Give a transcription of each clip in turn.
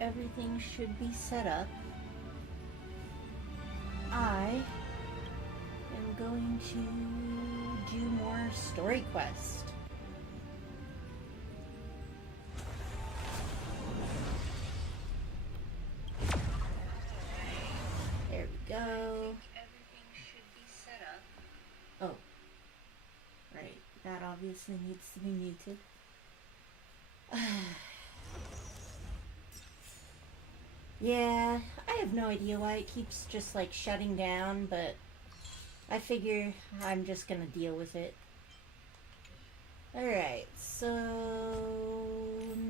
everything should be set up, I am going to do more story quest. There we go. Everything should be set up. Oh. Right. That obviously needs to be muted. Yeah, I have no idea why it keeps just like shutting down, but I figure I'm just gonna deal with it. Alright, so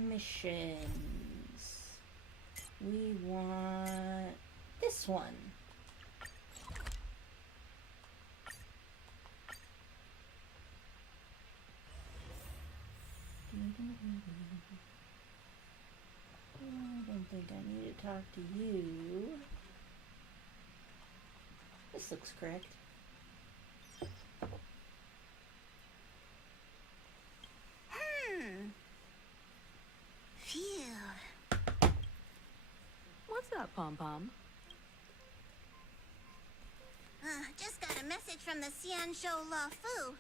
missions. We want this one. I don't think I need to talk to you. This looks correct. Phew. What's up, Pom Pom? Just got a message from the Xianzhou Luofu.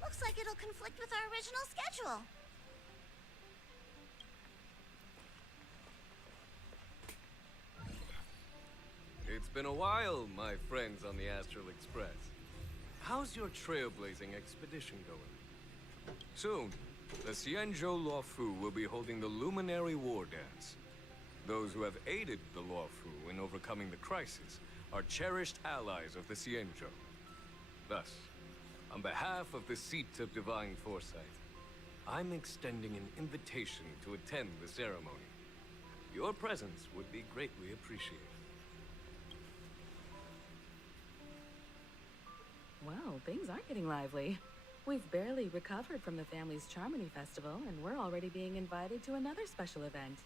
Looks like it'll conflict with our original schedule. It's been a while, my friends on the Astral Express. How's your trailblazing expedition going? Soon, the Xianzhou Luofu will be holding the Luminary War Dance. Those who have aided the Luofu in overcoming the crisis are cherished allies of the Xianzhou. Thus, on behalf of the Seat of Divine Foresight, I'm extending an invitation to attend the ceremony. Your presence would be greatly appreciated. Well, things are getting lively. We've barely recovered from the family's Charmony Festival, and we're already being invited to another special event.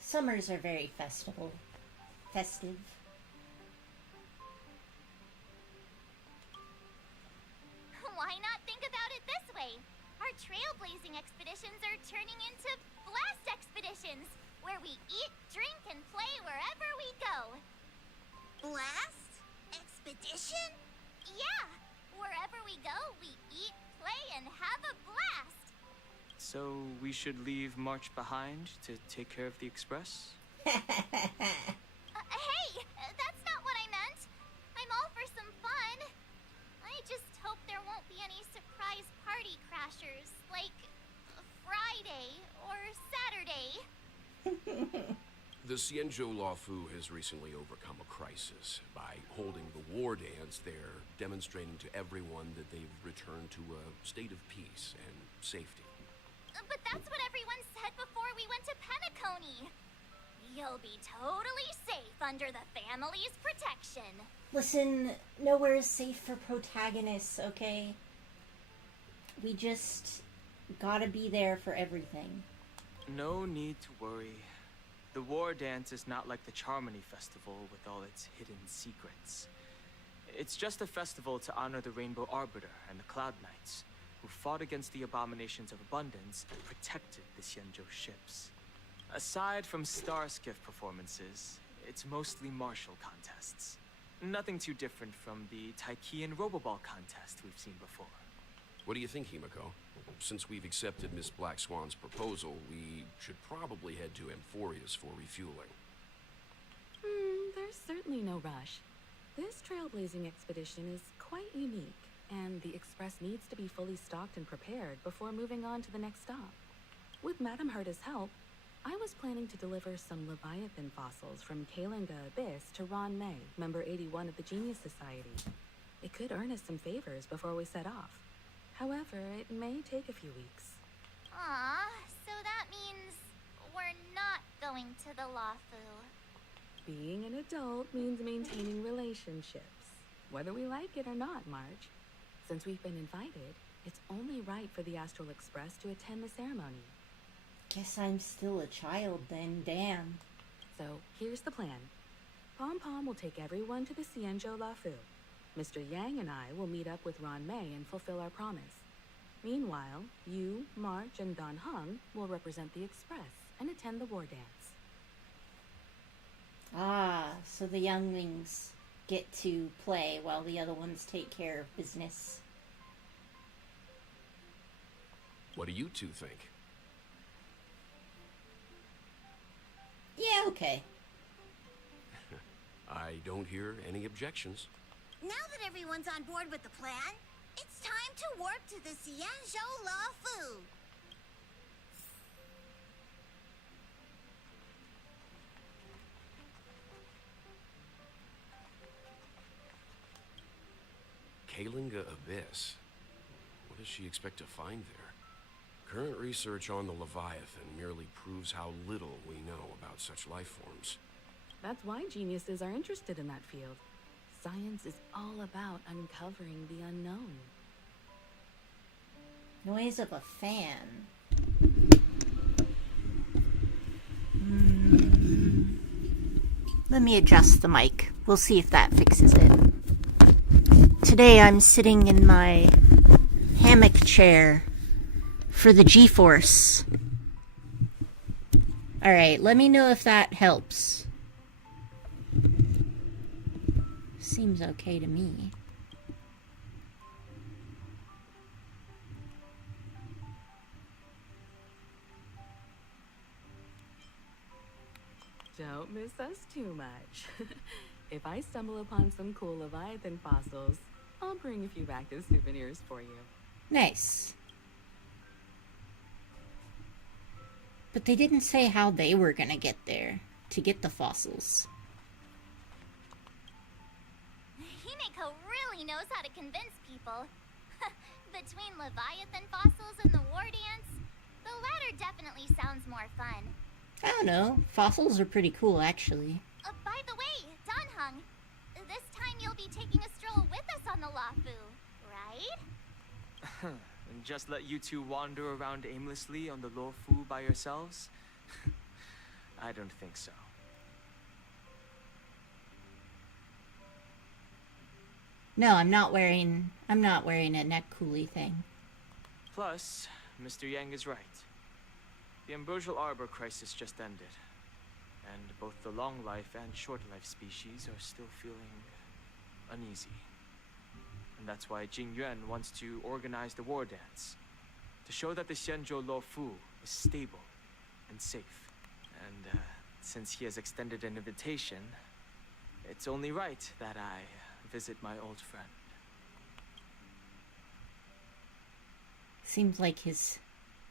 Summers are very festive. Why not think about it this way? Our trailblazing expeditions are turning into blast expeditions, where we eat, drink, and play wherever we go. Blast? Expedition? Yeah! Wherever we go, we eat, play, and have a blast! So we should leave March behind to take care of the Express? Hey! That's not what I meant! I'm all for some fun. I just hope there won't be any surprise party crashers, like Friday or Saturday. The Xianzhou Luofu has recently overcome a crisis. By holding the war dance, they're demonstrating to everyone that they've returned to a state of peace and safety. But that's what everyone said before we went to Penacony. You'll be totally safe under the family's protection. Listen, nowhere is safe for protagonists, okay? We just gotta be there for everything. No need to worry. The War Dance is not like the Charmony Festival with all its hidden secrets. It's just a festival to honor the Rainbow Arbiter and the Cloud Knights, who fought against the abominations of abundance and protected the Xianzhou ships. Aside from star skiff performances, it's mostly martial contests. Nothing too different from the Taiki and Roboball contest we've seen before. What do you think, Himiko? Since we've accepted Miss Black Swan's proposal, we should probably head to Amphorius for refueling. There's certainly no rush. This trailblazing expedition is quite unique, and the Express needs to be fully stocked and prepared before moving on to the next stop. With Madame Herta's help, I was planning to deliver some Leviathan fossils from Kalinga Abyss to Ron May, member 81 of the Genius Society. It could earn us some favors before we set off. However, it may take a few weeks. Aw, so that means we're not going to the Luofu. Being an adult means maintaining relationships, whether we like it or not, Marge. Since we've been invited, it's only right for the Astral Express to attend the ceremony. Guess I'm still a child then, damn. So, here's the plan. Pom Pom will take everyone to the Xianzhou Luofu. Mr. Yang and I will meet up with Ron May and fulfill our promise. Meanwhile, you, March, and Don Hung will represent the Express and attend the war dance. Ah, so the younglings get to play while the other ones take care of business. What do you two think? Yeah, okay. I don't hear any objections. Now that everyone's on board with the plan, it's time to warp to the Xianzhou La Fu. Kalinga Abyss. What does she expect to find there? Current research on the Leviathan merely proves how little we know about such life forms. That's why geniuses are interested in that field. Science is all about uncovering the unknown. Noise of a fan. Let me adjust the mic. We'll see if that fixes it. Today I'm sitting in my hammock chair for the G-Force. Alright, let me know if that helps. Seems okay to me. Don't miss us too much. If I stumble upon some cool Leviathan fossils, I'll bring a few back as souvenirs for you. Nice. But they didn't say how they were gonna get there to get the fossils. Himeko really knows how to convince people. Between Leviathan fossils and the war dance, the latter definitely sounds more fun. I don't know. Fossils are pretty cool, actually. By the way, Danheng, this time you'll be taking a stroll with us on the Lafu, right? And just let you two wander around aimlessly on the Luofu by yourselves? I don't think so. No, I'm not wearing a neck coolie thing. Plus, Mr. Yang is right. The Ambrosial Arbor crisis just ended, and both the long life and short life species are still feeling uneasy. And that's why Jing Yuan wants to organize the war dance, to show that the Xianzhou Luofu is stable and safe. And since he has extended an invitation, it's only right that I visit my old friend. Seems like his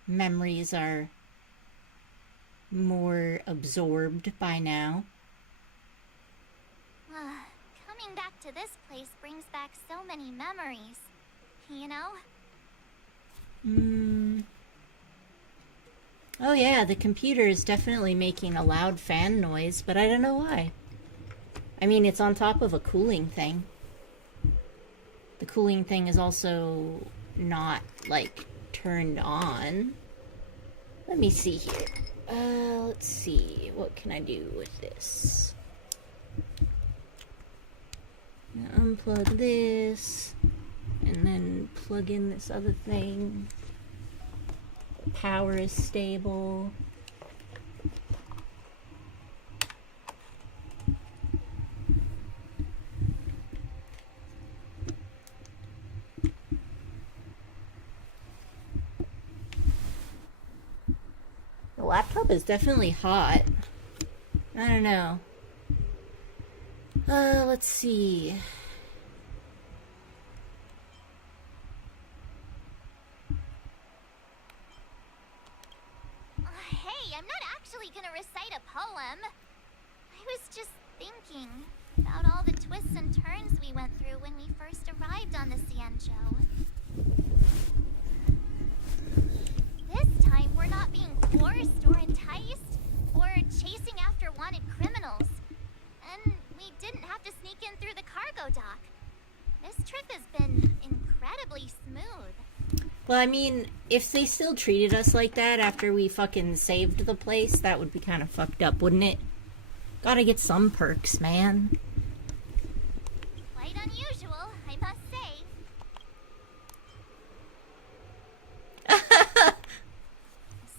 memories are more absorbed by now. Coming back to this place brings back so many memories, you know? Oh yeah, the computer is definitely making a loud fan noise, but I don't know why. I mean, it's on top of a cooling thing. The cooling thing is also not, like, turned on. Let me see here. Let's see. What can I do with this? Unplug this. And then plug in this other thing. The power is stable. The laptop is definitely hot. I don't know. Let's see. Hey, I'm not actually gonna recite a poem. I was just thinking about all the twists and turns we went through when we first arrived on the Xianzhou. This time, we're not being forced or enticed or chasing after wanted criminals. And we didn't have to sneak in through the cargo dock. This trip has been incredibly smooth. Well, I mean, if they still treated us like that after we fucking saved the place, that would be kind of fucked up, wouldn't it? Gotta get some perks, man. Quite unusual, I must say.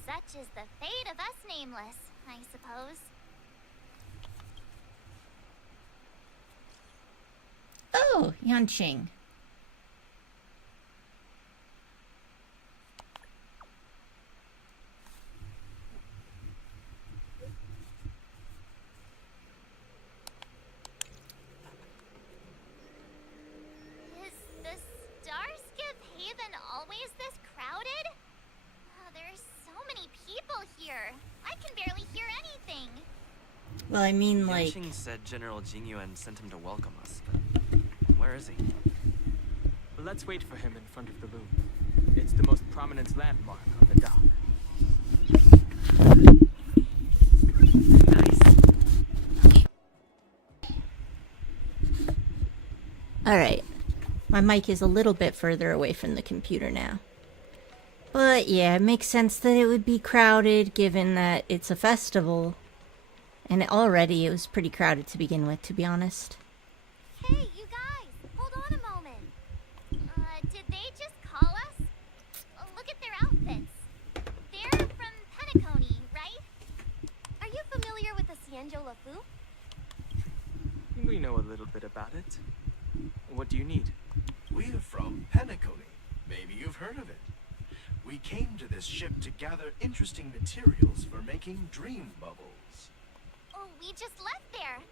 Such is the fate of us nameless, I suppose. Yanqing. Is the Starskip Haven always this crowded? There's so many people here. I can barely hear anything. Well, I mean, like... Yanqing said General Jingyuan sent him to welcome us, but where is he? Let's wait for him in front of the loom. It's the most prominent landmark on the dock. Nice. Alright. My mic is a little bit further away from the computer now. But yeah, it makes sense that it would be crowded given that it's a festival. And already it was pretty crowded to begin with, to be honest. Hey, you guys, hold on a moment. Did they just call us? Look at their outfits. They're from Penacony, right? Are you familiar with the Xianzhou Luofu? We know a little bit about it. What do you need? We're from Penacony. Maybe you've heard of it. We came to this ship to gather interesting materials for making dream bubbles. Oh, we just left there.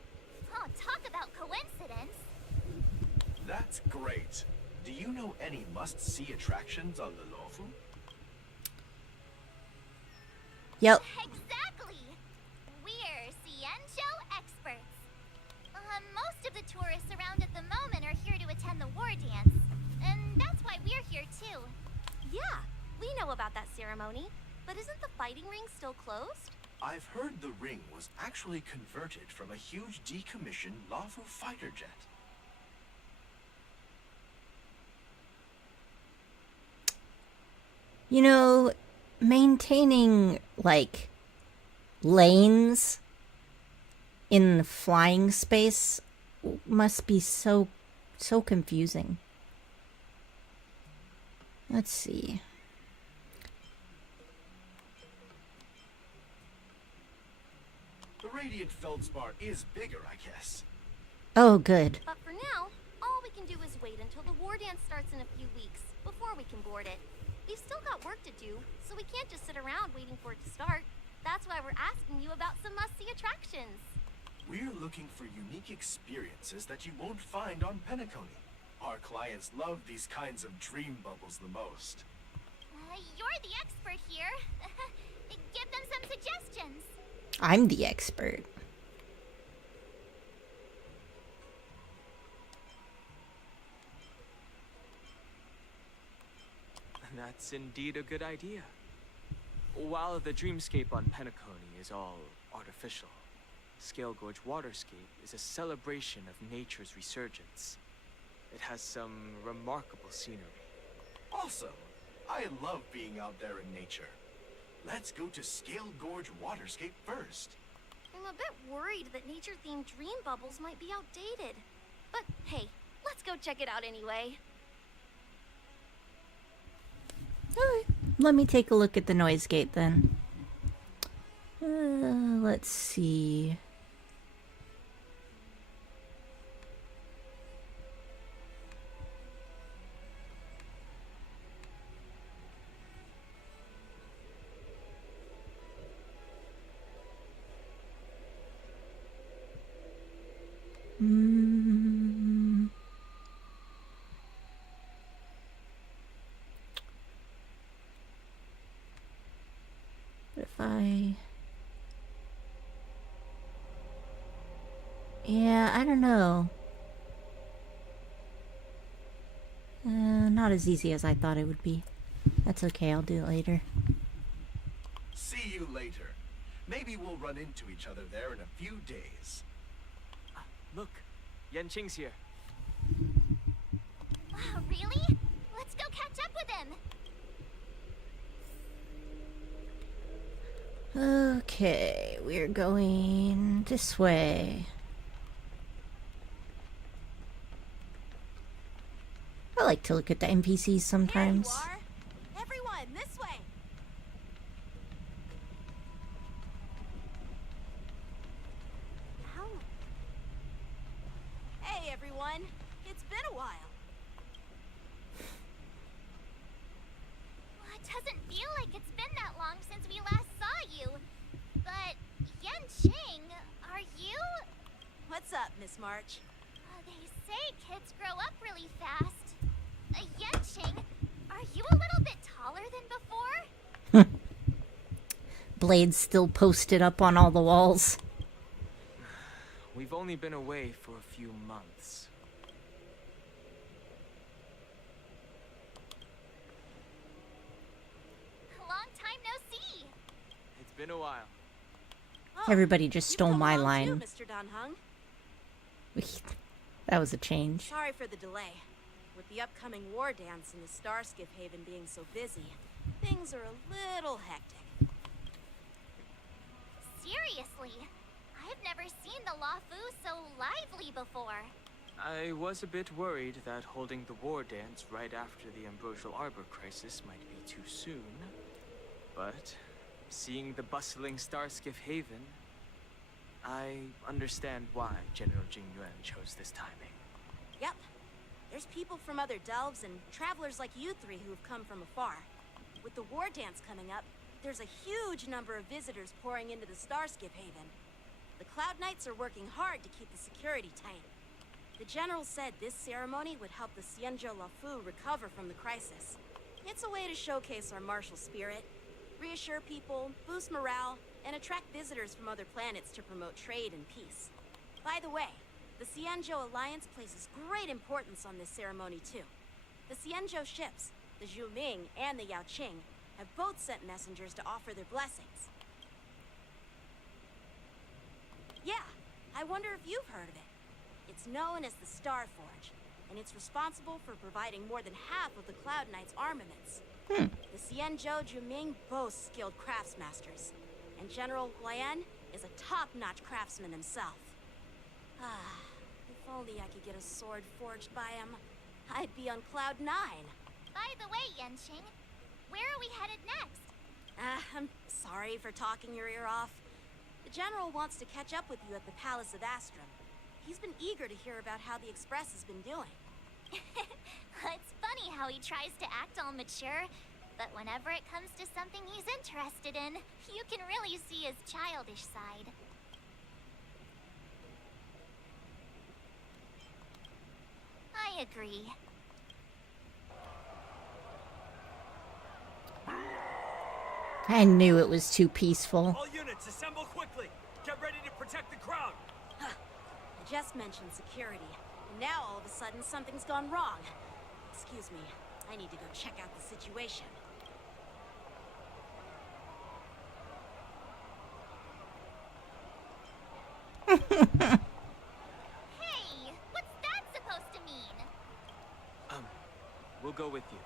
Oh, talk about coincidence. That's great. Do you know any must-see attractions on the Luofu? Yep. Exactly. We're Xianzhou experts. Most of the tourists around at the moment are here to attend the war dance. And that's why we're here too. Yeah, we know about that ceremony. But isn't the fighting ring still closed? I've heard the ring was actually converted from a huge decommissioned Luofu fighter jet. You know, maintaining, like, lanes in the flying space must be so confusing. Let's see. The Radiant Feldspar is bigger, I guess. Oh, good. But for now, all we can do is wait until the war dance starts in a few weeks before we can board it. We've still got work to do, so we can't just sit around waiting for it to start. That's why we're asking you about some must-see attractions. We're looking for unique experiences that you won't find on Penacony. Our clients love these kinds of dream bubbles the most. You're the expert here. Give them some suggestions. I'm the expert. That's indeed a good idea. While the dreamscape on Penacony is all artificial, Scale Gorge Waterscape is a celebration of nature's resurgence. It has some remarkable scenery. Awesome! I love being out there in nature. Let's go to Scale Gorge Waterscape first. I'm a bit worried that nature-themed dream bubbles might be outdated. But hey, let's go check it out anyway. Alright, let me take a look at the noise gate then. Let's see. What if I... Yeah, I don't know. Not as easy as I thought it would be. That's okay, I'll do it later. See you later. Maybe we'll run into each other there in a few days. Look, Yanqing's here. Really? Let's go catch up with him. Okay, we're going this way. I like to look at the NPCs sometimes. There you are. Everyone, this way. How? Hey, everyone. It's been a while. Well, it doesn't feel like it's been that long since we last saw you. But, Yanqing, are you... What's up, Miss March? They say kids grow up really fast. Yanqing, are you a little bit taller than before? Blade's still posted up on all the walls. We've only been away for a few months. Long time no see. It's been a while. Oh, Everybody just you've stole come my along line. too, Mr. Dunhung. That was a change. Sorry for the delay. With the upcoming war dance and the Starskiff Haven being so busy, things are a little hectic. Seriously, I've never seen the Luofu so lively before. I was a bit worried that holding the war dance right after the Ambrosial Arbor crisis might be too soon. But seeing the bustling Starskiff Haven, I understand why General Jingyuan chose this timing. Yep. There's people from other delves and travelers like you three who've come from afar. With the war dance coming up, there's a huge number of visitors pouring into the Starskiff Haven. The Cloud Knights are working hard to keep the security tight. The General said this ceremony would help the Xianzhou Luofu recover from the crisis. It's a way to showcase our martial spirit, reassure people, boost morale, and attract visitors from other planets to promote trade and peace. By the way, the Xianzhou Alliance places great importance on this ceremony too. The Xianzhou ships, the Zhuming and the Yaoqing, have both sent messengers to offer their blessings. Yeah, I wonder if you've heard of it. It's known as the Star Forge, and it's responsible for providing more than half of the Cloud Knight's armaments. The Xianzhou Zhuming boasts skilled craftsmasters, and General Huayan is a top-notch craftsman himself. Ah, if only I could get a sword forged by him, I'd be on Cloud 9. By the way, Yanqing, where are we headed next? I'm sorry for talking your ear off. The General wants to catch up with you at the Palace of Astrum. He's been eager to hear about how the Express has been doing. It's funny how he tries to act all mature, but whenever it comes to something he's interested in, you can really see his childish side. I agree. I knew it was too peaceful. All units, assemble quickly. Get ready to protect the crowd. I just mentioned security, and now all of a sudden something's gone wrong. Excuse me, I need to go check out the situation. Hey, what's that supposed to mean? We'll go with you.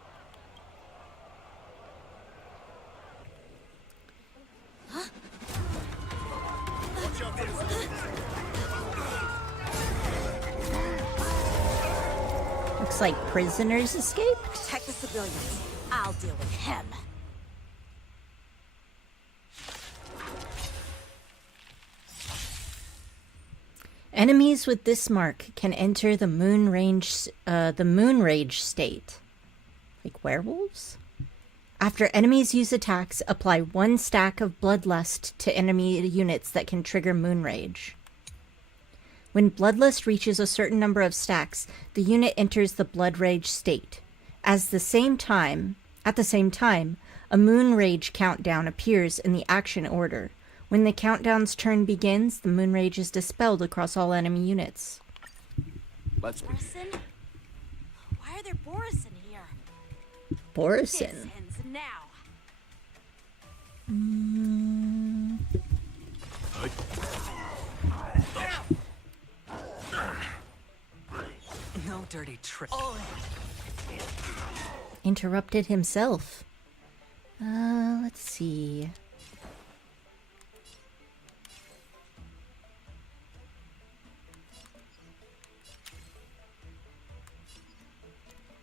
Looks like prisoners escaped. Protect the civilians. I'll deal with him. Enemies with this mark can enter the moon rage state. Like werewolves? After enemies use attacks, apply 1 stack of Bloodlust to enemy units that can trigger moon rage. When Bloodlust reaches a certain number of stacks, the unit enters the Blood Rage state. At the same time, a moon rage countdown appears in the action order. When the countdown's turn begins, the moon rage is dispelled across all enemy units. Let's be. Borison? Why are there Borison here? This Borison. ends now. No dirty trick. Interrupted himself. Let's see.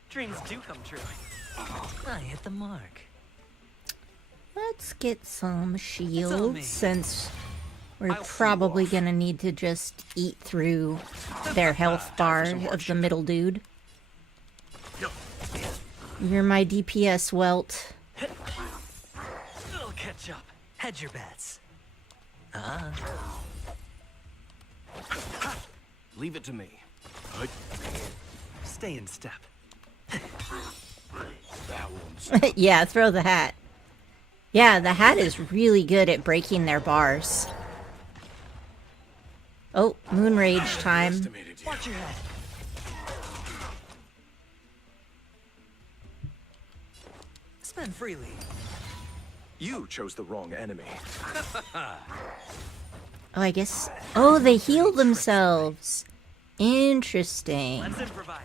Dreams do come true. I hit the mark. Let's get some all shields me. since We're probably gonna need to just eat through their health bar of the middle dude. You're my DPS, Welt. I'll catch up. Hedge your bets. Leave it to me. Stay in step. That one's Yeah, throw the hat. Yeah, the hat is really good at breaking their bars. Oh, moon rage time. estimated you. Watch your head. Spend freely. You chose the wrong enemy. Oh, I guess... Oh, they heal themselves. Interesting. Let's improvise.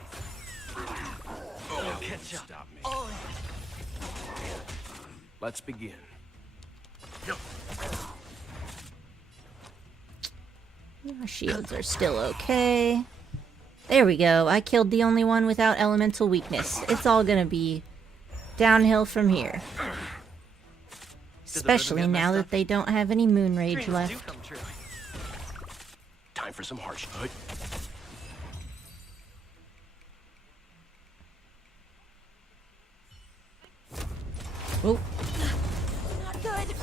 Oh, catch up. stop me. Oh, Let's begin. Our shields are still okay. There we go. I killed the only one without elemental weakness. It's all gonna be downhill from here. Especially now that they don't have any moon rage dreams do left. come true. Time for some harsh. Oh, Not good.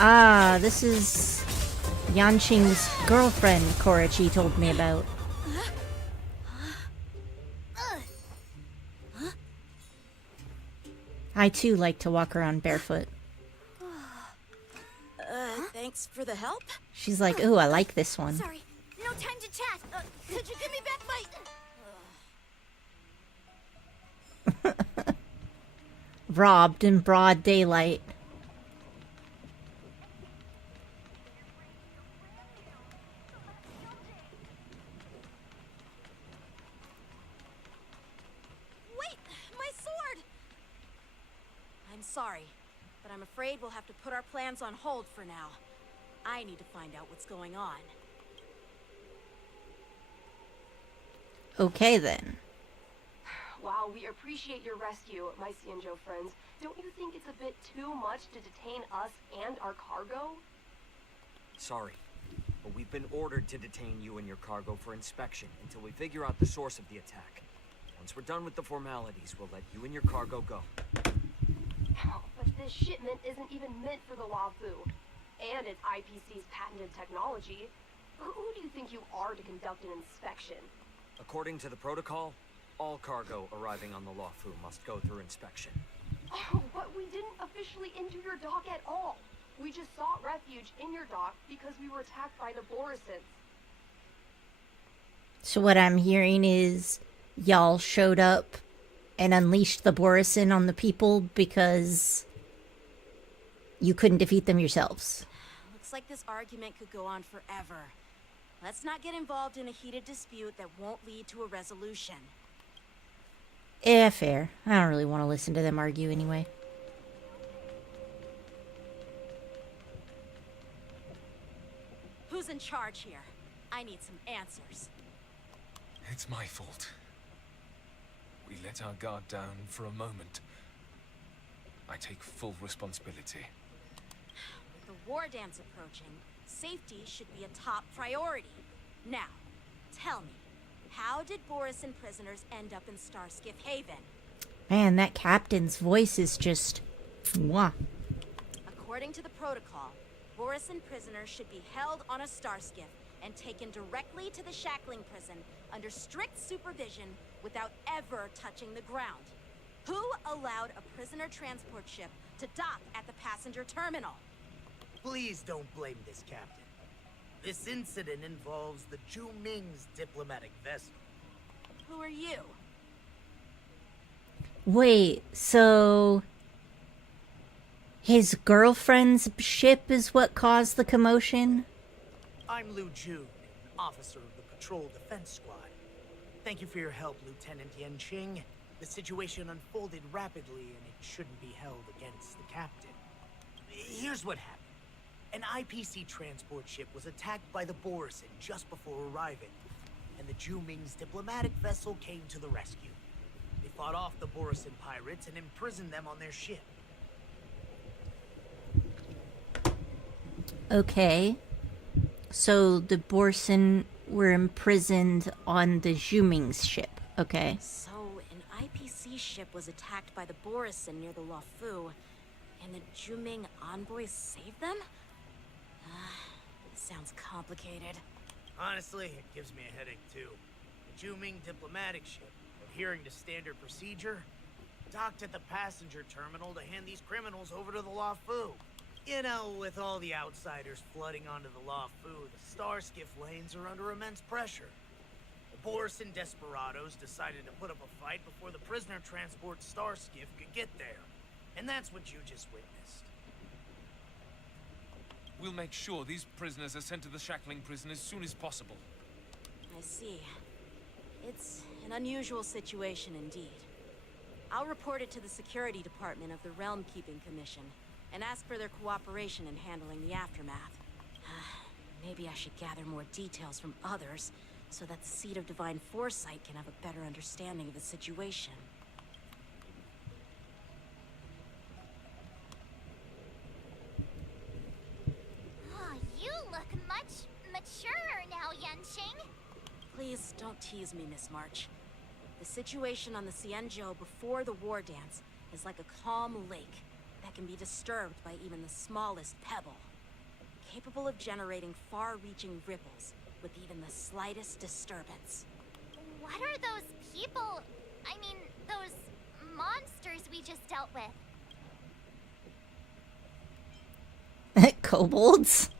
ah, this is Yanqing's girlfriend Korachi told me about. I too like to walk around barefoot. Thanks for the help. She's like, ooh, I like this one. Sorry, no time to chat. Could you give me back my... Robbed in broad daylight. Wait, my sword! I'm sorry, but I'm afraid we'll have to put our plans on hold for now. I need to find out what's going on. Okay then. While we appreciate your rescue, my Xianzhou friends, don't you think it's a bit too much to detain us and our cargo? Sorry, but we've been ordered to detain you and your cargo for inspection until we figure out the source of the attack. Once we're done with the formalities, we'll let you and your cargo go. But this shipment isn't even meant for the Luofu, and it's IPC's patented technology. Who do you think you are to conduct an inspection? According to the protocol, all cargo arriving on the Luofu must go through inspection. Oh, but we didn't officially enter your dock at all. We just sought refuge in your dock because we were attacked by the Borisons. So what I'm hearing is y'all showed up and unleashed the Borisin on the people because you couldn't defeat them yourselves. Looks like this argument could go on forever. Let's not get involved in a heated dispute that won't lead to a resolution. Eh, fair. I don't really want to listen to them argue anyway. Who's in charge here? I need some answers. It's my fault. We let our guard down for a moment. I take full responsibility. With the war dance approaching, safety should be a top priority. Now, tell me, how did Borisin prisoners end up in Starskiff Haven? Man, that captain's voice is just... Mwah. According to the protocol, Borisin prisoners should be held on a Starskiff and taken directly to the Shackling prison under strict supervision without ever touching the ground. Who allowed a prisoner transport ship to dock at the passenger terminal? Please don't blame this captain. This incident involves the Zhu Ming's diplomatic vessel. Who are you? Wait, so... his girlfriend's ship is what caused the commotion? I'm Lu Jun, officer of the Patrol Defense Squad. Thank you for your help, Lieutenant Yanqing. The situation unfolded rapidly, and it shouldn't be held against the captain. Here's what happened. An IPC transport ship was attacked by the Borisin just before arriving, and the Zhu Ming's diplomatic vessel came to the rescue. They fought off the Borisin pirates and imprisoned them on their ship. Okay. So the Borson were imprisoned on the Zhuming's ship. Okay. So, an IPC ship was attacked by the Borison near the Luofu, and the Juming envoys saved them? Sounds complicated. Honestly, it gives me a headache too. The Juming diplomatic ship, adhering to standard procedure, docked at the passenger terminal to hand these criminals over to the Luofu. You know, with all the outsiders flooding onto the Luofu, the Star Skiff lanes are under immense pressure. The Borison desperados decided to put up a fight before the prisoner transport Star Skiff could get there. And that's what you just witnessed. We'll make sure these prisoners are sent to the shackling prison as soon as possible. I see. It's an unusual situation indeed. I'll report it to the security department of the Realm Keeping Commission and ask for their cooperation in handling the aftermath. Maybe I should gather more details from others so that the Seat of Divine Foresight can have a better understanding of the situation. Oh, you look much maturer now, Yanqing. Please don't tease me, Miss March. The situation on the Xianzhou before the war dance is like a calm lake that can be disturbed by even the smallest pebble, capable of generating far-reaching ripples with even the slightest disturbance. What are those people? I mean, those monsters we just dealt with. Kobolds?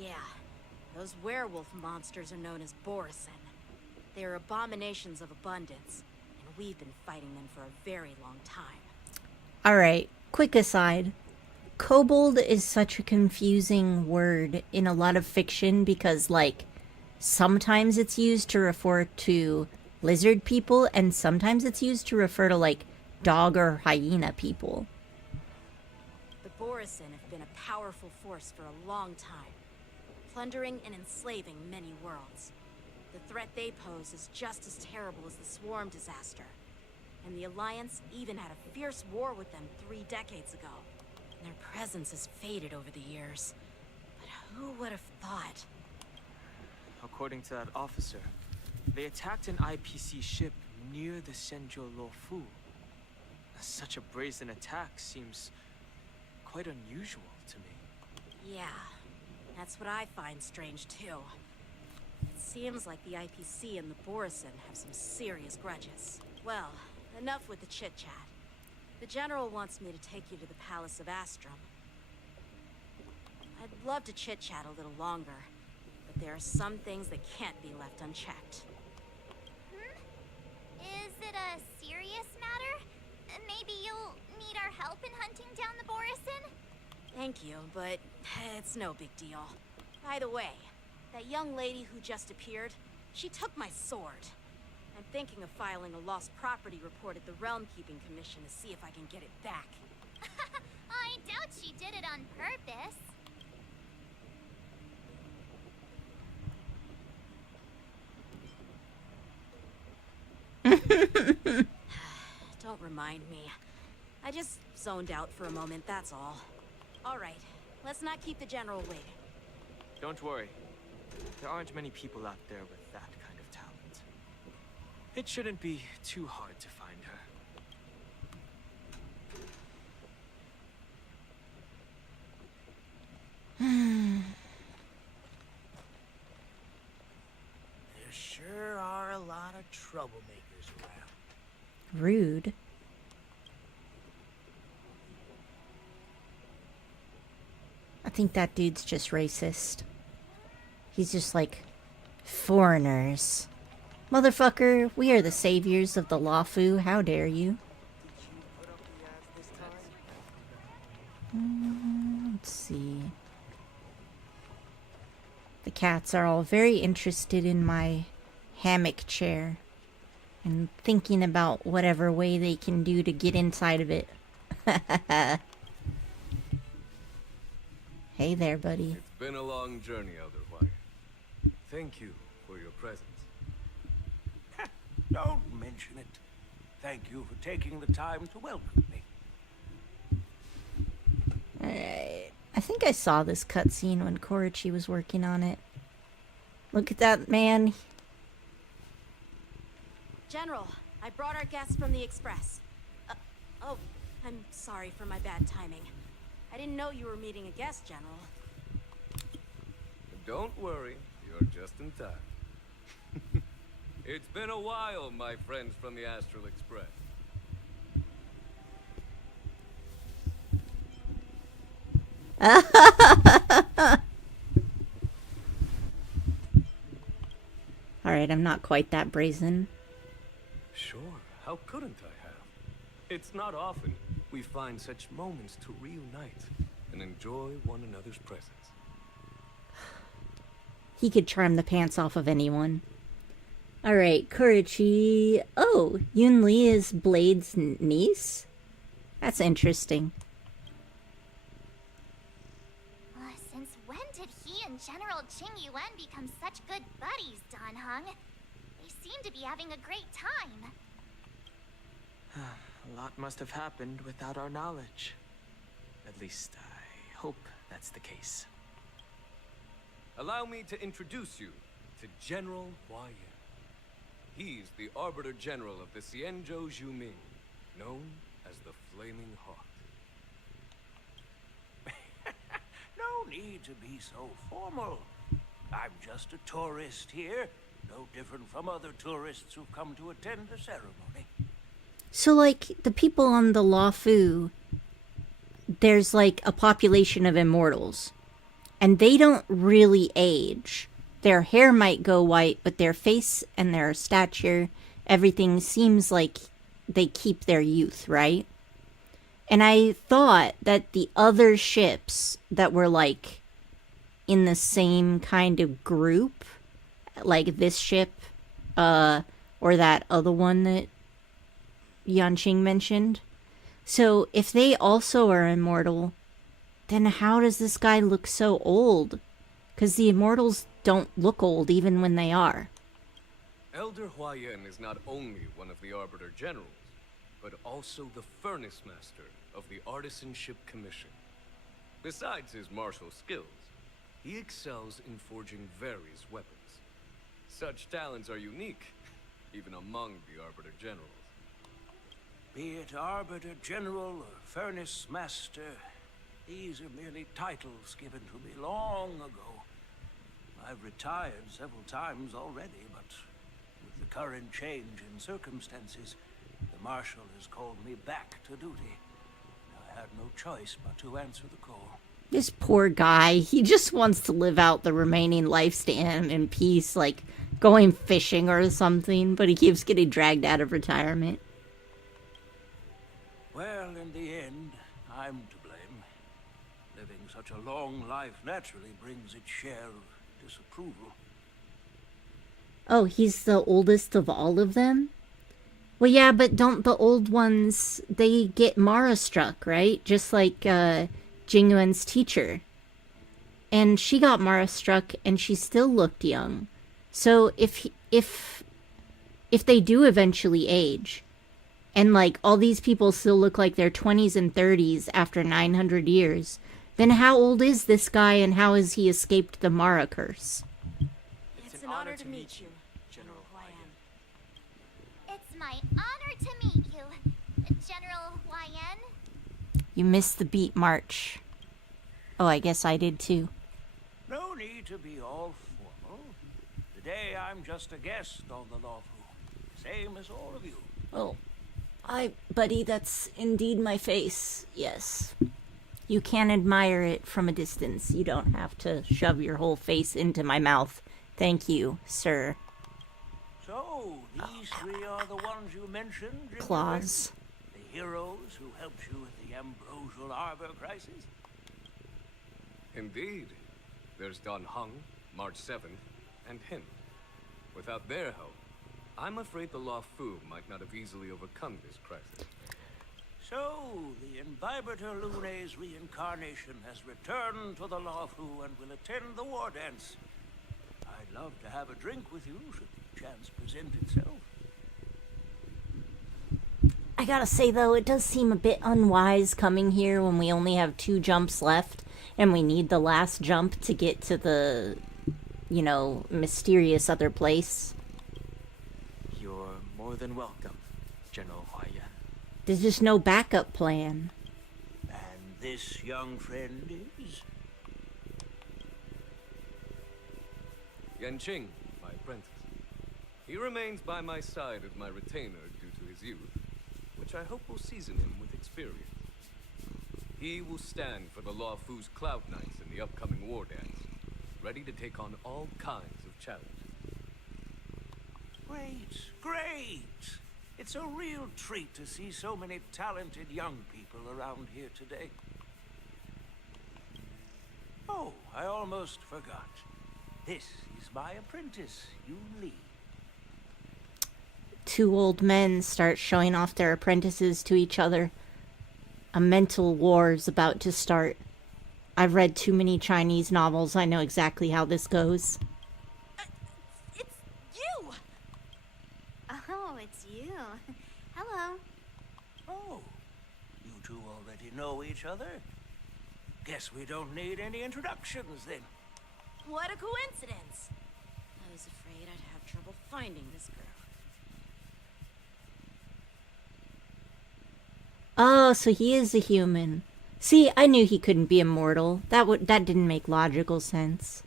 Yeah, those werewolf monsters are known as Borison. They are abominations of abundance, and we've been fighting them for a very long time. Alright, quick aside. Kobold is such a confusing word in a lot of fiction because, like, sometimes it's used to refer to lizard people, and sometimes it's used to refer to, like, dog or hyena people. The Borison have been a powerful force for a long time, plundering and enslaving many worlds. The threat they pose is just as terrible as the Swarm disaster, and the Alliance even had a fierce war with them 3 decades ago. Their presence has faded over the years, but who would have thought? According to that officer, they attacked an IPC ship near the Xianzhou Luofu. Such a brazen attack seems quite unusual to me. Yeah, that's what I find strange too. It seems like the IPC and the Borison have some serious grudges. Well, enough with the chit-chat. The General wants me to take you to the Palace of Astrum. I'd love to chit-chat a little longer, but there are some things that can't be left unchecked. Is it a serious matter? Maybe you'll need our help in hunting down the Borison? Thank you, but it's no big deal. By the way, that young lady who just appeared, she took my sword. I'm thinking of filing a lost property report at the Realm Keeping Commission to see if I can get it back. I doubt she did it on purpose. Don't remind me. I just zoned out for a moment, that's all. All right, let's not keep the General waiting. Don't worry. There aren't many people out there with that kind of talent. It shouldn't be too hard to find her. There sure are a lot of troublemakers around. Rude. I think that dude's just racist. He's just like, foreigners. Motherfucker, we are the saviors of the Luofu. How dare you? Let's see. The cats are all very interested in my hammock chair and thinking about whatever way they can do to get inside of it. Hey there, buddy. It's been a long journey, Elder White. Thank you for your presence. Don't mention it. Thank you for taking the time to welcome me. Alright. I think I saw this cutscene when Korichi was working on it. Look at that man. General, I brought our guests from the Express. Oh, I'm sorry for my bad timing. I didn't know you were meeting a guest, General. Don't worry, you're just in time. It's been a while, my friends from the Astral Express. Alright, I'm not quite that brazen. Sure, how couldn't I have? It's not often we find such moments to reunite and enjoy one another's presence. He could charm the pants off of anyone. Alright, Korichi. Oh, Yun Li is Blade's niece? That's interesting. Since when did he and General Qing Yuan become such good buddies, Dan Heng? They seem to be having a great time. A lot must have happened without our knowledge. At least, I hope that's the case. Allow me to introduce you to General Hua Yan. He's the Arbiter General of the Xianzhou Zhuming, known as the Flaming Heart. No need to be so formal. I'm just a tourist here, no different from other tourists who've come to attend the ceremony. So, like, the people on the Luofu, there's, like, a population of immortals. And they don't really age. Their hair might go white, but their face and their stature, everything seems like they keep their youth, right? And I thought that the other ships that were, like, in the same kind of group, like this ship, or that other one that Yanqing mentioned. So if they also are immortal, then how does this guy look so old? Because the immortals don't look old even when they are. Elder Hua Yan is not only one of the Arbiter Generals, but also the Furnace Master of the Artisanship Commission. Besides his martial skills, he excels in forging various weapons. Such talents are unique, even among the Arbiter Generals. Be it Arbiter General or Furnace Master, these are merely titles given to me long ago. I've retired several times already, but with the current change in circumstances, the Marshal has called me back to duty. I had no choice but to answer the call. This poor guy, he just wants to live out the remaining lifespan in peace, like going fishing or something, but he keeps getting dragged out of retirement. Well, in the end, I'm to blame. Living such a long life naturally brings its share of disapproval. Oh, he's the oldest of all of them? Well, yeah, but don't the old ones, they get Mara struck, right? Just like Jingyuan's teacher. And she got Mara struck and she still looked young. So if they do eventually age, and like all these people still look like their 20s and 30s after 900 years, then how old is this guy and how has he escaped the Mara curse? It's an honor to meet you, General Hua Yan. It's my honor to meet you, General Hua Yan. You missed the beat march. Oh, I guess I did too. No need to be all formal. Today I'm just a guest on the Luofu, same as all of you. Oh, buddy, that's indeed my face. Yes. You can admire it from a distance. You don't have to shove your whole face into my mouth. Thank you, sir. So, these three are the ones you mentioned? Claws. The heroes who helped you with the Ambrosial Arbor crisis? Indeed. There's Dan Heng, March 7th, and him. Without their help, I'm afraid the Luofu might not have easily overcome this crisis. So, the Imbibitor Lune's reincarnation has returned to the Luofu and will attend the war dance. I'd love to have a drink with you should the chance present itself. I gotta say though, it does seem a bit unwise coming here when we only have 2 jumps left and we need the last jump to get to the, you know, mysterious other place. You're more than welcome, General Hua Yan. There's just no backup plan. And this young friend is? Yanqing, my apprentice. He remains by my side as my retainer due to his youth, which I hope will season him with experience. He will stand for the Law Fu's Cloud Knights in the upcoming war dance, ready to take on all kinds of challenges. Great, great. It's a real treat to see so many talented young people around here today. Oh, I almost forgot. This is my apprentice, Yun Li. Two old men start showing off their apprentices to each other. A mental war is about to start. I've read too many Chinese novels. I know exactly how this goes. It's you! Oh, it's you. Hello. Oh, you two already know each other? Guess we don't need any introductions then. What a coincidence! I was afraid I'd have trouble finding this girl. Oh, so he is a human. See, I knew he couldn't be immortal. That didn't make logical sense.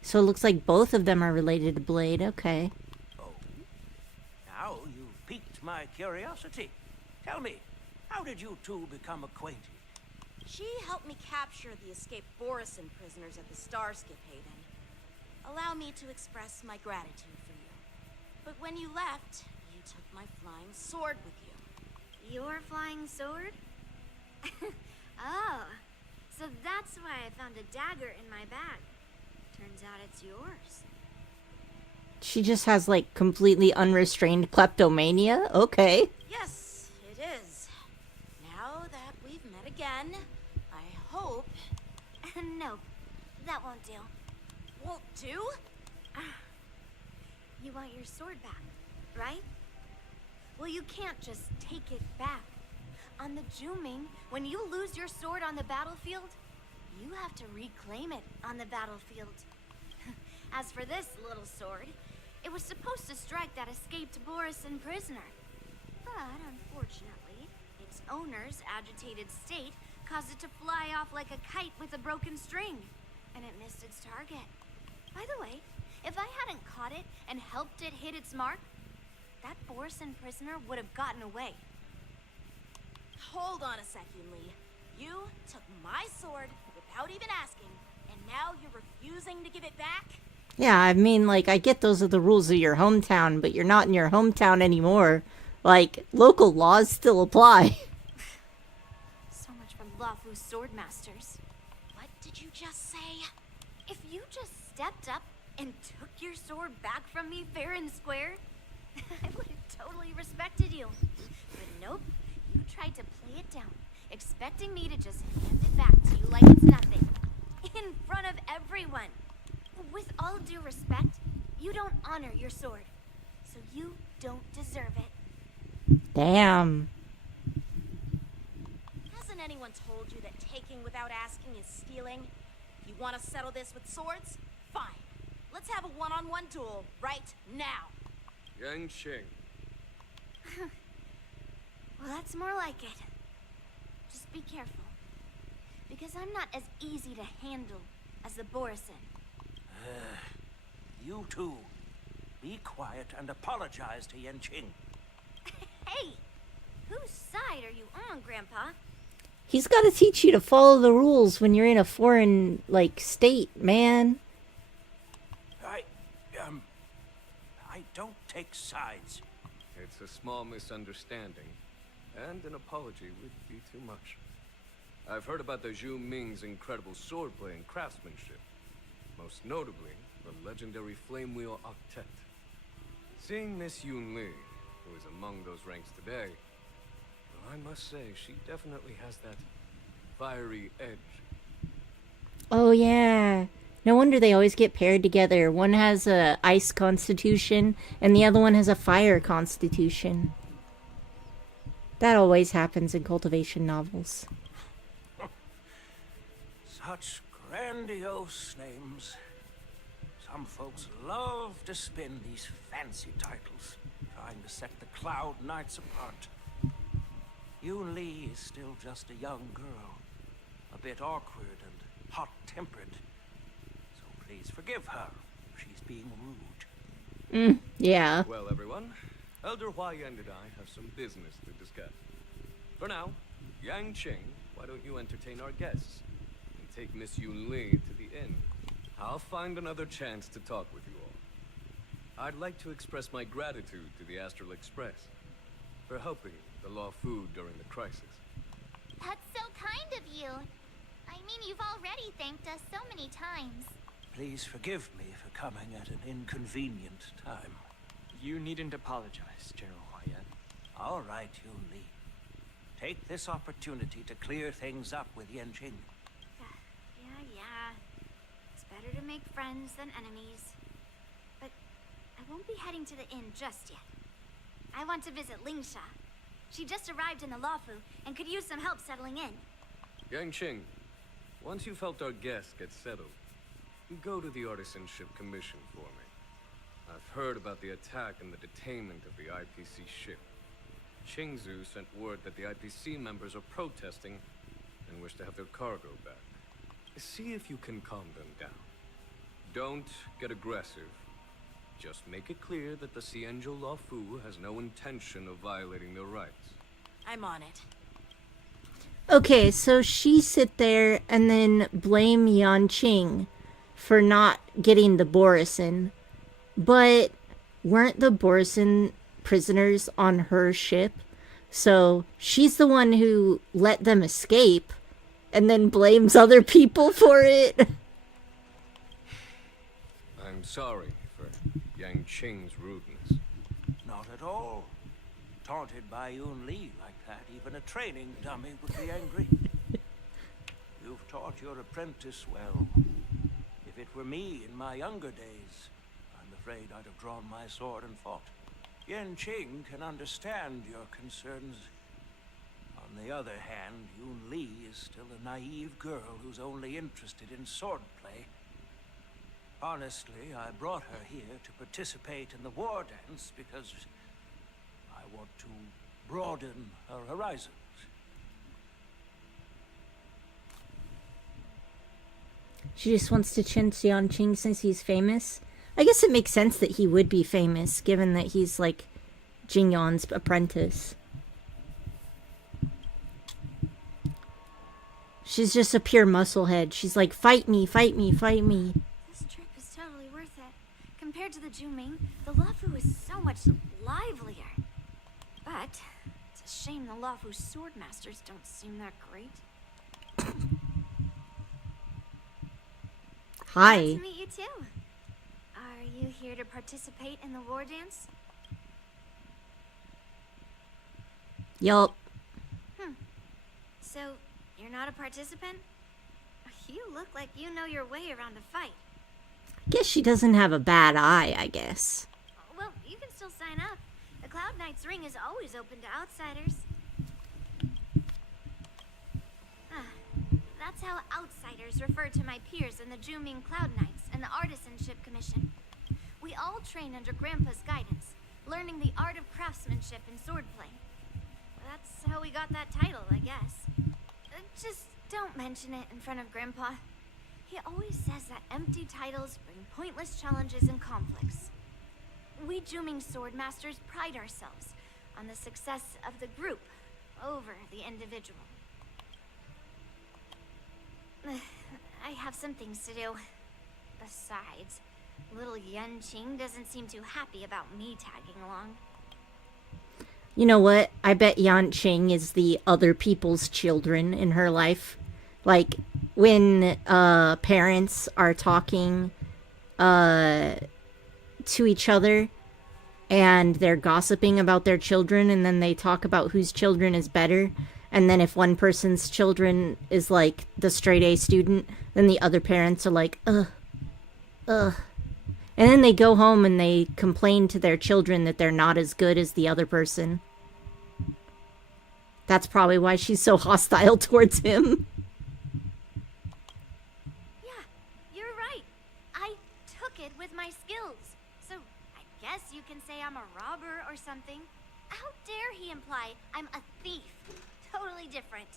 So it looks like both of them are related to Blade. Okay. Now you've piqued my curiosity. Tell me, how did you two become acquainted? She helped me capture the escaped Borisin prisoners at the Starskip Haven. Allow me to express my gratitude for you. But when you left, you took my flying sword with you. Your flying sword? Oh, so that's why I found a dagger in my bag. Turns out it's yours. She just has, like, completely unrestrained kleptomania? Okay. Yes, it is. Now that we've met again, I hope... No, that won't do. Won't do? You want your sword back, right? Well, you can't just take it back. On the Juming, when you lose your sword on the battlefield, you have to reclaim it on the battlefield. As for this little sword, it was supposed to strike that escaped Borisin prisoner. But unfortunately, its owner's agitated state caused it to fly off like a kite with a broken string, and it missed its target. By the way, if I hadn't caught it and helped it hit its mark, that Borisin prisoner would have gotten away. Hold on a sec, Yun Li. You took my sword without even asking, and now you're refusing to give it back? Yeah, I mean, like, I get those are the rules of your hometown, but you're not in your hometown anymore. Like, local laws still apply. So much for Luofu's sword masters. What did you just say? If you just stepped up and took your sword back from me fair and square, I would have totally respected you. But nope, you tried to play it down, expecting me to just hand it back to you like it's nothing. In front of everyone. With all due respect, you don't honor your sword. So you don't deserve it. Damn. Hasn't anyone told you that taking without asking is stealing? If you want to settle this with swords, fine. Let's have a one-on-one duel right now. Yanqing. Well, that's more like it. Just be careful. Because I'm not as easy to handle as the Borisin. You two, be quiet and apologize to Yanqing. Hey! Whose side are you on, Grandpa? He's got to teach you to follow the rules when you're in a foreign, like, state, man. I don't take sides. It's a small misunderstanding, and an apology would be too much. I've heard about the Zhu Ming's incredible swordplay and craftsmanship. Most notably, the legendary Flame Wheel Octet. Seeing Miss Yun Li, who is among those ranks today, well, I must say, she definitely has that fiery edge. Oh, yeah. No wonder they always get paired together. One has a ice constitution, and the other one has a fire constitution. That always happens in cultivation novels. Such grandiose names. Some folks love to spin these fancy titles, trying to set the Cloud Knights apart. Yoon Lee is still just a young girl, a bit awkward and hot-tempered. So please forgive her if she's being rude. Yeah. Well, everyone, Elder Huayan and I have some business to discuss. For now, Yang Qing, why don't you entertain our guests and take Miss Yoon Lee to the inn? I'll find another chance to talk with you all. I'd like to express my gratitude to the Astral Express for helping the Law Fu during the crisis. That's so kind of you. I mean, you've already thanked us so many times. Please forgive me for coming at an inconvenient time. You needn't apologize, General Huayan. All right, Yoon Lee. Take this opportunity to clear things up with Yanqing. Yeah. It's better to make friends than enemies. But I won't be heading to the inn just yet. I want to visit Lingsha. She just arrived in the Luofu and could use some help settling in. Yang Qing, once you've helped our guests get settled, you go to the Artisanship Commission for me. I've heard about the attack and the detainment of the IPC ship. Qingzu sent word that the IPC members are protesting and wish to have their cargo back. See if you can calm them down. Don't get aggressive. Just make it clear that the Xianzhou Luofu has no intention of violating their rights. I'm on it. Okay, so she sit there and then blame Yanqing for not getting the Borisin. But weren't the Borisin prisoners on her ship? So she's the one who let them escape and then blames other people for it. I'm sorry for Yang Qing's rudeness. Not at all. Taunted by Yoon Lee like that, even a training dummy would be angry. You've taught your apprentice well. If it were me in my younger days, I'm afraid I'd have drawn my sword and fought. Yanqing can understand your concerns. On the other hand, Yoon Lee is still a naive girl who's only interested in swordplay. Honestly, I brought her here to participate in the war dance because I want to broaden her horizons. She just wants to chin Yanqing since he's famous. I guess it makes sense that he would be famous, given that he's like Jingyon's apprentice. She's just a pure musclehead. She's like, fight me, fight me, fight me. This trip is totally worth it. Compared to the Juming, the Luofu is so much livelier. But it's a shame the Luofu swordmasters don't seem that great. Hi. Glad to meet you too. Are you here to participate in the war dance? Yup. So, you're not a participant? You look like you know your way around a fight. Guess she doesn't have a bad eye, I guess. Well, you can still sign up. The Cloud Knights ring is always open to outsiders. That's how outsiders refer to my peers in the Juming Cloud Knights and the Artisanship Commission. We all train under Grandpa's guidance, learning the art of craftsmanship and swordplay. That's how we got that title, I guess. Just don't mention it in front of Grandpa. He always says that empty titles bring pointless challenges and conflicts. We Juming swordmasters pride ourselves on the success of the group over the individual. I have some things to do. Besides, little Yanqing doesn't seem too happy about me tagging along. You know what? I bet Yanqing is the other people's children in her life. Like, when parents are talking to each other and they're gossiping about their children, and then they talk about whose children is better. And then if one person's children is like the straight A student, then the other parents are like, ugh. And then they go home and they complain to their children that they're not as good as the other person. That's probably why she's so hostile towards him. and say I'm a robber or something. How dare he imply I'm a thief? Totally different.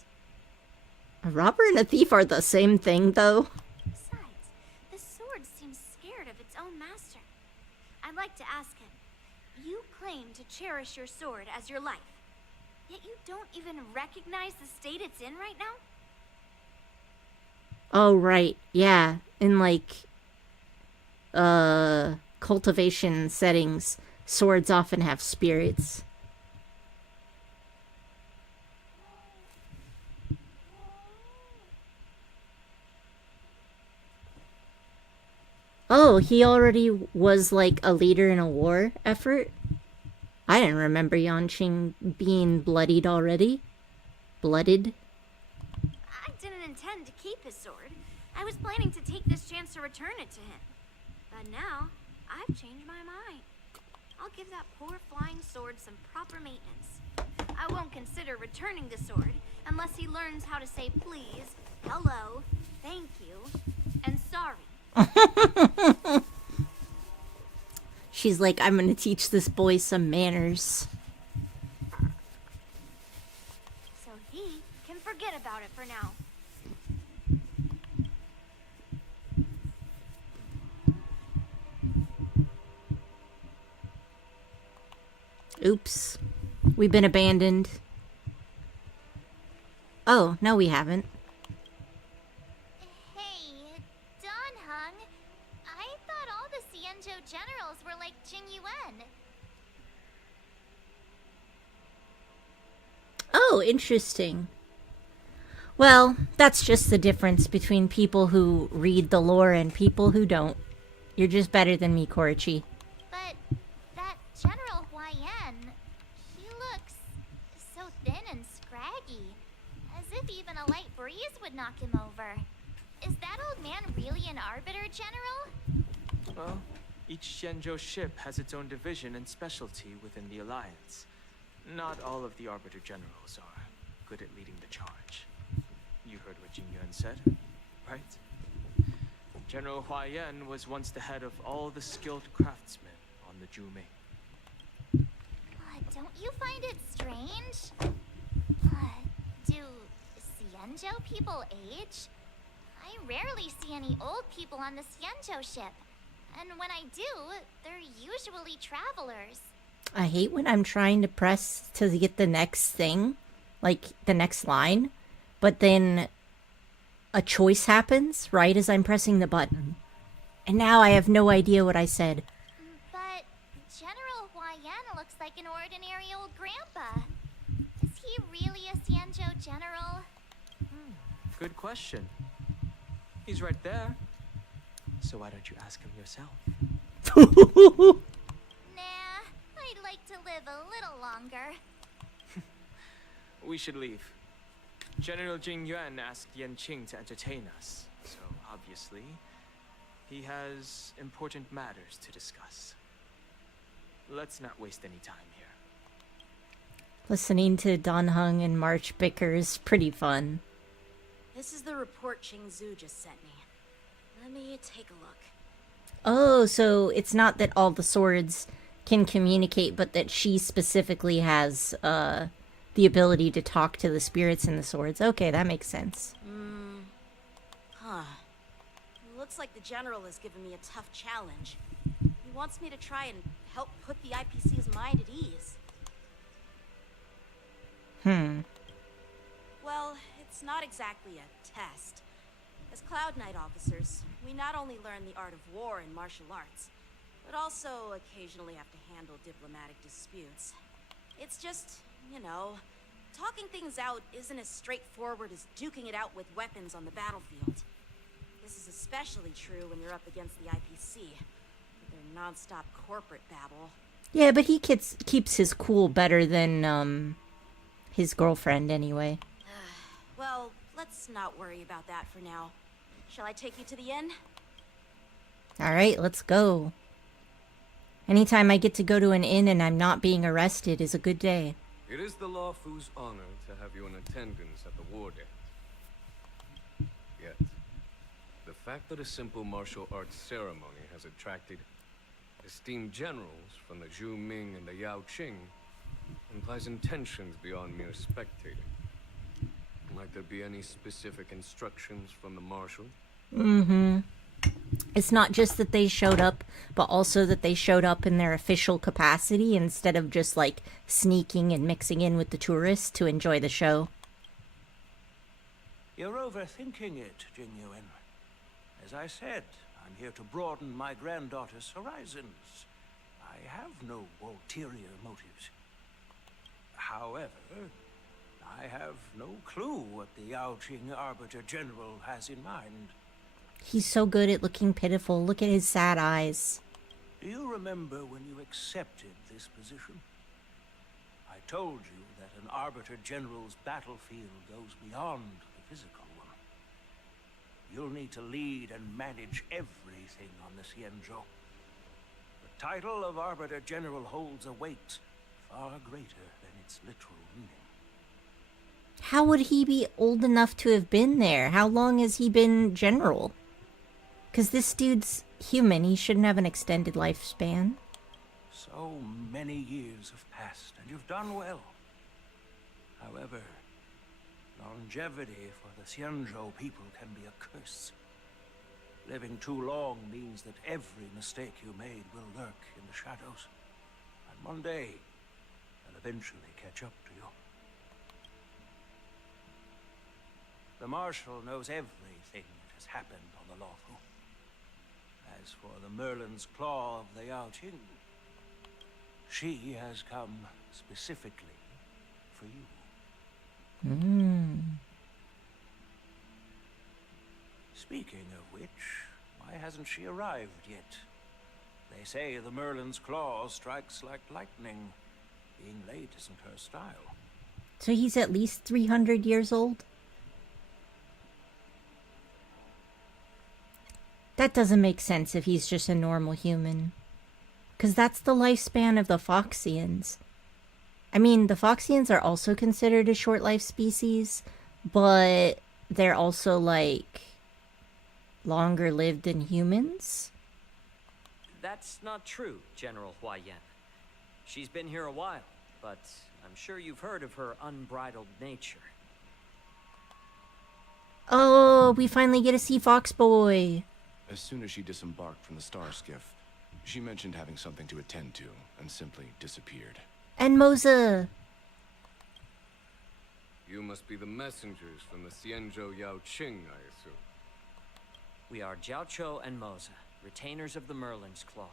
A robber and a thief are the same thing, though. Besides, the sword seems scared of its own master. I'd like to ask him. You claim to cherish your sword as your life, yet you don't even recognize the state it's in right now? Oh, right. Yeah. In, like, cultivation settings, swords often have spirits. Oh, he already was, like, a leader in a war effort? I didn't remember Yanqing being bloodied already. Blooded? I didn't intend to keep his sword. I was planning to take this chance to return it to him. But now, I've changed my mind. I'll give that poor flying sword some proper maintenance. I won't consider returning the sword unless he learns how to say please, hello, thank you, and sorry. She's like, I'm gonna teach this boy some manners. So he can forget about it for now. Oops. We've been abandoned. Oh, no we haven't. Hey, Don Hung. I thought all the Xianzhou generals were like Jing Yuan. Oh, interesting. Well, that's just the difference between people who read the lore and people who don't. You're just better than me, Korichi. But that General Huayan, he looks so thin and scraggy. As if even a light breeze would knock him over. Is that old man really an Arbiter, General? Well, each Xianzhou ship has its own division and specialty within the Alliance. Not all of the Arbiter Generals are good at leading the charge. You heard what Jing Yuan said, right? General Huayan was once the head of all the skilled craftsmen on the Zhuming. Don't you find it strange? Do Xianzhou people age? I rarely see any old people on the Xianzhou ship. And when I do, they're usually travelers. I hate when I'm trying to press to get the next thing, like the next line, but then a choice happens right as I'm pressing the button. And now I have no idea what I said. But General Huayan looks like an ordinary old grandpa. Is he really a Xianzhou general? Good question. He's right there. So why don't you ask him yourself? Nah, I'd like to live a little longer. We should leave. General Jing Yuan asked Yanqing to entertain us, so obviously, he has important matters to discuss. Let's not waste any time here. Listening to Don Hung and March bicker is pretty fun. This is the report Qing Zhu just sent me. Let me take a look. Oh, so it's not that all the swords can communicate, but that she specifically has the ability to talk to the spirits in the swords. Okay, that makes sense. Huh. Looks like the general has given me a tough challenge. He wants me to try and help put the IPC's mind at ease. Well, it's not exactly a test. As Cloud Knight officers, we not only learn the art of war and martial arts, but also occasionally have to handle diplomatic disputes. It's just, you know, talking things out isn't as straightforward as duking it out with weapons on the battlefield. This is especially true when you're up against the IPC, with their non-stop corporate babble. Yeah, but he keeps his cool better than his girlfriend anyway. Well, let's not worry about that for now. Shall I take you to the inn? Alright, let's go. Anytime I get to go to an inn and I'm not being arrested is a good day. It is the Luofu's honor to have you in attendance at the war dance. Yet, the fact that a simple martial arts ceremony has attracted esteemed generals from the Zhu Ming and the Yao Qing implies intentions beyond mere spectating. Might there be any specific instructions from the Marshal? Mm-hmm. It's not just that they showed up, but also that they showed up in their official capacity instead of just, like, sneaking and mixing in with the tourists to enjoy the show. You're overthinking it, Jingyuan. As I said, I'm here to broaden my granddaughter's horizons. I have no ulterior motives. However, I have no clue what the Yaoqing Arbiter General has in mind. He's so good at looking pitiful. Look at his sad eyes. Do you remember when you accepted this position? I told you that an Arbiter General's battlefield goes beyond the physical one. You'll need to lead and manage everything on the Xianzhou. The title of Arbiter General holds a weight far greater than its literal meaning. How would he be old enough to have been there? How long has he been general? Because this dude's human. He shouldn't have an extended lifespan. So many years have passed, and you've done well. However, longevity for the Xianzhou people can be a curse. Living too long means that every mistake you made will lurk in the shadows. And one day, they'll eventually catch up to you. The Marshal knows everything that has happened on the Luofu. As for the Merlin's Claw of the Yaoqing, she has come specifically for you. Speaking of which, why hasn't she arrived yet? They say the Merlin's Claw strikes like lightning. Being late isn't her style. So he's at least 300 years old? That doesn't make sense if he's just a normal human. Because that's the lifespan of the Foxians. I mean, the Foxians are also considered a short life species, but they're also, like, longer lived than humans? That's not true, General Huaiyan. She's been here a while, but I'm sure you've heard of her unbridled nature. Oh, we finally get to see Fox Boy. As soon as she disembarked from the star skiff, she mentioned having something to attend to and simply disappeared. And Moza. You must be the messengers from the Xianzhou Yaoqing, I assume. We are Jiaoqiu and Moza, retainers of the Merlin's Claw.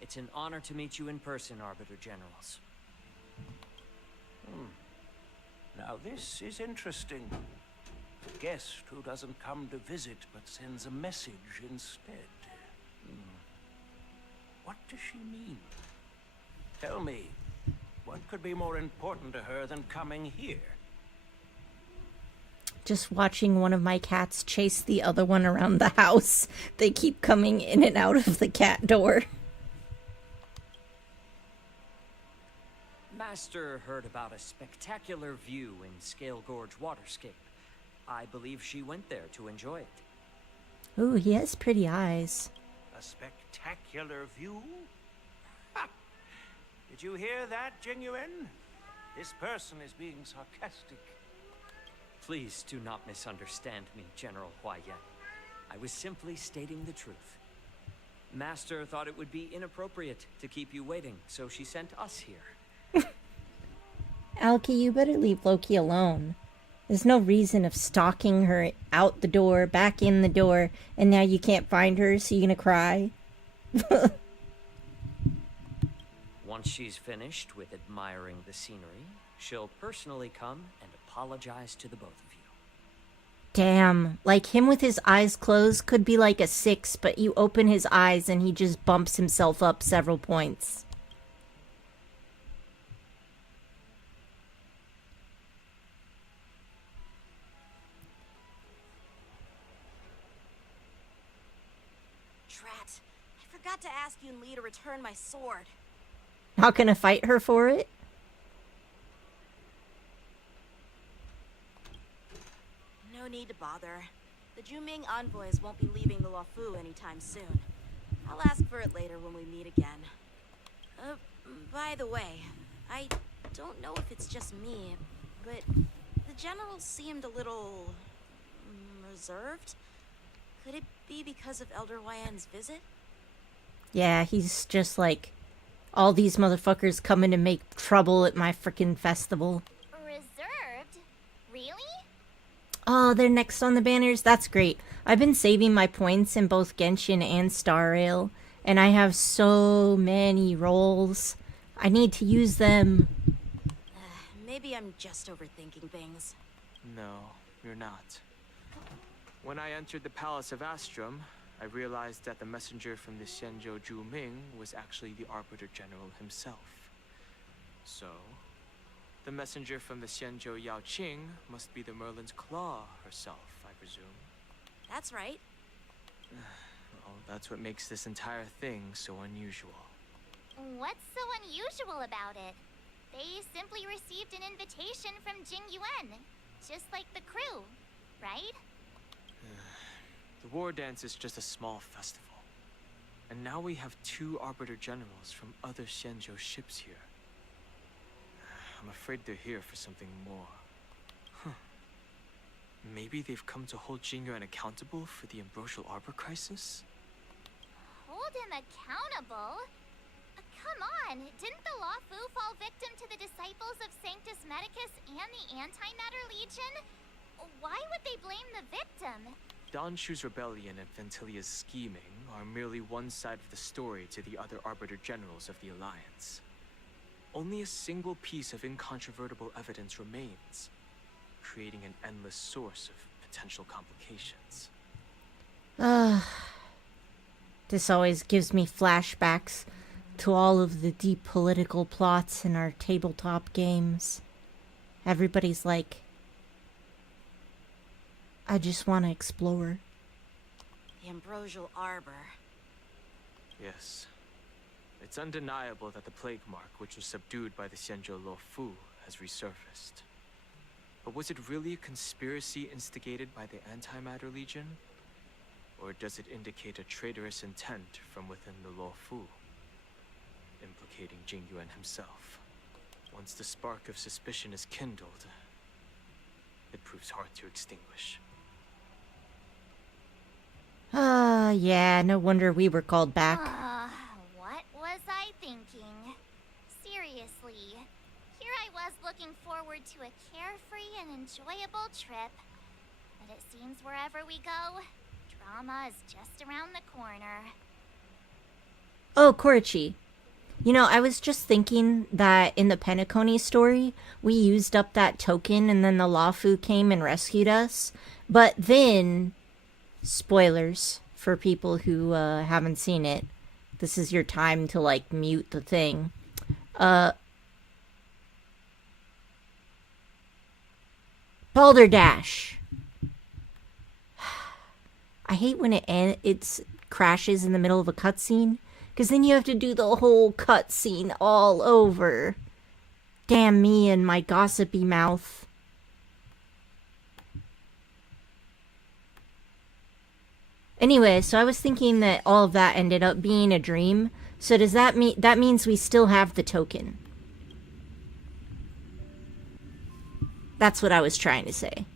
It's an honor to meet you in person, Arbiter Generals. Now this is interesting. A guest who doesn't come to visit but sends a message instead. What does she mean? Tell me, what could be more important to her than coming here? Just watching one of my cats chase the other one around the house. They keep coming in and out of the cat door. Master heard about a spectacular view in Scale Gorge Waterscape. I believe she went there to enjoy it. Ooh, he has pretty eyes. A spectacular view? Ha! Did you hear that, Jingyuan? This person is being sarcastic. Please do not misunderstand me, General Huaiyan. I was simply stating the truth. Master thought it would be inappropriate to keep you waiting, so she sent us here. Alki, you better leave Loki alone. There's no reason of stalking her out the door, back in the door, and now you can't find her, so you're gonna cry? Once she's finished with admiring the scenery, she'll personally come and apologize to the both of you. Damn, like him with his eyes closed could be like a 6, but you open his eyes and he just bumps himself up several points. Drat, I forgot to ask Yun Li to return my sword. Not gonna fight her for it? No need to bother. The Zhu Ming envoys won't be leaving the Luofu anytime soon. I'll ask for it later when we meet again. By the way, I don't know if it's just me, but the General seemed a little reserved. Could it be because of Elder YN's visit? Yeah, he's just like, all these motherfuckers coming to make trouble at my frickin' festival. Reserved? Really? Oh, they're next on the banners? That's great. I've been saving my points in both Genshin and Star Rail, and I have so many roles. I need to use them. Maybe I'm just overthinking things. No, you're not. When I entered the Palace of Astrum, I realized that the messenger from the Xianzhou Zhu Ming was actually the Arbiter General himself. So, the messenger from the Xianzhou Yao Qing must be the Merlin's Claw herself, I presume. That's right. Well, that's what makes this entire thing so unusual. What's so unusual about it? They simply received an invitation from Jing Yuan, just like the crew, right? The war dance is just a small festival. And now we have 2 Arbiter Generals from other Xianzhou ships here. I'm afraid they're here for something more. Maybe they've come to hold Jingyuan accountable for the Ambrosial Arbor crisis? Hold him accountable? Come on, didn't the Luofu fall victim to the disciples of Sanctus Medicus and the Antimatter Legion? Why would they blame the victim? Dan Shu's rebellion and Ventilia's scheming are merely one side of the story to the other Arbiter Generals of the Alliance. Only a single piece of incontrovertible evidence remains, creating an endless source of potential complications. This always gives me flashbacks to all of the deep political plots in our tabletop games. Everybody's like, I just want to explore. The Ambrosial Arbor. Yes. It's undeniable that the Plague Mark, which was subdued by the Xianzhou Luofu, has resurfaced. But was it really a conspiracy instigated by the Antimatter Legion? Or does it indicate a traitorous intent from within the Luofu, implicating Jingyuan himself? Once the spark of suspicion is kindled, it proves hard to extinguish. Yeah, no wonder we were called back. What was I thinking? Seriously, here I was looking forward to a carefree and enjoyable trip. But it seems wherever we go, drama is just around the corner. Oh, Korichi. You know, I was just thinking that in the Penacony story, we used up that token and then the Luofu came and rescued us. But then, spoilers for people who haven't seen it. This is your time to, like, mute the thing. Balderdash. I hate when it crashes in the middle of a cutscene, because then you have to do the whole cutscene all over. Damn me and my gossipy mouth. Anyway, so I was thinking that all of that ended up being a dream. So does that mean that means we still have the token? That's what I was trying to say.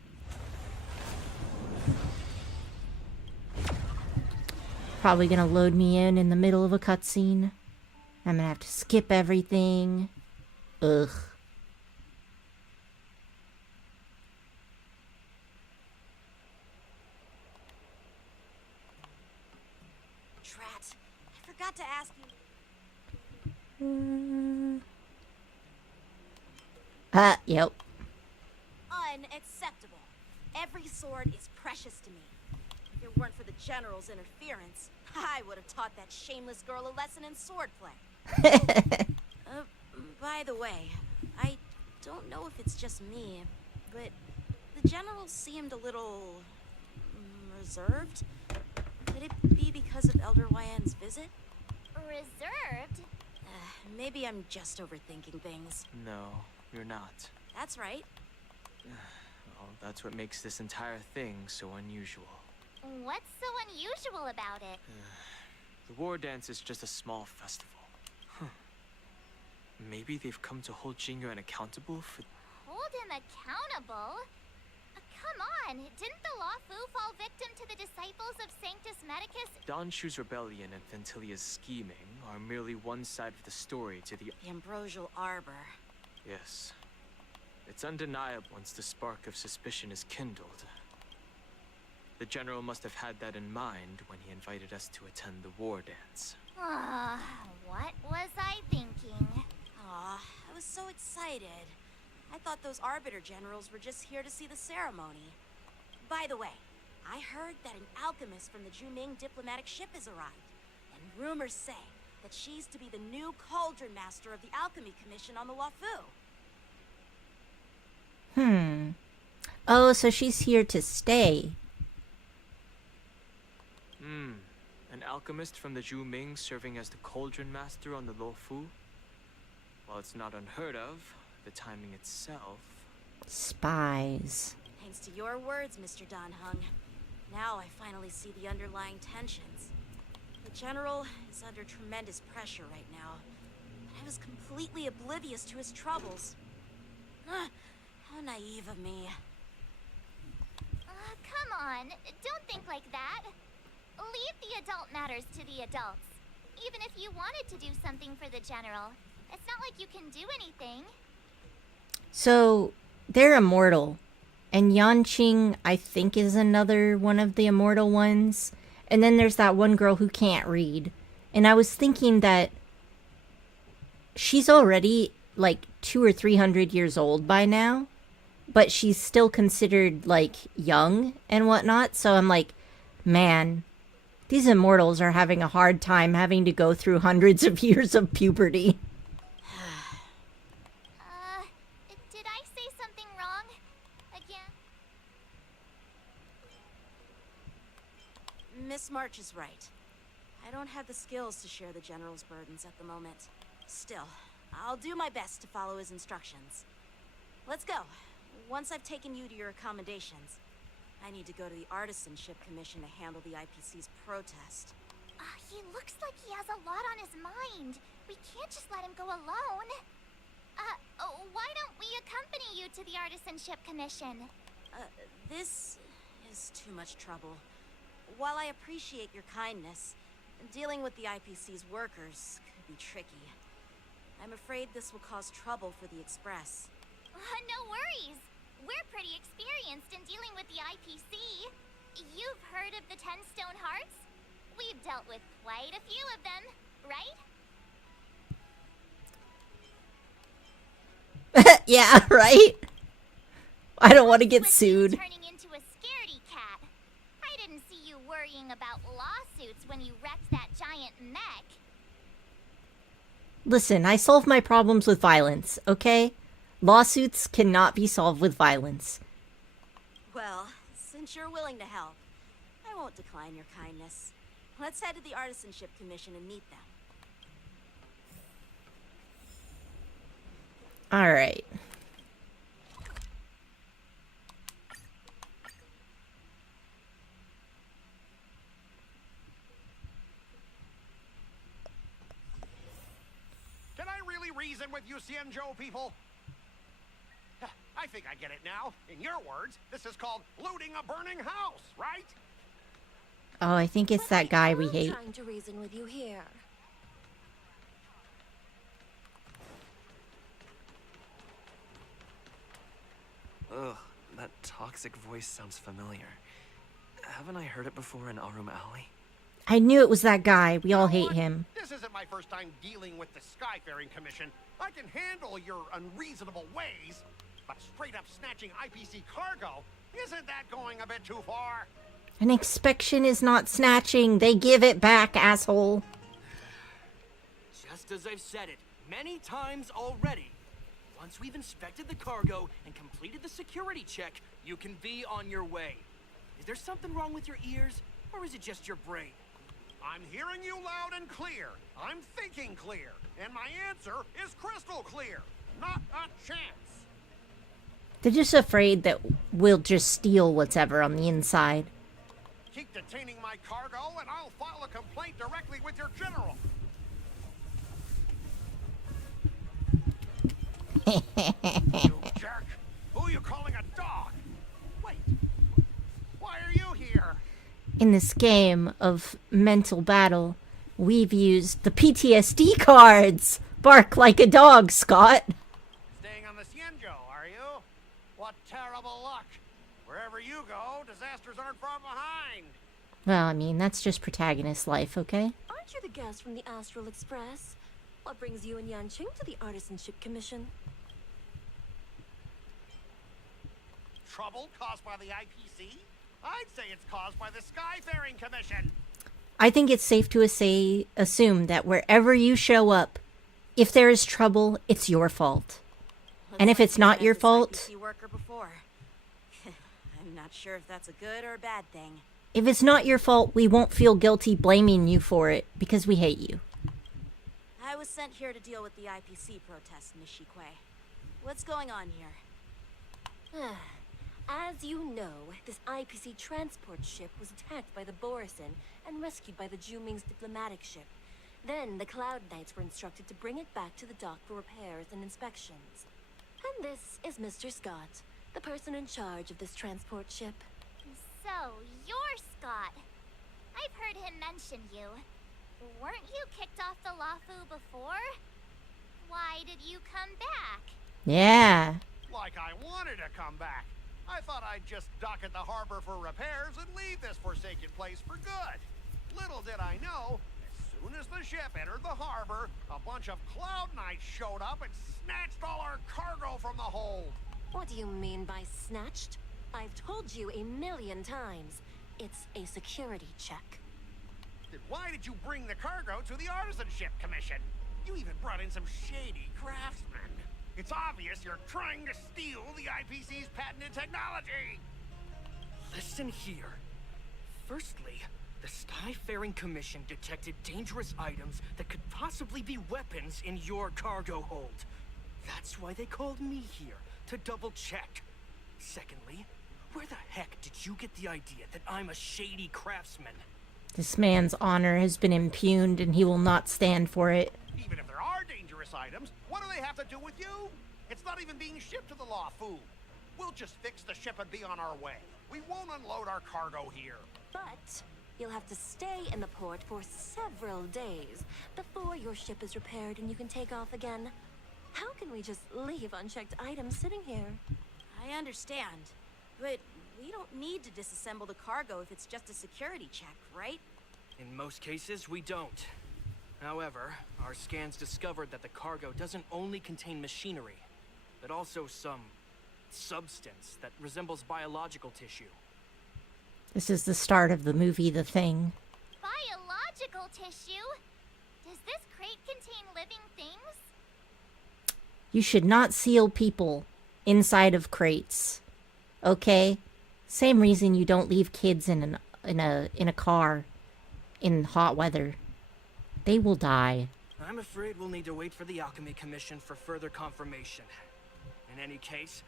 Probably gonna load me in the middle of a cutscene. I'm gonna have to skip everything. Ugh. Drat. I forgot to ask you. Yep. Unacceptable. Every sword is precious to me. If it weren't for the General's interference, I would have taught that shameless girl a lesson in swordplay. By the way, I don't know if it's just me, but the General seemed a little reserved. Could it be because of Elder YN's visit? Reserved? Maybe I'm just overthinking things. No, you're not. That's right. Well, that's what makes this entire thing so unusual. What's so unusual about it? The war dance is just a small festival. Huh. Maybe they've come to hold Jingyuan accountable for... Hold him accountable? Come on, didn't the Luofu fall victim to the disciples of Sanctus Medicus? Don Shu's rebellion and Ventilia's scheming are merely one side of the story to the... The Ambrosial Arbor. Yes. It's undeniable once the spark of suspicion is kindled. The General must have had that in mind when he invited us to attend the war dance. What was I thinking? Aw, I was so excited. I thought those Arbiter Generals were just here to see the ceremony. By the way, I heard that an alchemist from the Juming diplomatic ship has arrived. And rumors say that she's to be the new Cauldron Master of the Alchemy Commission on the Luofu. Oh, so she's here to stay. An alchemist from the Juming serving as the Cauldron Master on the Luofu? While it's not unheard of, the timing itself... Spies. Thanks to your words, Mr. Dan Heng. Now I finally see the underlying tensions. The General is under tremendous pressure right now. But I was completely oblivious to his troubles. How naive of me. Come on, don't think like that. Leave the adult matters to the adults. Even if you wanted to do something for the General, it's not like you can do anything. So, they're immortal. And Yanqing, I think, is another one of the immortal ones. And then there's that one girl who can't read. And I was thinking that she's already, like, 200 or 300 years old by now. But she's still considered, like, young and whatnot. So I'm like, man, these immortals are having a hard time having to go through hundreds of years of puberty. Did I say something wrong? Again? Miss March is right. I don't have the skills to share the General's burdens at the moment. Still, I'll do my best to follow his instructions. Let's go. Once I've taken you to your accommodations, I need to go to the Artisanship Commission to handle the IPC's protest. He looks like he has a lot on his mind. We can't just let him go alone. Why don't we accompany you to the Artisanship Commission? This is too much trouble. While I appreciate your kindness, dealing with the IPC's workers could be tricky. I'm afraid this will cause trouble for the Express. No worries. We're pretty experienced in dealing with the IPC. You've heard of the 10 Stone Hearts? We've dealt with quite a few of them, right? Yeah, right? I don't want to get sued. Turning into a scaredy cat. I didn't see you worrying about lawsuits when you wrecked that giant mech. Listen, I solve my problems with violence, okay? Lawsuits cannot be solved with violence. Well, since you're willing to help, I won't decline your kindness. Let's head to the Artisanship Commission and meet them. Alright. Can I really reason with you Xianzhou people? I think I get it now. In your words, this is called looting a burning house, right? Oh, I think it's that guy we hate. Trying to reason with you here. Ugh, that toxic voice sounds familiar. Haven't I heard it before in Arum Alley? I knew it was that guy. We all hate him. This isn't my first time dealing with the Skyfaring Commission. I can handle your unreasonable ways, but straight up snatching IPC cargo, isn't that going a bit too far? An inspection is not snatching. They give it back, asshole. Just as I've said it many times already. Once we've inspected the cargo and completed the security check, you can be on your way. Is there something wrong with your ears, or is it just your brain? I'm hearing you loud and clear. I'm thinking clear. And my answer is crystal clear. Not a chance. They're just afraid that we'll just steal whatever on the inside. Keep detaining my cargo, and I'll file a complaint directly with your general. You jerk! Who are you calling a dog? Wait, why are you here? In this game of mental battle, we've used the PTSD cards. Bark like a dog, Scott. Staying on the Xianzhou, are you? What terrible luck! Wherever you go, disasters aren't far behind. Well, I mean, that's just protagonist life, okay? Aren't you the guest from the Astral Express? What brings you and Yanqing to the Artisanship Commission? Trouble caused by the IPC? I'd say it's caused by the Skyfaring Commission. I think it's safe to assume that wherever you show up, if there is trouble, it's your fault. And if it's not your fault, Worker before. I'm not sure if that's a good or a bad thing. if it's not your fault, we won't feel guilty blaming you for it because we hate you. I was sent here to deal with the IPC protest, Miss Shikue. What's going on here? As you know, this IPC transport ship was attacked by the Borisin and rescued by the Juming's diplomatic ship. Then the Cloud Knights were instructed to bring it back to the dock for repairs and inspections. And this is Mr. Scott, the person in charge of this transport ship. So, you're Scott. I've heard him mention you. Weren't you kicked off the Lafu before? Why did you come back? Yeah. Like I wanted to come back. I thought I'd just dock at the harbor for repairs and leave this forsaken place for good. Little did I know, as soon as the ship entered the harbor, a bunch of Cloud Knights showed up and snatched all our cargo from the hold. What do you mean by snatched? I've told you 1,000,000 times. It's a security check. Then why did you bring the cargo to the Artisanship Commission? You even brought in some shady craftsmen. It's obvious you're trying to steal the IPC's patented technology. Listen here. Firstly, the Skyfaring Commission detected dangerous items that could possibly be weapons in your cargo hold. That's why they called me here, to double check. Secondly, where the heck did you get the idea that I'm a shady craftsman? This man's honor has been impugned and he will not stand for it. Even if there are dangerous items, what do they have to do with you? It's not even being shipped to the Lafu. We'll just fix the ship and be on our way. We won't unload our cargo here. But you'll have to stay in the port for several days before your ship is repaired and you can take off again. How can we just leave unchecked items sitting here? I understand, but we don't need to disassemble the cargo if it's just a security check, right? In most cases, we don't. However, our scans discovered that the cargo doesn't only contain machinery, but also some substance that resembles biological tissue. This is the start of the movie The Thing. Biological tissue? Does this crate contain living things? You should not seal people inside of crates. Okay? Same reason you don't leave kids in a car in hot weather. They will die. I'm afraid we'll need to wait for the Alchemy Commission for further confirmation. In any case,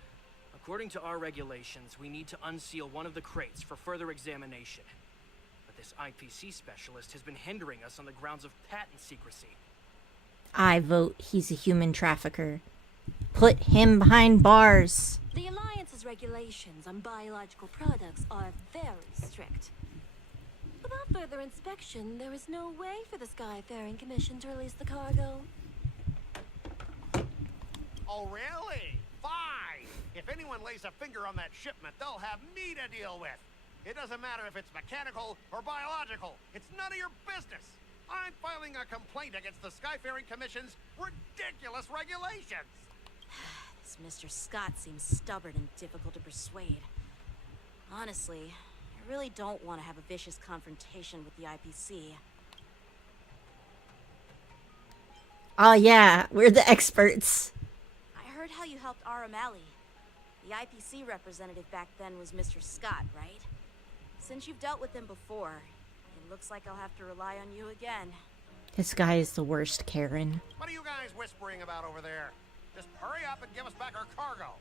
according to our regulations, we need to unseal one of the crates for further examination. But this IPC specialist has been hindering us on the grounds of patent secrecy. I vote he's a human trafficker. Put him behind bars. The Alliance's regulations on biological products are very strict. Without further inspection, there is no way for the Skyfaring Commission to release the cargo. Oh, really? Fine. If anyone lays a finger on that shipment, they'll have me to deal with. It doesn't matter if it's mechanical or biological. It's none of your business. I'm filing a complaint against the Skyfaring Commission's ridiculous regulations. This Mr. Scott seems stubborn and difficult to persuade. Honestly, I really don't want to have a vicious confrontation with the IPC. Oh yeah, we're the experts. I heard how you helped Aramali. The IPC representative back then was Mr. Scott, right? Since you've dealt with him before, it looks like I'll have to rely on you again. This guy is the worst, Karen. What are you guys whispering about over there? Just hurry up and give us back our cargo.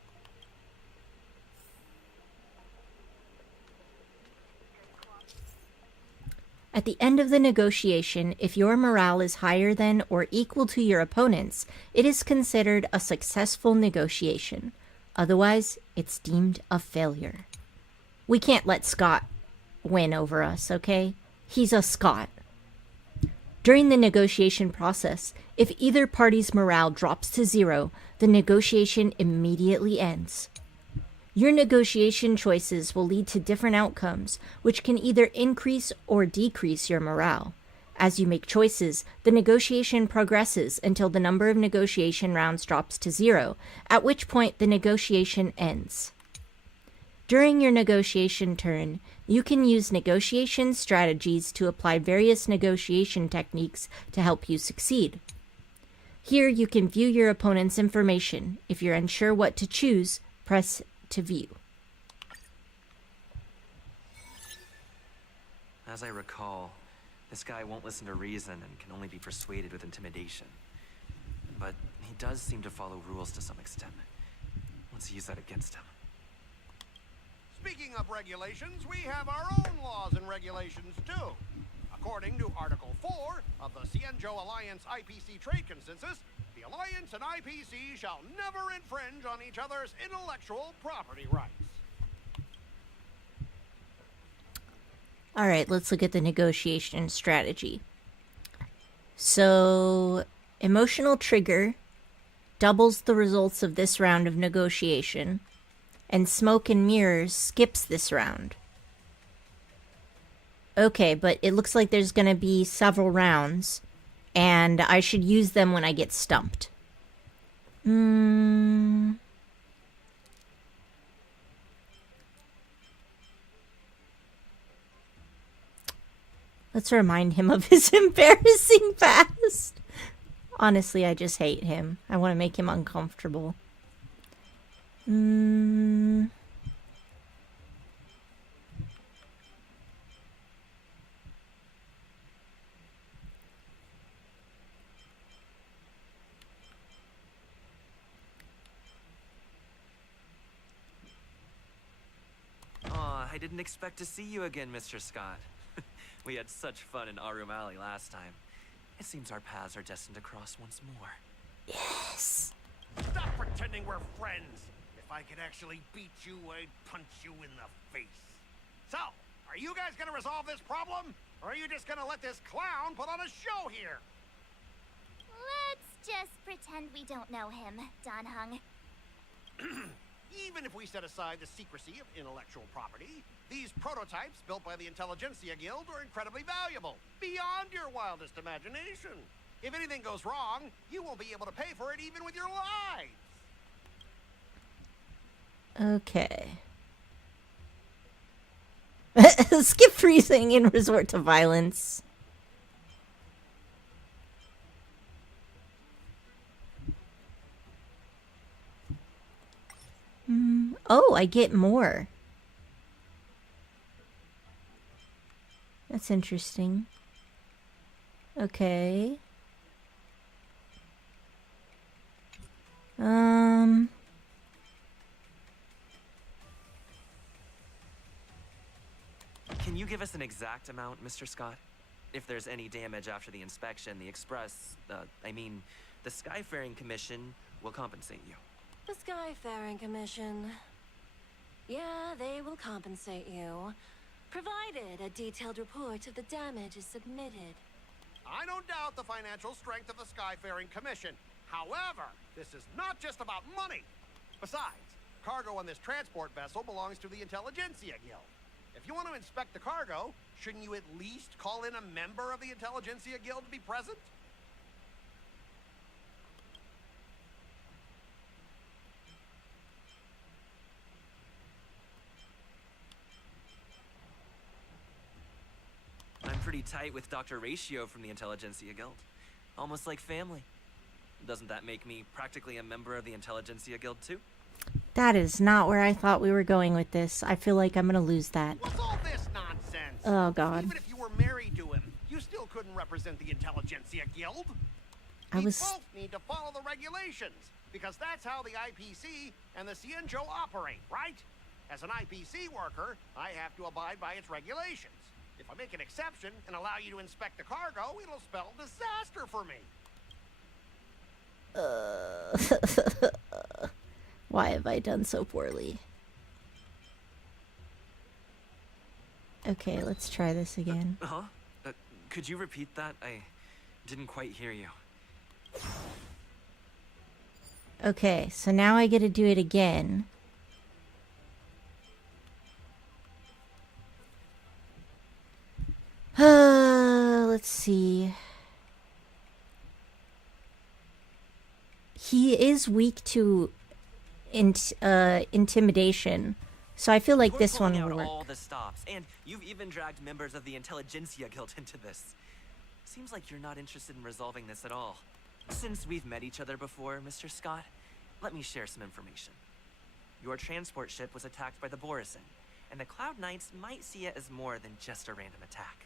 At the end of the negotiation, if your morale is higher than or equal to your opponent's, it is considered a successful negotiation. Otherwise, it's deemed a failure. We can't let Scott win over us, okay? He's a Scott. During the negotiation process, if either party's morale drops to 0, the negotiation immediately ends. Your negotiation choices will lead to different outcomes, which can either increase or decrease your morale. As you make choices, the negotiation progresses until the number of negotiation rounds drops to 0, at which point the negotiation ends. During your negotiation turn, you can use negotiation strategies to apply various negotiation techniques to help you succeed. Here you can view your opponent's information. If you're unsure what to choose, press to view. As I recall, this guy won't listen to reason and can only be persuaded with intimidation. But he does seem to follow rules to some extent. Let's use that against him. Speaking of regulations, we have our own laws and regulations too. According to Article 4 of the Xianzhou Alliance IPC Trade Consensus, the Alliance and IPC shall never infringe on each other's intellectual property rights. Alright, let's look at the negotiation strategy. So, emotional trigger doubles the results of this round of negotiation, and smoke and mirrors skips this round. Okay, but it looks like there's gonna be several rounds, and I should use them when I get stumped. Let's remind him of his embarrassing past. Honestly, I just hate him. I want to make him uncomfortable. I didn't expect to see you again, Mr. Scott. We had such fun in Arum Alley last time. It seems our paths are destined to cross once more. Yes. Stop pretending we're friends. If I could actually beat you, I'd punch you in the face. So, are you guys gonna resolve this problem? Or are you just gonna let this clown put on a show here? Let's just pretend we don't know him, Dan Heng. Even if we set aside the secrecy of intellectual property, these prototypes built by the Intelligentsia Guild are incredibly valuable, beyond your wildest imagination. If anything goes wrong, you won't be able to pay for it even with your lives. Okay. Skip freezing and resort to violence. Oh, I get more. That's interesting. Okay. Can you give us an exact amount, Mr. Scott? If there's any damage after the inspection, the the Skyfaring Commission will compensate you. The Skyfaring Commission. Yeah, they will compensate you, provided a detailed report of the damage is submitted. I don't doubt the financial strength of the Skyfaring Commission. However, this is not just about money. Besides, cargo on this transport vessel belongs to the Intelligentsia Guild. If you want to inspect the cargo, shouldn't you at least call in a member of the Intelligentsia Guild to be present? I'm pretty tight with Dr. Ratio from the Intelligentsia Guild. Almost like family. Doesn't that make me practically a member of the Intelligentsia Guild too? That is not where I thought we were going with this. I feel like I'm gonna lose that. What's all this nonsense? Oh, God. Even if you were married to him, you still couldn't represent the Intelligentsia Guild. We both need to follow the regulations, because that's how the IPC and the Xianzhou operate, right? As an IPC worker, I have to abide by its regulations. If I make an exception and allow you to inspect the cargo, it'll spell disaster for me. Why have I done so poorly? Okay, let's try this again. Huh? Could you repeat that? I didn't quite hear you. Okay, so now I get to do it again. Let's see. He is weak to intimidation, so I feel like this one You're will pulling out work. all the stops, and you've even dragged members of the Intelligentsia Guild into this. Seems like you're not interested in resolving this at all. Since we've met each other before, Mr. Scott, let me share some information. Your transport ship was attacked by the Borison, and the Cloud Knights might see it as more than just a random attack.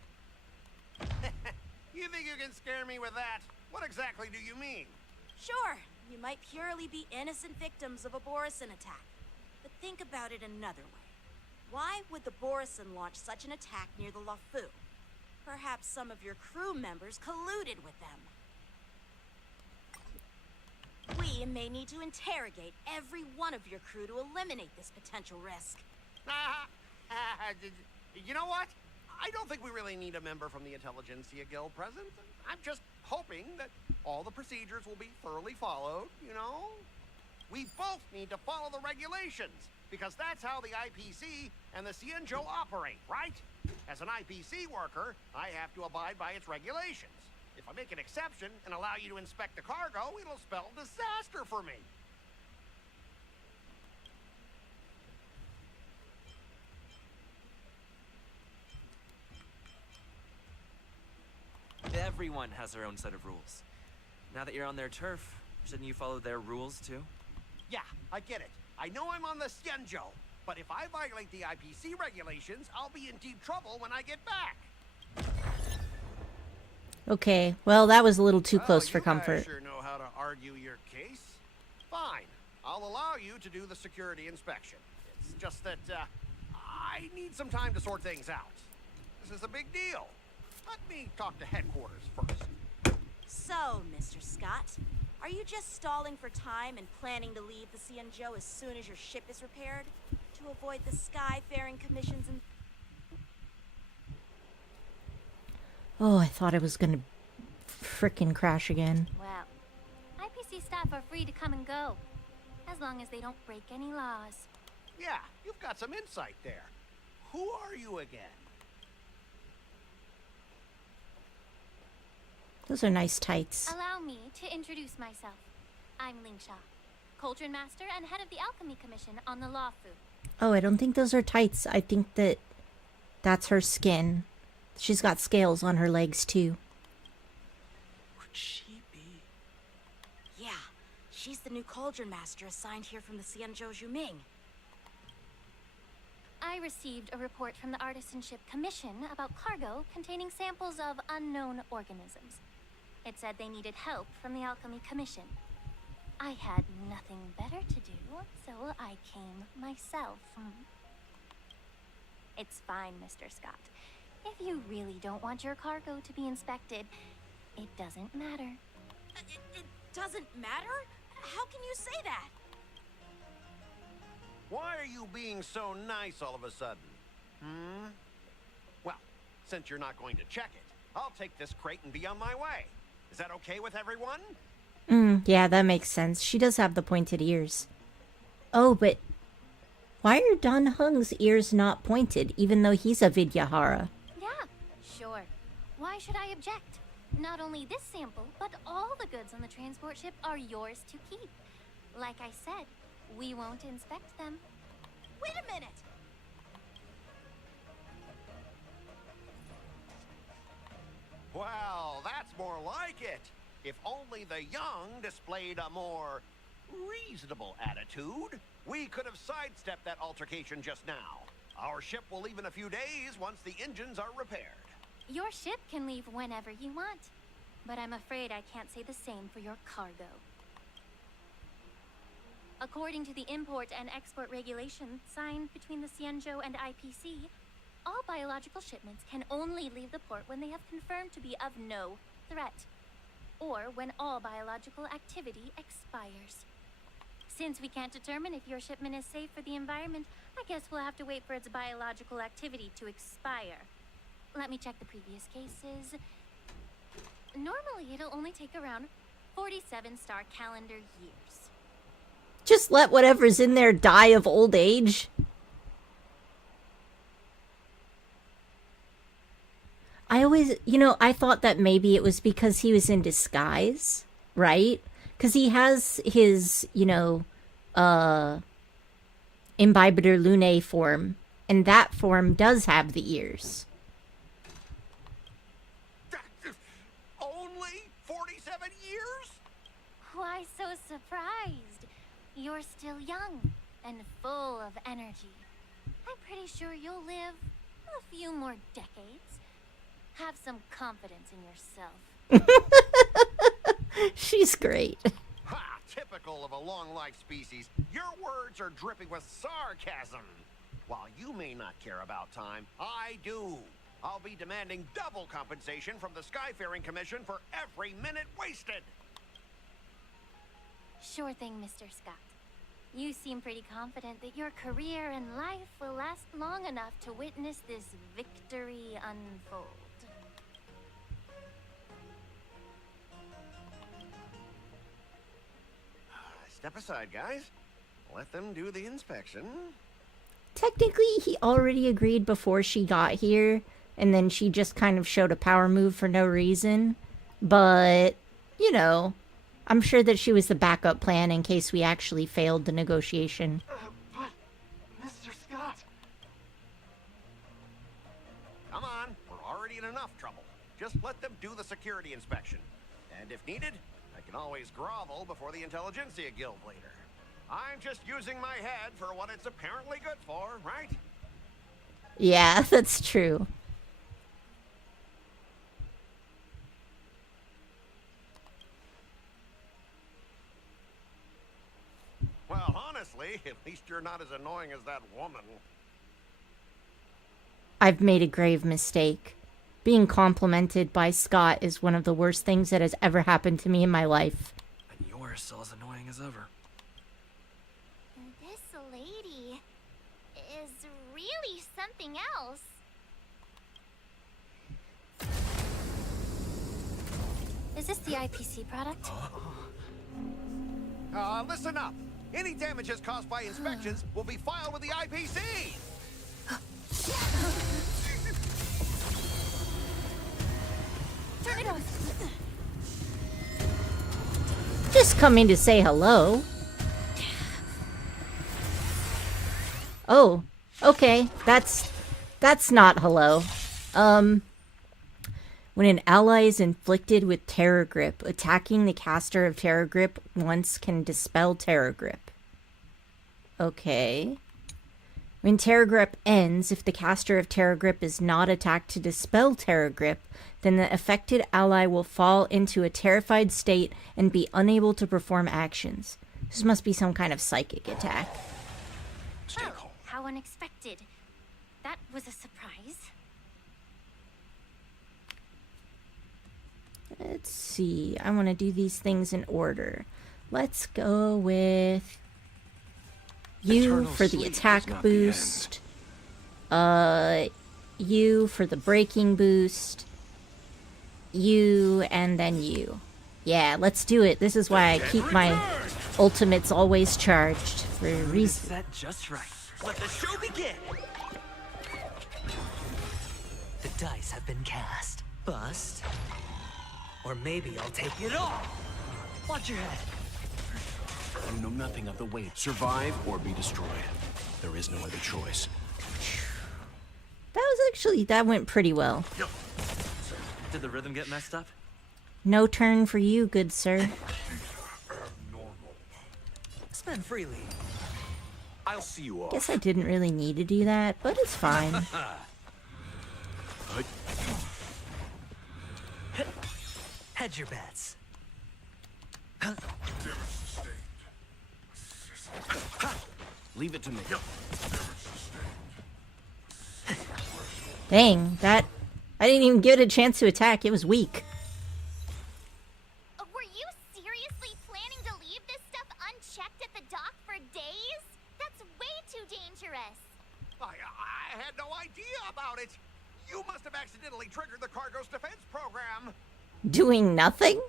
You think you can scare me with that? What exactly do you mean? Sure, you might purely be innocent victims of a Borison attack. But think about it another way. Why would the Borison launch such an attack near the Lafu? Perhaps some of your crew members colluded with them. We may need to interrogate every one of your crew to eliminate this potential risk. You know what? I don't think we really need a member from the Intelligentsia Guild present. I'm just hoping that all the procedures will be thoroughly followed, you know? We both need to follow the regulations, because that's how the IPC and the Xianzhou operate, right? As an IPC worker, I have to abide by its regulations. If I make an exception and allow you to inspect the cargo, it'll spell disaster for me. Everyone has their own set of rules. Now that you're on their turf, shouldn't you follow their rules too? Yeah, I get it. I know I'm on the Xianzhou, but if I violate the IPC regulations, I'll be in deep trouble when I get back. Okay, well, that was a little too close for You guys comfort. sure know how to argue your case. Fine, I'll allow you to do the security inspection. It's just that I need some time to sort things out. This is a big deal. Let me talk to headquarters first. So, Mr. Scott, are you just stalling for time and planning to leave the Xianzhou as soon as your ship is repaired? To avoid the Skyfaring Commission's and Oh, I thought I was gonna frickin' crash again. Well, IPC staff are free to come and go, as long as they don't break any laws. Yeah, you've got some insight there. Who are you again? Those are nice tights. Allow me to introduce myself. I'm Lingsha, Cauldron Master and head of the Alchemy Commission on the Lafu. Oh, I don't think those are tights. I think that's her skin. She's got scales on her legs, too. Could she be? yeah, she's the new Cauldron Master assigned here from the Xianzhou Zhuming. I received a report from the Artisanship Commission about cargo containing samples of unknown organisms. It said they needed help from the Alchemy Commission. I had nothing better to do, so I came myself. It's fine, Mr. Scott. If you really don't want your cargo to be inspected, it doesn't matter. It doesn't matter? How can you say that? Why are you being so nice all of a sudden? Well, since you're not going to check it, I'll take this crate and be on my way. Is that okay with everyone? Yeah, that makes sense. She does have the pointed ears. Oh, but why are Dan Heng's ears not pointed, even though he's a Vidyahara? Yeah, sure. Why should I object? Not only this sample, but all the goods on the transport ship are yours to keep. Like I said, we won't inspect them. Wait a minute! Well, that's more like it. If only the young displayed a more reasonable attitude, we could have sidestepped that altercation just now. Our ship will leave in a few days once the engines are repaired. Your ship can leave whenever you want, but I'm afraid I can't say the same for your cargo. According to the import and export regulations signed between the Xianzhou and IPC, all biological shipments can only leave the port when they have confirmed to be of no threat, or when all biological activity expires. Since we can't determine if your shipment is safe for the environment, I guess we'll have to wait for its biological activity to expire. Let me check the previous cases. Normally, it'll only take around 47 star calendar years. Just let whatever's in there die of old age. I always, I thought that maybe it was because he was in disguise, right? Because he has his, Imbibitor Lunae form, and that form does have the ears. Only 47 years? Why so surprised? You're still young and full of energy. I'm pretty sure you'll live a few more decades. Have some confidence in yourself. She's great. Ha! Typical of a long-life species. Your words are dripping with sarcasm. While you may not care about time, I do. I'll be demanding double compensation from the Skyfaring Commission for every minute wasted. Sure thing, Mr. Scott. You seem pretty confident that your career and life will last long enough to witness this victory unfold. Step aside, guys. Let them do the inspection. Technically, he already agreed before she got here, and then she just kind of showed a power move for no reason. But, I'm sure that she was the backup plan in case we actually failed the negotiation. But, Mr. Scott... Come on, we're already in enough trouble. Just let them do the security inspection. And if needed, I can always grovel before the Intelligentsia Guild later. I'm just using my head for what it's apparently good for, right? Yeah, that's true. Well, honestly, at least you're not as annoying as that woman. I've made a grave mistake. Being complimented by Scott is one of the worst things that has ever happened to me in my life. And you're still as annoying as ever. This lady is really something else. Is this the IPC product? Listen up. Any damages caused by inspections will be filed with the IPC. Turn it off. Just coming to say hello. Oh, okay. That's not hello. When an ally is inflicted with Terror Grip, attacking the caster of Terror Grip once can dispel Terror Grip. Okay. When Terror Grip ends, if the caster of Terror Grip is not attacked to dispel Terror Grip, then the affected ally will fall into a terrified state and be unable to perform actions. This must be some kind of psychic attack. Oh, how unexpected. That was a surprise. Let's see. I want to do these things in order. Let's go with you for the attack boost. You for the braking boost. You and then you. Yeah, let's do it. This is why I keep my ultimates always charged for a reason. Set just right. Let the show begin. The dice have been cast. Bust. Or maybe I'll take it all. Watch your head. You know nothing of the weight. Survive or be destroyed. There is no other choice. That went pretty well. Did the rhythm get messed up? No turn for you, good sir. Spend freely. I'll see you off. Guess I didn't really need to do that, but it's fine. Hedge your bets. Leave it to me. Dang, that... I didn't even give it a chance to attack. It was weak. Were you seriously planning to leave this stuff unchecked at the dock for days? That's way too dangerous. I had no idea about it. You must have accidentally triggered the cargo's defense program. Doing nothing?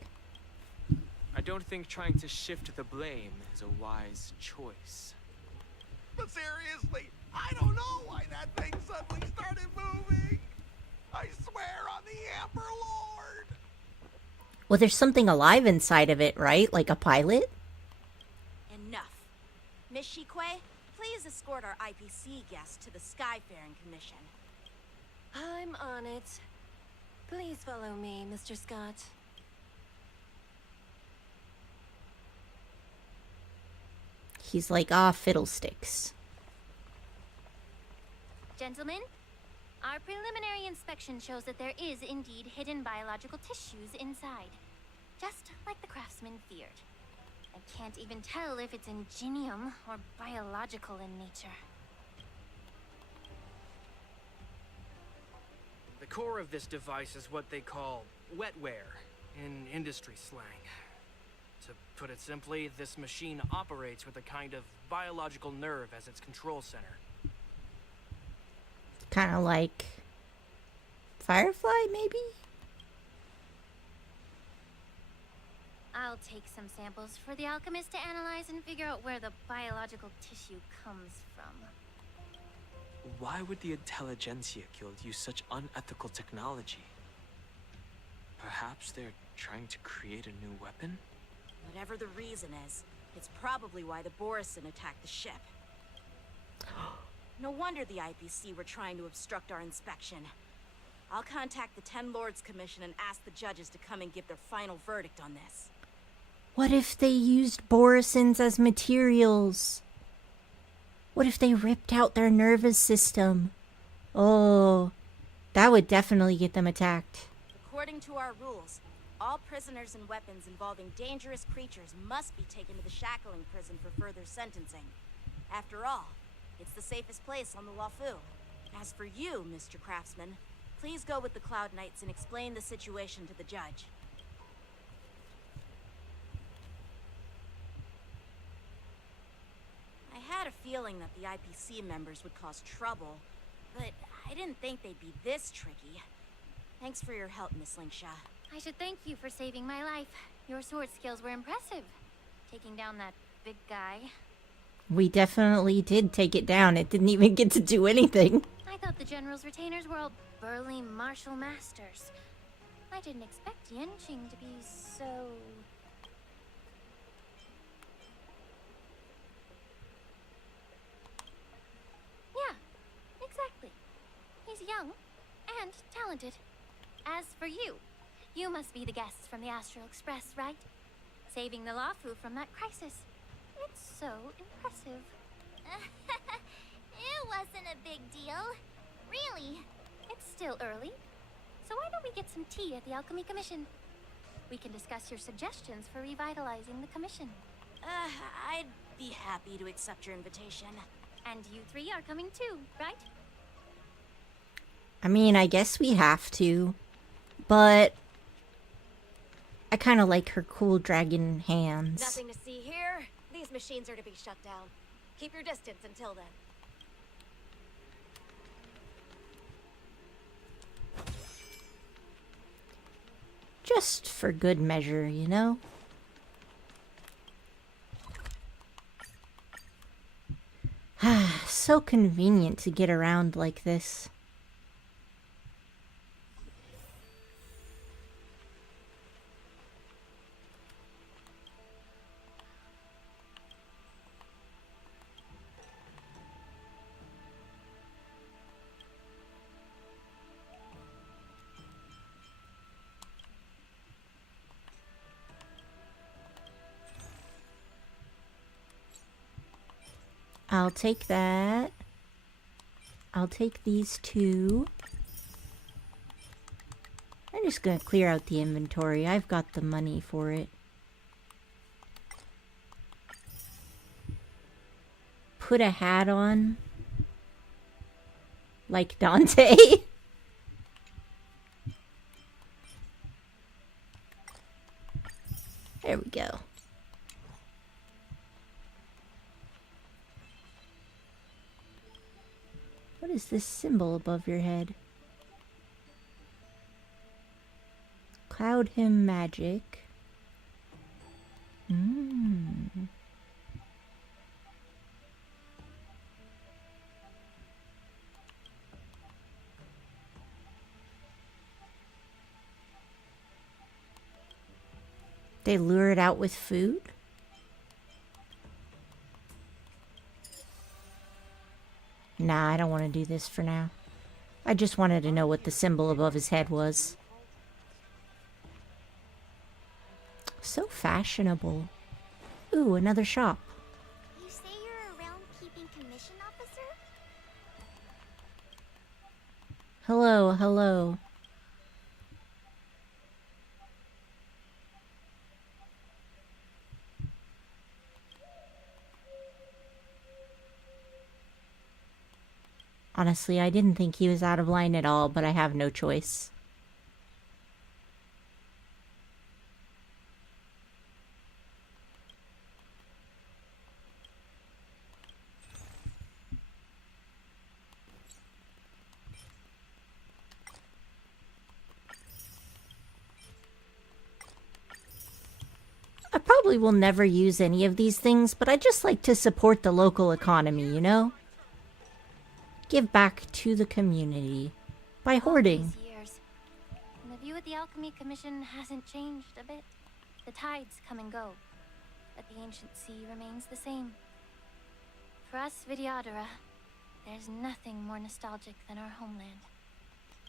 I don't think trying to shift the blame is a wise choice. But seriously, I don't know why that thing suddenly started moving. I swear on the Amber Lord. Well, there's something alive inside of it, right? Like a pilot? Enough. Miss Shikwe, please escort our IPC guests to the Skyfaring Commission. I'm on it. Please follow me, Mr. Scott. He's like, ah, fiddlesticks. Gentlemen, our preliminary inspection shows that there is indeed hidden biological tissues inside. Just like the craftsman feared. I can't even tell if it's ingenium or biological in nature. The core of this device is what they call wetware in industry slang. To put it simply, this machine operates with a kind of biological nerve as its control center. Kind of like... Firefly, maybe? I'll take some samples for the alchemist to analyze and figure out where the biological tissue comes from. Why would the Intelligentsia Guild use such unethical technology? Perhaps they're trying to create a new weapon? Whatever the reason is, it's probably why the Borison attacked the ship. No wonder the IPC were trying to obstruct our inspection. I'll contact the Ten Lords Commission and ask the judges to come and give their final verdict on this. What if they used Borisons as materials? What if they ripped out their nervous system? Oh, that would definitely get them attacked. According to our rules, all prisoners and weapons involving dangerous creatures must be taken to the shackling prison for further sentencing. After all, it's the safest place on the Luofu. As for you, Mr. Craftsman, please go with the Cloud Knights and explain the situation to the judge. I had a feeling that the IPC members would cause trouble, but I didn't think they'd be this tricky. Thanks for your help, Miss Lingsha. I should thank you for saving my life. Your sword skills were impressive. Taking down that big guy. We definitely did take it down. It didn't even get to do anything. I thought the General's retainers were all burly martial masters. I didn't expect Yanqing to be so... Yeah, exactly. He's young and talented. As for you, you must be the guests from the Astral Express, right? Saving the Luofu from that crisis. It's so impressive. It wasn't a big deal. Really. It's still early. So why don't we get some tea at the Alchemy Commission? We can discuss your suggestions for revitalizing the commission. I'd be happy to accept your invitation. And you three are coming too, right? I mean, I guess we have to. But... I kind of like her cool dragon hands. Nothing to see here. These machines are to be shut down. Keep your distance until then. Just for good measure, you know? So convenient to get around like this. I'll take that. I'll take these two. I'm just gonna clear out the inventory. I've got the money for it. Put a hat on. Like Dante. There we go. What is this symbol above your head? Cloud him magic. They lure it out with food? Nah, I don't want to do this for now. I just wanted to know what the symbol above his head was. So fashionable. Ooh, another shop. You say you're a realm-keeping commission officer? Hello, hello. Honestly, I didn't think he was out of line at all, but I have no choice. I probably will never use any of these things, but I just like to support the local economy, you know? Give back to the community by hoarding. These years, and the view of the Alchemy Commission hasn't changed a bit. The tides come and go, but the ancient sea remains the same. For us Vidyadhara, there's nothing more nostalgic than our homeland.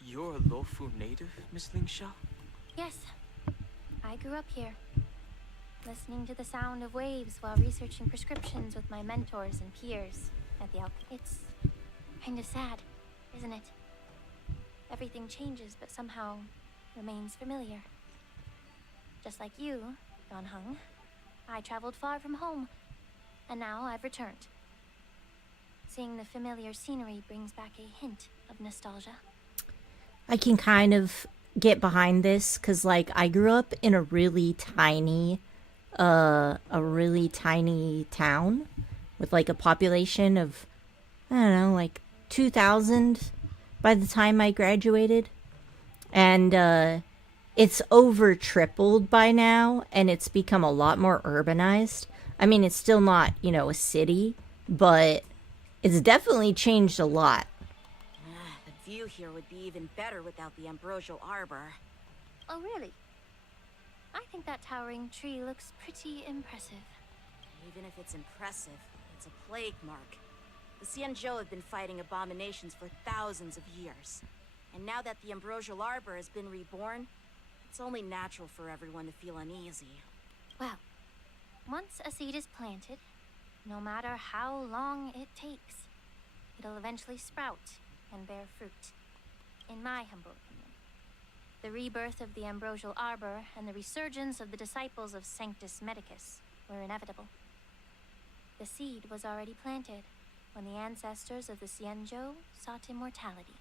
You're a Luofu native, Miss Lingsha? Yes, I grew up here, listening to the sound of waves while researching prescriptions with my mentors and peers at the Alchemy. It's kind of sad, isn't it? Everything changes, but somehow remains familiar. Just like you, Dan Heng, I traveled far from home, and now I've returned. Seeing the familiar scenery brings back a hint of nostalgia. I can kind of get behind this, because, like, I grew up in a really tiny town with, like, a population of, I don't know, like 2,000 by the time I graduated. And it's over tripled by now, and it's become a lot more urbanized. I mean, it's still not, you know, a city, but it's definitely changed a lot. The view here would be even better without the Ambrosial Arbor. Oh, really? I think that towering tree looks pretty impressive. Even if it's impressive, it's a plague mark. The Xianzhou have been fighting abominations for thousands of years. And now that the Ambrosial Arbor has been reborn, it's only natural for everyone to feel uneasy. Well, once a seed is planted, no matter how long it takes, it'll eventually sprout and bear fruit. In my humble opinion, the rebirth of the Ambrosial Arbor and the resurgence of the disciples of Sanctus Medicus were inevitable. The seed was already planted when the ancestors of the Xianzhou sought immortality.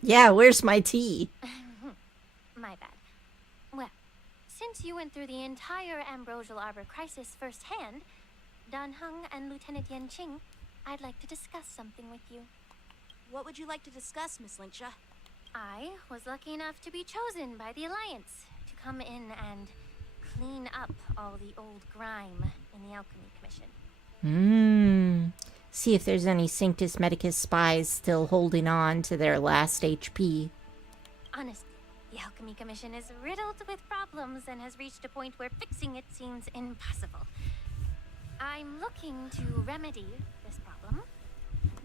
Yeah, where's my tea? My bad. Well, since you went through the entire Ambrosial Arbor crisis firsthand, Dan Heng and Lieutenant Yanqing, I'd like to discuss something with you. What would you like to discuss, Miss Lingsha? I was lucky enough to be chosen by the Alliance to come in and clean up all the old grime in the Alchemy Commission. See if there's any Sanctus Medicus spies still holding on to their last HP. Honestly, the Alchemy Commission is riddled with problems and has reached a point where fixing it seems impossible. I'm looking to remedy this problem,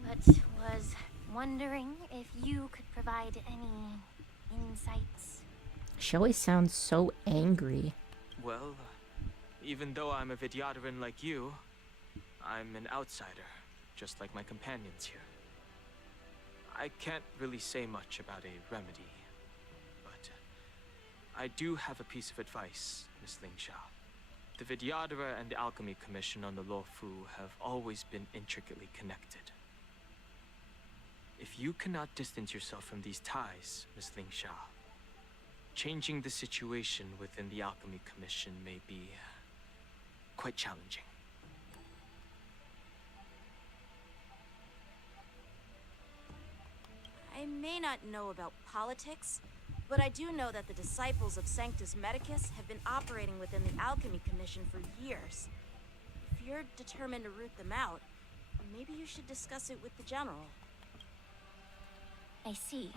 but was wondering if you could provide any insights. She always sounds so angry. Well, even though I'm a Vidyadharan like you, I'm an outsider, just like my companions here. I can't really say much about a remedy, but I do have a piece of advice, Miss Lingsha. The Vidyadhara and the Alchemy Commission on the Luofu have always been intricately connected. If you cannot distance yourself from these ties, Miss Lingsha, changing the situation within the Alchemy Commission may be quite challenging. I may not know about politics, but I do know that the disciples of Sanctus Medicus have been operating within the Alchemy Commission for years. If you're determined to root them out, maybe you should discuss it with the General. I see.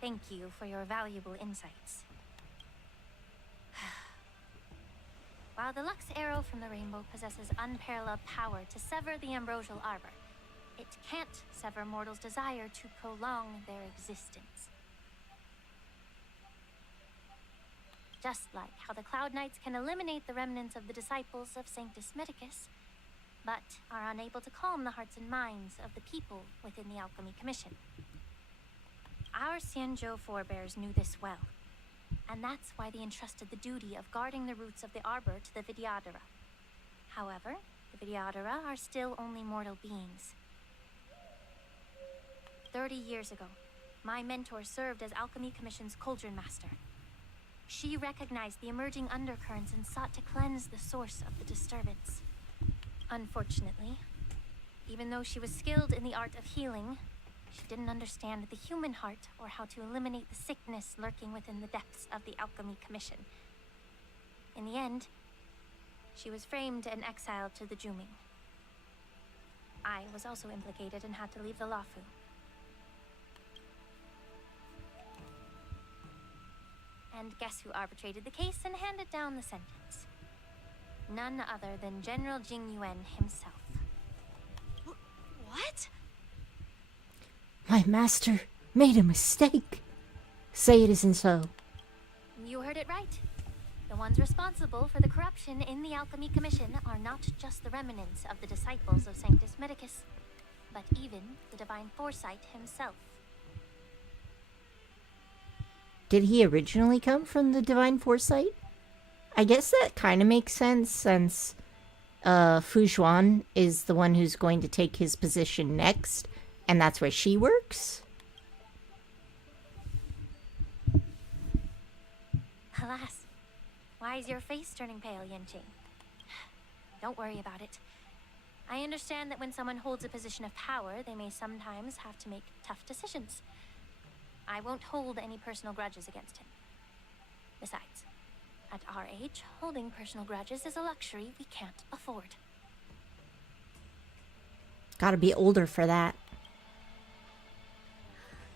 Thank you for your valuable insights. While the Lux Arrow from the Rainbow possesses unparalleled power to sever the Ambrosial Arbor, it can't sever mortals' desire to prolong their existence. Just like how the Cloud Knights can eliminate the remnants of the disciples of Sanctus Medicus, but are unable to calm the hearts and minds of the people within the Alchemy Commission. Our Xianzhou forebears knew this well, and that's why they entrusted the duty of guarding the roots of the Arbor to the Vidyadhara. However, the Vidyadhara are still only mortal beings. 30 years ago, my mentor served as Alchemy Commission's Cauldron Master. She recognized the emerging undercurrents and sought to cleanse the source of the disturbance. Unfortunately, even though she was skilled in the art of healing, she didn't understand the human heart or how to eliminate the sickness lurking within the depths of the Alchemy Commission. In the end, she was framed and exiled to the Juming. I was also implicated and had to leave the Luofu. And guess who arbitrated the case and handed down the sentence? None other than General Jing Yuan himself. What? My master made a mistake. Say it isn't so. You heard it right. The ones responsible for the corruption in the Alchemy Commission are not just the remnants of the disciples of Sanctus Medicus, but even the Divine Foresight himself. Did he originally come from the Divine Foresight? I guess that kind of makes sense since Fu Xuan is the one who's going to take his position next, and that's where she works. Alas, why is your face turning pale, Yanqing? Don't worry about it. I understand that when someone holds a position of power, they may sometimes have to make tough decisions. I won't hold any personal grudges against him. Besides, at our age, holding personal grudges is a luxury we can't afford. Gotta be older for that.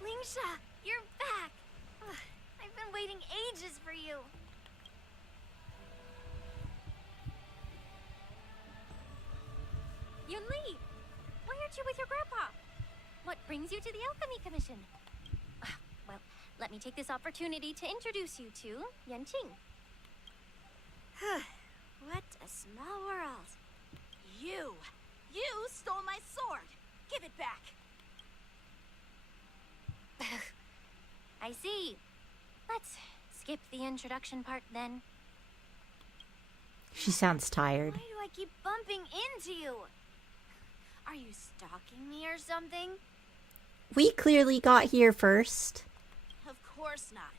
Lingsha, you're back! Ugh, I've been waiting ages for you. Yunli! Why aren't you with your grandpa? What brings you to the Alchemy Commission? Well, let me take this opportunity to introduce you to Yanqing. What a small world. You stole my sword. Give it back. I see. Let's skip the introduction part then. She sounds tired. Why do I keep bumping into you? Are you stalking me or something? We clearly got here first. Of course not.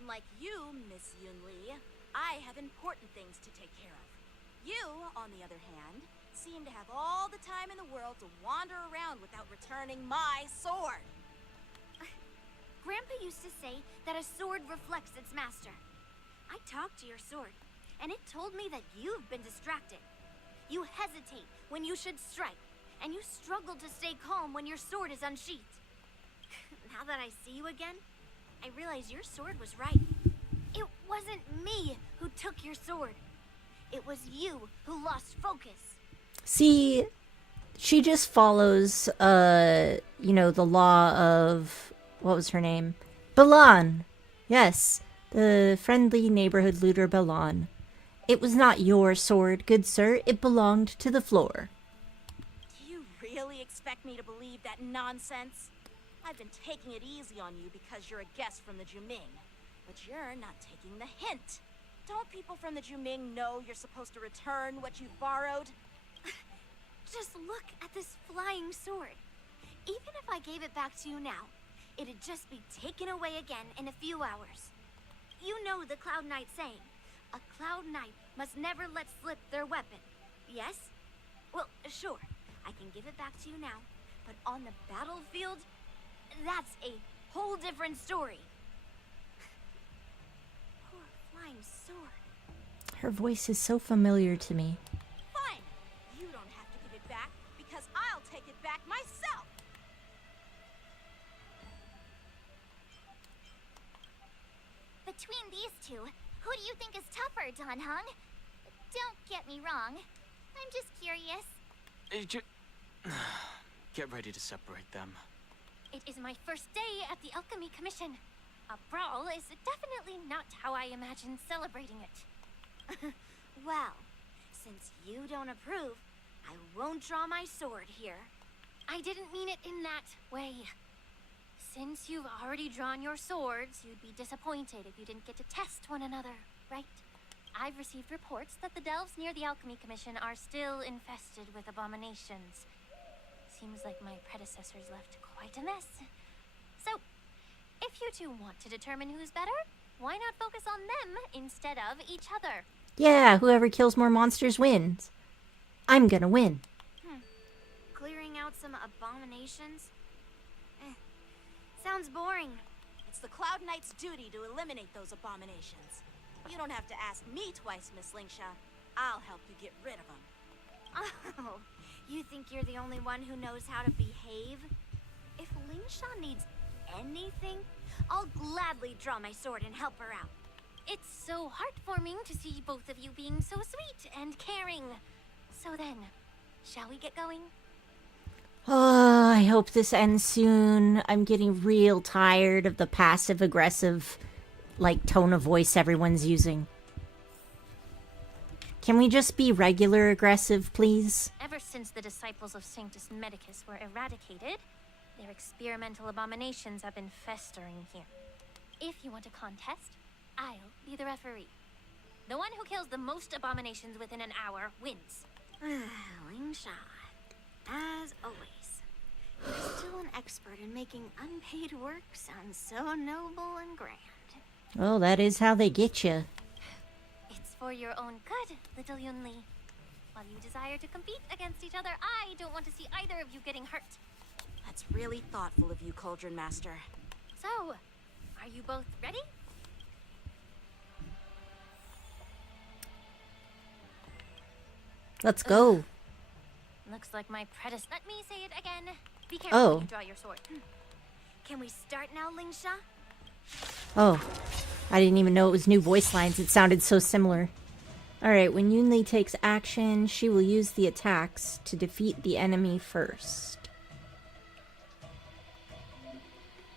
Unlike you, Miss Yunli, I have important things to take care of. You, on the other hand, seem to have all the time in the world to wander around without returning my sword. Grandpa used to say that a sword reflects its master. I talked to your sword, and it told me that you've been distracted. You hesitate when you should strike, and you struggle to stay calm when your sword is unsheathed. Now that I see you again, I realize your sword was right. It wasn't me who took your sword. It was you who lost focus. See, she just follows, the law of, what was her name? Balan. Yes, the friendly neighborhood looter Balan. It was not your sword, good sir. It belonged to the floor. Do you really expect me to believe that nonsense? I've been taking it easy on you because you're a guest from the Juming. But you're not taking the hint. Don't people from the Juming know you're supposed to return what you've borrowed? Just look at this flying sword. Even if I gave it back to you now, it'd just be taken away again in a few hours. You know the Cloud Knight saying, a Cloud Knight must never let slip their weapon, yes? Well, sure, I can give it back to you now, but on the battlefield, that's a whole different story. Poor flying sword. Her voice is so familiar to me. Fine! You don't have to give it back, because I'll take it back myself! Between these two, who do you think is tougher, Dan Heng? Don't get me wrong. I'm just curious. Get ready to separate them. It is my first day at the Alchemy Commission. A brawl is definitely not how I imagine celebrating it. Well, since you don't approve, I won't draw my sword here. I didn't mean it in that way. Since you've already drawn your swords, you'd be disappointed if you didn't get to test one another, right? I've received reports that the delves near the Alchemy Commission are still infested with abominations. Seems like my predecessors left quite a mess. So, if you two want to determine who's better, why not focus on them instead of each other? Yeah, whoever kills more monsters wins. I'm gonna win. Clearing out some abominations? Sounds boring. It's the Cloud Knight's duty to eliminate those abominations. You don't have to ask me twice, Miss Lingsha. I'll help you get rid of them. Oh, you think you're the only one who knows how to behave? If Lingsha needs anything, I'll gladly draw my sword and help her out. It's so heartwarming to see both of you being so sweet and caring. So then, shall we get going? Oh, I hope this ends soon. I'm getting real tired of the passive-aggressive, like, tone of voice everyone's using. Can we just be regular aggressive, please? Ever since the disciples of Sanctus Medicus were eradicated, their experimental abominations have been festering here. If you want a contest, I'll be the referee. The one who kills the most abominations within an hour wins. Lingsha, as always, you're still an expert in making unpaid work sound so noble and grand. Well, that is how they get you. It's for your own good, little Yunli. While you desire to compete against each other, I don't want to see either of you getting hurt. That's really thoughtful of you, Cauldron Master. So, are you both ready? Let's go. Looks like my predecessor. Let me say it again. Be careful when you draw your sword. Can we start now, Lingsha? Oh, I didn't even know it was new voice lines. It sounded so similar. Alright, when Yunli takes action, she will use the attacks to defeat the enemy first.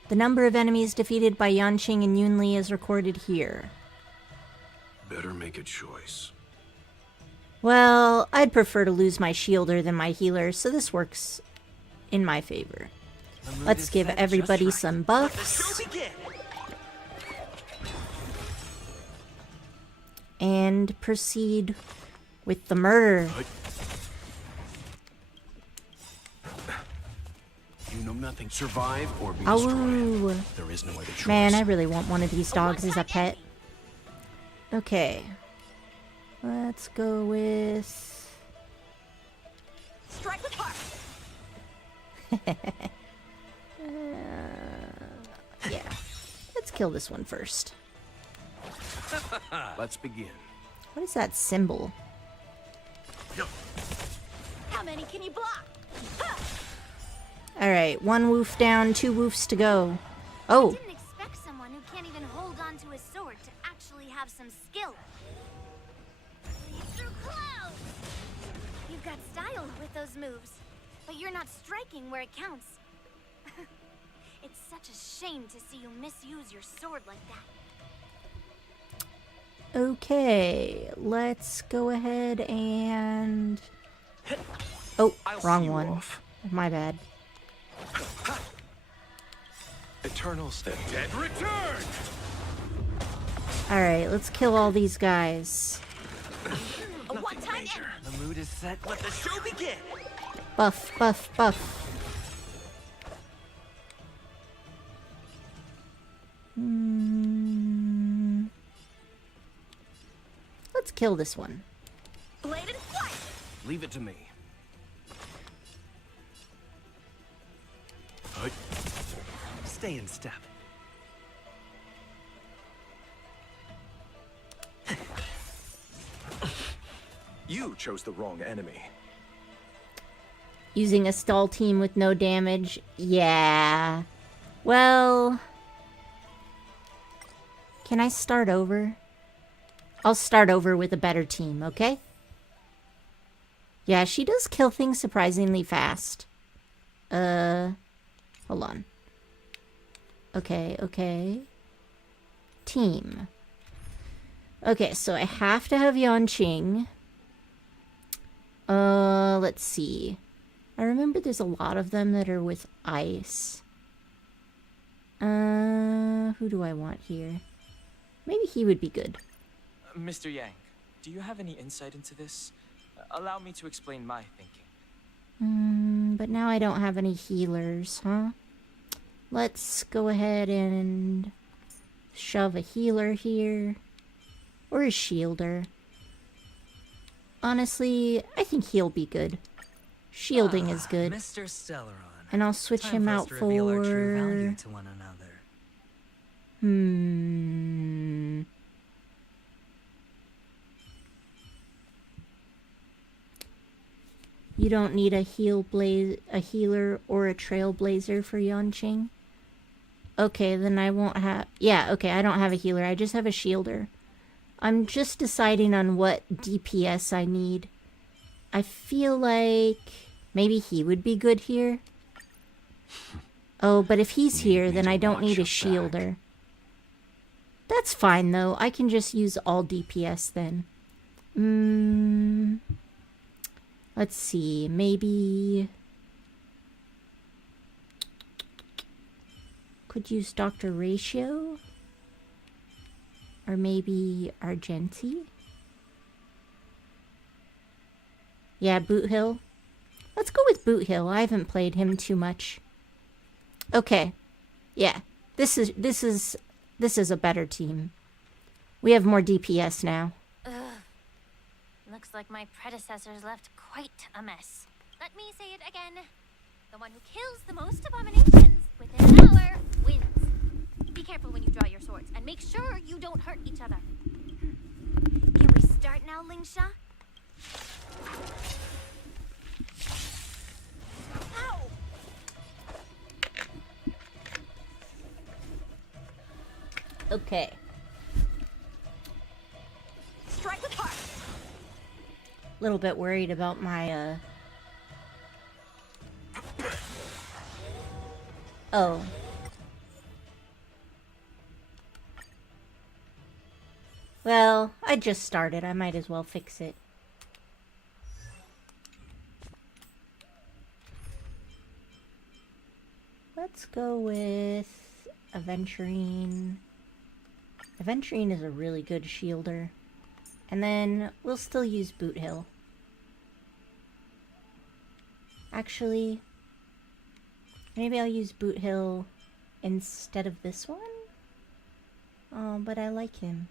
The number of enemies defeated by Yanqing and Yunli is recorded here. Better make a choice. Well, I'd prefer to lose my shielder than my healer, so this works in my favor. Let's give everybody some buffs. And proceed with the murder. You know nothing. Survive or be Ow. destroyed. There is no other choice. Man, I really want one of these dogs as a pet. Okay. Let's go with... Strike with heart. Yeah. Let's kill this one first. Let's begin. What is that symbol? How many can you block? Alright, one woof down, 2 woofs to go. Oh, I didn't expect someone who can't even hold on to his sword to actually have some skill. Through clouds! You've got style with those moves, but you're not striking where it counts. It's such a shame to see you misuse your sword like that. okay. Let's go ahead and... Oh, wrong one. My bad. Eternals. The dead return! Alright, let's kill all these guys. A one-time end. The mood is set. Let the show begin! Buff, buff, buff. kill this one. Blade and flight! Leave it to me. Stay in step. You chose the wrong enemy. Using a stall team with no damage. Yeah. Well... Can I start over? I'll start over with a better team, okay? Yeah, she does kill things surprisingly fast. Hold on. Okay. Team. Okay, so I have to have Yanqing. Let's see. I remember there's a lot of them that are with ice. Who do I want here? Maybe he would be good. Mr. Yang, do you have any insight into this? Allow me to explain my thinking. But now I don't have any healers, huh? Let's go ahead and shove a healer here. Or a shielder. Honestly, I think he'll be good. Shielding is good. Mr. Stellaron. And I'll switch Time him for us out to for... reveal our true value to one another. You don't need a healer or a trailblazer for Yanqing? Okay, then I won't have... Yeah, okay, I don't have a healer. I just have a shielder. I'm just deciding on what DPS I need. I feel like maybe he would be good here. Oh, but if he's here, then I don't need a shielder. That's fine, though. I can just use all DPS then. Let's see. Maybe... Could use Dr. Ratio? Or maybe Argenti? Yeah, Boot Hill. Let's go with Boot Hill. I haven't played him too much. Okay. Yeah. This is a better team. We have more DPS now. Ugh. Looks like my predecessors left quite a mess. Let me say it again. The one who kills the most abominations within an hour wins. Be careful when you draw your swords, and make sure you don't hurt each other. Can we start now, Lingsha? Ow! Okay. Strike with heart. A little bit worried about my, Oh. Well, I just started. I might as well fix it. Let's go with Aventurine. Aventurine is a really good shielder. And then we'll still use Boot Hill. Actually, maybe I'll use Boot Hill instead of this one? Oh, but I like him.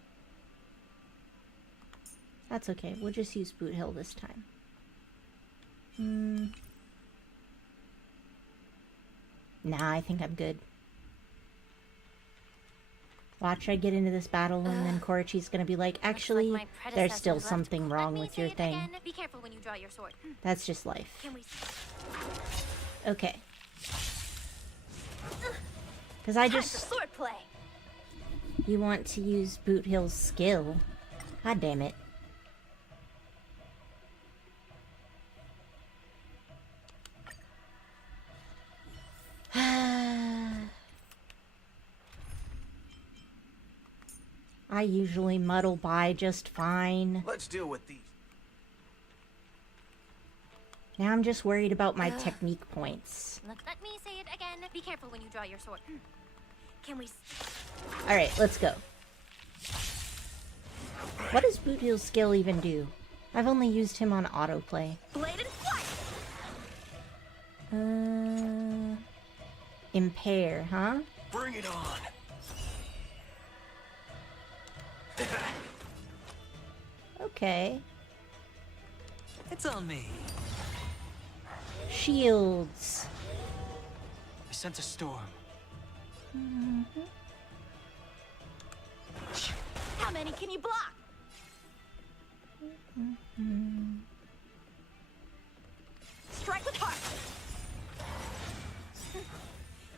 That's okay. We'll just use Boot Hill this time. Nah, I think I'm good. Watch, I get into this battle and then Korachi's gonna be like, actually, there's still something wrong with your thing. Again. Be careful when you draw your sword. That's just life. Can we... Okay. Because I just... Time for sword play. You want to use Boot Hill's skill. God damn it. I usually muddle by just fine. Let's deal with these. Now I'm just worried about my technique points. Let me say it again. Be careful when you draw your sword. Can we... Alright, let's go. What does Boot Hill's skill even do? I've only used him on autoplay. Blade and flight. Impair, huh? Bring it on. Okay. It's on me. Shields. I sense a storm. How many can you block? Strike with heart.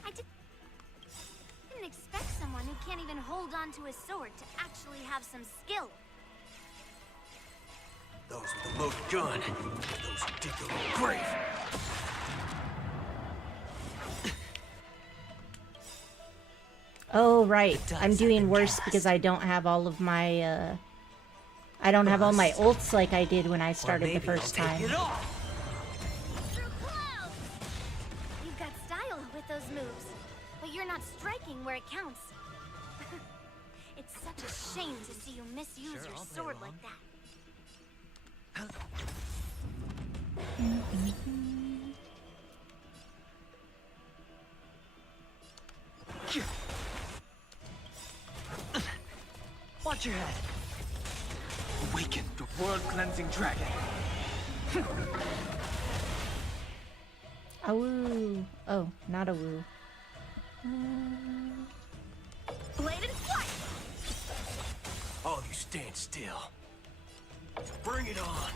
I didn't expect someone who can't even hold on to a sword to actually have some skill. Those with the loaded gun. Those who dig their own grave. Oh, right. I'm doing worse because I don't have all of my, I don't have all my ults like I did when I started the first time. You've got style with those moves, but you're not striking where it counts. It's such a shame to see you misuse your sword like that. Watch your head. Awaken the world-cleansing dragon. A woo. Oh, not a woo. Bladed flight. All you stand still. Bring it on.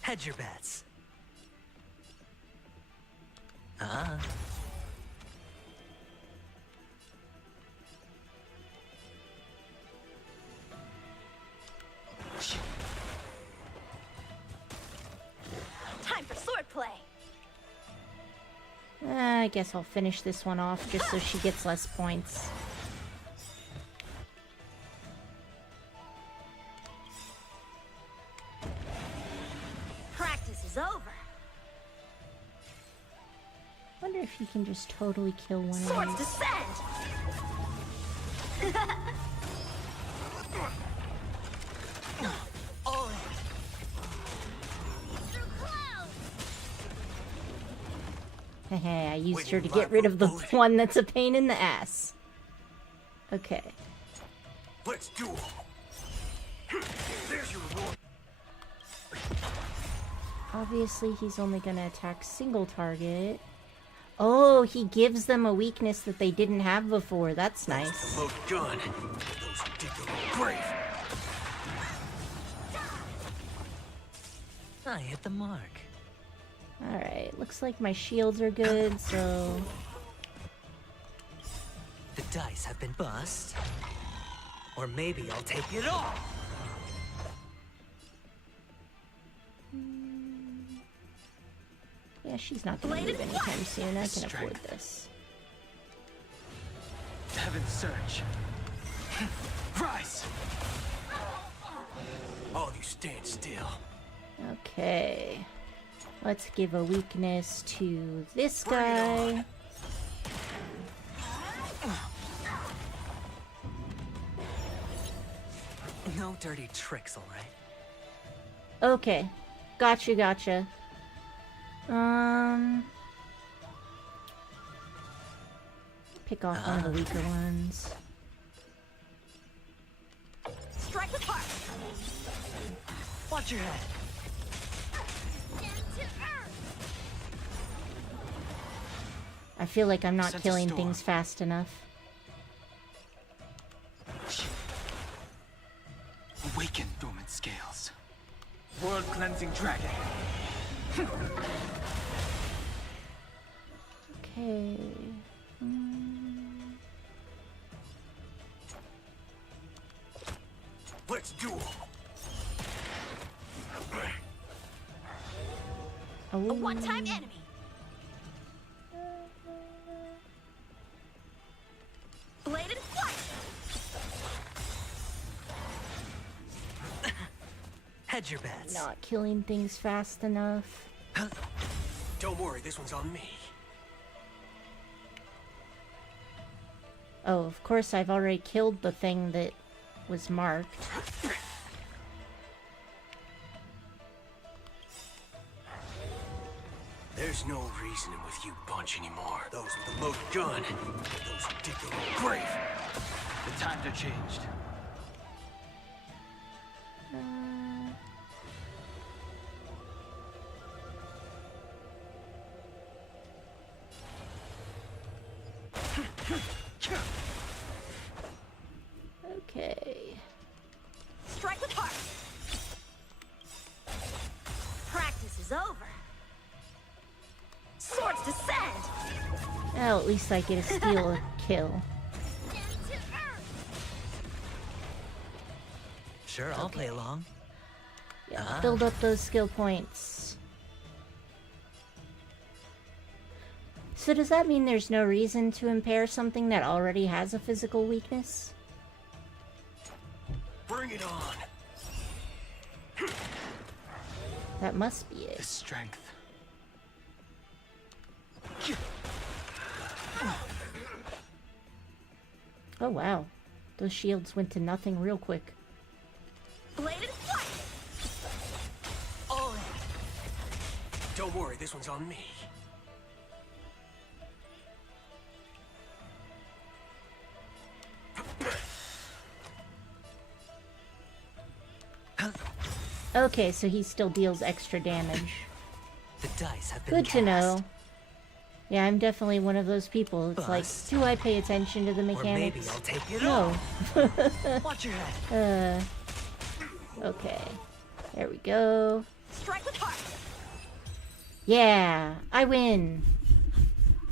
Hedge your bets. Ah. Time for sword play. I guess I'll finish this one off just so she gets less points. Practice is over. Wonder if you can just totally kill one of Swords these. descend. Heh, I used her to get rid of the one that's a pain in the ass. Okay. Let's do it. There's your reward. Obviously, he's only gonna attack single target. Oh, he gives them a weakness that they didn't have before. That's nice. Loaded gun. Those who dig their own grave. I hit the mark. Alright, looks like my shields are good, so... The dice have been bust. Or maybe I'll take it all. Yeah, she's not gonna move anytime soon. I can afford this. Heaven's Surge. Rise! All you stand still. Okay. Let's give a weakness to this guy. No dirty tricks, alright? Okay. Gotcha, gotcha. Pick off one of the weaker ones. Strike with heart. Watch your head. I feel like I'm not Sense a killing storm. things fast enough. Awaken dormant scales. World-cleansing dragon. Okay. Let's do it. A one-time enemy. Bladed flight. Hedge your bets. Not killing things fast enough. Don't worry, this one's on me. Oh, of course I've already killed the thing that was marked. There's no reasoning with you bunch anymore. Those with the loaded gun, those who dig their own grave. The times are changed. Okay. Strike with heart. Practice is over. Swords descend. Well, at least I get to steal a kill. Sure, I'll play along. Yeah, build up those skill points. So does that mean there's no reason to impair something that already has a physical weakness? Bring it on. That must be it. The strength. Oh wow. Those shields went to nothing real quick. Bladed flight. All in. Don't worry, this one's on me. Okay, so he still deals extra damage. The dice have been Good to know. Yeah, I'm definitely one of those people. It's like, do I pay attention to the mechanics? Or maybe I'll take it no. off. Watch your head. Okay. There we go. Strike with heart. Yeah, I win.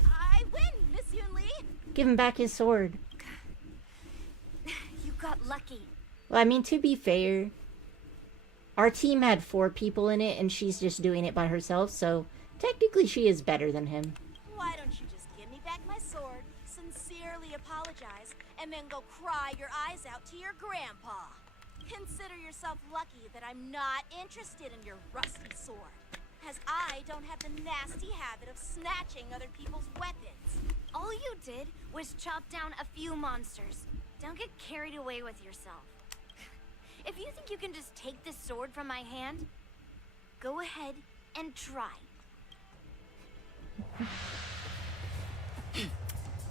I win, Miss Yunli. Give him back his sword. You got lucky. Well, I mean, to be fair, our team had 4 people in it, and she's just doing it by herself, so technically she is better than him. Why don't you just give me back my sword, sincerely apologize, and then go cry your eyes out to your grandpa? Consider yourself lucky that I'm not interested in your rusty sword, as I don't have the nasty habit of snatching other people's weapons. All you did was chop down a few monsters. Don't get carried away with yourself. If you think you can just take this sword from my hand, go ahead and try.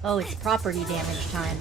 Oh, it's property damage time.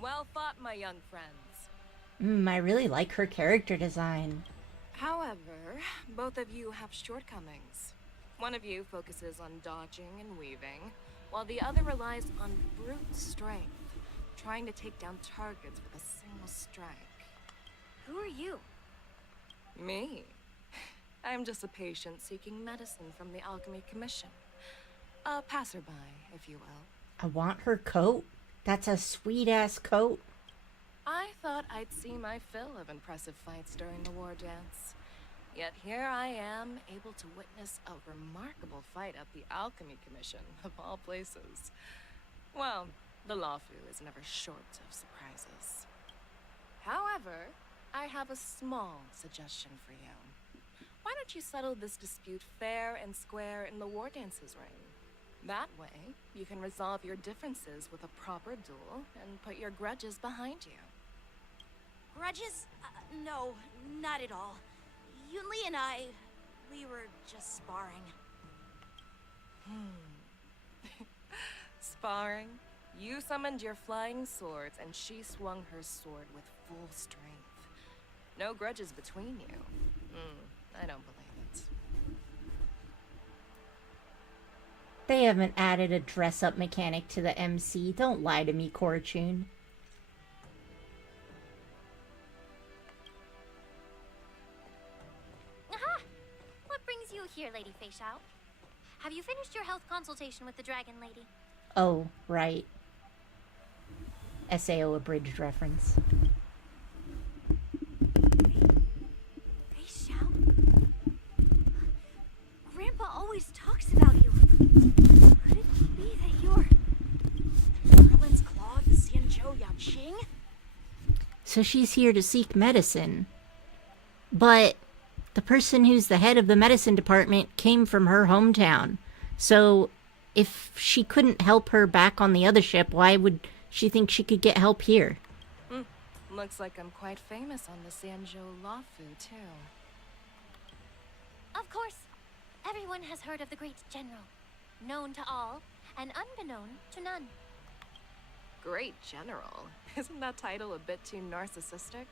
Well fought, my young friends. I really like her character design. However, both of you have shortcomings. One of you focuses on dodging and weaving, while the other relies on brute strength, trying to take down targets with a single strike. Who are you? Me? I'm just a patient seeking medicine from the Alchemy Commission. A passerby, if you will. I want her coat. That's a sweet-ass coat. I thought I'd see my fill of impressive fights during the war dance. Yet here I am, able to witness a remarkable fight at the Alchemy Commission, of all places. Well, the Lawfu is never short of surprises. However, I have a small suggestion for you. Why don't you settle this dispute fair and square in the war dances ring? That way, you can resolve your differences with a proper duel and put your grudges behind you. Grudges? No, not at all. Yunli and I, we were just sparring. Sparring? You summoned your flying swords and she swung her sword with full strength. No grudges between you. I don't believe it. They haven't added a dress-up mechanic to the MC. Don't lie to me, Korachun. Aha! What brings you here, Lady Feixiao? Have you finished your health consultation with the Dragon Lady? Oh, right. SAO abridged reference. Fei Xiao? Grandpa always talks about you. Could it be that you're... Merlin's Claw of the Xianzhou Yaoqing? So she's here to seek medicine. But the person who's the head of the medicine department came from her hometown. So if she couldn't help her back on the other ship, why would she think she could get help here? Looks like I'm quite famous on the Xianzhou Luofu, too. Of course. Everyone has heard of the great general. Known to all, and unbeknown to none. Great General. Isn't that title a bit too narcissistic?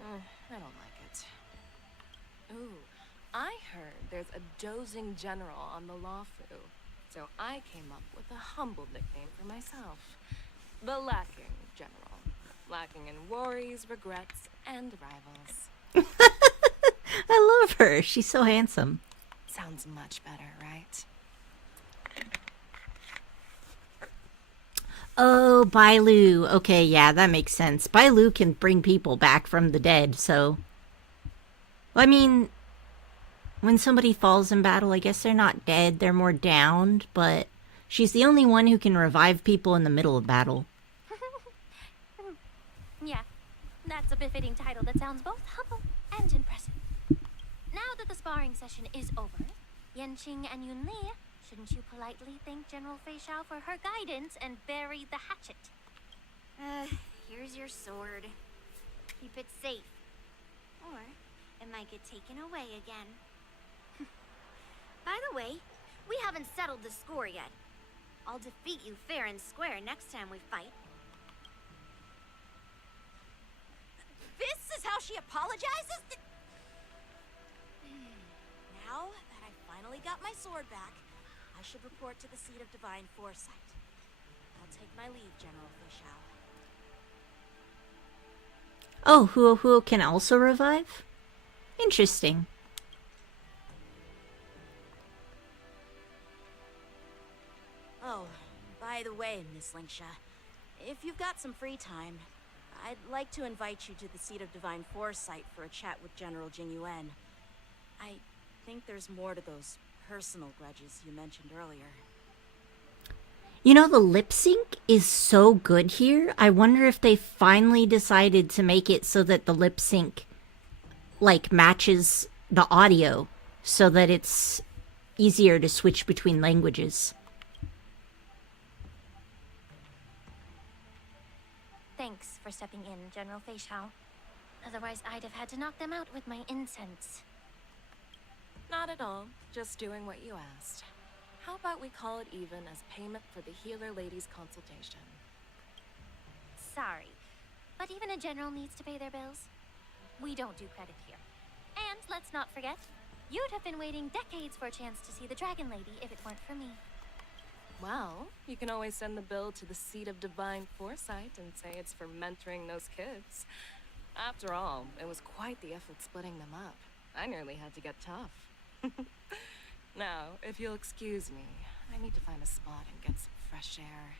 I don't like it. Ooh, I heard there's a dozing general on the Luofu, so I came up with a humble nickname for myself. The Lacking General. Lacking in worries, regrets, and rivals. I love her. She's so handsome. Sounds much better, right? Oh, Bailu. Okay, yeah, that makes sense. Bailu can bring people back from the dead, so... I mean, when somebody falls in battle, I guess they're not dead, they're more downed, but she's the only one who can revive people in the middle of battle. Yeah, that's a befitting title that sounds both humble and impressive. Now that the sparring session is over, Yanqing and Yunli, shouldn't you politely thank General Fei Xiao for her guidance and bury the hatchet? Here's your sword. Keep it safe. Or it might get taken away again. By the way, we haven't settled the score yet. I'll defeat you fair and square next time we fight. This is how she apologizes? Now that I finally got my sword back, I should report to the seat of divine foresight. I'll take my leave, General Fei Xiao. Oh, Huo can also revive? Interesting. Oh, by the way, Miss Lingsha, if you've got some free time, I'd like to invite you to the seat of divine foresight for a chat with General Jing Yuan. I think there's more to those personal grudges you mentioned earlier. You know, the lip sync is so good here. I wonder if they finally decided to make it so that the lip sync, like, matches the audio so that it's easier to switch between languages. Thanks for stepping in, General Fei Xiao. Otherwise, I'd have had to knock them out with my incense. Not at all. Just doing what you asked. How about we call it even as payment for the healer lady's consultation? Sorry, but even a general needs to pay their bills. We don't do credit here. And let's not forget, you'd have been waiting decades for a chance to see the Dragon Lady if it weren't for me. Well, you can always send the bill to the seat of divine foresight and say it's for mentoring those kids. After all, it was quite the effort splitting them up. I nearly had to get tough. Now, if you'll excuse me, I need to find a spot and get some fresh air.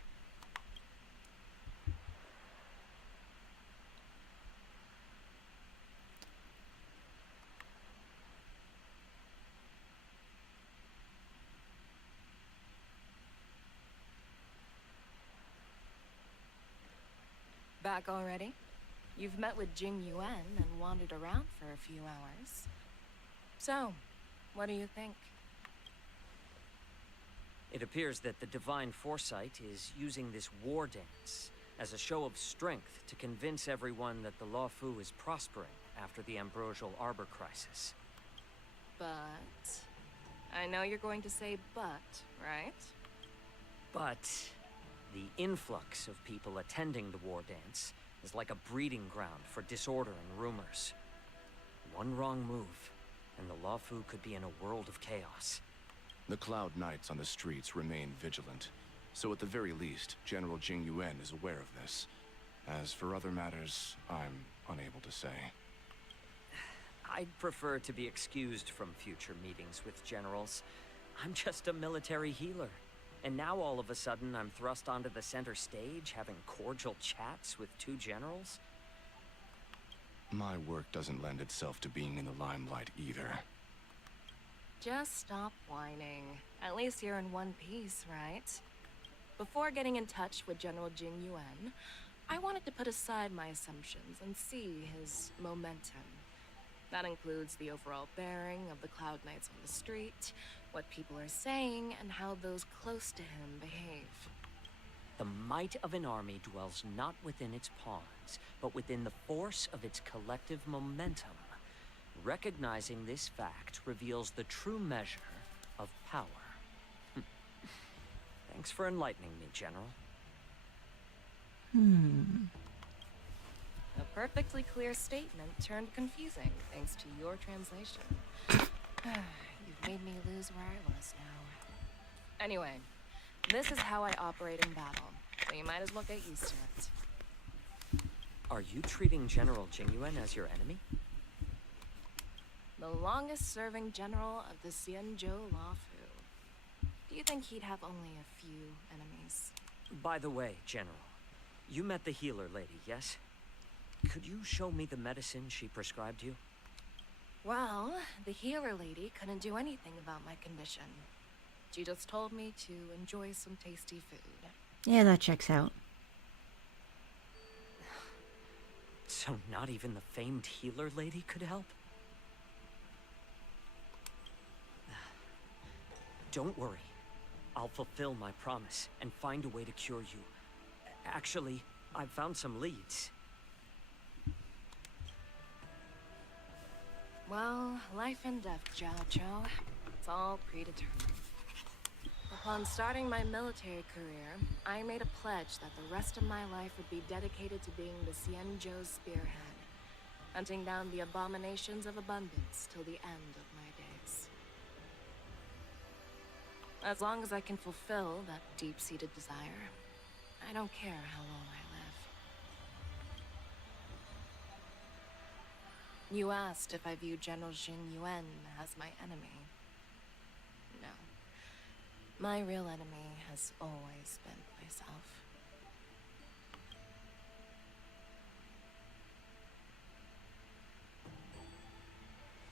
Back already? You've met with Jing Yuan and wandered around for a few hours. So, what do you think? It appears that the Divine Foresight is using this war dance as a show of strength to convince everyone that the Luofu is prospering after the Ambrosial Arbor crisis. But... I know you're going to say but, right? But the influx of people attending the war dance is like a breeding ground for disorder and rumors. One wrong move, and the Luofu could be in a world of chaos. The Cloud Knights on the streets remain vigilant, so at the very least, General Jing Yuan is aware of this. As for other matters, I'm unable to say. I'd prefer to be excused from future meetings with generals. I'm just a military healer. And now all of a sudden I'm thrust onto the center stage having cordial chats with two generals? My work doesn't lend itself to being in the limelight either. Just stop whining. At least you're in one piece, right? Before getting in touch with General Jing Yuan, I wanted to put aside my assumptions and see his momentum. That includes the overall bearing of the Cloud Knights on the street, what people are saying, and how those close to him behave. The might of an army dwells not within its pawns, but within the force of its collective momentum. Recognizing this fact reveals the true measure of power. Thanks for enlightening me, General. A perfectly clear statement turned confusing thanks to your translation. You've made me lose where I was now. Anyway, this is how I operate in battle, so you might as well get used to it. Are you treating General Jingyuan as your enemy? The longest-serving general of the Xianzhou Luofu. Do you think he'd have only a few enemies? By the way, General, you met the healer lady, yes? Could you show me the medicine she prescribed you? Well, the healer lady couldn't do anything about my condition. She just told me to enjoy some tasty food. Yeah, that checks out. So not even the famed healer lady could help? Don't worry. I'll fulfill my promise and find a way to cure you. Actually, I've found some leads. Well, life and death, Zhao Zhou. It's all predetermined. Upon starting my military career, I made a pledge that the rest of my life would be dedicated to being the Xianzhou spearhead, hunting down the abominations of abundance till the end of my days. As long as I can fulfill that deep-seated desire, I don't care how long I live. You asked if I view General Jing Yuan as my enemy. No. My real enemy has always been myself.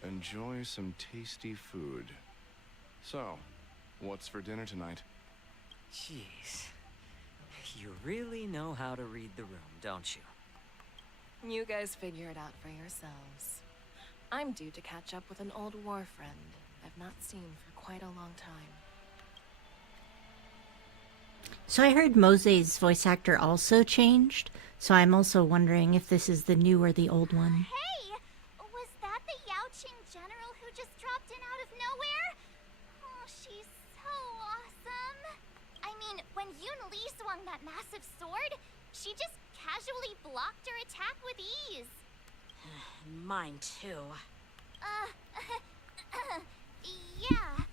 Enjoy some tasty food. So, what's for dinner tonight? Jeez. You really know how to read the room, don't you? You guys figure it out for yourselves. I'm due to catch up with an old war friend I've not seen for quite a long time. So I heard Mose's voice actor also changed, so I'm also wondering if this is the new or the old one. Hey! Was that the Yaoqing general who just dropped in out of nowhere? Oh, she's so awesome! I mean, when Yun Li swung that massive sword, she just casually blocked her attack with ease. Mine too. Yeah.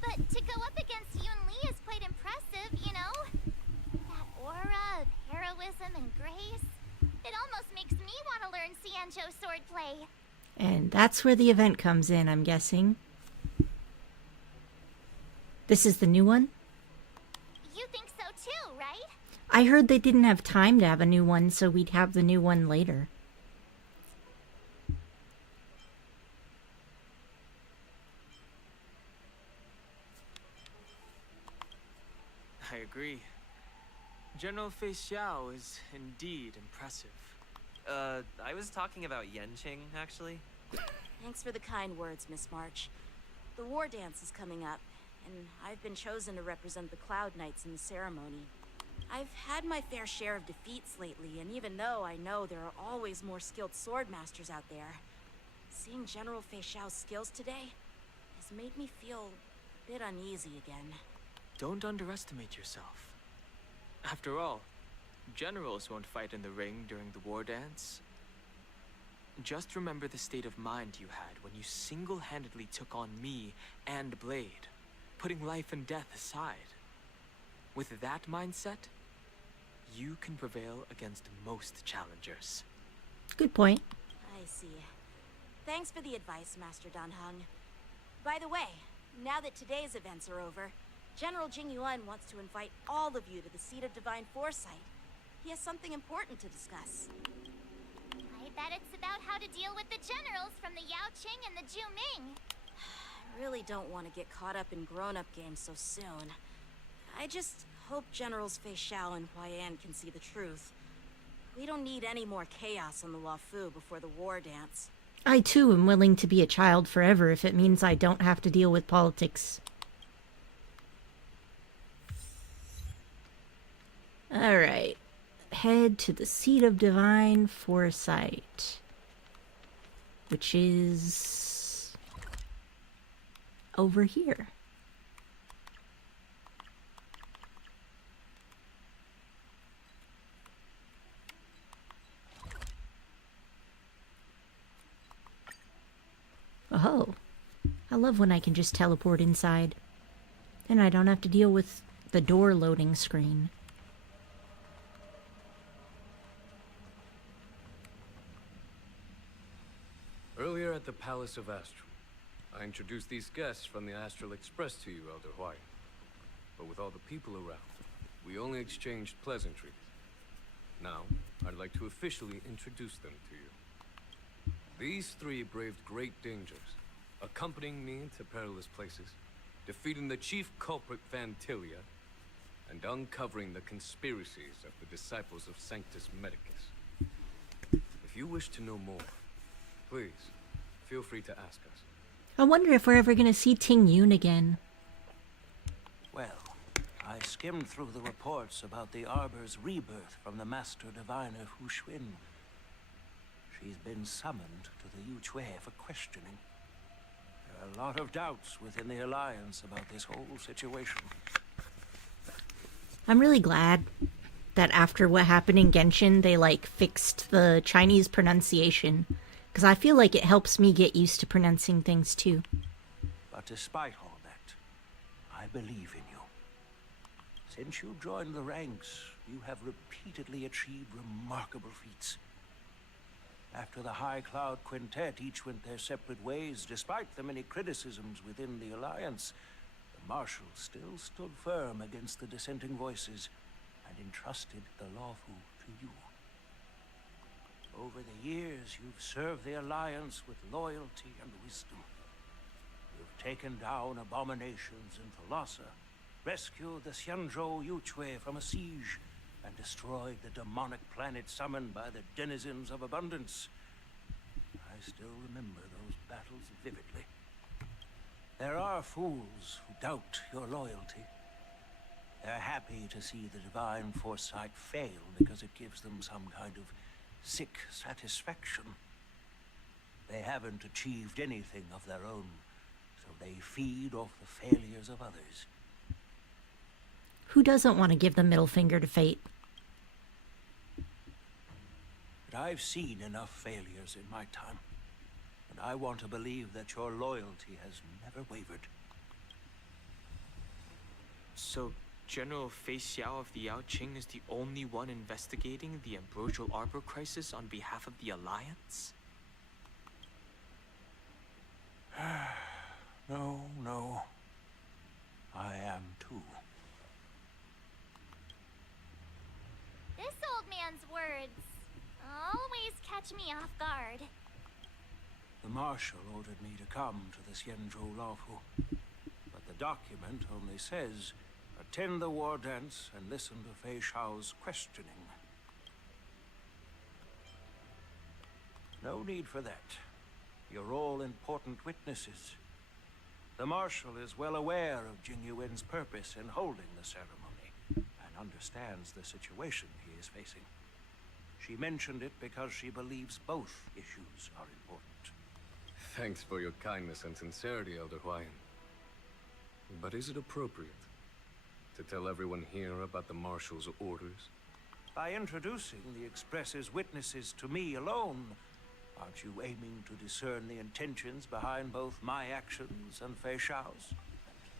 But to go up against Yun Li is quite impressive, you know? That aura of heroism and grace. It almost makes me want to learn Xianzhou swordplay. And that's where the event comes in, I'm guessing. This is the new one? You think so too, right? I heard they didn't have time to have a new one, so we'd have the new one later. I agree. General Fei Xiao is indeed impressive. I was talking about Yanqing, actually. Thanks for the kind words, Miss March. The war dance is coming up, and I've been chosen to represent the Cloud Knights in the ceremony. I've had my fair share of defeats lately, and even though I know there are always more skilled sword masters out there, seeing General Fei Xiao's skills today has made me feel a bit uneasy again. Don't underestimate yourself. After all, generals won't fight in the ring during the war dance. Just remember the state of mind you had when you single-handedly took on me and Blade, putting life and death aside. With that mindset, you can prevail against most challengers. Good point. I see. Thanks for the advice, Master Dan Heng. By the way, now that today's events are over, General Jingyuan wants to invite all of you to the Seat of Divine Foresight. He has something important to discuss. I bet it's about how to deal with the generals from the Yao Qing and the Zhu Ming. I really don't want to get caught up in grown-up games so soon. I just hope Generals Fei Xiao and Hua Yan can see the truth. We don't need any more chaos on the Luofu before the war dance. I too am willing to be a child forever if it means I don't have to deal with politics. Alright. Head to the Seat of Divine Foresight, which is over here. Oh, I love when I can just teleport inside. And I don't have to deal with the door loading screen. Earlier at the Palace of Astral, I introduced these guests from the Astral Express to you, Elder Huai. But with all the people around, we only exchanged pleasantries. Now, I'd like to officially introduce them to you. These three braved great dangers, accompanying me to perilous places, defeating the chief culprit Phantilia, and uncovering the conspiracies of the disciples of Sanctus Medicus. If you wish to know more, please, feel free to ask us. I wonder if we're ever going to see Ting Yun again. Well, I skimmed through the reports about the Arbor's rebirth from the Master Diviner Hu Xuan. She's been summoned to the Yu Chui for questioning. There are a lot of doubts within the Alliance about this whole situation. I'm really glad that after what happened in Genshin, they, fixed the Chinese pronunciation. Because I feel like it helps me get used to pronouncing things, too. But despite all that, I believe in you. Since you joined the ranks, you have repeatedly achieved remarkable feats. After the High Cloud Quintet each went their separate ways, despite the many criticisms within the Alliance, the Marshal still stood firm against the dissenting voices and entrusted the Luofu to you. Over the years, you've served the Alliance with loyalty and wisdom. You've taken down abominations in Thalassa, rescued the Xianzhou Yu Chui from a siege, and destroyed the demonic planet summoned by the denizens of abundance. I still remember those battles vividly. There are fools who doubt your loyalty. They're happy to see the divine foresight fail because it gives them some kind of sick satisfaction. They haven't achieved anything of their own, so they feed off the failures of others. Who doesn't want to give the middle finger to fate? But I've seen enough failures in my time, and I want to believe that your loyalty has never wavered. So, General Fei Xiao of the Yao Qing is the only one investigating the Ambrosial Arbor crisis on behalf of the Alliance? No. I am too. This old man's words always catch me off guard. The Marshal ordered me to come to the Xianzhou Luofu, but the document only says, attend the war dance and listen to Fei Xiao's questioning. No need for that. You're all important witnesses. The Marshal is well aware of Jing Yuan's purpose in holding the ceremony, and understands the situation he is facing. She mentioned it because she believes both issues are important. Thanks for your kindness and sincerity, Elder Huai. But is it appropriate to tell everyone here about the Marshal's orders? By introducing the Express's witnesses to me alone, aren't you aiming to discern the intentions behind both my actions and Fei Xiao's? And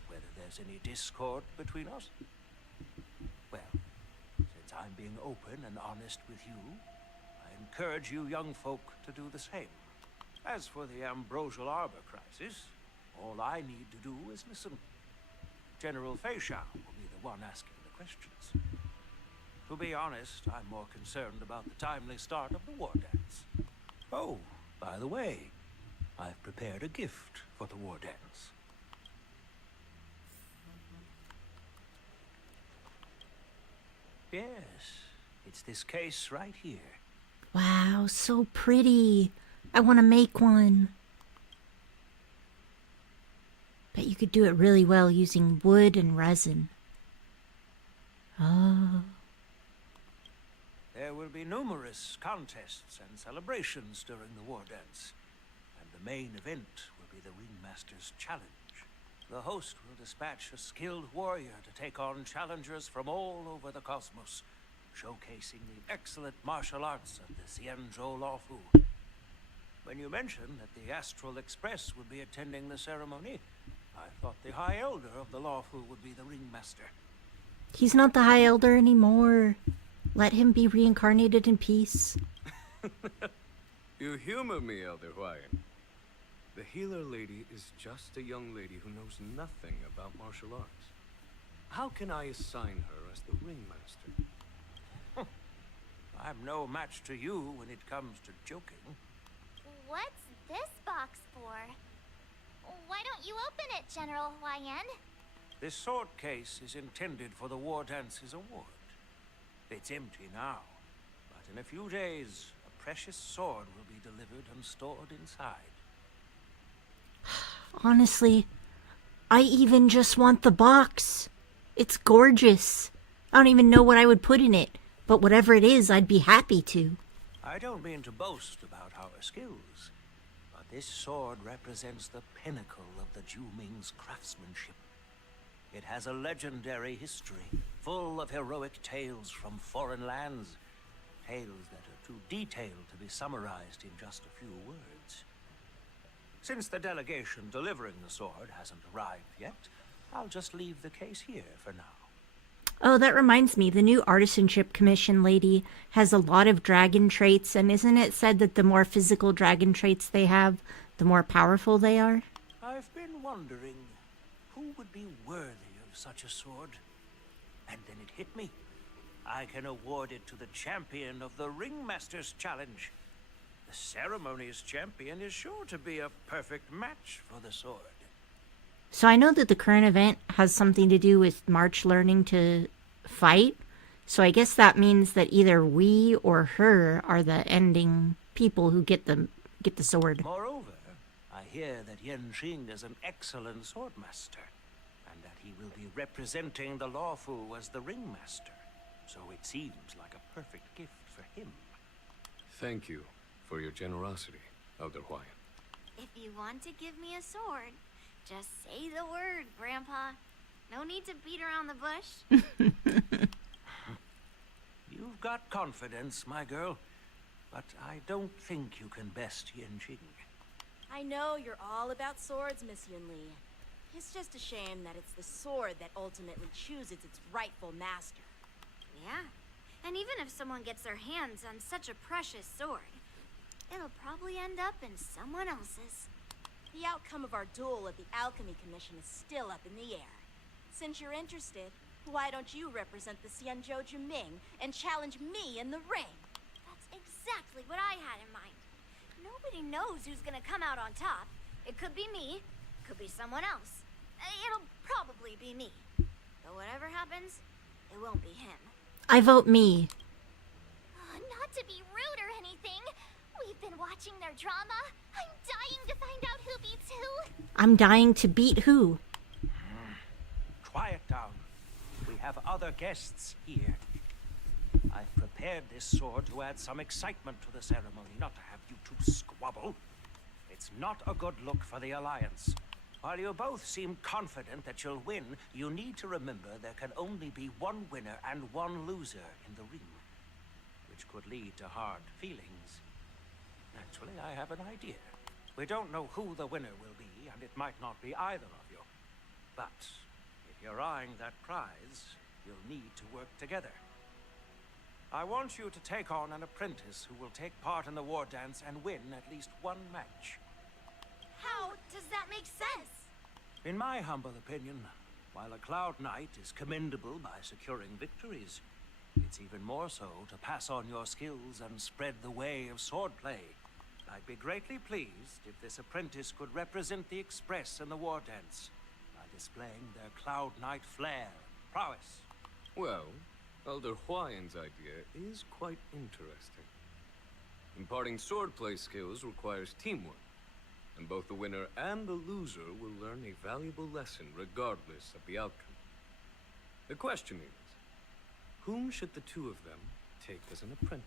whether there's any discord between us? Well, since I'm being open and honest with you, I encourage you young folk to do the same. As for the Ambrosial Arbor crisis, all I need to do is listen. General Feishan will be the one asking the questions. To be honest, I'm more concerned about the timely start of the war dance. Oh, by the way, I've prepared a gift for the war dance. Yes, it's this case right here. Wow, so pretty. I want to make one. Bet you could do it really well using wood and resin. Oh. There will be numerous contests and celebrations during the war dance, and the main event will be the Ringmaster's Challenge. The host will dispatch a skilled warrior to take on challengers from all over the cosmos, showcasing the excellent martial arts of the Xianzhou Luofu. When you mentioned that the Astral Express would be attending the ceremony, I thought the High Elder of the Luofu would be the Ringmaster. He's not the High Elder anymore. Let him be reincarnated in peace. You humor me, Elder Huayan. The healer lady is just a young lady who knows nothing about martial arts. How can I assign her as the Ringmaster? I'm no match to you when it comes to joking. What's this box for? Why don't you open it, General Huayan? This sword case is intended for the War Dance's award. It's empty now, but in a few days, a precious sword will be delivered and stored inside. Honestly, I even just want the box. It's gorgeous. I don't even know what I would put in it, but whatever it is, I'd be happy to. I don't mean to boast about our skills, but this sword represents the pinnacle of the Zhuming's craftsmanship. It has a legendary history, full of heroic tales from foreign lands, tales that are too detailed to be summarized in just a few words. Since the delegation delivering the sword hasn't arrived yet, I'll just leave the case here for now. Oh, that reminds me, the new Artisanship Commission lady has a lot of dragon traits, and isn't it said that the more physical dragon traits they have, the more powerful they are? I've been wondering who would be worthy of such a sword. And then it hit me. I can award it to the champion of the Ringmaster's Challenge. The ceremony's champion is sure to be a perfect match for the sword. So I know that the current event has something to do with March learning to fight. So I guess that means that either we or her are the ending people who get the sword. Moreover, I hear that Yan Xing is an excellent swordmaster, and that he will be representing the Luofu as the Ringmaster. So it seems like a perfect gift for him. Thank you for your generosity, Elder Huayan. If you want to give me a sword, just say the word, Grandpa. No need to beat around the bush. You've got confidence, my girl, but I don't think you can best Yan Xing. I know you're all about swords, Miss Yunli. It's just a shame that it's the sword that ultimately chooses its rightful master. Yeah, and even if someone gets their hands on such a precious sword, it'll probably end up in someone else's. The outcome of our duel at the Alchemy Commission is still up in the air. Since you're interested, why don't you represent the Xianzhou Juming and challenge me in the ring? That's exactly what I had in mind. Nobody knows who's gonna come out on top. It could be me, could be someone else. It'll probably be me. But whatever happens, it won't be him. I vote me. Not to be rude or anything, we've been watching their drama. I'm dying to find out who beats who. I'm dying to beat who? Quiet down. We have other guests here. I've prepared this sword to add some excitement to the ceremony, not to have you two squabble. It's not a good look for the Alliance. While you both seem confident that you'll win, you need to remember there can only be one winner and one loser in the ring, which could lead to hard feelings. Naturally, I have an idea. We don't know who the winner will be, and it might not be either of you. But if you're eyeing that prize, you'll need to work together. I want you to take on an apprentice who will take part in the war dance and win at least one match. How does that make sense? In my humble opinion, While a Cloud Knight is commendable by securing victories, it's even more so to pass on your skills and spread the way of swordplay. I'd be greatly pleased if this apprentice could represent the Express in the war dance by displaying their Cloud Knight flair and prowess. Well, Elder Huayan's idea is quite interesting. Imparting swordplay skills requires teamwork, and both the winner and the loser will learn a valuable lesson regardless of the outcome. The question is, whom should the two of them take as an apprentice?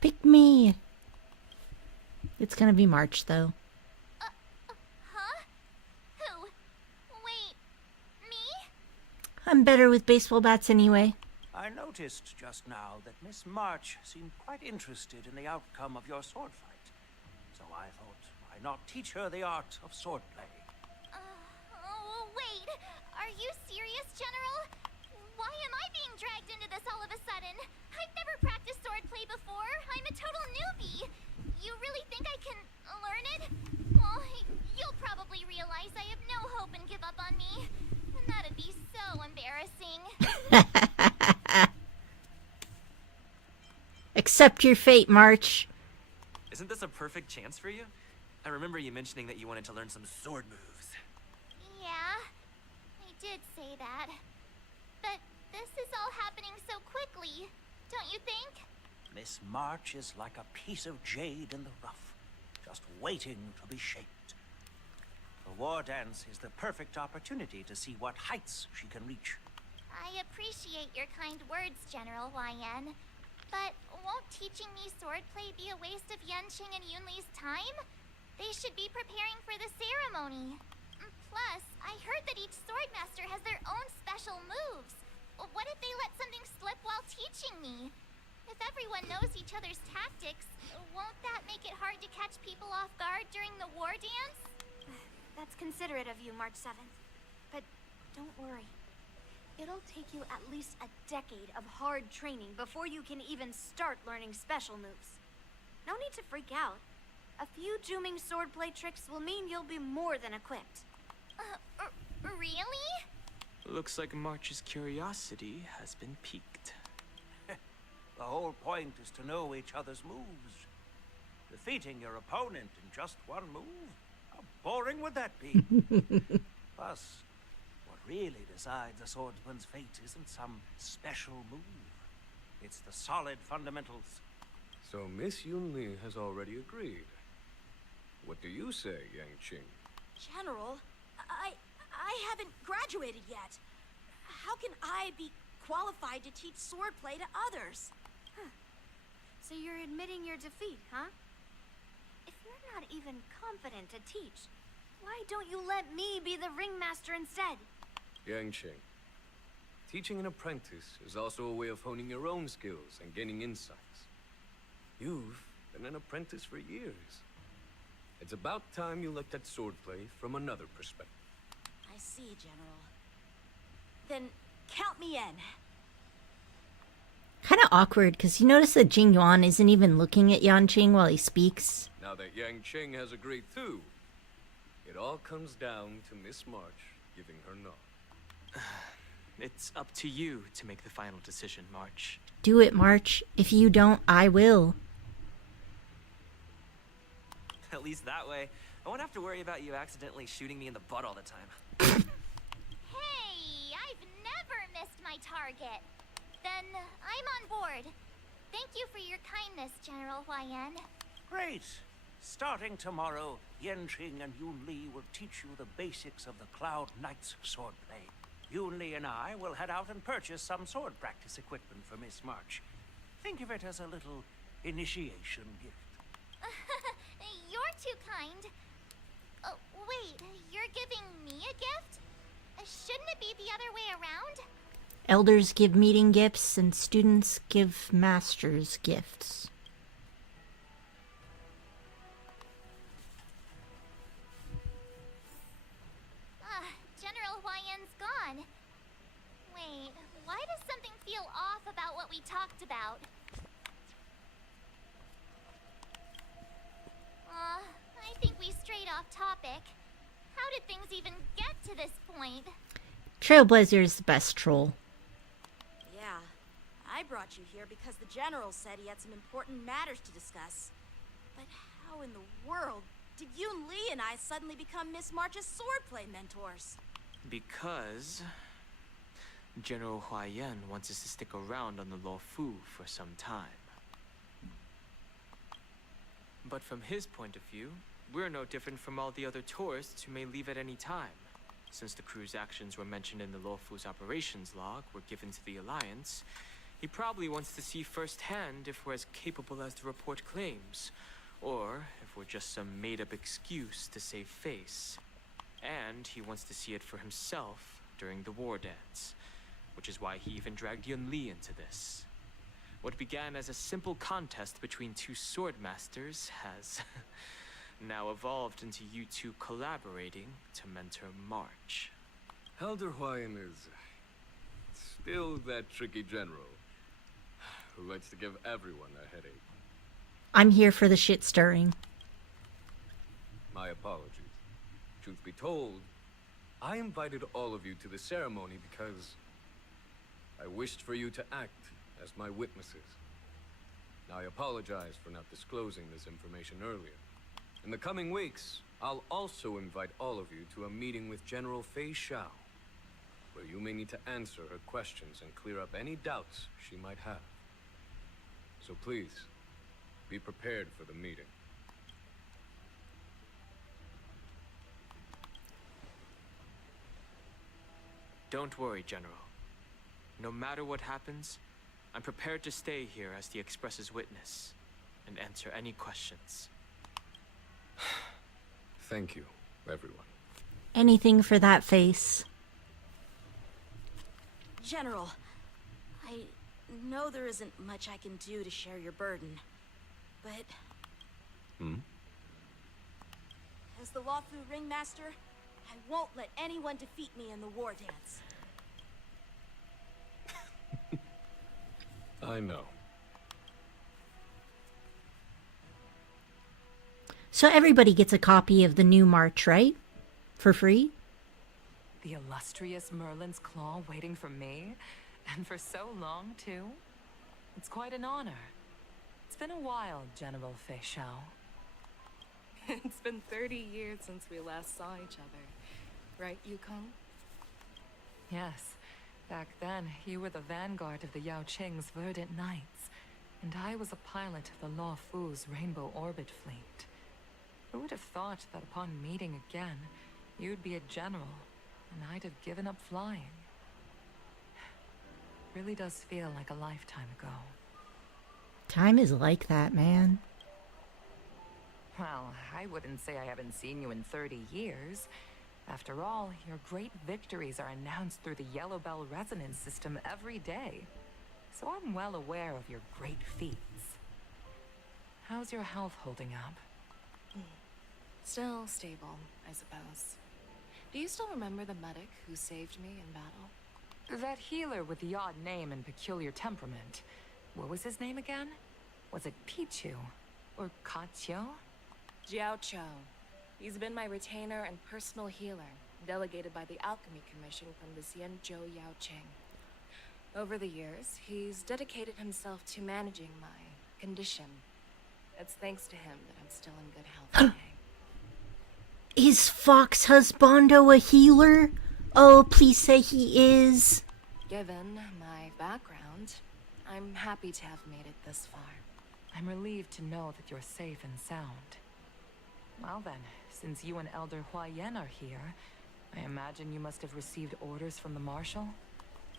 Pick me. It's gonna be March, though. Huh? Who? Wait, me? I'm better with baseball bats anyway. I noticed just now that Miss March seemed quite interested in the outcome of your sword fight. So I thought, why not teach her the art of swordplay? Oh, wait. Are you serious, General? Why am I being dragged into this all of a sudden? I've never practiced swordplay before. I'm a total newbie. You really think I can learn it? Well, you'll probably realize I have no hope and give up on me. And that'd be so embarrassing. Accept your fate, March. Isn't this a perfect chance for you? I remember you mentioning that you wanted to learn some sword moves. Yeah, I did say that. But this is all happening so quickly, don't you think? Miss March is like a piece of jade in the rough, just waiting to be shaped. The war dance is the perfect opportunity to see what heights she can reach. I appreciate your kind words, General Huayan. But won't teaching me swordplay be a waste of Yanqing and Yunli's time? They should be preparing for the ceremony. Plus, I heard that each swordmaster has their own special moves. What if they let something slip while teaching me? If everyone knows each other's tactics, won't that make it hard to catch people off guard during the war dance? That's considerate of you, March 7th. But don't worry. It'll take you at least a decade of hard training before you can even start learning special moves. No need to freak out. A few Juming swordplay tricks will mean you'll be more than equipped. Really? Looks like March's curiosity has been piqued. The whole point is to know each other's moves. Defeating your opponent in just one move? How boring would that be? Plus, what really decides a swordsman's fate isn't some special move. It's the solid fundamentals. So Miss Yunli has already agreed. What do you say, Yanqing? General, I haven't graduated yet. How can I be qualified to teach swordplay to others? So you're admitting your defeat, huh? If you're not even confident to teach, why don't you let me be the ringmaster instead? Yanqing, teaching an apprentice is also a way of honing your own skills and gaining insights. You've been an apprentice for years. It's about time you looked at swordplay from another perspective. I see, General. Then count me in. Kind of awkward, because you notice that Jing Yuan isn't even looking at Yanqing while he speaks. Now that Yanqing has agreed too, it all comes down to Miss March giving her nod. It's up to you to make the final decision, March. Do it, March. If you don't, I will. At least that way, I won't have to worry about you accidentally shooting me in the butt all the time. Hey, I've never missed my target. Then I'm on board. Thank you for your kindness, General Huayan. Great. Starting tomorrow, Yanqing and Yunli will teach you the basics of the Cloud Knight's swordplay. Yunli and I will head out and purchase some sword practice equipment for Miss March. Think of it as a little initiation gift. You're too kind. Wait, you're giving me a gift? Shouldn't it be the other way around? Elders give meeting gifts, and students give masters gifts. General Huayan's gone. Wait, why does something feel off about what we talked about? I think we strayed off topic. How did things even get to this point? Trailblazer is the best troll. Yeah, I brought you here because the General said he had some important matters to discuss. But how in the world did Yun Li and I suddenly become Miss March's swordplay mentors? Because General Hua Yan wants us to stick around on the Luofu for some time. But from his point of view, we're no different from all the other tourists who may leave at any time. Since the crew's actions were mentioned in the Luofu's operations log were given to the Alliance, he probably wants to see firsthand if we're as capable as the report claims, or if we're just some made-up excuse to save face. And he wants to see it for himself during the war dance, which is why he even dragged Yun Li into this. What began as a simple contest between two sword masters has now evolved into you two collaborating to mentor March. Elder Huayan is still that tricky general who likes to give everyone a headache. I'm here for the shit stirring. My apologies. Truth be told, I invited all of you to the ceremony because I wished for you to act as my witnesses. Now, I apologize for not disclosing this information earlier. In the coming weeks, I'll also invite all of you to a meeting with General Fei Xiao, where you may need to answer her questions and clear up any doubts she might have. So please, be prepared for the meeting. Don't worry, General. No matter what happens, I'm prepared to stay here as the Express's witness and answer any questions. Thank you, everyone. Anything for that face. General, I know there isn't much I can do to share your burden, but as the Luofu Ringmaster, I won't let anyone defeat me in the war dance. I know. So everybody gets a copy of the new March, right? For free? The illustrious Merlin's Claw waiting for me? And for so long, too? It's quite an honor. It's been a while, General Fei Xiao. It's been 30 years since we last saw each other. Right, Yukong? Yes. Back then, you were the vanguard of the Yao Qing's Verdant Knights, and I was a pilot of the Luofu's Rainbow Orbit Fleet. Who would have thought that upon meeting again, you'd be a general, and I'd have given up flying? Really does feel like a lifetime ago. Time is like that, man. Well, I wouldn't say I haven't seen you in 30 years. After all, your great victories are announced through the Yellow Bell resonance system every day. So I'm well aware of your great feats. How's your health holding up? Still stable, I suppose. Do you still remember the medic who saved me in battle? That healer with the odd name and peculiar temperament. What was his name again? Was it Pichu? Or Kachio? Jiao Cho. He's been my retainer and personal healer, delegated by the Alchemy Commission from the Xianzhou Yao Qing. Over the years, he's dedicated himself to managing my condition. It's thanks to him that I'm still in good health today. Is Fox Husbando a healer? Oh, please say he is. Given my background, I'm happy to have made it this far. I'm relieved to know that you're safe and sound. Well then, since you and Elder Huayan are here, I imagine you must have received orders from the Marshal?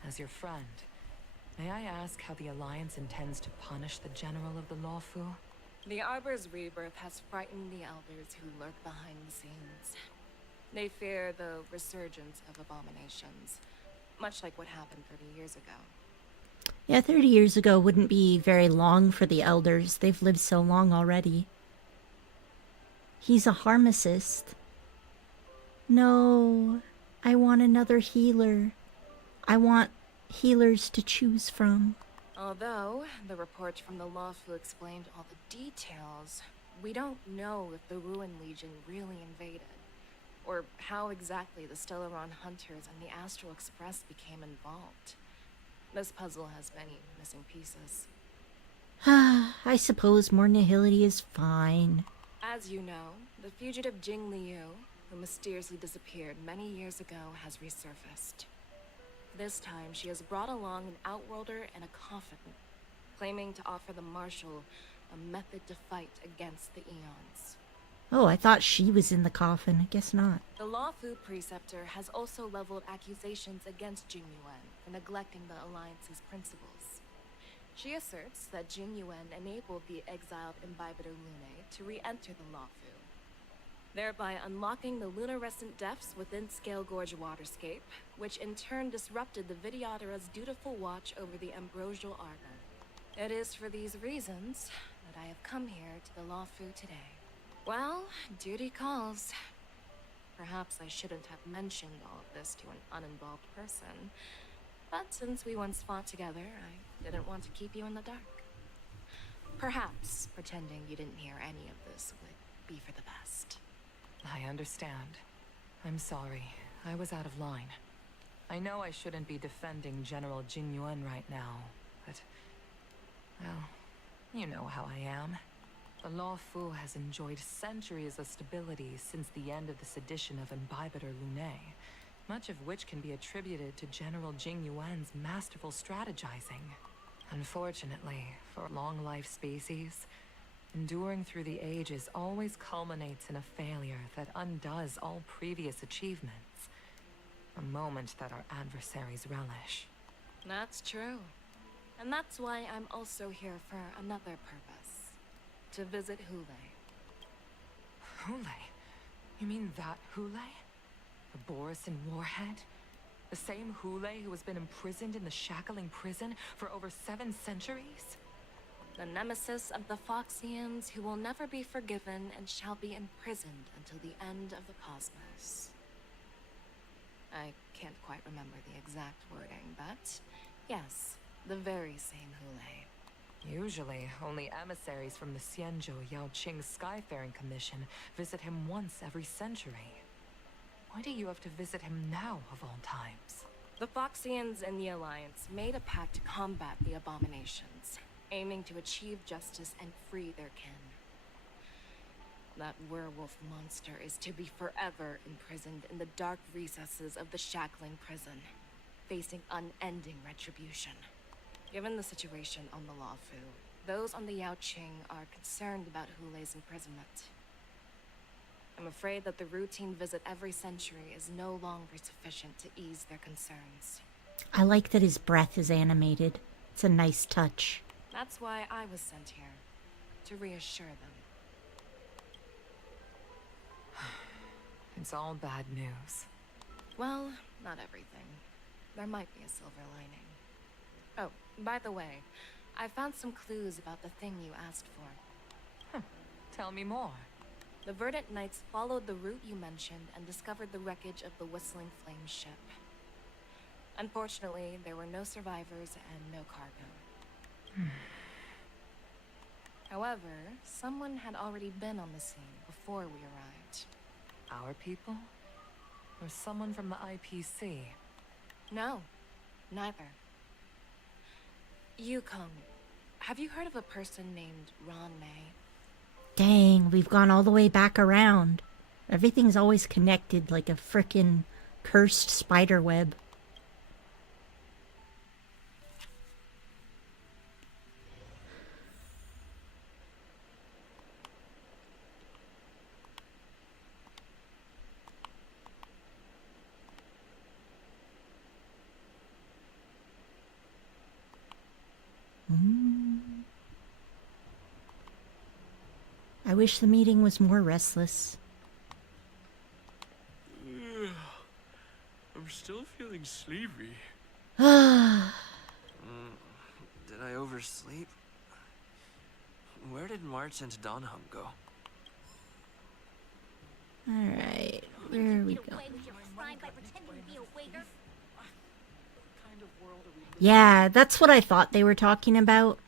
As your friend, may I ask how the Alliance intends to punish the General of the Luofu? The Arbor's rebirth has frightened the elders who lurk behind the scenes. They fear the resurgence of abominations, much like what happened 30 years ago. Yeah, 30 years ago wouldn't be very long for the elders. They've lived so long already. He's a pharmacist. No, I want another healer. I want healers to choose from. Although the report from the Luofu explained all the details, we don't know if the Ruin Legion really invaded, or how exactly the Stellaron Hunters and the Astral Express became involved. This puzzle has many missing pieces. I suppose more nihility is fine. As you know, the fugitive Jing Liu, who mysteriously disappeared many years ago, has resurfaced. This time, she has brought along an outworlder and a coffin, claiming to offer the Marshal a method to fight against the Eons. Oh, I thought she was in the coffin. I guess not. The Law Fu Preceptor has also leveled accusations against Jing Yuan for neglecting the Alliance's principles. She asserts that Jing Yuan enabled the exiled Imbibitor Lunae to re-enter the Law Fu, thereby unlocking the lunarescent depths within Scale Gorge Waterscape, which in turn disrupted the Vidyadhara's dutiful watch over the Ambrosial Arbor. It is for these reasons that I have come here to the Law Fu today. Well, duty calls. Perhaps I shouldn't have mentioned all of this to an uninvolved person, but since we once fought together, I didn't want to keep you in the dark. Perhaps pretending you didn't hear any of this would be for the best. I understand. I'm sorry. I was out of line. I know I shouldn't be defending General Jing Yuan right now, but... well, you know how I am. The Law Fu has enjoyed centuries of stability since the end of the sedition of Imbibitor Lunae, much of which can be attributed to General Jing Yuan's masterful strategizing. Unfortunately, for long-life species, enduring through the ages always culminates in a failure that undoes all previous achievements. A moment that our adversaries relish. That's true. And that's why I'm also here for another purpose. To visit Hulei. Hulei? You mean that Hulei? The Borisin warhead? The same Hulei who has been imprisoned in the Shackling prison for over 7 centuries? The nemesis of the Foxians who will never be forgiven and shall be imprisoned until the end of the cosmos. I can't quite remember the exact wording, but yes, the very same Hulei. Usually, only emissaries from the Xianzhou Yaoqing Skyfaring Commission visit him once every century. Why do you have to visit him now, of all times? The Foxians and the Alliance made a pact to combat the abominations, aiming to achieve justice and free their kin. That werewolf monster is to be forever imprisoned in the dark recesses of the Shackling prison, facing unending retribution. Given the situation on the Law Fu, those on the Yaoqing are concerned about Hulei's imprisonment. I'm afraid that the routine visit every century is no longer sufficient to ease their concerns. I like that his breath is animated. It's a nice touch. That's why I was sent here, to reassure them. It's all bad news. Well, not everything. There might be a silver lining. Oh, by the way, I found some clues about the thing you asked for. Tell me more. The Verdant Knights followed the route you mentioned and discovered the wreckage of the Whistling Flame ship. Unfortunately, there were no survivors and no cargo. However, someone had already been on the scene before we arrived. Our people? Or someone from the IPC? No, neither. Yukong, have you heard of a person named Ron May? Dang, we've gone all the way back around. Everything's always connected like a frickin' cursed spider web. I wish the meeting was more restless. I'm still feeling sleepy. Did I oversleep? Where did March and Donham go? Alright, where are we going? Yeah, that's what I thought they were talking about.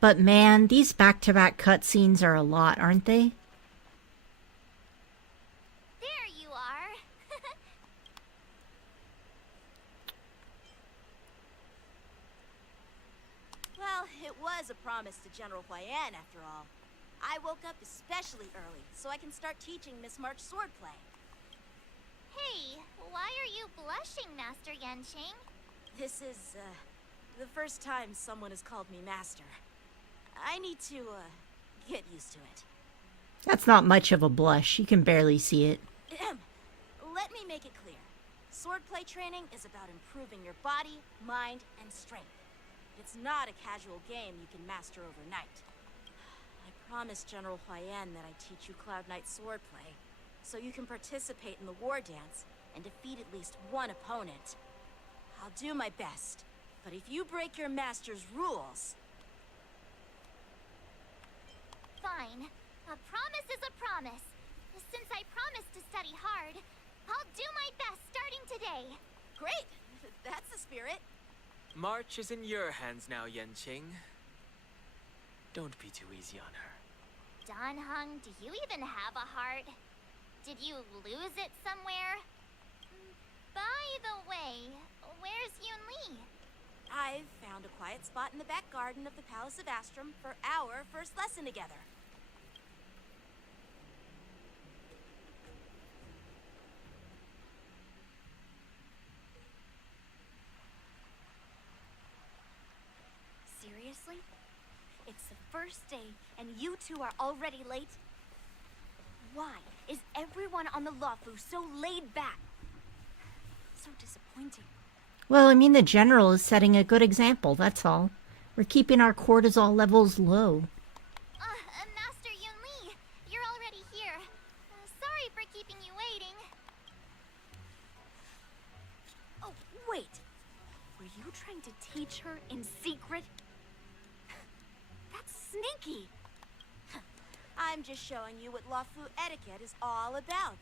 But man, these back-to-back cutscenes are a lot, aren't they? There you are. Well, it was a promise to General Huayan, after all. I woke up especially early, so I can start teaching Miss March swordplay. Hey, why are you blushing, Master Yanqing? This is, the first time someone has called me Master. I need to, get used to it. That's not much of a blush. You can barely see it. Let me make it clear. Swordplay training is about improving your body, mind, and strength. It's not a casual game you can master overnight. I promised General Huayan that I'd teach you Cloud Knight swordplay, so you can participate in the war dance and defeat at least one opponent. I'll do my best, but if you break your master's rules... Fine. A promise is a promise. Since I promised to study hard, I'll do my best starting today. Great! That's the spirit. March is in your hands now, Yanqing. Don't be too easy on her. Dan Heng, do you even have a heart? Did you lose it somewhere? By the way, where's Yun Li? I've found a quiet spot in the back garden of the Palace of Astrum for our first lesson together. Seriously? It's the first day, and you two are already late? Why is everyone on the Luofu so laid back? So disappointing. Well, I mean, the general is setting a good example, that's all. We're keeping our cortisol levels low. Master Yun Li, you're already here. Sorry for keeping you waiting. Oh, wait. Were you trying to teach her in secret? That's sneaky. I'm just showing you what Luofu etiquette is all about.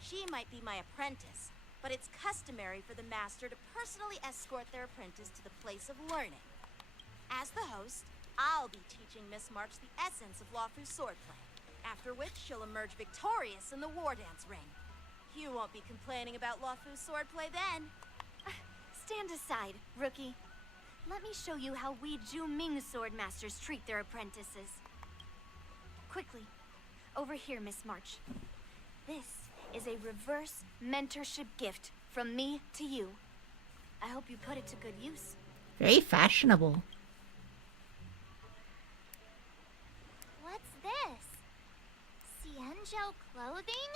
She might be my apprentice, but it's customary for the master to personally escort their apprentice to the place of learning. As the host, I'll be teaching Miss March the essence of Luofu's swordplay, after which she'll emerge victorious in the war dance ring. You won't be complaining about Luofu's swordplay then. Stand aside, rookie. Let me show you how we Zhu-Ming sword masters treat their apprentices. Quickly, over here, Miss March. This is a reverse mentorship gift from me to you. I hope you put it to good use. Very fashionable. What's this? Xianzhou clothing?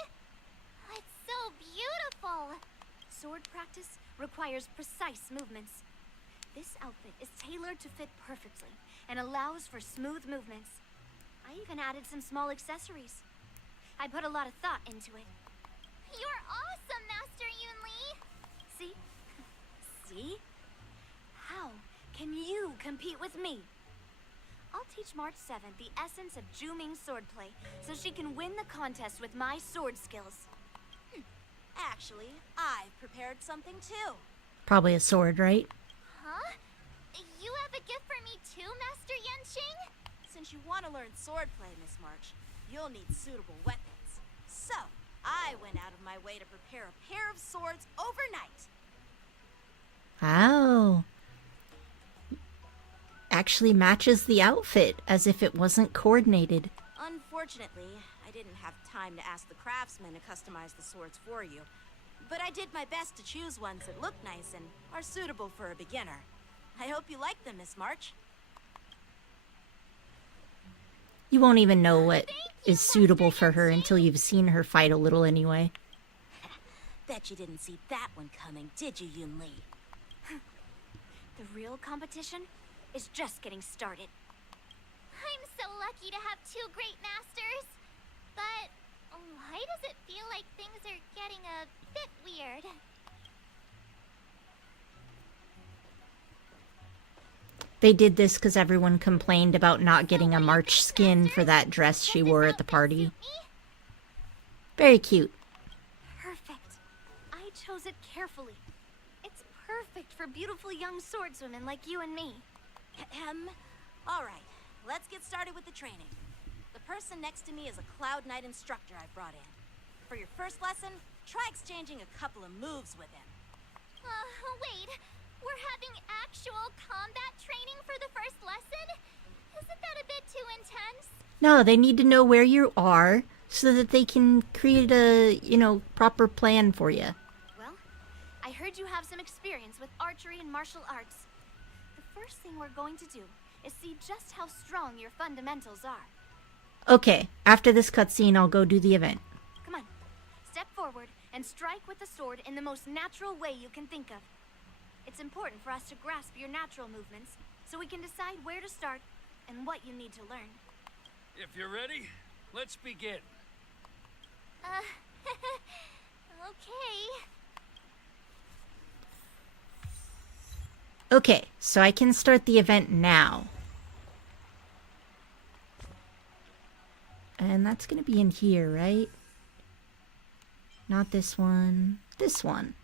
It's so beautiful! Sword practice requires precise movements. This outfit is tailored to fit perfectly and allows for smooth movements. I even added some small accessories. I put a lot of thought into it. You're awesome, Master Yun Li! See? See? How can you compete with me? I'll teach March 7th the essence of Zhu-Ming swordplay so she can win the contest with my sword skills. Actually, I've prepared something too. Probably a sword, right? Huh? You have a gift for me too, Master Yanqing? Since you want to learn swordplay, Miss March, you'll need suitable weapons. So, I went out of my way to prepare a pair of swords overnight. Wow. Actually matches the outfit, as if it wasn't coordinated. Unfortunately, I didn't have time to ask the craftsman to customize the swords for you. But I did my best to choose ones that look nice and are suitable for a beginner. I hope you like them, Miss March. You won't even know what is suitable for her until you've seen her fight a little anyway. Bet you didn't see that one coming, did you, Yun Li? The real competition is just getting started. I'm so lucky to have two great masters. But why does it feel like things are getting a bit weird? They did this because everyone complained about not getting a March skin for that dress she wore at the party. Very cute. Perfect. I chose it carefully. It's perfect for beautiful young swordswomen like you and me. All right. let's get started with the training. The person next to me is a Cloud Knight instructor I've brought in. For your first lesson, try exchanging a couple of moves with him. Wait. We're having actual combat training for the first lesson? Isn't that a bit too intense? No, they need to know where you are so that they can create a, proper plan for you. Well, I heard you have some experience with archery and martial arts. The first thing we're going to do is see just how strong your fundamentals are. Okay, after this cutscene, I'll go do the event. Come on. Step forward and strike with the sword in the most natural way you can think of. It's important for us to grasp your natural movements so we can decide where to start and what you need to learn. If you're ready, let's begin. Okay. Okay, so I can start the event now. And that's gonna be in here, right? Not this one. This one.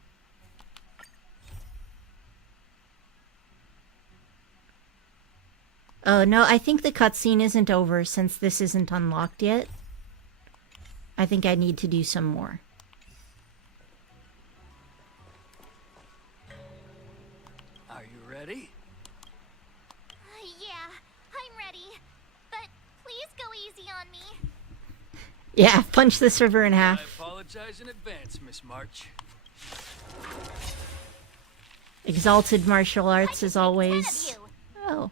Oh, no, I think the cutscene isn't over since this isn't unlocked yet. I think I need to do some more. Are you ready? Yeah, I'm ready. But please go easy on me. Yeah, punch the server in I half. apologize in advance, Miss March. Exalted martial arts as always. Oh.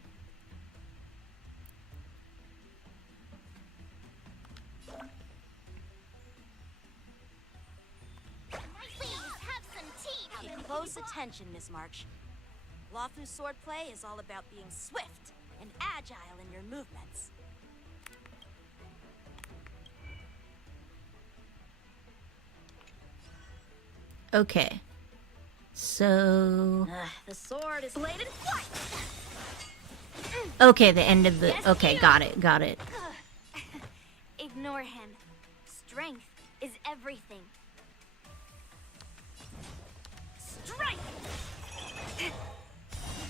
Pay close attention, Miss March. Lawfu swordplay is all about being swift and agile in your movements. Okay. So... The sword is bladed white. Okay, the end of the... Okay, got it. Ignore him. Strength is everything. Strike!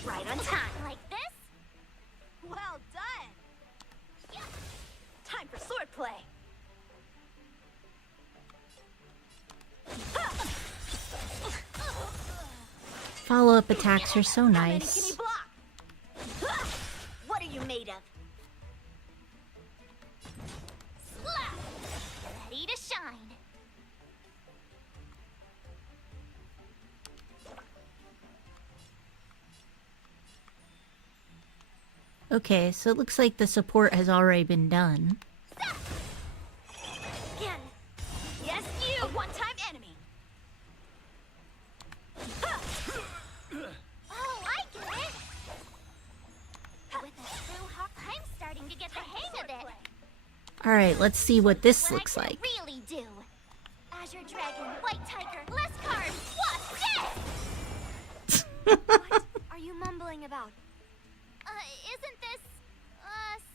Right on time. Like this? Well done. Time for swordplay. Follow-up attacks are so How many can nice. you block? What are you made of? Slap! Ready to shine. Okay, so it looks like the support has already been done. Again. Yes, you. A one-time enemy. Oh, I get it. With a true hawk, I'm starting to get the hang of it. Alright, let's see what this looks like. Really do. Azure Dragon, White Tiger, less cards. What? What are you mumbling about? Isn't this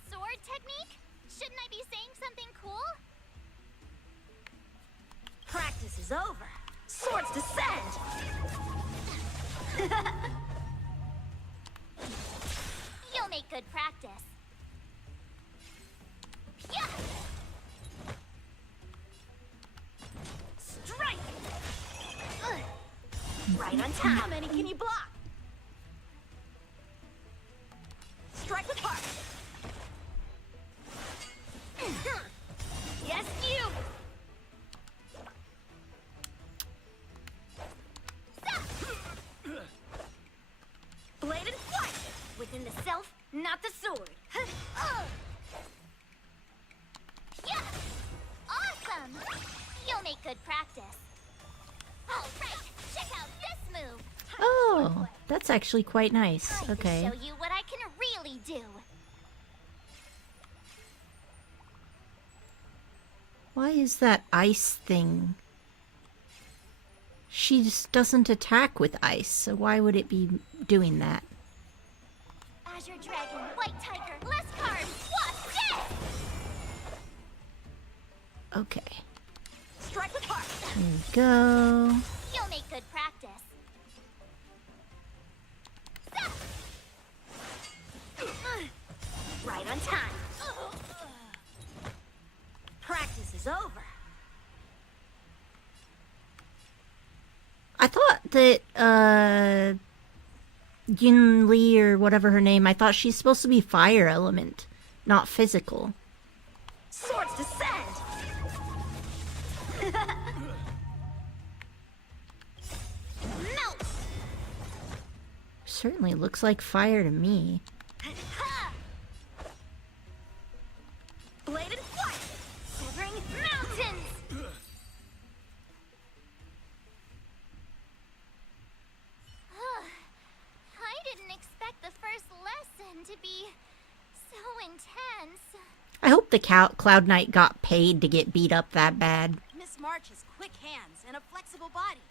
sword technique? Shouldn't I be saying something cool? Practice is over. Swords descend. You'll make good practice. Yeah. Strike. Right on time. How many can you block? Strike with heart. Yes, you. Bladed flight. Within the self, not the sword. Yeah. Awesome. You'll make good practice. All right. Check out this move. Oh, that's actually quite nice. Time Okay. to show you what I can really do. Why is that ice thing? She just doesn't attack with ice, so why would it be doing that? Azure Dragon, White Tiger, less cards. What's this? Okay. Strike with heart. There we go. You'll make good practice. Right on time. Practice is over. I thought that, Yun Li or whatever her name, I thought she's supposed to be fire element, not physical. Swords descend! Melt! Certainly looks like fire to me. Blade and flight! Severing mountains! I didn't expect the first lesson to be so intense. I hope the Cloud Knight got paid to get beat up that bad. Miss March has quick hands and a flexible body.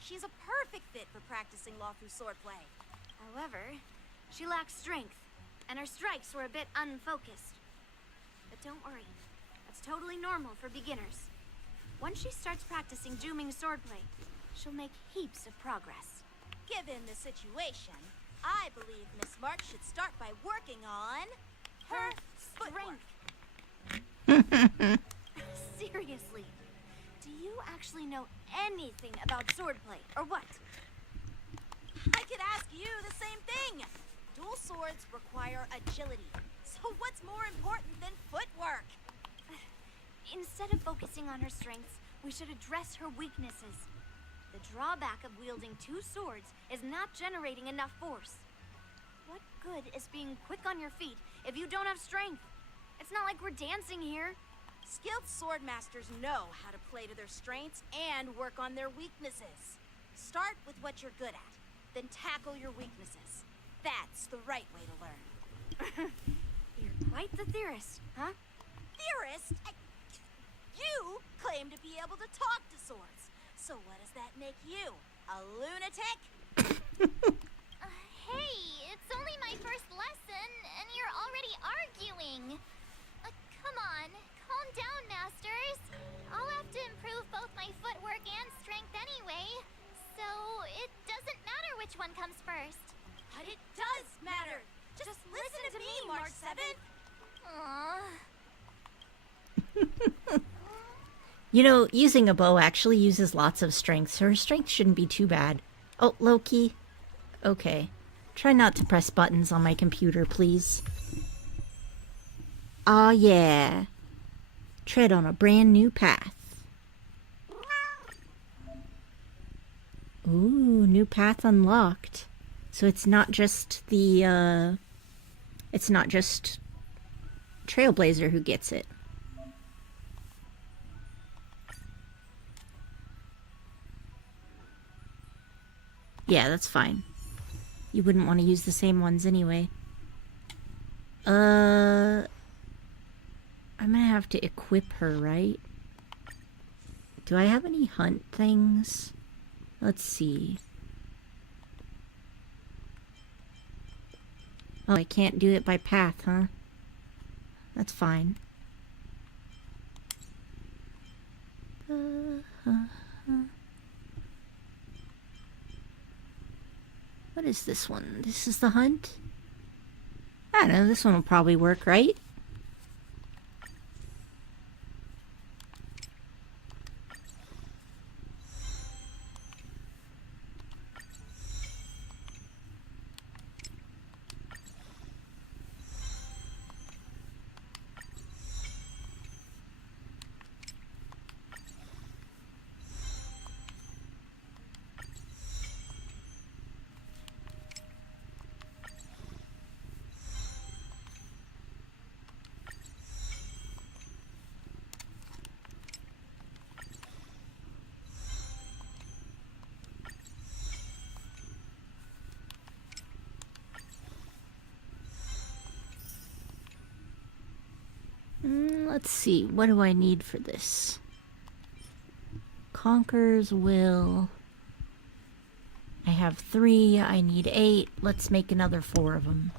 She's a perfect fit for practicing Lawfu swordplay. However, she lacks strength, and her strikes were a bit unfocused. But don't worry, that's totally normal for beginners. Once she starts practicing Juming swordplay, she'll make heaps of progress. Given the situation, I believe Miss March should start by working on her strength. Seriously, do you actually know anything about swordplay, or what? I could ask you the same thing. Dual swords require agility, so what's more important than footwork? Instead of focusing on her strengths, we should address her weaknesses. The drawback of wielding two swords is not generating enough force. What good is being quick on your feet if you don't have strength? It's not like we're dancing here. Skilled sword masters know how to play to their strengths and work on their weaknesses. Start with what you're good at, then tackle your weaknesses. That's the right way to learn. You're quite the theorist, huh? Theorist? You claim to be able to talk to swords. So what does that make you? A lunatic? Hey, it's only my first lesson, and you're already arguing. Come on, calm down, masters. I'll have to improve both my footwork and strength anyway, so it doesn't matter which one comes first. But it does matter. Just listen to me, March 7th. Aww. You know, using a bow actually uses lots of strength, so her strength shouldn't be too bad. Oh, Loki. Okay. Try not to press buttons on my computer, please. Aw, yeah. Tread on a brand new path. Ooh, new path unlocked. So it's not just the, it's not just Trailblazer who gets it. Yeah, that's fine. You wouldn't want to use the same ones anyway. I'm gonna have to equip her, right? Do I have any hunt things? Let's see. Oh, I can't do it by path, huh? That's fine. What is this one? This is the hunt? I don't know, this one will probably work, right? Let's see, what do I need for this? Conqueror's Will. I have 3, I need 8. Let's make another 4 of them.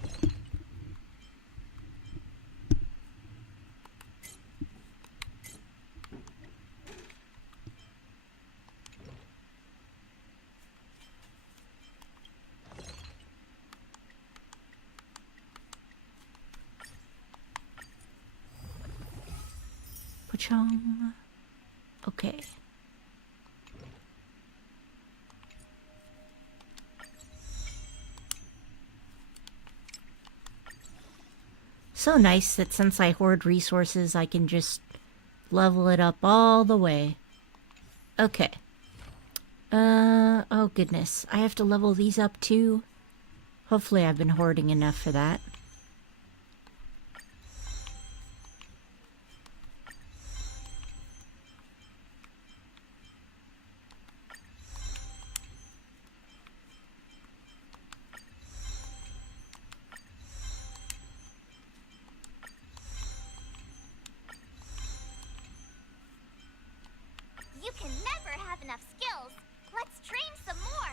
chong. Okay. So nice that since I hoard resources, I can just level it up all the way. Okay. Oh goodness. I have to level these up too. Hopefully I've been hoarding enough for that. You can never have enough skills. Let's train some more.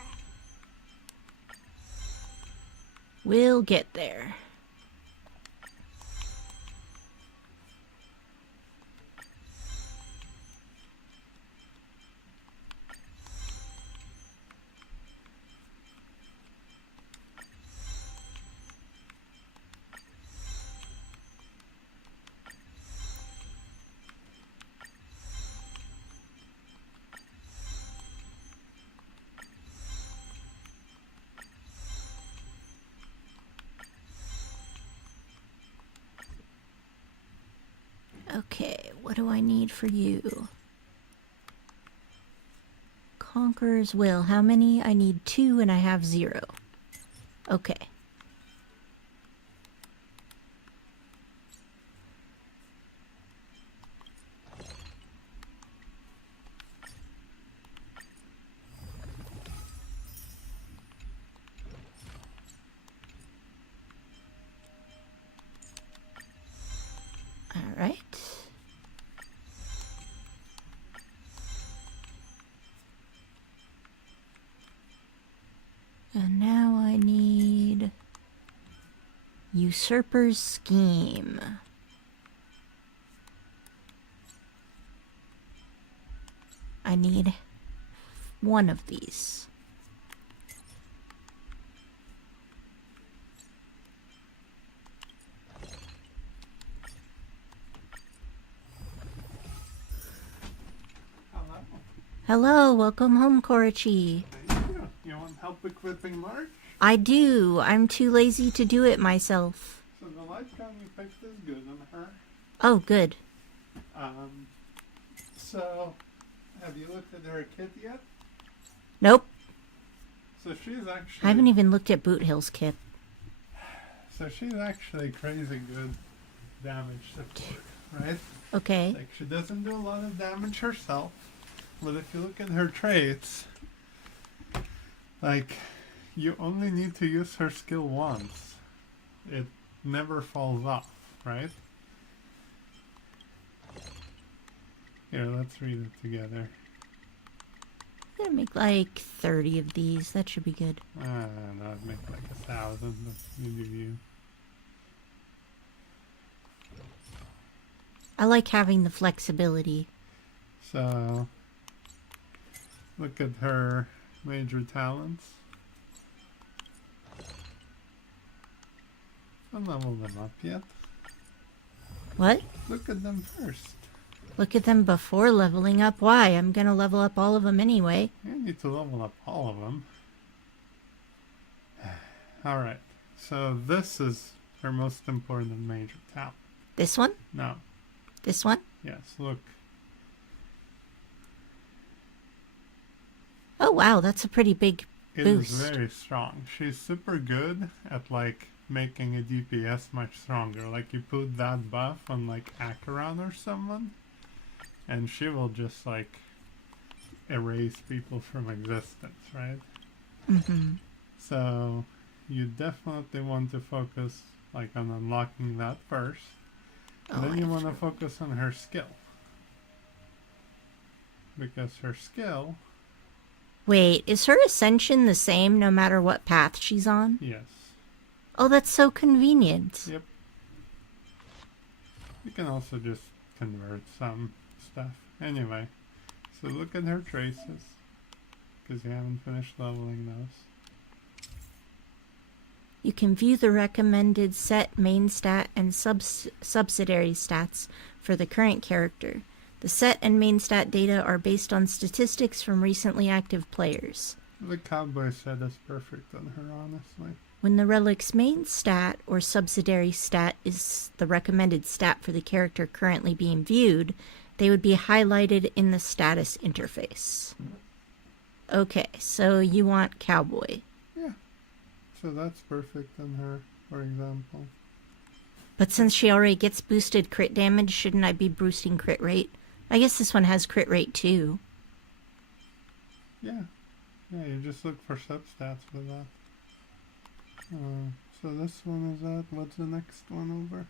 We'll get there. Okay, what do I need for you? Conqueror's Will. How many? I need 2 and I have 0. Okay. All right. And now I need Usurper's Scheme. I need 1 of these. Hello, welcome home, Korichi. You want help equipping March? I do. I'm too lazy to do it myself. So the light gun you picked is good on her. Oh, good. So, have you looked at her kit yet? Nope. So she's actually... I haven't even looked at Boot Hill's kit. So she's actually crazy good damage support, right? Okay. Like, she doesn't do a lot of damage herself. But if you look at her traits, like, you only need to use her skill once. It never falls off, right? Here, let's read it together. I'm gonna make like 30 of these. That should be good. I don't know, I'd make like 1,000. That's maybe you. I like having the flexibility. So, look at her major talents. Don't level them up yet. What? Look at them first. Look at them before leveling up. Why? I'm gonna level up all of them anyway. You need to level up all of them. Alright, so this is her most important major talent. This one? No. This one? Yes, look. Oh wow, that's a pretty big It boost. is very strong. She's super good at like making a DPS much stronger. Like you put that buff on like Acheron or someone, and she will just like erase people from existence, right? Mm-hmm. So you definitely want to focus like on unlocking that first. And then you want to focus on her skill. Because her skill... Wait, is her ascension the same no matter what path she's on? Yes. Oh, that's so convenient. Yep. You can also just convert some stuff. Anyway, so look at her traces. Because you haven't finished leveling those. You can view the recommended set main stat and subsidiary stats for the current character. The set and main stat data are based on statistics from recently active players. The cowboy set is perfect on her, honestly. When the relic's main stat or subsidiary stat is the recommended stat for the character currently being viewed, they would be highlighted in the status interface. Okay, so you want cowboy. Yeah. So that's perfect on her, for example. But since she already gets boosted crit damage, shouldn't I be boosting crit rate? I guess this one has crit rate too. Yeah. Yeah, you just look for substats for that. So this one is that. What's the next one over?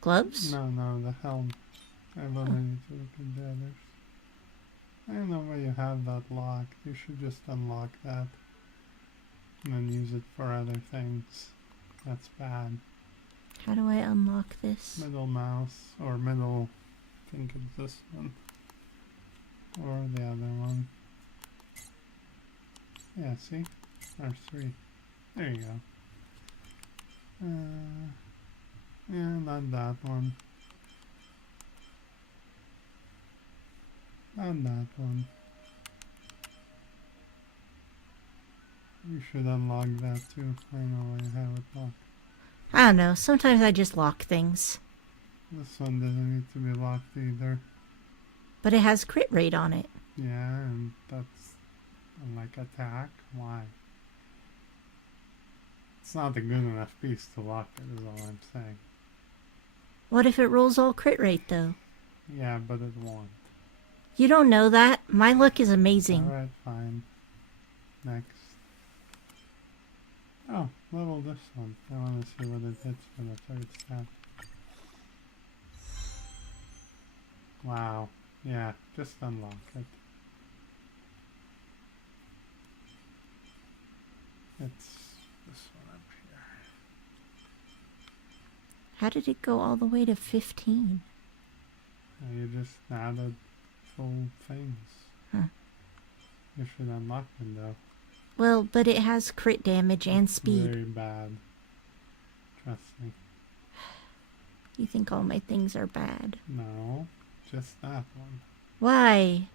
Gloves? No, the helm. I wanted you to look at the others. I don't know why you have that locked. You should just unlock that. And then use it for other things. That's bad. How do I unlock this? Middle mouse, or middle, I think it's this one. Or the other one. Yeah, see? R3. There you go. Yeah, not that one. Not that one. You should unlock that too. I know I have it locked. I don't know. Sometimes I just lock things. This one doesn't need to be locked either. But it has crit rate on it. Yeah, and that's unlike attack. Why? It's not a good enough piece to lock it, is all I'm saying. What if it rolls all crit rate though? Yeah, but it won't. You don't know that. My luck is amazing. Alright, fine. Next. Oh, level this one. I want to see what it hits for the third stat. Wow. Yeah, just unlock it. It's this one up here. How did it go all the way to 15? You just added full things. Huh. You should unlock them though. Well, but it has crit damage and speed. Very bad. Trust me. You think all my things are bad? No, just that one. Why?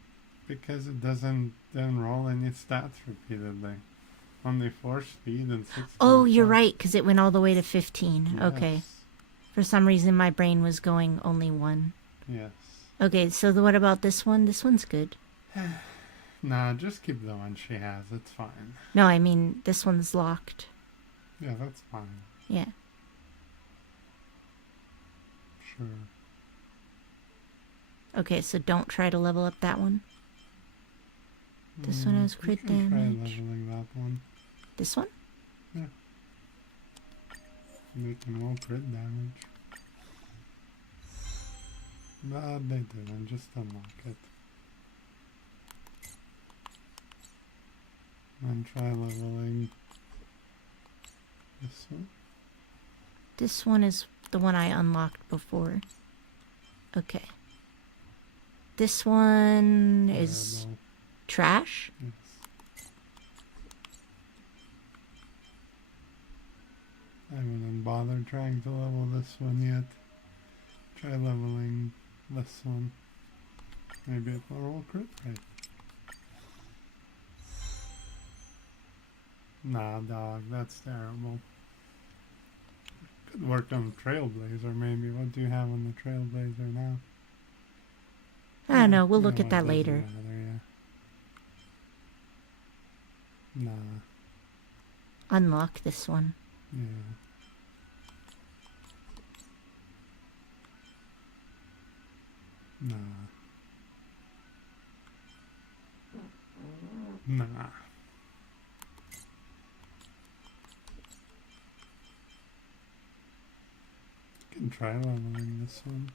Because it doesn't roll any stats repeatedly. Only 4 speed and 6. Oh, you're right, because it went all the way to 15. Yes. Okay. For some reason, my brain was going only 1. Yes. Okay, so what about this one? This one's good. Nah, just keep the one she has. It's fine. No, I mean, this one's locked. Yeah, that's fine. Yeah. Sure. Okay, so don't try to level up that one. This one has crit you can damage. Try leveling that one. This one? Yeah. Making more crit damage. But they didn't. Just unlock it. And try leveling this one. This one is the one I unlocked before. Okay. This one is trash? Yes. I haven't bothered trying to level this one yet. Try leveling this one. Maybe it will roll crit rate. Nah, dog, that's terrible. Could work on Trailblazer, maybe. What do you have on the Trailblazer now? I don't know. We'll You look know at that what, doesn't later. matter, yeah. Nah, Unlock this one. yeah. Nah. Nah. Can try leveling this one.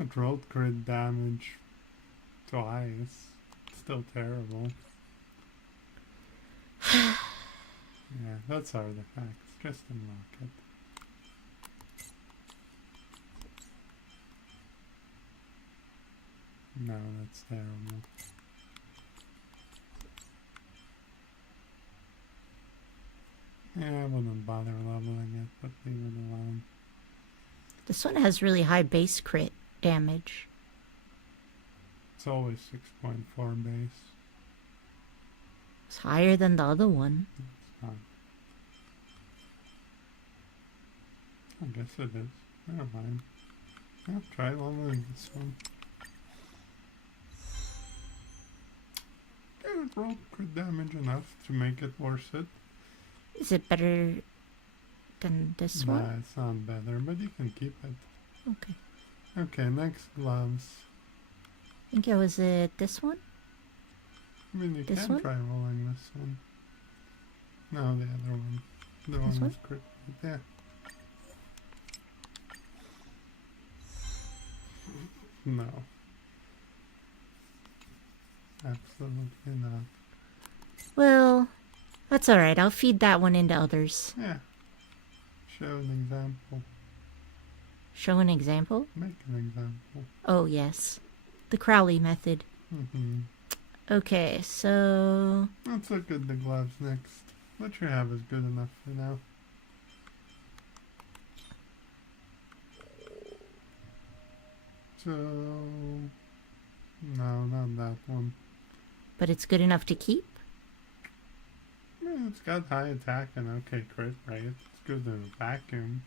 It rolled crit damage twice. Still terrible. Yeah, that's artifacts. Just unlock it. No, that's terrible. Yeah, I wouldn't bother leveling it, but leave it alone. This one has really high base crit damage. It's always 6.4 base. It's higher than the other one. It's not. I guess it is. Never mind. I'll try leveling this one. Yeah, it rolled crit damage enough to make it worth it. Is it better than this Nah, one? it's not better, but you can keep it. Okay. Okay, next gloves. I think it was this one? I mean, you This can one? try rolling this one. No, the other one. The This one one? with crit. Yeah. No. Absolutely not. Well, that's alright. I'll feed that one into others. Yeah. Show an example. Show an example? Make an example. Oh, yes. The Crowley method. Mm-hmm. Okay, so... Let's look at the gloves next. What you have is good enough for now. So... No, not that one. But it's good enough to keep? Yeah, it's got high attack and okay crit rate. It's good in a vacuum.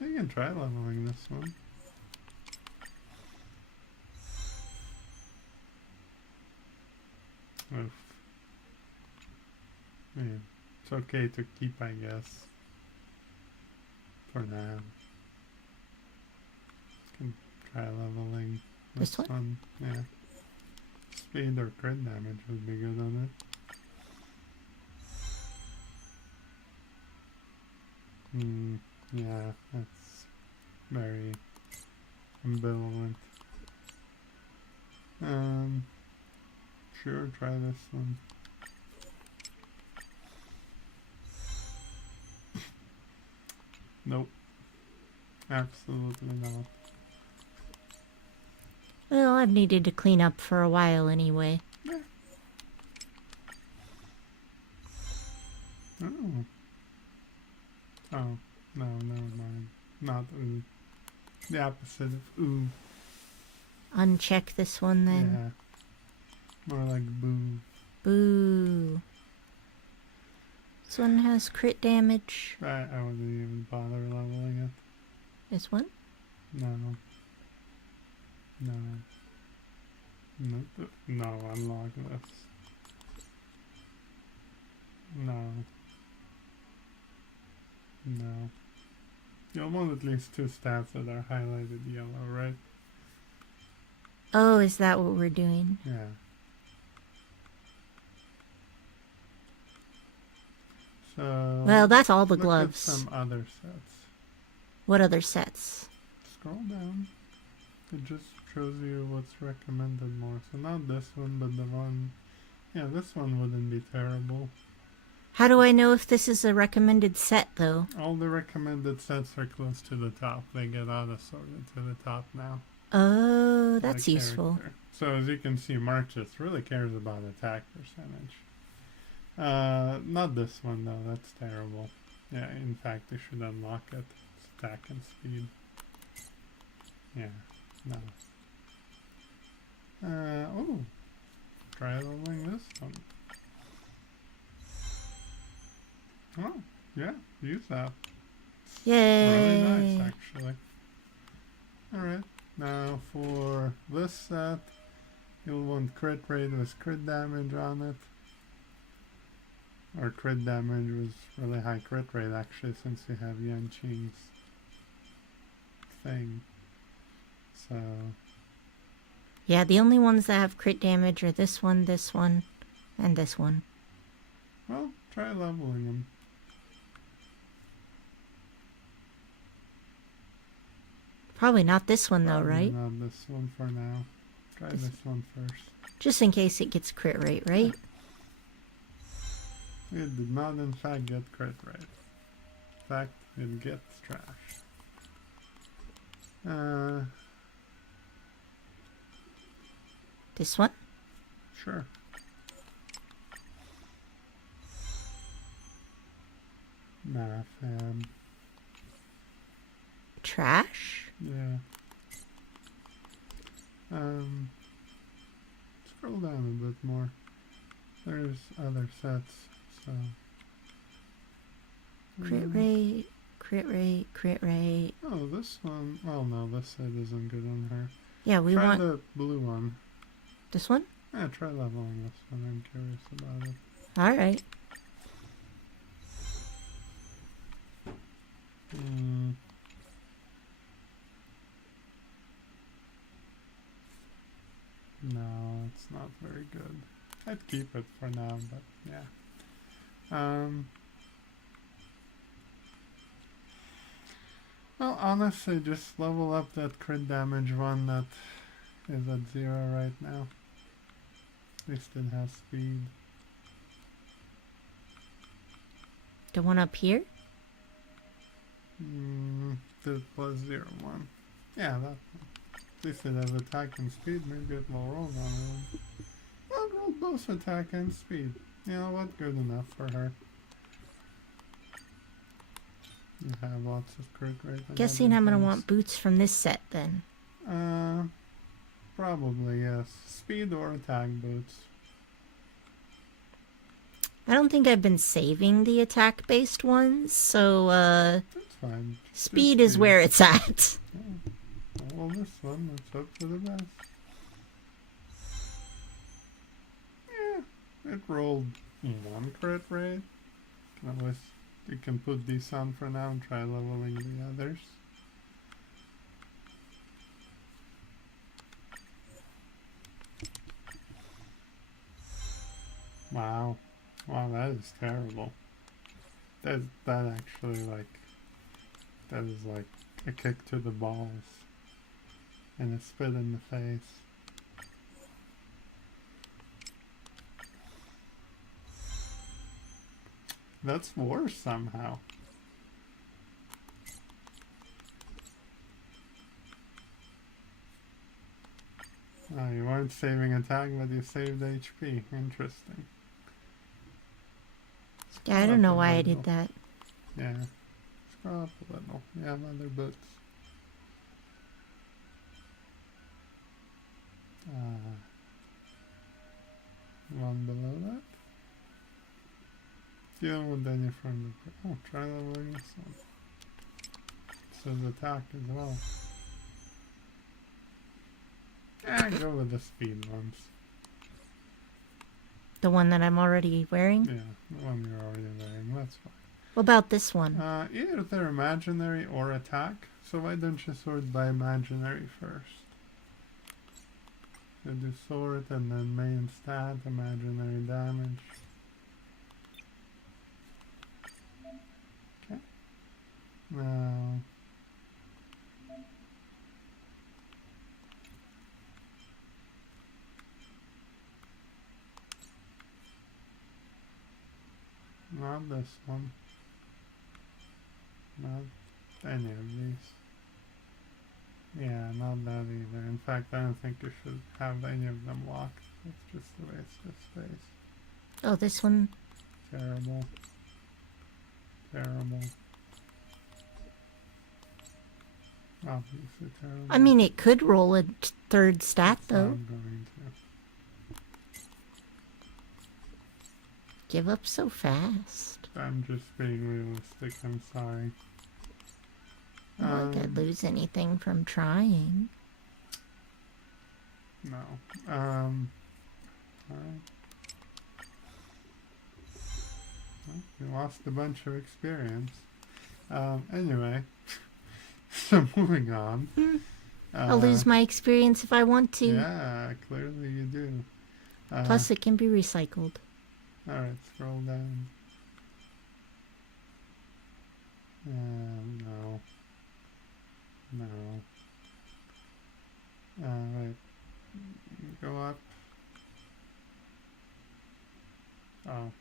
You can try leveling this one. Oof. Yeah, it's okay to keep, I guess. For now. Can try leveling This one? Yeah. Speed or crit damage would be good on it. Yeah, that's very ambivalent. Sure, try this one. Nope. Absolutely not. Well, I've needed to clean up for a while anyway. Yeah. Oh. Oh, no, never mind. Not ooh. The opposite of ooh. Uncheck this one then. Yeah. More like boo. Boo. This one has crit damage. I wouldn't even bother leveling it. This one? No. No. No, unlock this. No. No. You'll want at least 2 stats that are highlighted yellow, right? Oh, is that what we're doing? Yeah. So... Well, that's all the look gloves. At some other sets. What other sets? Scroll down. It just shows you what's recommended more. So not this one, but the one... Yeah, this one wouldn't be terrible. How do I know if this is a recommended set, though? All the recommended sets are close to the top. They get auto-sorted to the top now. Oh, that's useful. Character. So as you can see, Marchus really cares about attack percentage. Not this one though, that's terrible. Yeah, in fact you should unlock it. Attack and speed. Yeah, no. Oh! Try leveling this one. Oh, yeah, use that. Yay! Really nice, actually. Alright, now for this set, you'll want crit rate with crit damage on it. Or crit damage with really high crit rate, actually, since you have Yanqing's thing. So... Yeah, the only ones that have crit damage are this one, and this one. Well, try leveling them. Probably not this one, though, Probably right? Not this one for now. Try this one first. Just in case it gets crit rate, right? It did not, in fact, get crit rate. In fact, it gets trash. This one? Sure. Nah, fam. Trash? Yeah. Scroll down a bit more. There's other sets, so. Crit rate, crit rate, crit rate. Oh, this one. Oh no, this set isn't good on her. Yeah, we try want the blue one. This one? Yeah, try leveling this one. I'm curious about it. Alright. No, it's not very good. I'd keep it for now, but yeah. Well, honestly, just level up that crit damage one that is at 0 right now. At least it has speed. The one up here? The plus 0 one. Yeah, that one. At least it has attack and speed. Maybe it will roll on it. I'll roll both attack and speed. You know what? Good enough for her. You have lots of crit rate. and Guessing other I'm gonna things. want boots from this set then. Probably yes. Speed or attack boots. I don't think I've been saving the attack based ones, so That's fine. speed is where it's at. Well, this one, let's hope for the best. Yeah, it rolled 1 crit rate. You can put these on for now and try leveling the others. Wow. Wow, that is terrible. That actually, like, that is like a kick to the balls. And a spit in the face. That's worse somehow. Oh, you weren't saving attack, but you saved HP. Interesting. Yeah, I don't know why I did that. Yeah. Scroll up a little. You have other boots. One below that. Deal with Daniel from the... Oh, try leveling this one. Says attack as well. Yeah, go with the speed ones. The one that I'm already wearing? Yeah, the one you're already wearing, that's fine. What about this one? Either they're imaginary or attack, so why don't you sort by imaginary first? So do sort and then main stat, imaginary damage. Okay. Now... Not this one. Not any of these. Yeah, not that either. In fact, I don't think you should have any of them locked. That's just the way it's this space. Oh, this one? Terrible. Terrible. Obviously terrible. I mean, it could roll a third stat, though. I'm going to. Give up so fast. I'm just being realistic, I'm sorry. Not like I'd lose anything from trying. No. Alright. Well, you lost a bunch of experience. Anyway. So moving on. I'll lose my experience if I want to. Yeah, clearly you do. Plus, it can be recycled. Alright, scroll down. No. No. Right. Go up. Oh.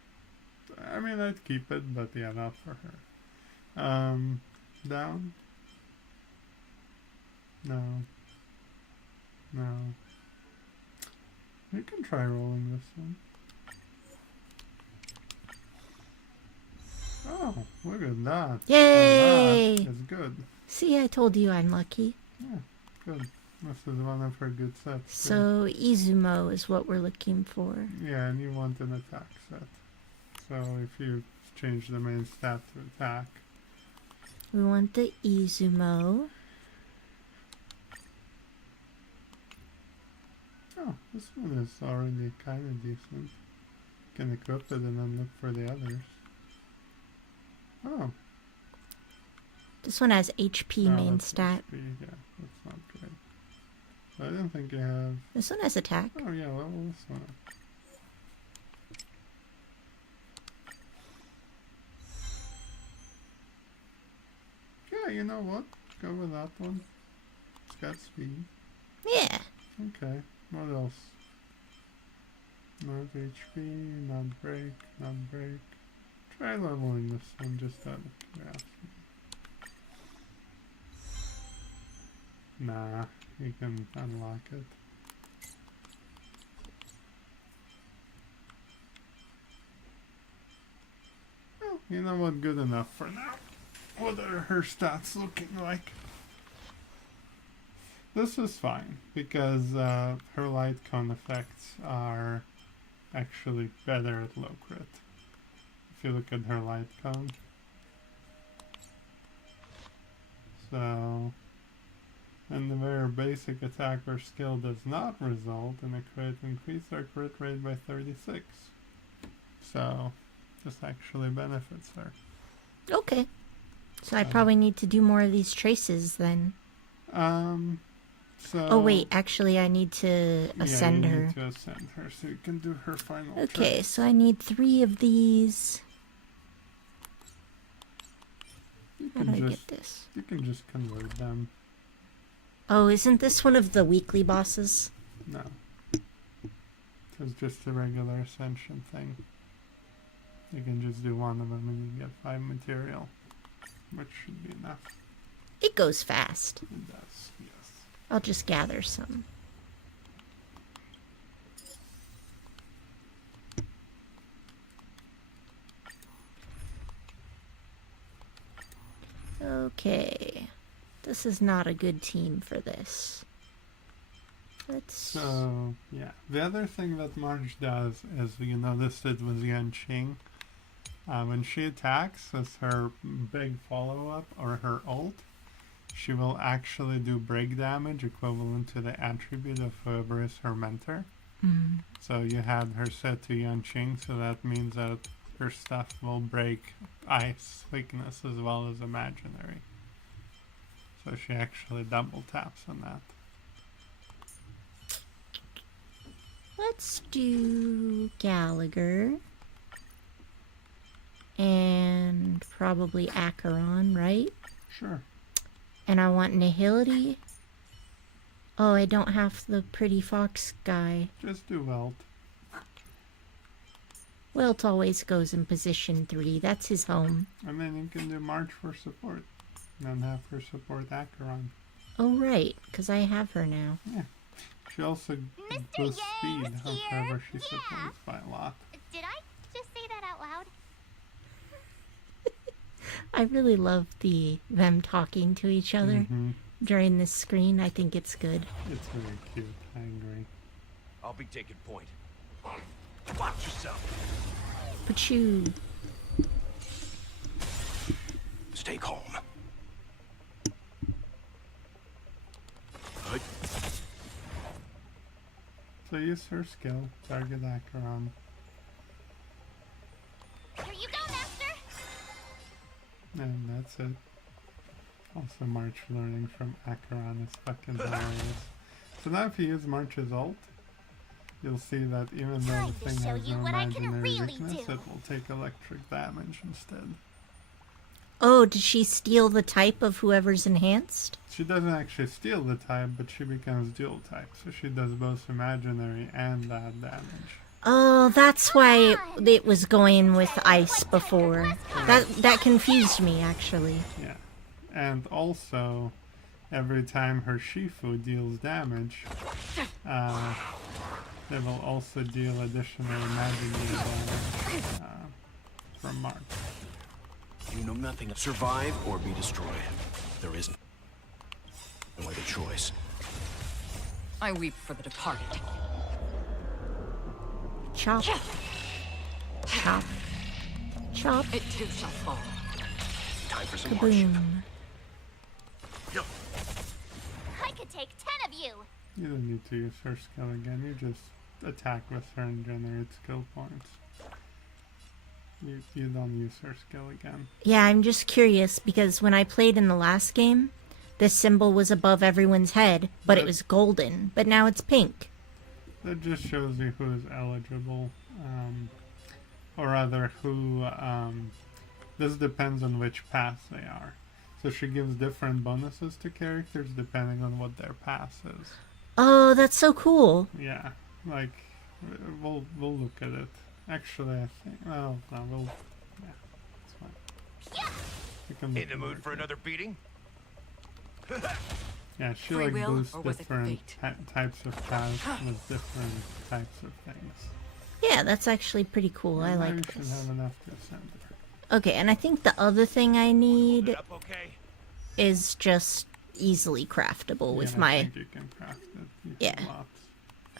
I mean, I'd keep it, but yeah, not for her. Down? No. No. You can try rolling this one. Oh, look at that. Yay! That is good. See, I told you I'm lucky. Yeah, good. This is one of her good sets. too. So Izumo is what we're looking for. Yeah, and you want an attack set. So if you change the main stat to attack. We want the Izumo. Oh, this one is already kind of decent. Can equip it and then look for the others. Oh. This one has HP Oh, main that's stat. HP, yeah, that's not great. I didn't think you have... This one has attack. Oh yeah, level this one up. Yeah, you know what? Go with that one. It's got speed. Yeah. Okay, what else? Not HP, not break, not break. Try leveling this one just out of curiosity. Nah, you can unlock it. Well, you know what? Good enough for now. What are her stats looking like? This is fine, because her light cone effects are actually better at low crit. If you look at her light cone. So, and the very basic attack or skill does not result in a crit, increase our crit rate by 36. So, this actually benefits her. Okay. So I probably need to do more of these traces then. So... Oh wait, actually I need to ascend yeah, you her. need to ascend her so you can do her final Okay, trick. so I need 3 of these. How do I get this? You can just convert them. Oh, isn't this one of the weekly bosses? No. It's just a regular ascension thing. You can just do one of them and you get 5 material. Which should be enough. It goes fast. It does, yes. I'll just gather some. Okay. This is not a good team for this. Let's... So, yeah. The other thing that Marge does is, you noticed it with Yanqing. When she attacks as her big follow-up or her ult, she will actually do break damage equivalent to the attribute of whoever is her mentor. Mm. So you had her set to Yanqing, so that means that her stuff will break ice weakness as well as imaginary. So she actually double taps on that. Let's do Gallagher. And probably Acheron, right? Sure. And I want Nihility. Oh, I don't have the pretty fox guy. Just do Welt. Welt always goes in position 3. That's his home. And then you can do March for support. And then have her support Acheron. Oh, right. Because I have her now. Yeah. She also boosts speed of whoever she supports by a lot. Did I just say that out loud? I really love them talking to each other during this screen. I think it's good. It's very cute. I agree. I'll be taking point. Watch yourself. Pachoo. Stay calm. So use her skill. Target Acheron. Here you go, Master! And that's it. Also, March learning from Acheron is fucking hilarious. So now if you use March's ult, you'll see that even though the thing has no imaginary weakness, it will take electric damage instead. Oh, did she steal the type of whoever's enhanced? She doesn't actually steal the type, but she becomes dual type, so she does both imaginary and that damage. Oh, that's why it was going with ice before. That confused me, actually. Yeah. And also, every time her Shifu deals damage, they will also deal additional imaginary damage from March. You know nothing of survive or be destroyed. There is no other choice. I weep for the departed. Chop. Chop. Chop. It too shall fall. Time for some Kaboom. I could take 10 of you. You don't need to use her skill again. You just attack with her and generate skill points. You don't use her skill again. Yeah, I'm just curious because when I played in the last game, this symbol was above everyone's head, but it was golden. But now it's pink. That just shows you who is eligible. Or rather, who... this depends on which pass they are. So she gives different bonuses to characters depending on what their pass is. Oh, that's so cool. Yeah, like, we'll look at it. Actually, I think... Well, no, we'll... Yeah, it's fine. We can look In the at mood it. for another beating? Yeah, she Free like will, boosts or was it different fate? types of paths with different types of things. Yeah, that's actually pretty cool. I And now like you should this. have enough to ascend her. Okay, and I think the other thing I need Up okay? is just easily craftable with Yeah, I my... think you can craft it. You can Yeah. lots.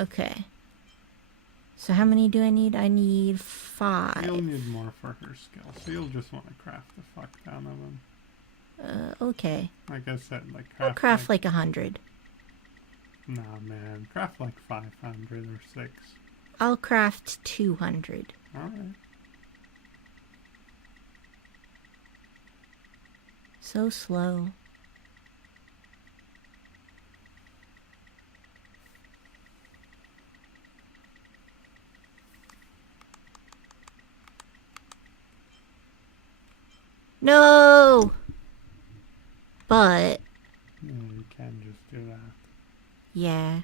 Okay. So how many do I need? I need 5. You'll need more for her skill, so you'll just want to craft the fuck ton of them. Okay. Like I said, like I'll craft like 100. Nah, man. Craft like 500 or 6. I'll craft 200. Alright. So slow. No! But, Yeah, you can just do that. yeah.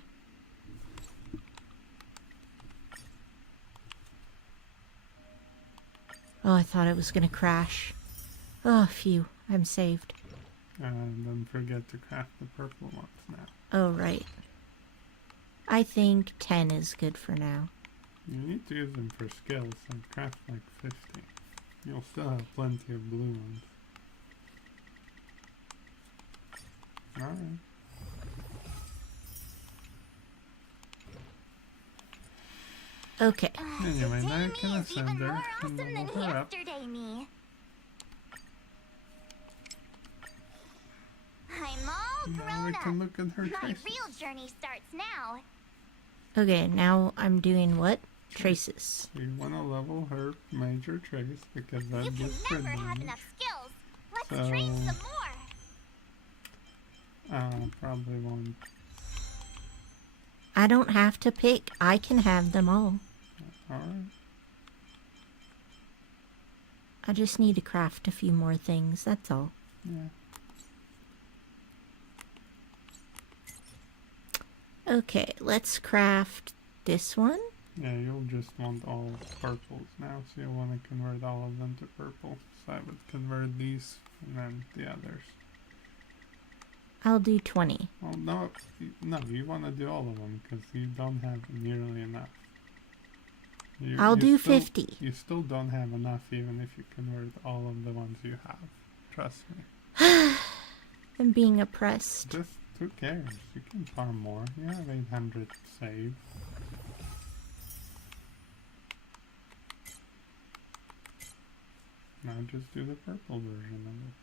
Oh, I thought it was gonna crash. Oh, phew. I'm saved. And don't forget to craft the purple ones now. Oh, right. I think 10 is good for now. You need to use them for skills, and craft like 50. You'll still have plenty of blue ones. Alright. Okay. Anyway, now you Today can me is even ascend more her awesome and than level her up. yesterday me. I'm all Now grown we can up. look at her My traces. real journey starts now. Okay, now I'm doing what? Traces. You want to level her major trace because that You can gives her never have damage. enough skills. Let's So- train some more. Probably won't. I don't have to pick. I can have them all. Alright. I just need to craft a few more things, that's all. Yeah. Okay, let's craft this one. Yeah, you'll just want all purples now, so you'll want to convert all of them to purple. So I would convert these and then the others. I'll do 20. Well, no, you want to do all of them because you don't have nearly enough. I'll do still, 50. You still don't have enough even if you convert all of the ones you have. Trust me. I'm being oppressed. Just, who cares? You can farm more. You have 800 saved. Now just do the purple version of it.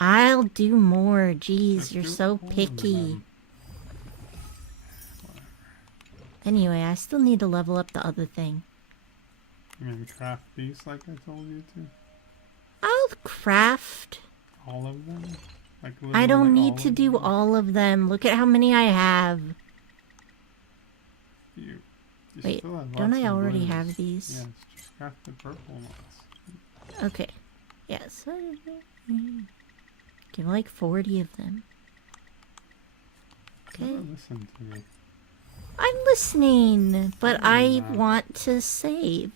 I'll do more. Jeez, Just you're do so all of picky. them. Anyway, I still need to level up the other thing. You mean craft these like I told you to? I'll craft. All of them? Like I don't literally need all to of do them? all of them. Look at how many I have. You Wait, still have don't lots I of already blues. have these? Yes, just craft the purple ones. Okay. Yes. Give like 40 of them. Okay. Oh, listen to me. I'm listening, but I not. want to save.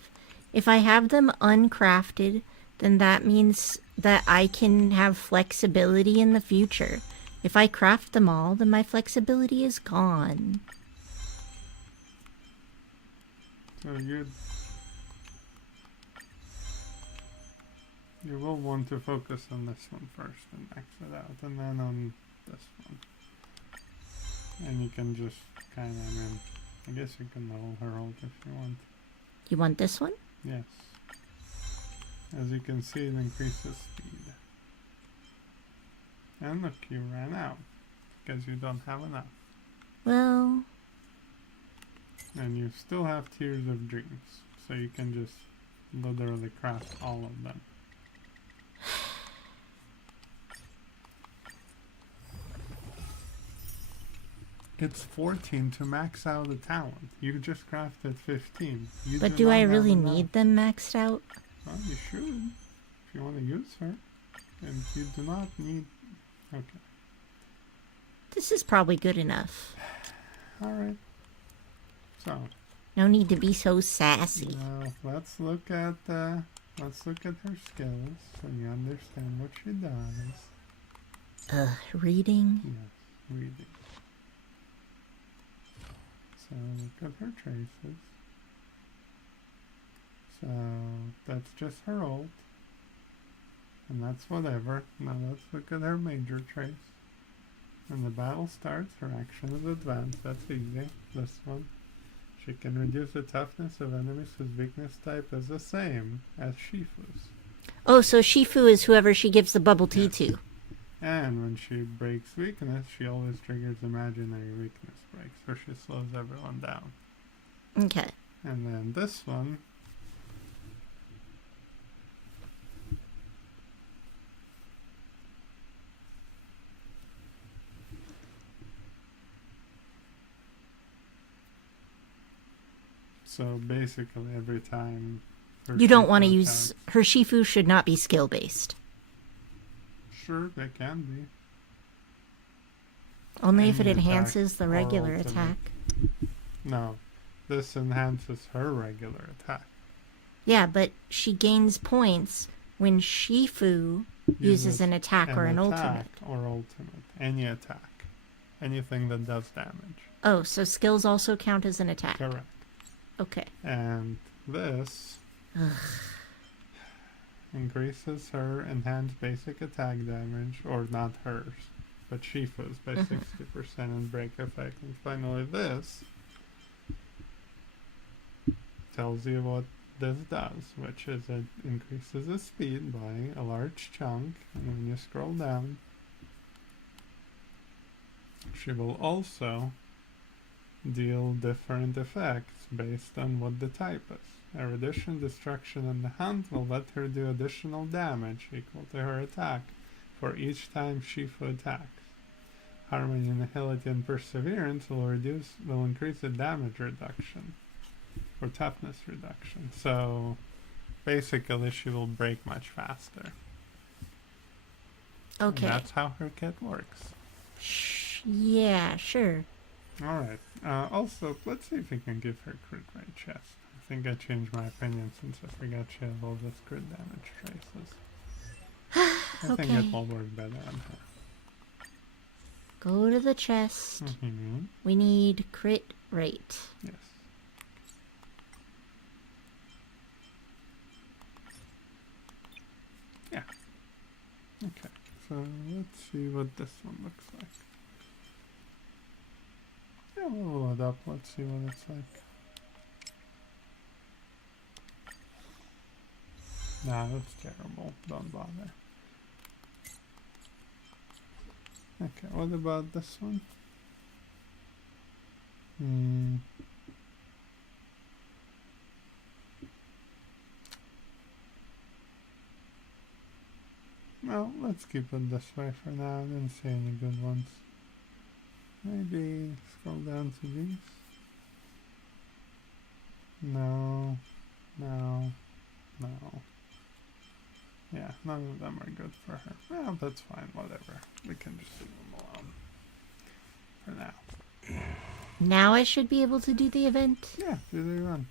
If I have them uncrafted, then that means that I can have flexibility in the future. If I craft them all, then my flexibility is gone. So you will want to focus on this one first and max it out, and then on this one. And you can just kind of, I guess you can roll Herald if you want. You want this one? Yes. As you can see, it increases speed. And look, you ran out. Because you don't have enough. Well... And you still have Tears of Dreams. So you can just literally craft all of them. It's 14 to max out a talent. You just crafted 15. But do I really need them maxed out? Well, you should. If you want to use her. And you do not need... Okay. This is probably good enough. Alright. So. No need to be so sassy. Now, let's look at her skills so you understand what she does. Reading? Yes, reading. So look at her traces. So that's just her ult. And that's whatever. Now let's look at her major trace. When the battle starts, her action is advanced. That's easy. This one. She can reduce the toughness of enemies whose weakness type is the same as Shifu's. Oh, so Shifu is whoever she gives the bubble tea to. And when she breaks weakness, she always triggers imaginary weakness breaks, so she slows everyone down. Okay. And then this one... So basically every time... You don't want to use... Her Shifu should not be skill-based. Sure, they can be. Only if it enhances the regular attack. No, this enhances her regular attack. Yeah, but she gains points when Shifu uses an attack or an ultimate. Or ultimate. Any attack. Anything that does damage. Oh, so skills also count as an attack. Correct. Okay. And this increases her enhanced basic attack damage, or not hers, but Shifu's by 60% in break effect. And finally this tells you what this does, which is it increases the speed by a large chunk, and when you scroll down, she will also deal different effects based on what the type is. Erudition, Destruction, and the Hunt will let her do additional damage equal to her attack for each time Shifu attacks. Harmony, Nihility, and Perseverance will increase the damage reduction or toughness reduction. So basically she will break much faster. Okay. And that's how her kit works. Yeah, sure. Alright. Also, let's see if we can give her crit rate chest. I think I changed my opinion since I forgot she has all this crit damage traces. I think it will work better on her. Go to the chest. We need crit rate. Yes. Yeah. Okay, so let's see what this one looks like. Yeah, we'll roll it up. Let's see what it's like. Nah, that's terrible. Don't bother. Okay, what about this one? Well, let's keep it this way for now. I didn't see any good ones. Maybe scroll down to these. No. Yeah, none of them are good for her. Well, that's fine, whatever. We can just leave them alone. For now. Now I should be able to do the event? Yeah, do the event.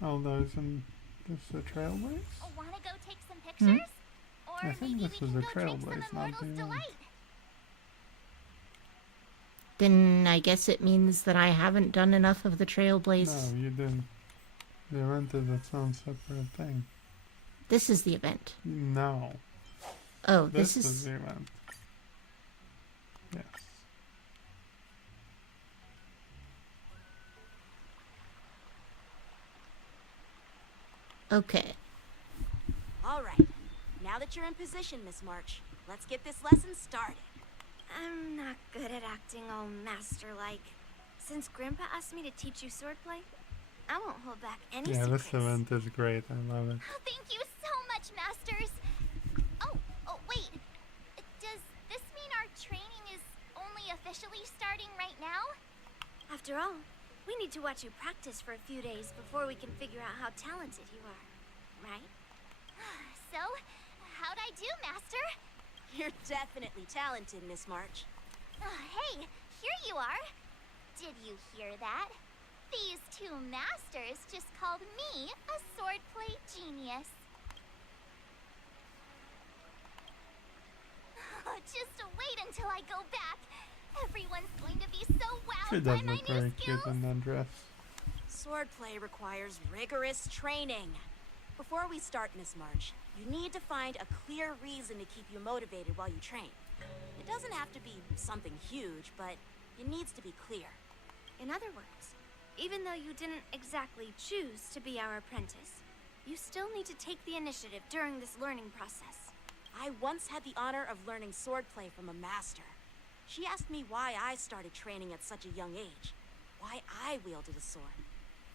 Oh, there's a trailblaze? Wanna go take some pictures? Or I think maybe this we is can a go drink some Trailblaze, not Immortal's the event. Delight. Then I guess it means that I haven't done enough of the Trailblaze. No, you didn't. The event is its own separate thing. This is the event. No. Oh, This this is is... the event. Yes. Okay. All right. Now that you're in position, Miss March, let's get this lesson started. I'm not good at acting all master-like. Since Grandpa asked me to teach you swordplay, I won't hold back any Yeah, secrets. this event is great. I love it. Thank you so much, Masters. Oh, wait. Does this mean our training is only officially starting right now? After all, we need to watch you practice for a few days before we can figure out how talented you are, right? So, how'd I do, Master? You're definitely talented, Miss March. Hey, here you are. Did you hear that? These two masters just called me a swordplay genius. Just wait until I go back. Everyone's going to be so She wowed by does my look new very skills. cute in that dress. Swordplay requires rigorous training. Before we start, Miss March, you need to find a clear reason to keep you motivated while you train. It doesn't have to be something huge, but it needs to be clear. In other words, even though you didn't exactly choose to be our apprentice, you still need to take the initiative during this learning process. I once had the honor of learning swordplay from a master. She asked me why I started training at such a young age, why I wielded a sword.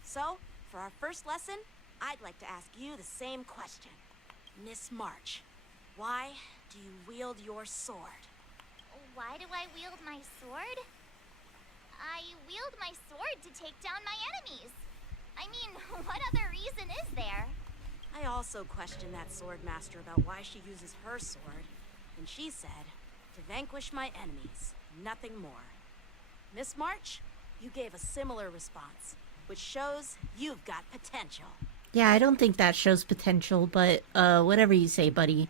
So, for our first lesson, I'd like to ask you the same question. Miss March, why do you wield your sword? Why do I wield my sword? I wield my sword to take down my enemies. I mean, what other reason is there? I also questioned that sword master about why she uses her sword, and she said, to vanquish my enemies, nothing more. Miss March, you gave a similar response, which shows you've got potential. Yeah, I don't think that shows potential, but whatever you say, buddy.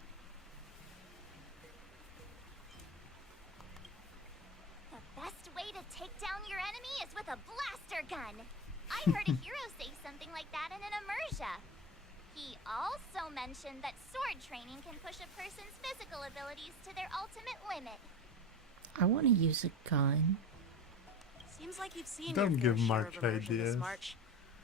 The best way to take down your enemy is with a blaster gun. I heard a hero say something like that in an immersia. He also mentioned that sword training can push a person's physical abilities to their ultimate limit. I want to use a gun. Seems like you've seen Don't your give fair March share of immersion, Miss ideas. March.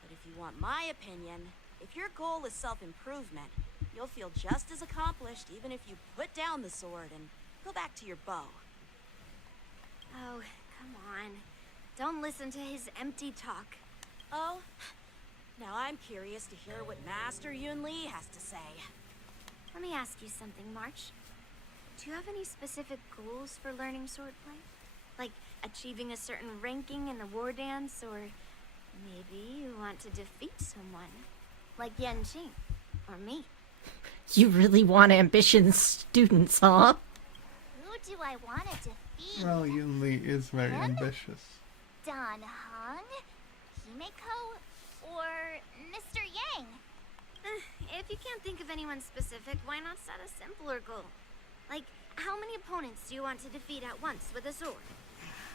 But if you want my opinion, if your goal is self-improvement, you'll feel just as accomplished even if you put down the sword and go back to your bow. Oh, come on. Don't listen to his empty talk. Oh, now I'm curious to hear what Master Yun Li has to say. Let me ask you something, March. Do you have any specific goals for learning swordplay? Like achieving a certain ranking in the war dance, or maybe you want to defeat someone, like Yanqing, or me? You really want ambitious students, huh? Who do I want to defeat? Well, Yun Li is very Him? ambitious. Dan Heng, Himeko, or Mr. Yang? If you can't think of anyone specific, why not set a simpler goal? Like, how many opponents do you want to defeat at once with a sword?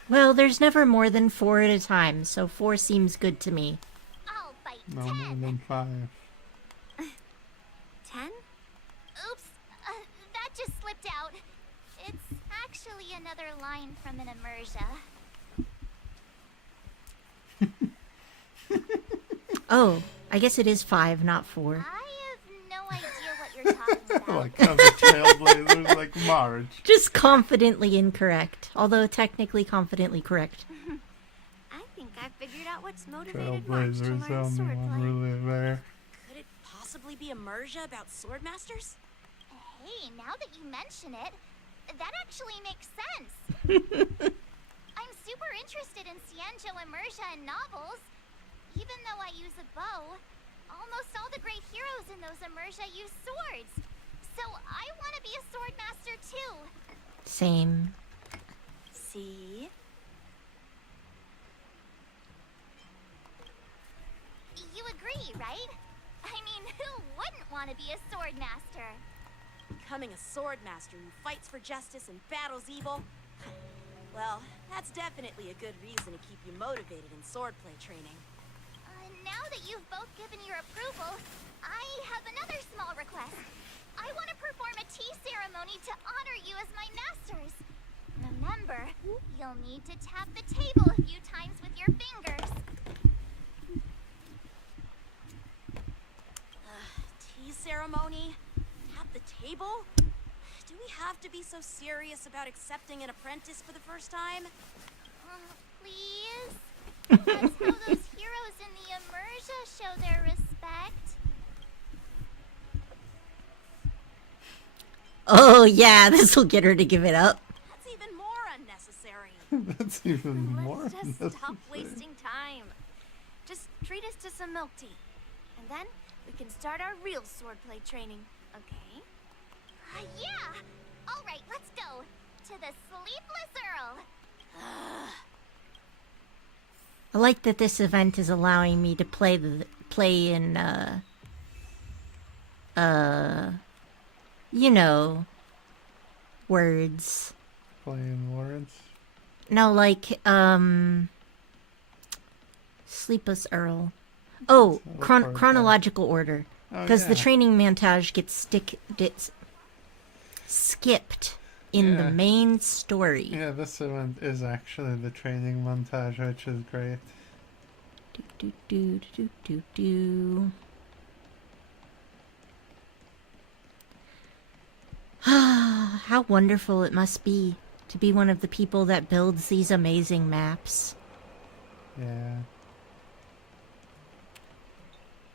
Well, there's never more than 4 at a time, so 4 seems good to me. I'll fight No 10. more than 5. 10? Oops, that just slipped out. It's actually another line from an immersia. Oh, I guess it is 5, not 4. I have no idea what you're talking about. Like how the Trailblazers like March. Just confidently incorrect, although technically confidently correct. I think I figured out what's motivated March to Trailblazers learn only one swordplay. really there. Could it possibly be immersia about sword masters? Hey, now that you mention it, that actually makes sense. I'm super interested in Xianzhou immersia and novels. Even though I use a bow, almost all the great heroes in those immersia use swords. So I want to be a sword master too. Same. See? You agree, right? I mean, who wouldn't want to be a sword master? becoming a sword master who fights for justice and battles evil? Well, that's definitely a good reason to keep you motivated in swordplay training. Now that you've both given your approval, I have another small request. I want to perform a tea ceremony to honor you as my masters. Remember, you'll need to tap the table a few times with your fingers. Tea ceremony? Tap the table? Do we have to be so serious about accepting an apprentice for the first time? Please? That's how those heroes in the Emerja show their respect. Oh yeah, this will get her to give it up. That's even more unnecessary. That's even more. Let's just stop wasting time. Just treat us to some milk tea. And then we can start our real swordplay training, okay? Yeah! Alright, let's go. To the Sleepless Earl. I like that this event is allowing me to play in you know, words. Playing words. No, like Sleepless Earl. Oh, chronological order. Because the training montage gets skipped in the main story. Yeah, this event is actually the training montage, which is great. How wonderful it must be to be one of the people that builds these amazing maps. Yeah.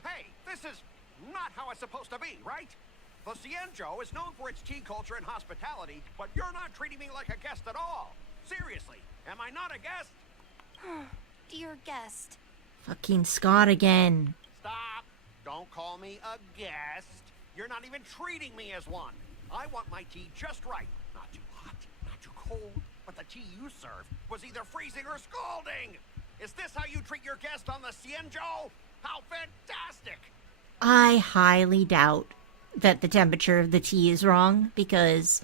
Hey, this is not how it's supposed to be, right? The Xianzhou is known for its tea culture and hospitality, but you're not treating me like a guest at all. Seriously, am I not a guest? Dear guest. Fucking Scott again. Stop! Don't call me a guest. You're not even treating me as one. I want my tea just right. Not too hot, not too cold, but the tea you served was either freezing or scalding. Is this how you treat your guest on the Xianzhou? How fantastic! I highly doubt that the temperature of the tea is wrong, because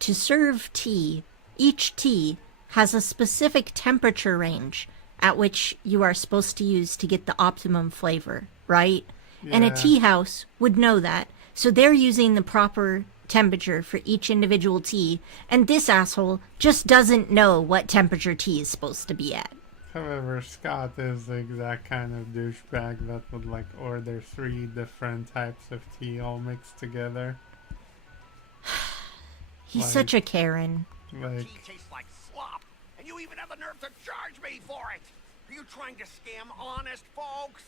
to serve tea, each tea has a specific temperature range at which you are supposed to use to get the optimum flavor, right? And a tea house would know that. So they're using the proper temperature for each individual tea, and this asshole just doesn't know what temperature tea is supposed to be at. However, Scott is the exact kind of douchebag that would like order 3 different types of tea all mixed together. He's such a Karen. Your tea tastes like slop, and you even have the nerve to charge me for it. Are you trying to scam honest folks?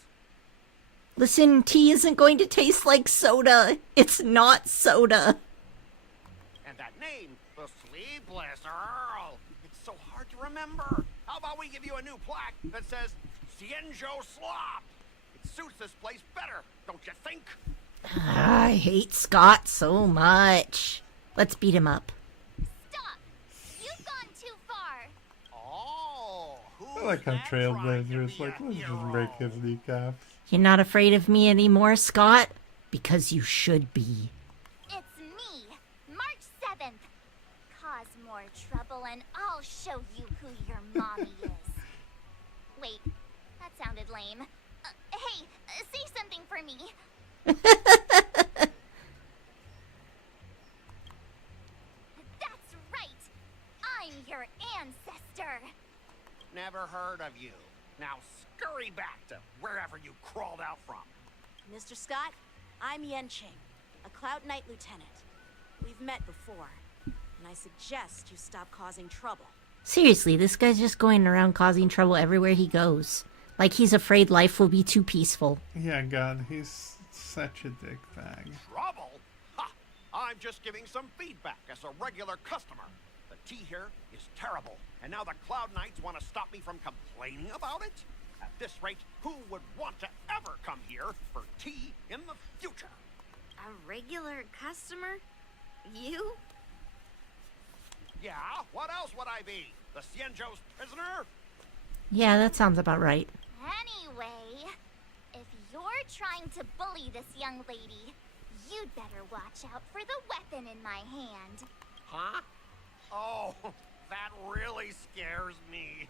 Listen, tea isn't going to taste like soda. It's not soda. And that name, the Sleepless Earl, it's so hard to remember. How about we give you a new plaque that says Xianzhou Slop? It suits this place better, don't you think? I hate Scott so much. Let's beat him up. Stop! You've gone too far. Oh, I like how Trailblazer is like, let's just break his kneecaps. You're not afraid of me anymore, Scott? Because you should be. It's me, March 7th. Cause more trouble and I'll show you who your mommy is. Wait, that sounded lame. Hey, say something for me. That's right. I'm your ancestor. Never heard of you. Now scurry back to wherever you crawled out from. Mr. Scott, I'm Yanqing, a Cloud Knight lieutenant. We've met before, and I suggest you stop causing trouble. Seriously, this guy's just going around causing trouble everywhere he goes. Like he's afraid life will be too peaceful. Yeah, God, he's such a dickbag. Trouble? Ha! I'm just giving some feedback as a regular customer. The tea here is terrible, and now the Cloud Knights want to stop me from complaining about it? At this rate, who would want to ever come here for tea in the future? A regular customer? You? Yeah, what else would I be? The Xianzhou's prisoner? Yeah, that sounds about right. Anyway, if you're trying to bully this young lady, you'd better watch out for the weapon in my hand. Huh? Oh, that really scares me.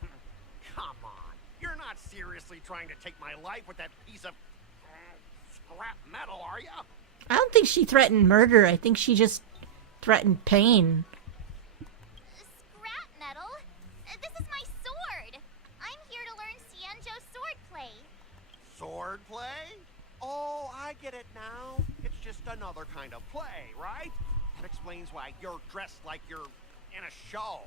Come on. You're not seriously trying to take my life with that piece of scrap metal, are you? I don't think she threatened murder. I think she just threatened pain. Scrap metal? This is my sword. I'm here to learn Xianzhou swordplay. Swordplay? Oh, I get it now. It's just another kind of play, right? That explains why you're dressed like you're in a show.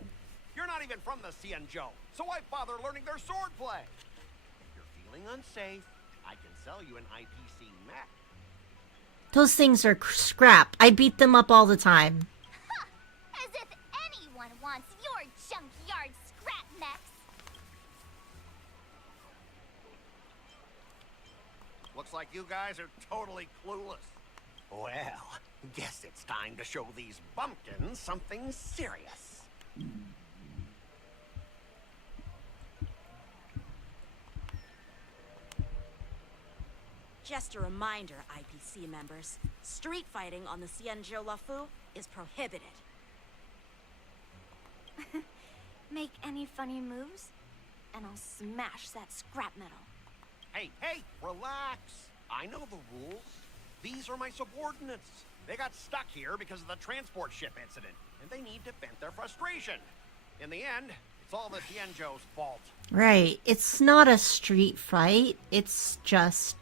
You're not even from the Xianzhou, so why bother learning their swordplay? If you're feeling unsafe, I can sell you an IPC mech. Those things are scrap. I beat them up all the time. As if anyone wants your junkyard scrap mechs. Looks like you guys are totally clueless. Well, guess it's time to show these bumpkins something serious. Just a reminder, IPC members, street fighting on the Xianzhou Luofu is prohibited. Make any funny moves, and I'll smash that scrap metal. Hey, relax. I know the rules. These are my subordinates. They got stuck here because of the transport ship incident, and they need to vent their frustration. In the end, it's all the Xianzhou's fault. Right. It's not a street fight. It's just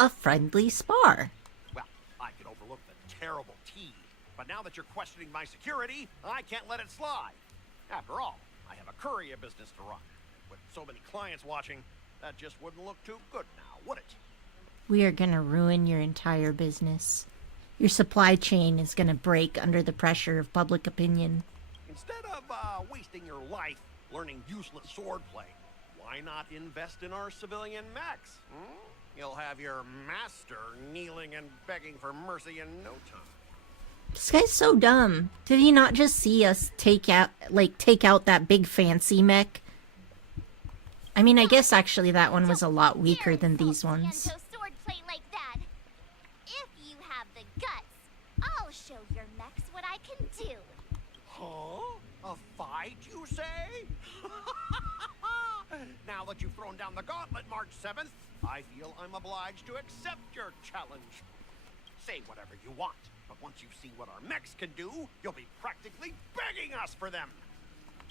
a friendly spar. Well, I could overlook the terrible tea, but now that you're questioning my security, I can't let it slide. After all, I have a courier business to run. With so many clients watching, that just wouldn't look too good now, would it? We are gonna ruin your entire business. Your supply chain is gonna break under the pressure of public opinion. Instead of wasting your life learning useless swordplay, why not invest in our civilian mechs? You'll have your master kneeling and begging for mercy in no time. This guy's so dumb. Did he not just see us take out that big fancy mech? I mean, I guess actually that one was a lot weaker than these ones. Xianzhou swordplay like that. If you have the guts, I'll show your mechs what I can do. Huh? A fight, you say? Now that you've thrown down the gauntlet, March 7th, I feel I'm obliged to accept your challenge. Say whatever you want, but once you've seen what our mechs can do, you'll be practically begging us for them.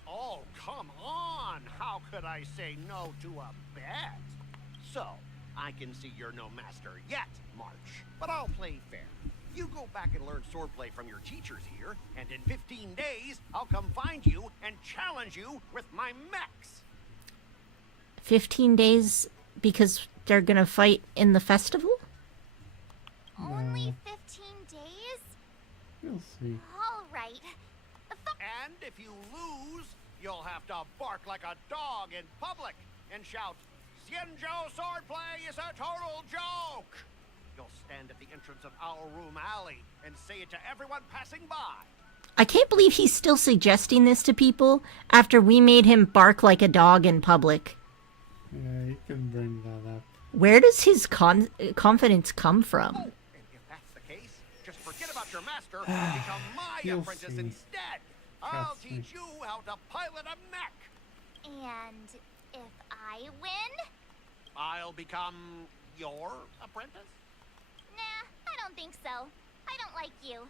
Oh, come on! How could I say no to a bet? So, I can see you're no master yet, March, but I'll play fair. You go back and learn swordplay from your teachers here, and in 15 days, I'll come find you and challenge you with my mechs. 15 days because they're gonna fight in the festival? Only 15 days? We'll see. All right. And if you lose, you'll have to bark like a dog in public and shout, "Xianzhou swordplay is a total joke!" You'll stand at the entrance of Owl Room Alley and say it to everyone passing by. I can't believe he's still suggesting this to people after we made him bark like a dog in public. Yeah, you can bring that up. Where does his confidence come from? And if that's the case, just forget about your master and become my You'll apprentice see. instead. I'll Trust me. teach you how to pilot a mech. And if I win? I'll become your apprentice? Nah, I don't think so. I don't like you.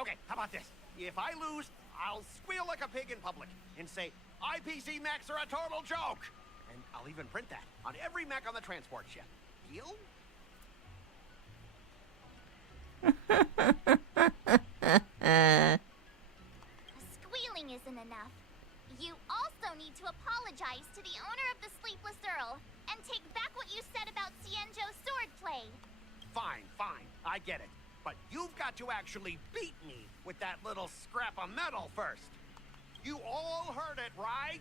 Okay, how about this? If I lose, I'll squeal like a pig in public and say, IPC mechs are a total joke. And I'll even print that on every mech on the transport ship. Deal? Squealing isn't enough. You also need to apologize to the owner of the Sleepless Earl and take back what you said about Xianzhou swordplay. Fine, I get it. But you've got to actually beat me with that little scrap of metal first. You all heard it, right?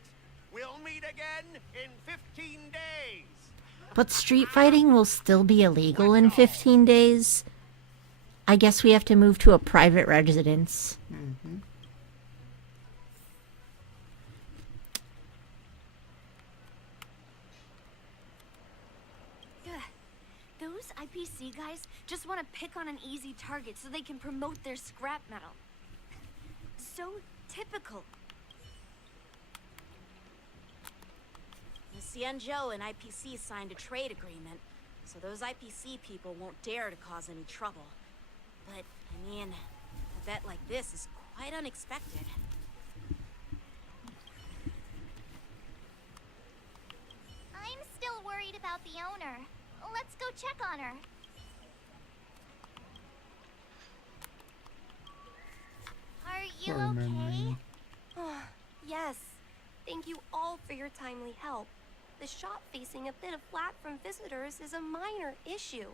We'll meet again in 15 days. But street fighting will still be illegal in 15 days. I guess we have to move to a private residence. Mm-hmm. Those Those IPC guys just want to pick on an easy target so they can promote their scrap metal. So typical. The Xianzhou and IPC signed a trade agreement, so those IPC people won't dare to cause any trouble. But, I mean, a bet like this is quite unexpected. I'm still worried about the owner. Let's go check on her. Are you Poor okay? memory. Yes. Thank you all for your timely help. The shop facing a bit of flack from visitors is a minor issue,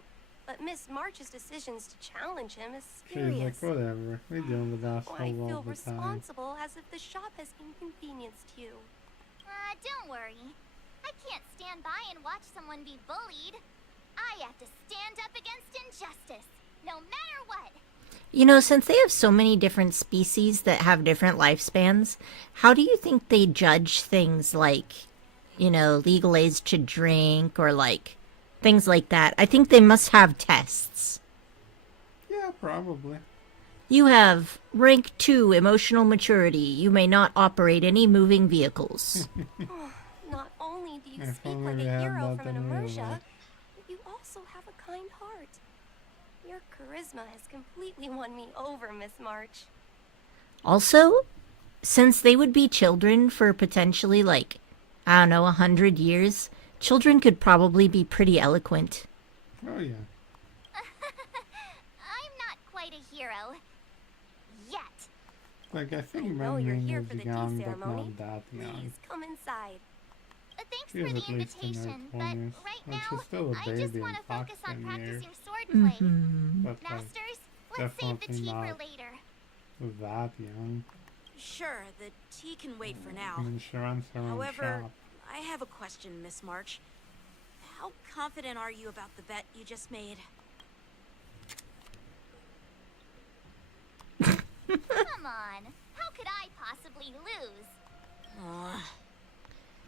but Miss March's decisions to challenge him is She's like, serious. whatever. We deal with assholes I all feel the time. responsible as if the shop has inconvenienced you. Don't worry. I can't stand by and watch someone be bullied. I have to stand up against injustice, no matter what. You know, since they have so many different species that have different lifespans, how do you think they judge things like, you know, legal age to drink or like things like that? I think they must have tests. Yeah, probably. You have rank 2 emotional maturity. You may not operate any moving vehicles. Not only do you If speak only like we a had hero that from an in real Emertia, life. but you also have a kind heart. Your charisma has completely won me over, Miss March. Also, since they would be children for potentially like, I don't know, 100 years, children could probably be pretty eloquent. Oh, yeah. I'm not quite a hero. Yet. Like, I think know you're Menming here is for the tea young, but ceremony. not that young. Please come inside. Thanks She's for the at least in her invitation, but 20s. right But now, she's still a I baby just in want to focus on 10 years. practicing swordplay. Mhm. But, like, Masters, let's save the definitely tea for not later. that young. Sure, the tea can wait for I now. mean, she runs her own However, shop. I have a question, Miss March. How confident are you about the bet you just made? Come on, how could I possibly lose?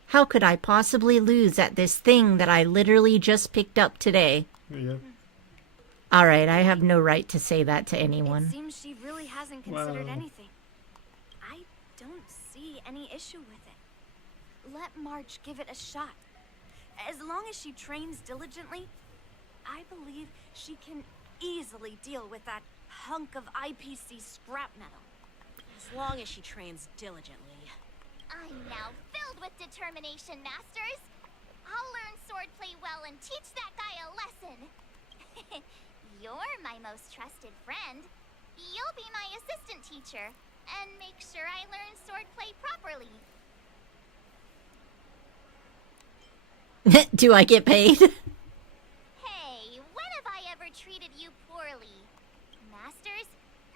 How could I possibly lose at this thing that I literally just picked up today? Yep. Alright, I have no right to say that to anyone. It seems she really hasn't considered Well. anything. I don't see any issue with it. Let March give it a shot. As long as she trains diligently, I believe she can easily deal with that hunk of IPC scrap metal. As long as she trains diligently. I'm now filled with determination, Masters. I'll learn swordplay well and teach that guy a lesson. You're my most trusted friend. You'll be my assistant teacher and make sure I learn swordplay properly. Do I get paid? Hey, when have I ever treated you poorly? Masters,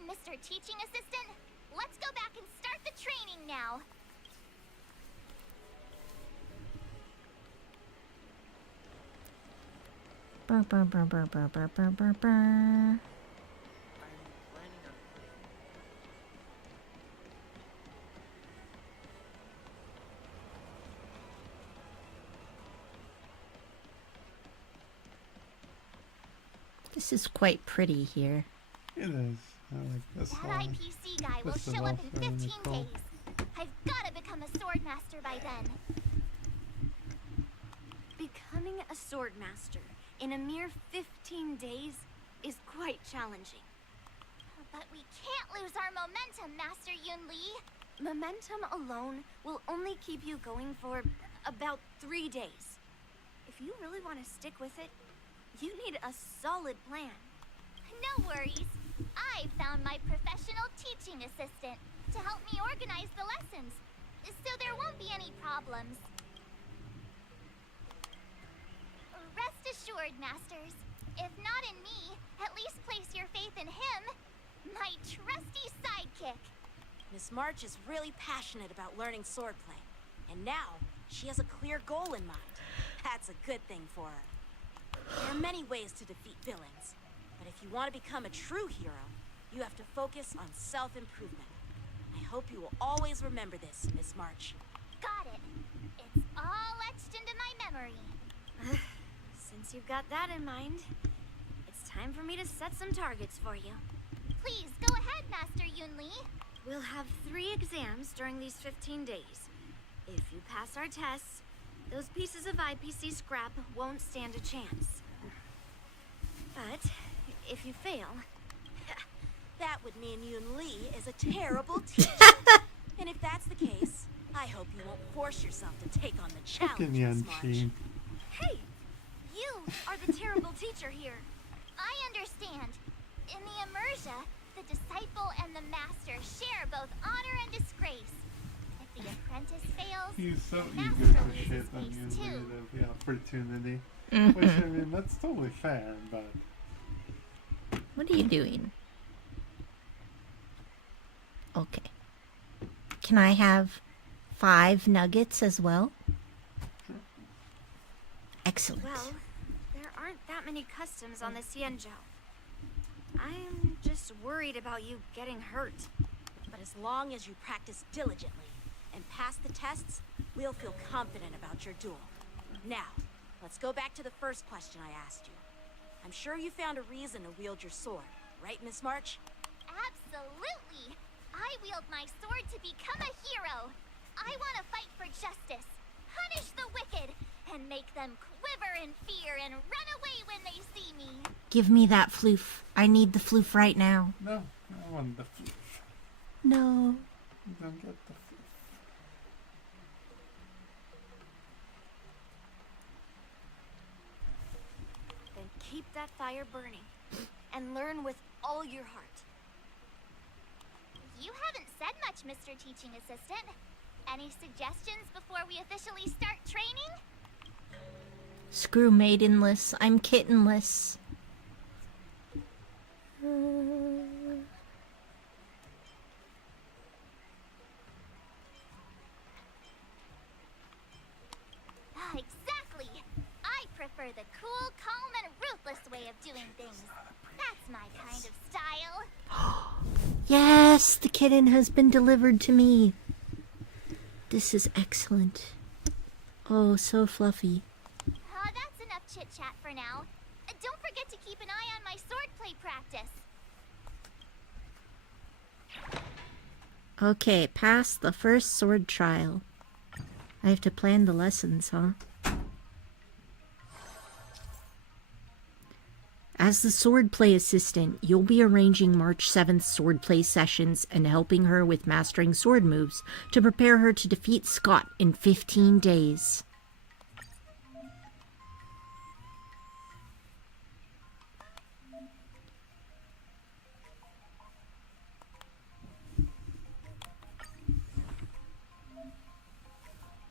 Mr. Teaching Assistant, let's go back and start the training now. Brr, brr, brr, brr, brr, brr, brr, brr, brr. This is quite pretty here. It is. I like this That one. IPC guy will This is show up in also really 15 cool. days. I've got to become a swordmaster by then. Becoming a sword master in a mere 15 days is quite challenging. But we can't lose our momentum, Master Yunli. Momentum alone will only keep you going for about 3 days. If you really want to stick with it, you need a solid plan. No worries. I found my professional teaching assistant to help me organize the lessons, so there won't be any problems. Rest assured, Masters. If not in me, at least place your faith in him, my trusty sidekick. Miss March is really passionate about learning swordplay, and now she has a clear goal in mind. That's a good thing for her. There are many ways to defeat villains, but if you want to become a true hero, you have to focus on self-improvement. I hope you will always remember this, Miss March. Got it. It's all etched into my memory. Since you've got that in mind, time for me to set some targets for you. Please, go ahead, Master Yunli. We'll have 3 exams during these 15 days. If you pass our tests, those pieces of IPC scrap won't stand a chance. But if you fail... That would mean Yun Li is a terrible teacher. And if that's the case, I hope you won't force yourself to take on the challenge, Fucking Miss March. Yanqing. Hey! You are the terrible teacher here. I understand. In the Immersia, the disciple and the master share both honor and disgrace. If the apprentice fails, He's so the eager master to loses shit on face you too. the opportunity. Mhm. Which, I mean, that's totally fair, but... What are you doing? Okay. Can I have 5 nuggets as well? Excellent. Well, there aren't that many customs on the Xianzhou. I'm just worried about you getting hurt. But as long as you practice diligently and pass the tests, we'll feel confident about your duel. Now, let's go back to the first question I asked you. I'm sure you found a reason to wield your sword, right, Miss March? Absolutely! I wield my sword to become a hero. I want to fight for justice, punish the wicked, and make them quiver in fear and run away when they see me. Give me that floof. I need the floof right now. No, I want the floof. No. You don't get the floof. Then keep that fire burning, and learn with all your heart. You haven't said much, Mr. Teaching Assistant. Any suggestions before we officially start training? Screw maidenless. I'm kittenless. Exactly! I prefer the cool, calm, and ruthless way of doing things. That's my kind of style. Yes, the kitten has been delivered to me. This is excellent. Oh, so fluffy. That's enough chit-chat for now. Don't forget to keep an eye on my swordplay practice. Okay, pass the first sword trial. I have to plan the lessons, huh? As the swordplay assistant, you'll be arranging March 7th swordplay sessions and helping her with mastering sword moves to prepare her to defeat Scott in 15 days.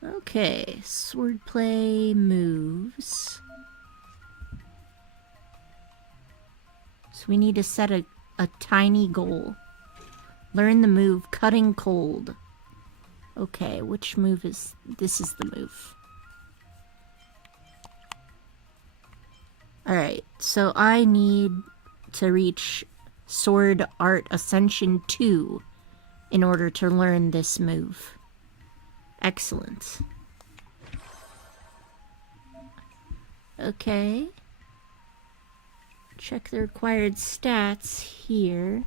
Okay, swordplay moves. So we need to set a tiny goal. Learn the move Cutting Cold. Okay, which move is... This is the move. Alright, so I need to reach Sword Art Ascension 2 in order to learn this move. Excellent. Okay. Check the required stats here.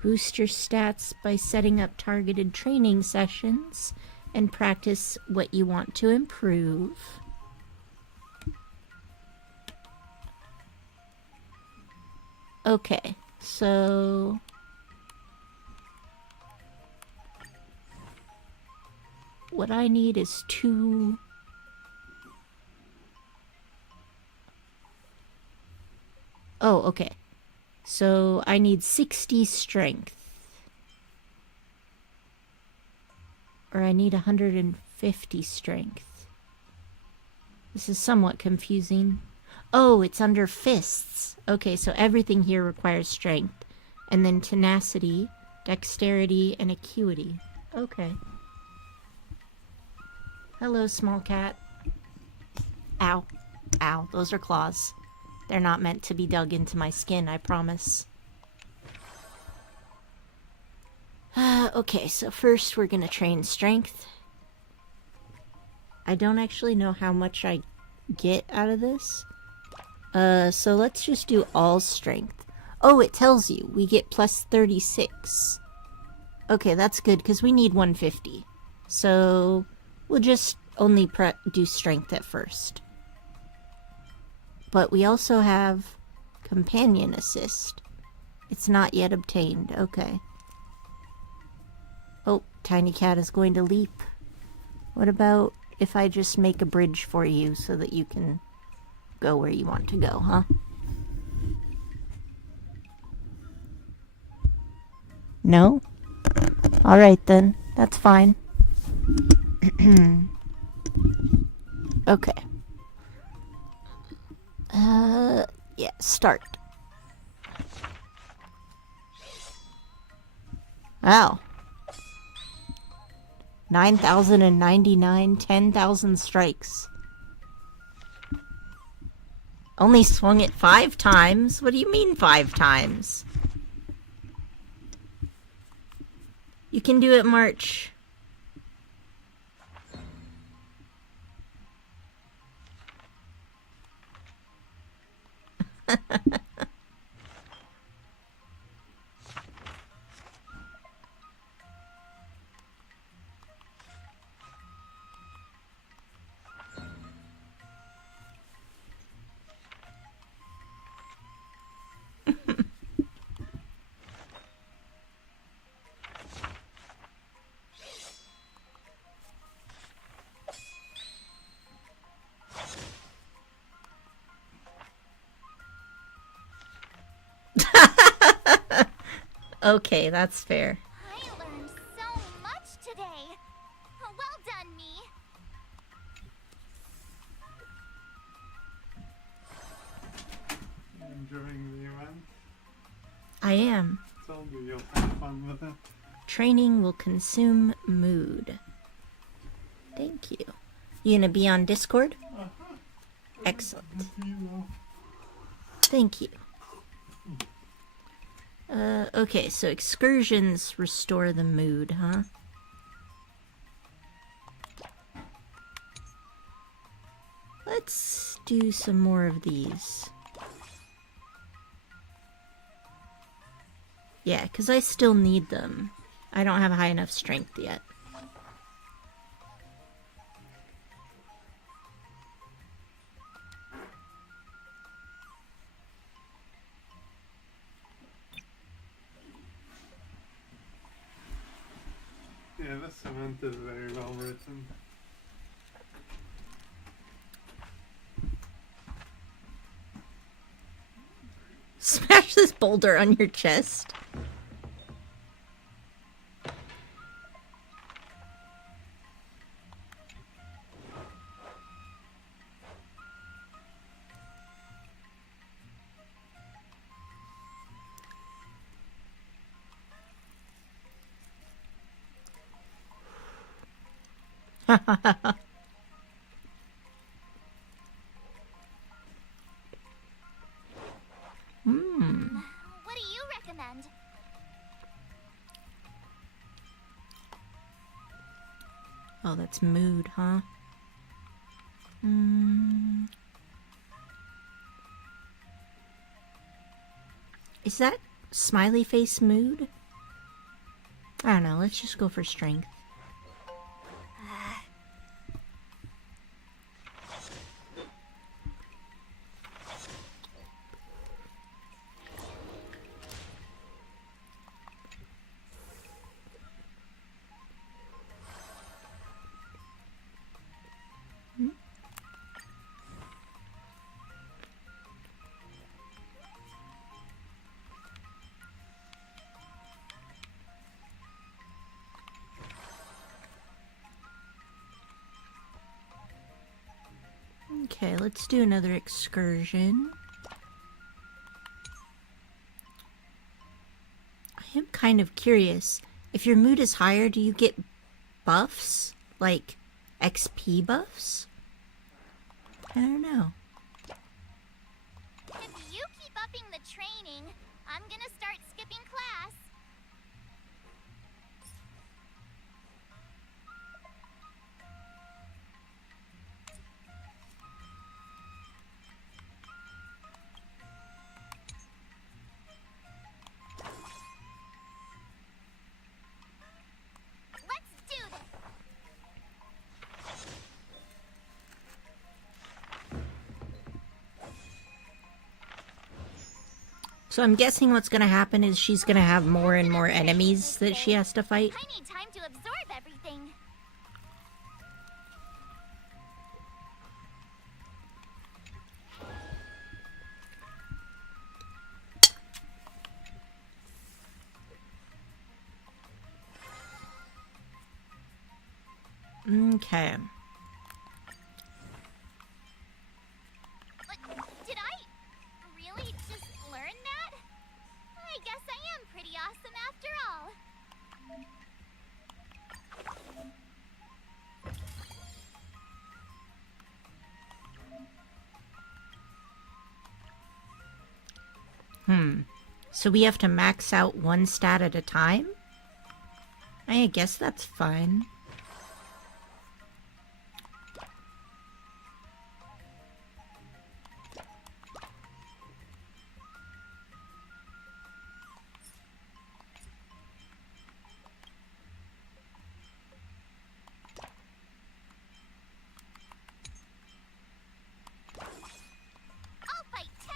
Boost your stats by setting up targeted training sessions and practice what you want to improve. Okay, so what I need is 2. Oh, okay. So I need 60 strength. Or I need 150 strength. This is somewhat confusing. Oh, it's under fists. Okay, so everything here requires strength. And then tenacity, dexterity, and acuity. Okay. Hello, small cat. Ow. Ow, those are claws. They're not meant to be dug into my skin, I promise. Okay, so first we're gonna train strength. I don't actually know how much I get out of this. So let's just do all strength. Oh, it tells you we get plus 36. Okay, that's good because we need 150. So we'll just only do strength at first. But we also have companion assist. It's not yet obtained. Okay. Oh, Tiny Cat is going to leap. What about if I just make a bridge for you so that you can go where you want to go, huh? No? Alright then. That's fine. Okay. Yeah, start. Wow. 9,099, 10,000 strikes. Only swung it 5 times? What do you mean 5 times? You can do it, March. Okay, that's fair. I learned so much today. Well done, me. Enjoying the event? I am. Told you you'll have fun with it. Training will consume mood. Thank you. You gonna be on Discord? Excellent. Thank you. Okay, so excursions restore the mood, huh? Let's do some more of these. Yeah, because I still need them. I don't have high enough strength yet. Yeah, this event is very well written. Smash this boulder on your chest. What do you recommend? Oh, that's mood, huh? Is that smiley face mood? I don't know, let's just go for strength. Okay, let's do another excursion. I am kind of curious. If your mood is higher, do you get buffs? Like XP buffs? I don't know. If you keep upping the training, I'm gonna start skipping class. So I'm guessing what's gonna happen is she's gonna have more and more enemies that she has to fight. I need time to absorb everything. Okay. Did I really just learn that? I guess I am pretty awesome after all. So we have to max out one stat at a time? I guess that's fine. I'll fight 10.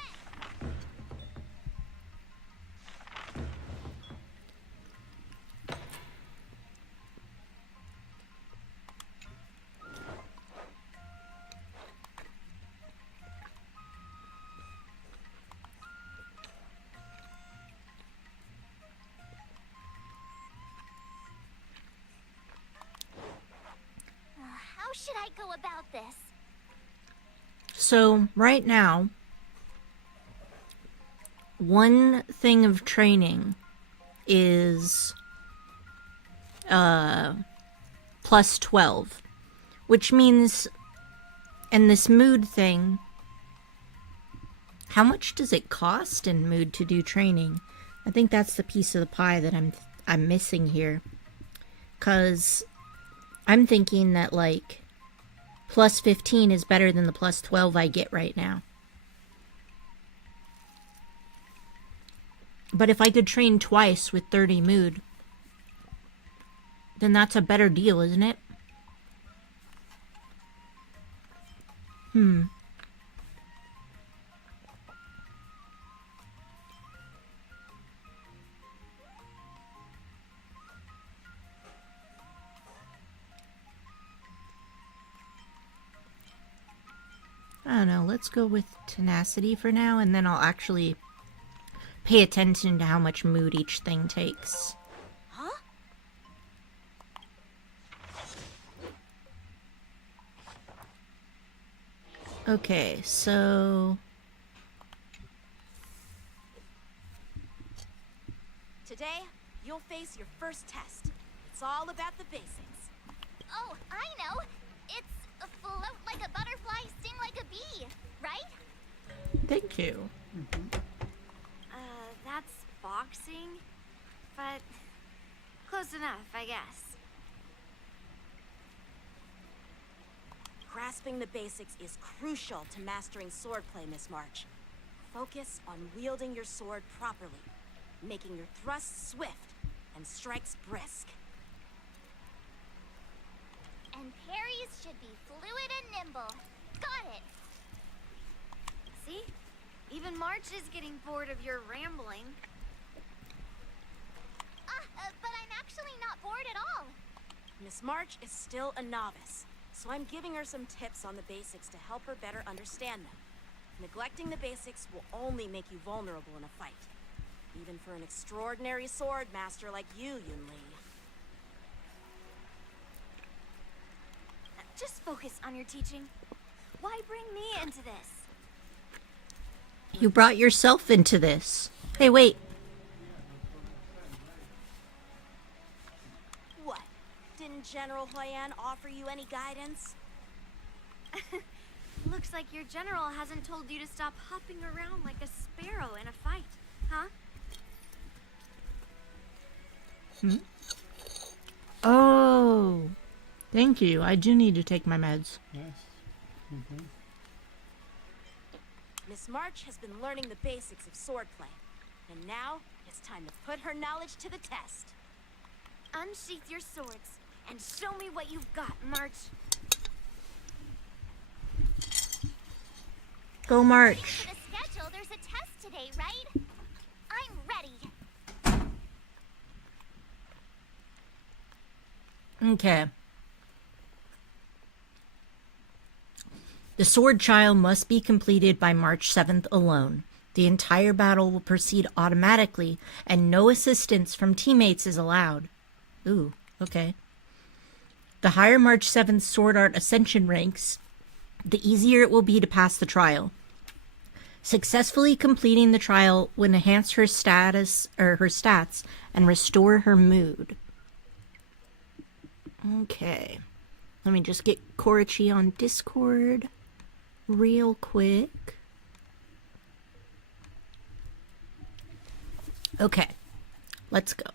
How should I go about this? So, right now, one thing of training is plus 12, which means, and this mood thing, how much does it cost in mood to do training? I think that's the piece of the pie that I'm missing here, cause I'm thinking that like plus 15 is better than the plus 12 I get right now. But if I could train twice with 30 mood, then that's a better deal, isn't it? I don't know, let's go with tenacity for now, and then I'll actually pay attention to how much mood each thing takes. Huh? Okay, so... Today, you'll face your first test. It's all about the basics. Oh, I know. It's a float like a butterfly, sting like a bee, right? Thank you. That's boxing, but close enough, I guess. Grasping the basics is crucial to mastering swordplay, Miss March. Focus on wielding your sword properly, making your thrusts swift and strikes brisk. And parries should be fluid and nimble. Got it. See? Even March is getting bored of your rambling. But I'm actually not bored at all. Miss March is still a novice, so I'm giving her some tips on the basics to help her better understand them. Neglecting the basics will only make you vulnerable in a fight, even for an extraordinary sword master like you, Yun Li. Just focus on your teaching. Why bring me into this? You brought yourself into this. Hey, wait. What? Didn't General Huayan offer you any guidance? Looks like your general hasn't told you to stop hopping around like a sparrow in a fight, huh? Oh, thank you. I do need to take my meds. Yes. Miss March has been learning the basics of swordplay, and now it's time to put her knowledge to the test. Unsheath your swords and show me what you've got, March. Go March. According to the schedule, there's a test today, right? Okay. The sword trial must be completed by March 7th alone. The entire battle will proceed automatically, and no assistance from teammates is allowed. Ooh, okay. The higher March 7th Sword Art Ascension ranks, the easier it will be to pass the trial. Successfully completing the trial will enhance her status or her stats and restore her mood. Okay. Let me just get Korichi on Discord real quick. Okay. Let's go.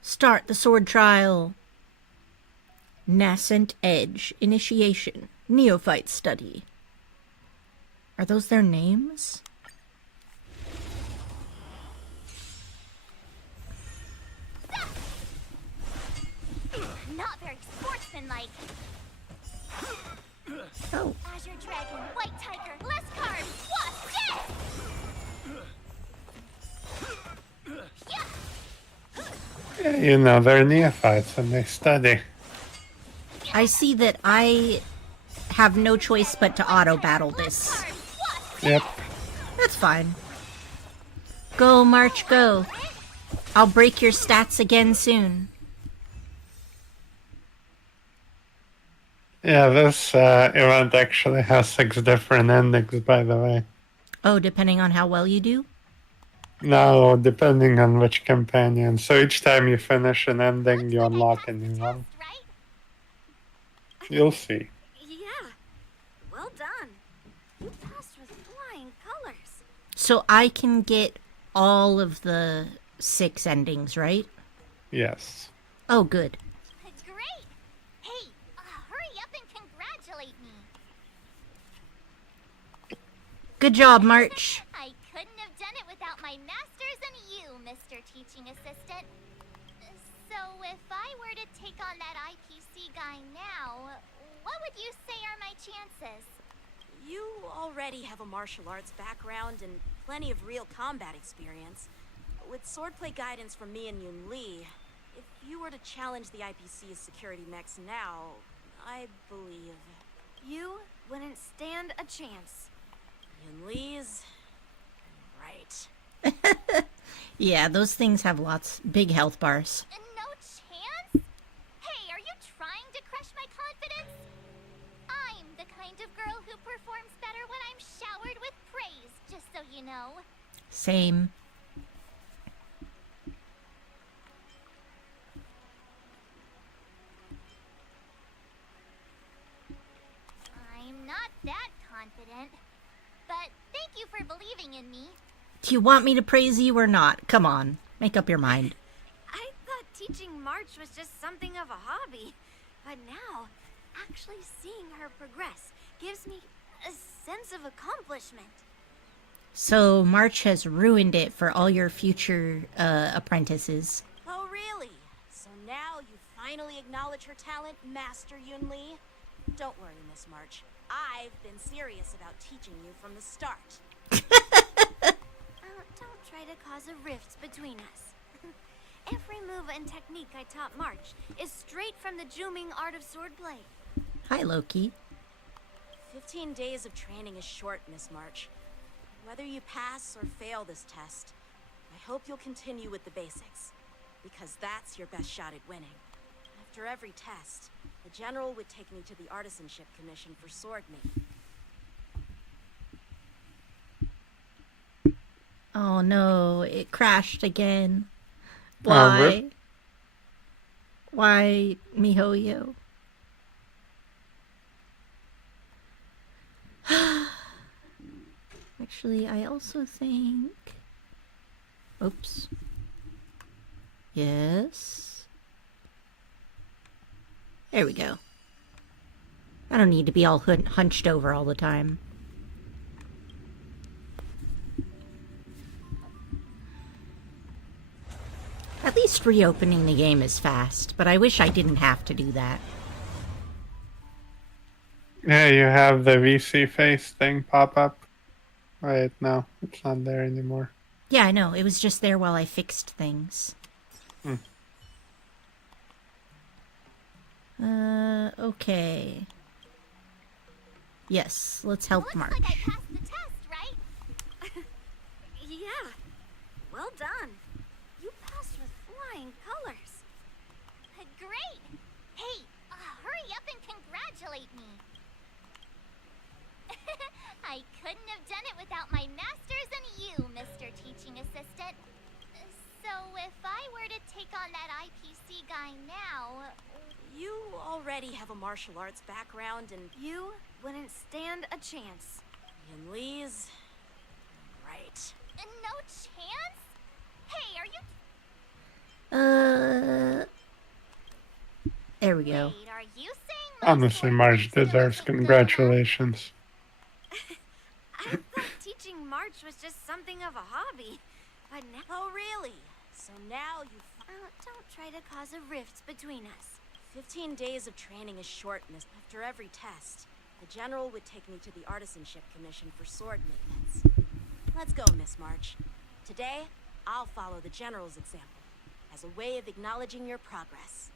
Start the sword trial. Nascent Edge. Initiation. Neophyte study. Are those their names? Not very sportsmanlike. Oh. Azure Dragon, White Tiger, Lescar, Wasp, Yeah, you know, they're neophytes and they study. I see that I have no choice but to auto-battle this. Yep. That's fine. Go, March, go. I'll break your stats again soon. Yeah, this event actually has 6 different endings, by the way. Oh, depending on how well you do? No, depending on which companion. So each time you finish an ending, you unlock a new one. You'll see. Yeah. Well done. You passed with flying colors. So I can get all of the 6 endings, right? Yes. Oh, good. Great! Hey, hurry up and congratulate me. Good job, March. I couldn't have done it without my masters and you, Mr. Teaching Assistant. So if I were to take on that IPC guy now, what would you say are my chances? You already have a martial arts background and plenty of real combat experience. With swordplay guidance from me and Yun Li, if you were to challenge the IPC's security mechs now, I believe... You wouldn't stand a chance. Yun Li's... right. Yeah, those things have big health bars. No chance? Hey, are you trying to crush my confidence? I'm the kind of girl who performs better when I'm showered with praise, just so you know. Same. I'm not that confident, but thank you for believing in me. Do you want me to praise you or not? Come on, make up your mind. I thought teaching March was just something of a hobby. But now, actually seeing her progress gives me a sense of accomplishment. So March has ruined it for all your future apprentices. Oh, really? So now you finally acknowledge her talent, Master Yun Li? Don't worry, Miss March. I've been serious about teaching you from the start. Don't try to cause a rift between us. Every move and technique I taught March is straight from the Juming art of swordplay. Hi, Loki. 15 days of training is short, Miss March. Whether you pass or fail this test, I hope you'll continue with the basics, because that's your best shot at winning. After every test, the General would take me to the Artisanship Commission for sword making. Oh no, it crashed again. Why? Why? Why, MiHoYo? Actually, I also think... Oops. Yes. There we go. I don't need to be all hunched over all the time. At least reopening the game is fast, but I wish I didn't have to do that. Yeah, you have the VC face thing pop up. Right, no, it's not there anymore. Yeah, I know. It was just there while I fixed things. Okay. Yes, let's help March. Looks like I passed the test, right? Yeah. Well done. You passed with flying colors. Great! Hey, hurry up and congratulate me. I couldn't have done it without my masters and you, Mr. Teaching Assistant. So if I were to take on that IPC guy now... You already have a martial arts background and You wouldn't stand a chance. Ian Lee's... right. No chance? Hey, are you... There we go. Wait, are you saying... Honestly, Marge deserves congratulations. I thought teaching March was just something of a hobby. But now... Oh, really? So now you... don't try to cause a rift between us. 15 days of training is shortened. After every test, the General would take me to the Artisanship Commission for sword maintenance. Let's go, Miss March. Today, I'll follow the General's example as a way of acknowledging your progress.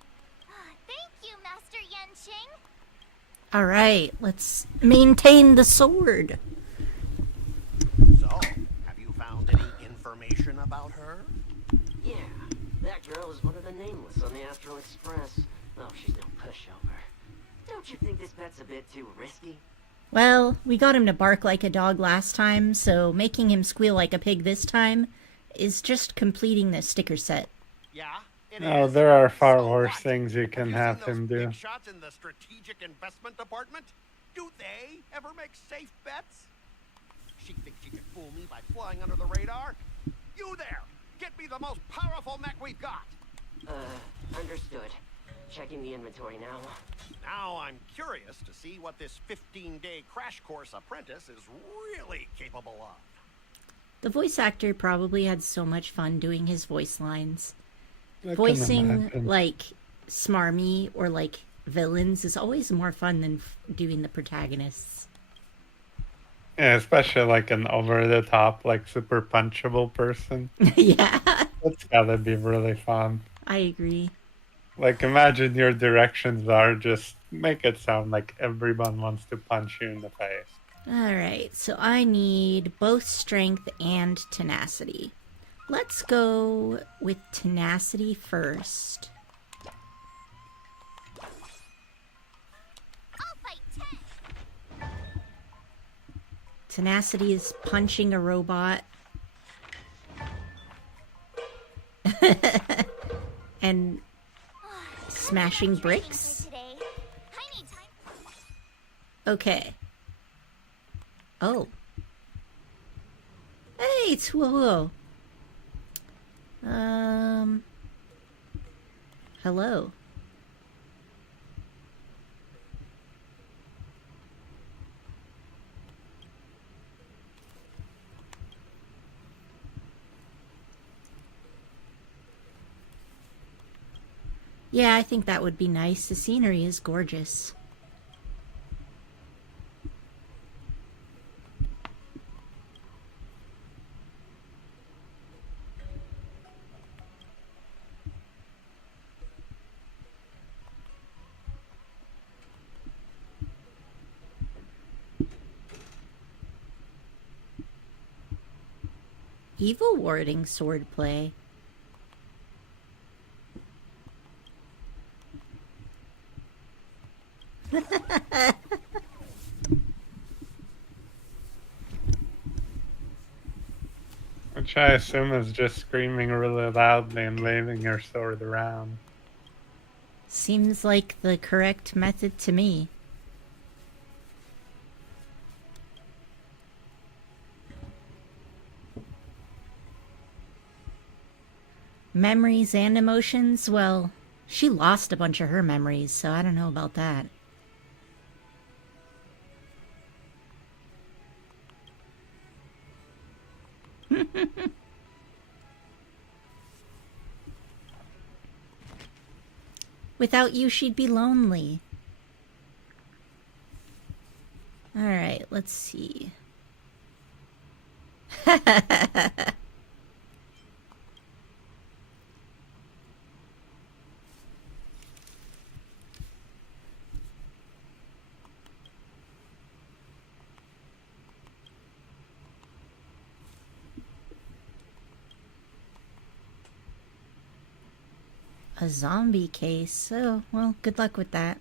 Thank you, Master Yanqing. Alright, let's maintain the sword. So, have you found any information about her? Yeah, that girl is one of the nameless on the Astral Express. Oh, she's no pushover. Don't you think this bet's a bit too risky? Well, we got him to bark like a dog last time, so making him squeal like a pig this time is just completing the sticker set. Yeah, No, there are far worse things you can have him do. big shots in the strategic investment department? Do they ever make safe bets? She thinks she can fool me by flying under the radar? You there! Get me the most powerful mech we've got! Understood. Checking the inventory now. Now I'm curious to see what this 15-day crash course apprentice is really capable of. The voice actor probably had so much fun doing his voice lines. I can Voicing, imagine. like, smarmy or, like, villains is always more fun than doing the protagonists. Yeah, especially like an over-the-top, like super punchable person. Yeah. That's gotta be really fun. I agree. Like, imagine your directions are just make it sound like everyone wants to punch you in the face. Alright, so I need both strength and tenacity. Let's go with tenacity first. Tenacity is punching a robot. And smashing bricks. Okay. Oh. Hey, it's Huo. Hello. Yeah, I think that would be nice. The scenery is gorgeous. Evil warding swordplay. Which I assume is just screaming really loudly and waving her sword around. Seems like the correct method to me. Memories and emotions? Well, she lost a bunch of her memories, so I don't know about that. Without you, she'd be lonely. Alright, let's see. A zombie case. Oh, well, good luck with that.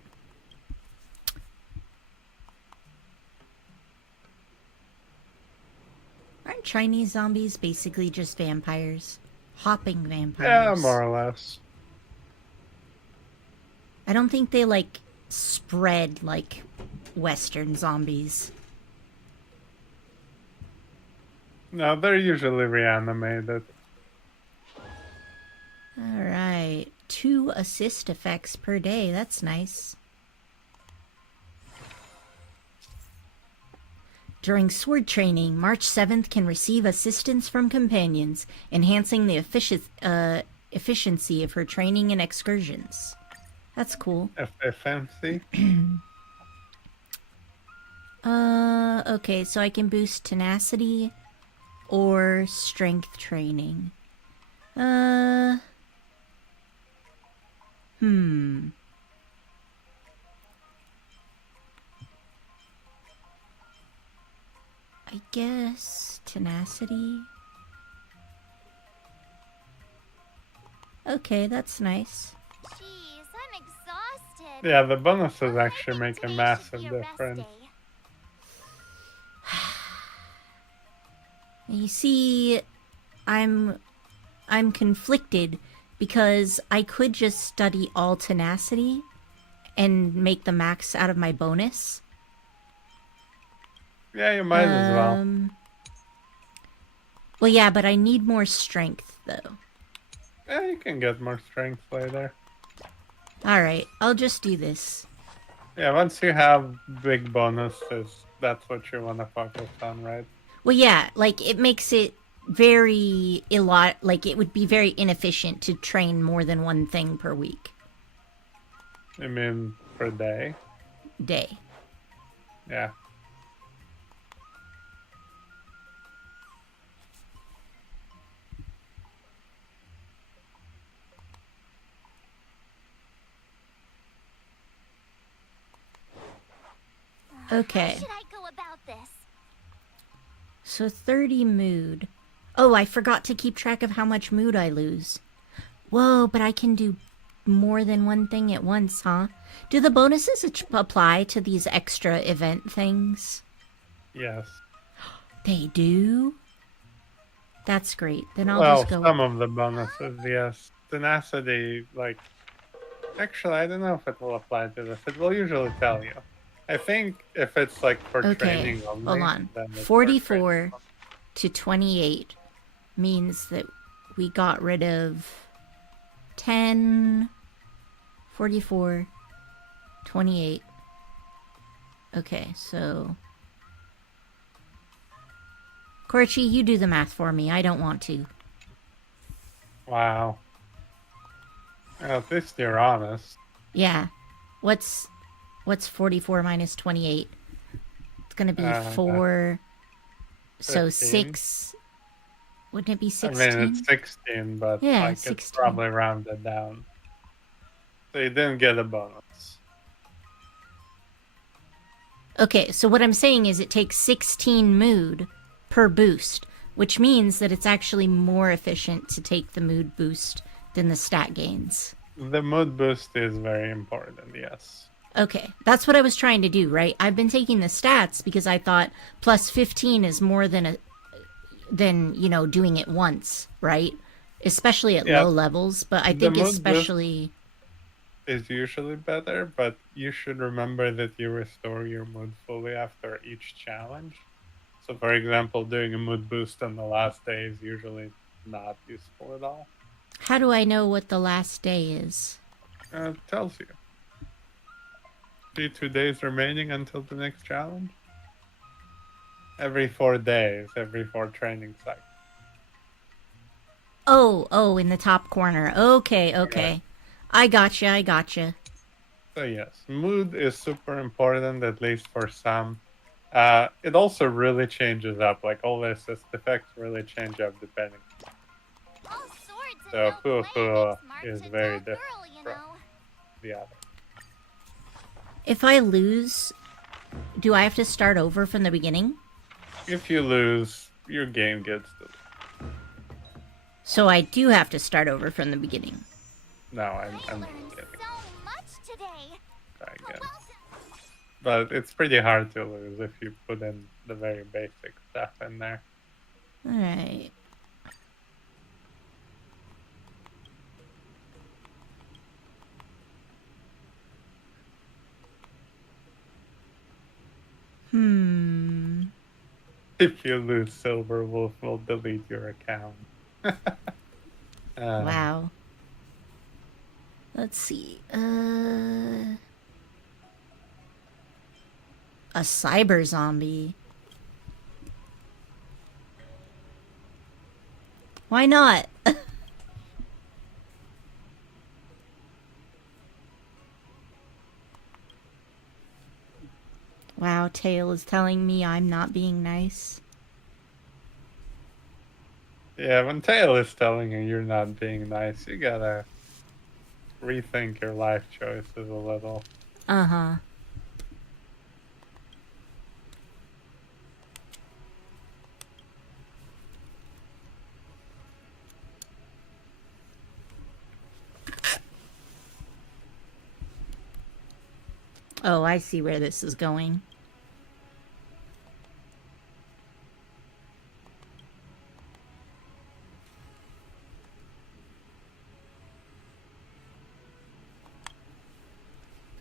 Aren't Chinese zombies basically just vampires? Hopping vampires. Yeah, more or less. I don't think they, like, spread like Western zombies. No, they're usually reanimated. Alright. 2 assist effects per day. That's nice. During sword training, March 7th can receive assistance from companions, enhancing the efficiency of her training and excursions. That's cool. Efficiency? Okay, so I can boost tenacity or strength training. I guess tenacity. Okay, that's nice. Jeez, I'm exhausted. Yeah, the bonuses actually make a massive difference. You see, I'm conflicted because I could just study all tenacity and make the max out of my bonus. Yeah, you might as well. Well, yeah, but I need more strength, though. Yeah, you can get more strength later. Alright, I'll just do this. Yeah, once you have big bonuses, that's what you want to focus on, right? Well, yeah, like, it makes it very like, it would be very inefficient to train more than one thing per week. You mean per day? Day. Yeah. Okay. How should I go about this? So 30 mood. Oh, I forgot to keep track of how much mood I lose. Whoa, but I can do more than one thing at once, huh? Do the bonuses apply to these extra event things? Yes. They do? That's great. Then I'll Well, just go... some of the bonuses, yes. Tenacity, like... Actually, I don't know if it will apply to this. It will usually tell you. I think if it's like for training only... hold on. then it's 44 to 28 means that we got rid of 10, 44, 28. Okay, so... Korchi, you do the math for me. I don't want to. Wow. Well, at least you're honest. Yeah. What's 44 minus 28? It's gonna be 4. So 15. 6. Wouldn't it be 16? I mean, it's 16, but Yeah, like, 16. it's probably rounded down. So you didn't get a bonus. Okay, so what I'm saying is it takes 16 mood per boost, which means that it's actually more efficient to take the mood boost than the stat gains. The mood boost is very important, yes. Okay, that's what I was trying to do, right? I've been taking the stats because I thought plus 15 is more than you know, doing it once, right? Especially at low levels, but I think especially is usually better, but you should remember that you restore your mood fully after each challenge. So for example, doing a mood boost on the last day is usually not useful at all. how do I know what the last day is? It tells you. See 2 days remaining until the next challenge? Every 4 days, every 4 training cycles. Oh, in the top corner. Okay. Yeah. I gotcha. So yes, mood is super important, at least for some. It also really changes up, like all the assist effects really change up depending. So Fu is very different from the other. If I lose, do I have to start over from the beginning? If you lose, your game gets deleted. So I do have to start over from the beginning. No, I'm learned kidding. so much today. I guess. But it's pretty hard to lose if you put in the very basic stuff in there. Alright. If you lose, Silver Wolf will delete your account. Wow. Let's see. A cyber zombie. Why not? Wow, Tail is telling me I'm not being nice. Yeah, when Tail is telling you you're not being nice, you gotta rethink your life choices a little. Uh-huh. Oh, I see where this is going.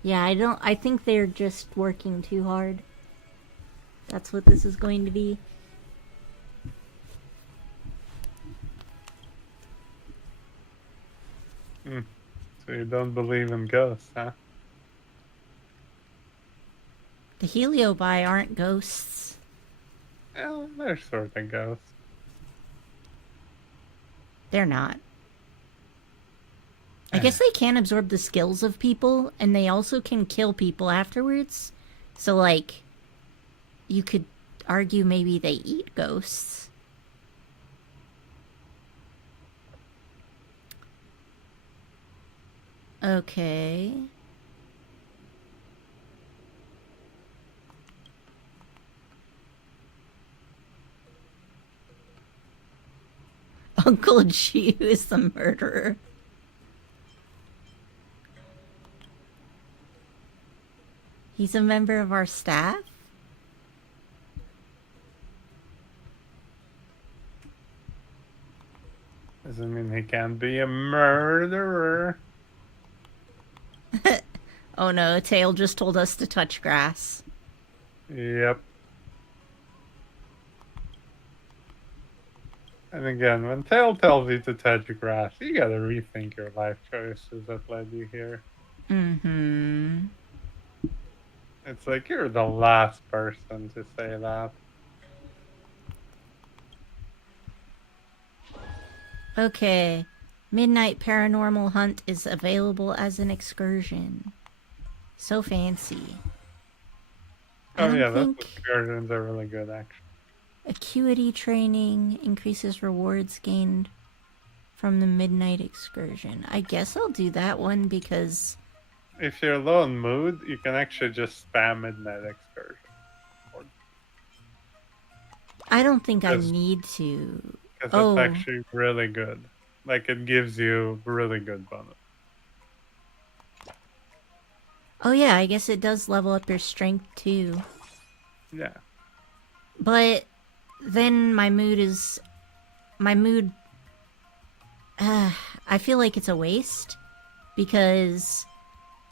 Yeah, I think they're just working too hard. That's what this is going to be. So you don't believe in ghosts, huh? The Heliobi aren't ghosts. Well, they're sort of ghosts. They're not. I guess they can absorb the skills of people, and they also can kill people afterwards. So, like, you could argue maybe they eat ghosts. Okay. Uncle Chu is the murderer. He's a member of our staff? Doesn't mean he can't be a murderer. Oh no, Tail just told us to touch grass. Yep. And again, when Tail tells you to touch grass, you gotta rethink your life choices that led you here. Mm-hmm. It's like you're the last person to say that. Okay. Midnight Paranormal Hunt is available as an excursion. So fancy. Oh yeah, those excursions are really good, actually. Acuity training increases rewards gained from the midnight excursion. I guess I'll do that one because... If you're low in mood, you can actually just spam midnight excursion. I don't think I need to. Because it's actually really good. Like, it gives you really good bonus. Oh yeah, I guess it does level up your strength too. Yeah. But then my mood is... I feel like it's a waste. Because...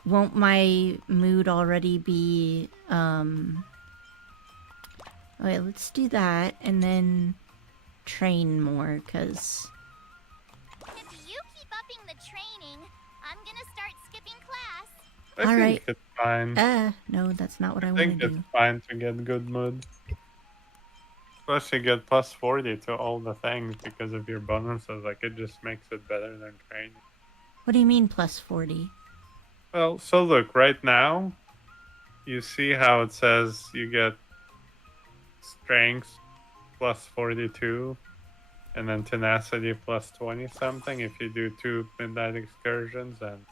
Won't my mood already be... Okay, let's do that, and then train more, because... If you keep upping the training, I'm gonna start skipping class. I think it's fine. No, that's not what I I want think to it's do. fine to get good mood. Plus you get plus 40 to all the things because of your bonuses. Like, it just makes it better than training. What do you mean plus 40? Well, so look, right now, you see how it says you get strength plus 42, and then tenacity plus 20 something if you do 2 midnight excursions and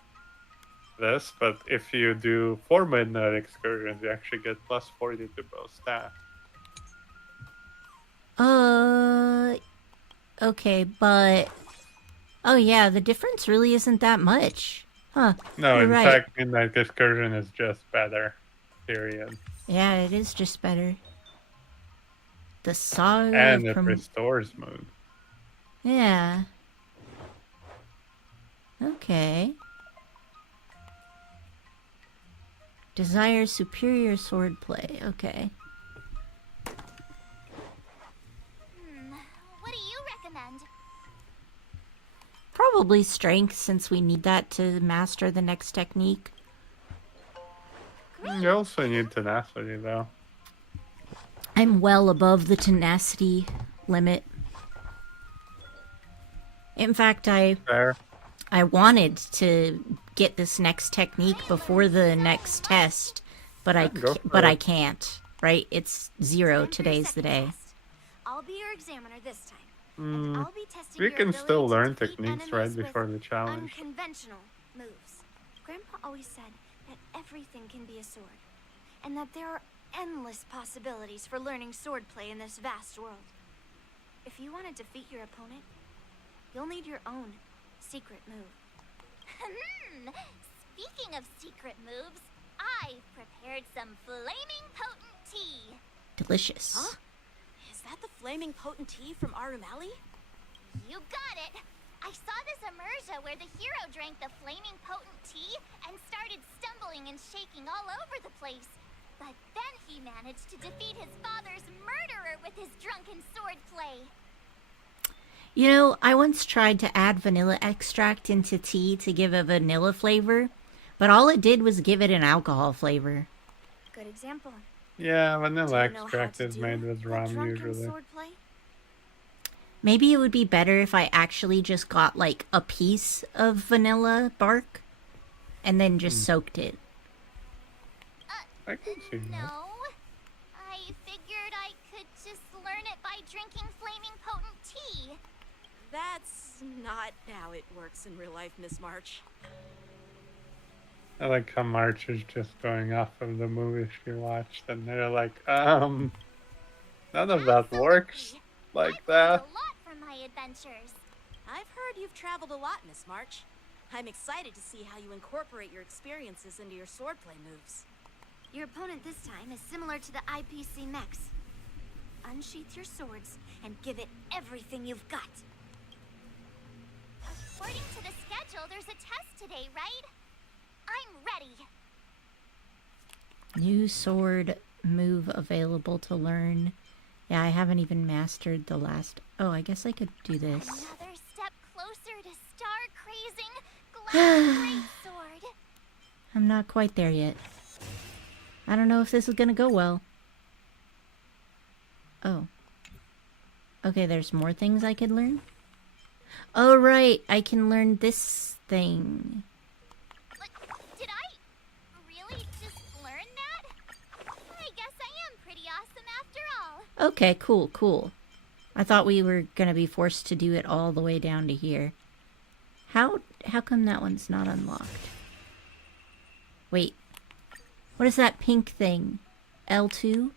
this. But if you do 4 midnight excursions, you actually get plus 40 to both staff. Okay, but Oh yeah, the difference really isn't that much. Huh. No, you're in right. fact, Midnight Excursion is just better. Period. Yeah, it is just better. The saga And it from... restores mood. Yeah. Okay. Desire superior swordplay. Okay. What do you recommend? Probably strength, since we need that to master the next technique. You also need tenacity, though. I'm well above the tenacity limit. In fact, I wanted to get this next technique before the next test, but I can't. Right? It's 0. Today's the day. I'll be your examiner this time. Mm, Be testing we your can ability still to learn defeat techniques right enemies with before the challenge. Unconventional moves. Grandpa always said that everything can be a sword, and that there are endless possibilities for learning swordplay in this vast world. If you want to defeat your opponent, you'll need your own secret move. Speaking of secret moves, I've prepared some flaming potent tea. Delicious. Huh? Is that the flaming potent tea from Arumali? You got it. I saw this immersion where the hero drank the flaming potent tea and started stumbling and shaking all over the place. But then he managed to defeat his father's murderer with his drunken swordplay. You know, I once tried to add vanilla extract into tea to give a vanilla flavor, but all it did was give it an alcohol flavor. Good example. Yeah, Do vanilla you know how extract to is do made with the rum drunken usually. swordplay? Maybe it would be better if I actually just got, like, a piece of vanilla bark and then just soaked it. I can see that. No. I figured I could just learn it by drinking flaming potent tea. That's not how it works in real life, Miss March. I like how March is just going off of the movie she watched, and they're like, none of that works like that. A lot from my adventures. I've heard you've traveled a lot, Miss March. I'm excited to see how you incorporate your experiences into your swordplay moves. Your opponent this time is similar to the IPC mechs. Unsheath your swords and give it everything you've got. According to the schedule, there's a test today, right? I'm ready. New sword move available to learn. Yeah, I haven't even mastered the last... Oh, I guess I could do this. Another step closer to star-crazing glass greatsword. I'm not quite there yet. I don't know if this is gonna go well. Oh. Okay, there's more things I could learn? Oh, right. I can learn this thing. Did I really just learn that? I guess I am pretty awesome after all. Okay, cool, cool. I thought we were gonna be forced to do it all the way down to here. How come that one's not unlocked? Wait. What is that pink thing? L2?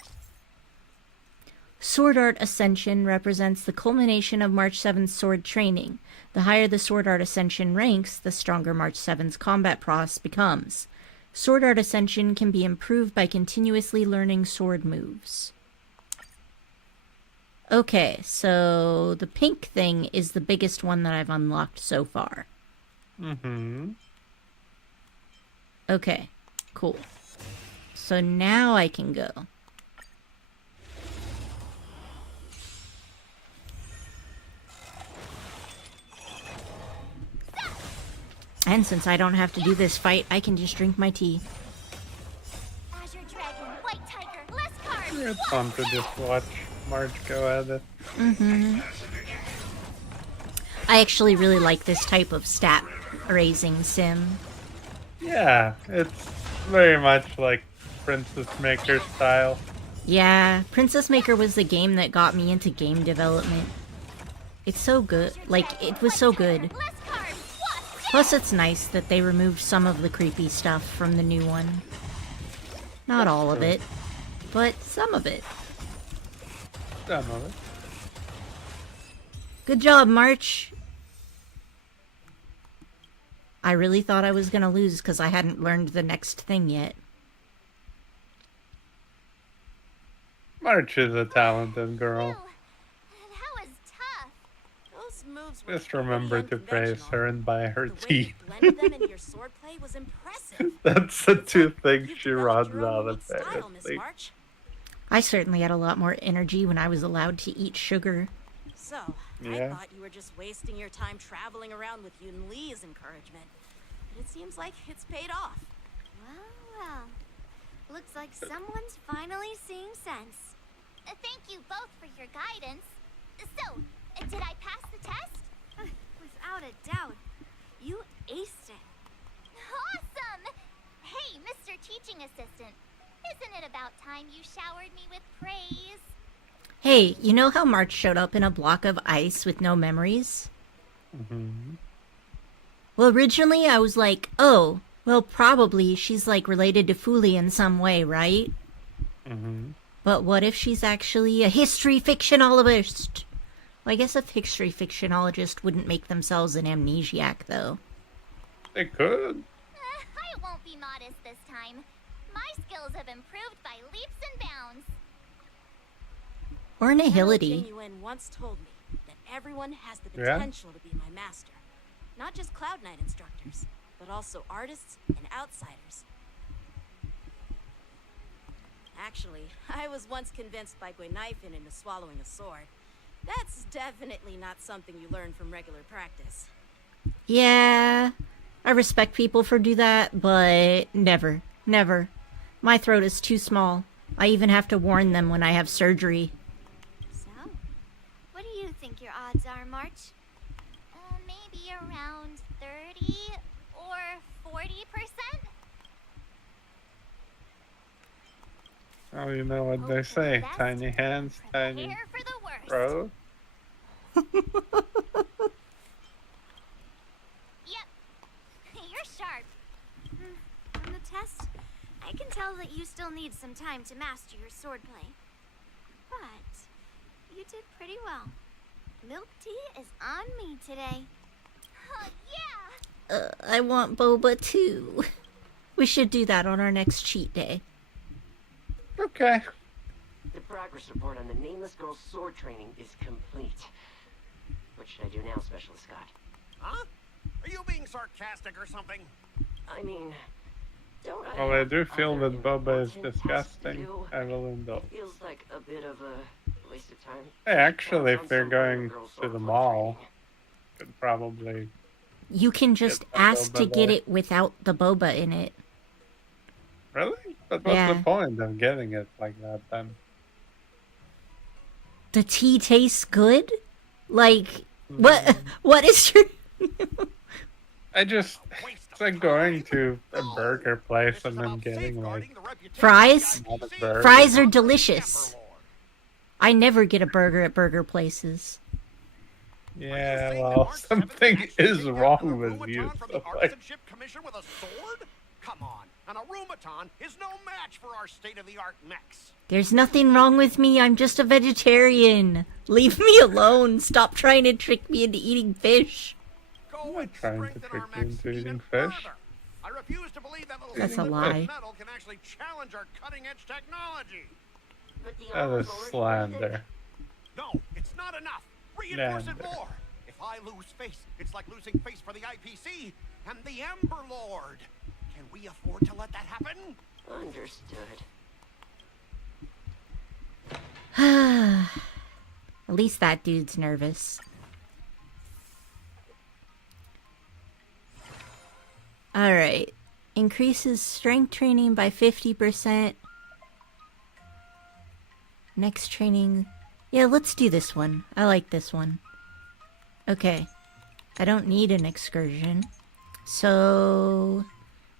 Sword Art Ascension represents the culmination of March 7's sword training. The higher the Sword Art Ascension ranks, the stronger March 7's combat prowess becomes. Sword Art Ascension can be improved by continuously learning sword moves. Okay, so the pink thing is the biggest one that I've unlocked so far. Mm-hmm. Okay, cool. So now I can go. And since I don't have to do this fight, I can just drink my tea. Azure Dragon, White Tiger, less carbs. It's fun to just watch March go at it. Mm-hmm. I actually really like this type of stat raising sim. Yeah, it's very much like Princess Maker style. Yeah, Princess Maker was the game that got me into game development. It's so good. Like, it was so good. Plus, it's nice that they removed some of the creepy stuff from the new one. Not all of it, but some of it. Some of it. Good job, March. I really thought I was gonna lose because I hadn't learned the next thing yet. March is a talented girl. That was tough. Those moves were Just remember to praise her and buy her The way you teeth. blended them in your swordplay was impressive. That's the two things she runs out of Style, Miss there. March. I certainly had a lot more energy when I was allowed to eat sugar. So, I Yeah. thought you were just wasting your time traveling around with Yun Li's encouragement. But it seems like it's paid off. Well. Looks like someone's finally seeing sense. Thank you both for your guidance. So, did I pass the test? Without a doubt. You aced it. Awesome! Hey, Mr. Teaching Assistant. Isn't it about time you showered me with praise? Hey, you know how March showed up in a block of ice with no memories? Mm-hmm. Well, originally I was like, oh, well, probably she's like related to Fuli in some way, right? Mm-hmm. But what if she's actually a history fictionologist? Well, I guess a history fictionologist wouldn't make themselves an amnesiac, though. They could. I won't be modest this time. My skills have improved by leaps and bounds. Or Nihility. General Jing Yuan once told me that everyone has the Yeah? potential to be my master. Not just Cloud Knight instructors, but also artists and outsiders. Actually, I was once convinced by Guinaifen into swallowing a sword. That's definitely not something you learn from regular practice. Yeah, I respect people for do that, but never, never. My throat is too small. I even have to warn them when I have surgery. So, what do you think your odds are, March? Maybe around 30 or 40%? Oh, you know what they say. Tiny hands, tiny Prepare for the worst. throat. Yep. You're sharp. From the test, I can tell that you still need some time to master your swordplay. But you did pretty well. Milk tea is on me today. Yeah! I want boba too. We should do that on our next cheat day. Okay. The progress report on the Nameless Girl's sword training is complete. What should I do now, Specialist Scott? Huh? Are you being sarcastic or something? I mean, don't I Well, I have do feel other that boba is important tasks to disgusting. do? I will indulge. It feels like a bit of a waste of time. Hey, actually, if Sounds they're so going girl to the sword mall, could probably... You can just Get the ask to boba get there. it without the boba in it. Really? But what's Yeah. the point of getting it like that then? The tea tastes good? Like, what is your... I just... It's like going to a burger place and then getting like... Fries? not a burger. Fries are delicious. I never get a burger at burger places. Yeah, well, something is wrong with you. From So, the like, Artisanship Commission with a sword? Come on. An Arumaton is no match for our state-of-the-art mechs. There's nothing wrong with me, I'm just a vegetarian. Leave me alone. Stop trying to trick me into eating fish. I'm not trying to trick you into eating fish. I refuse to believe that little That's a thing lie. metal can actually challenge our cutting-edge technology. That is slander. No, it's not enough. Reinforce it Slander. more. If I lose face, it's like losing face for the IPC and the Ember Lord. Can we afford to let that happen? Understood. At least that dude's nervous. Alright. Increases strength training by 50%. Next training. Yeah, let's do this one. I like this one. Okay. I don't need an excursion. So...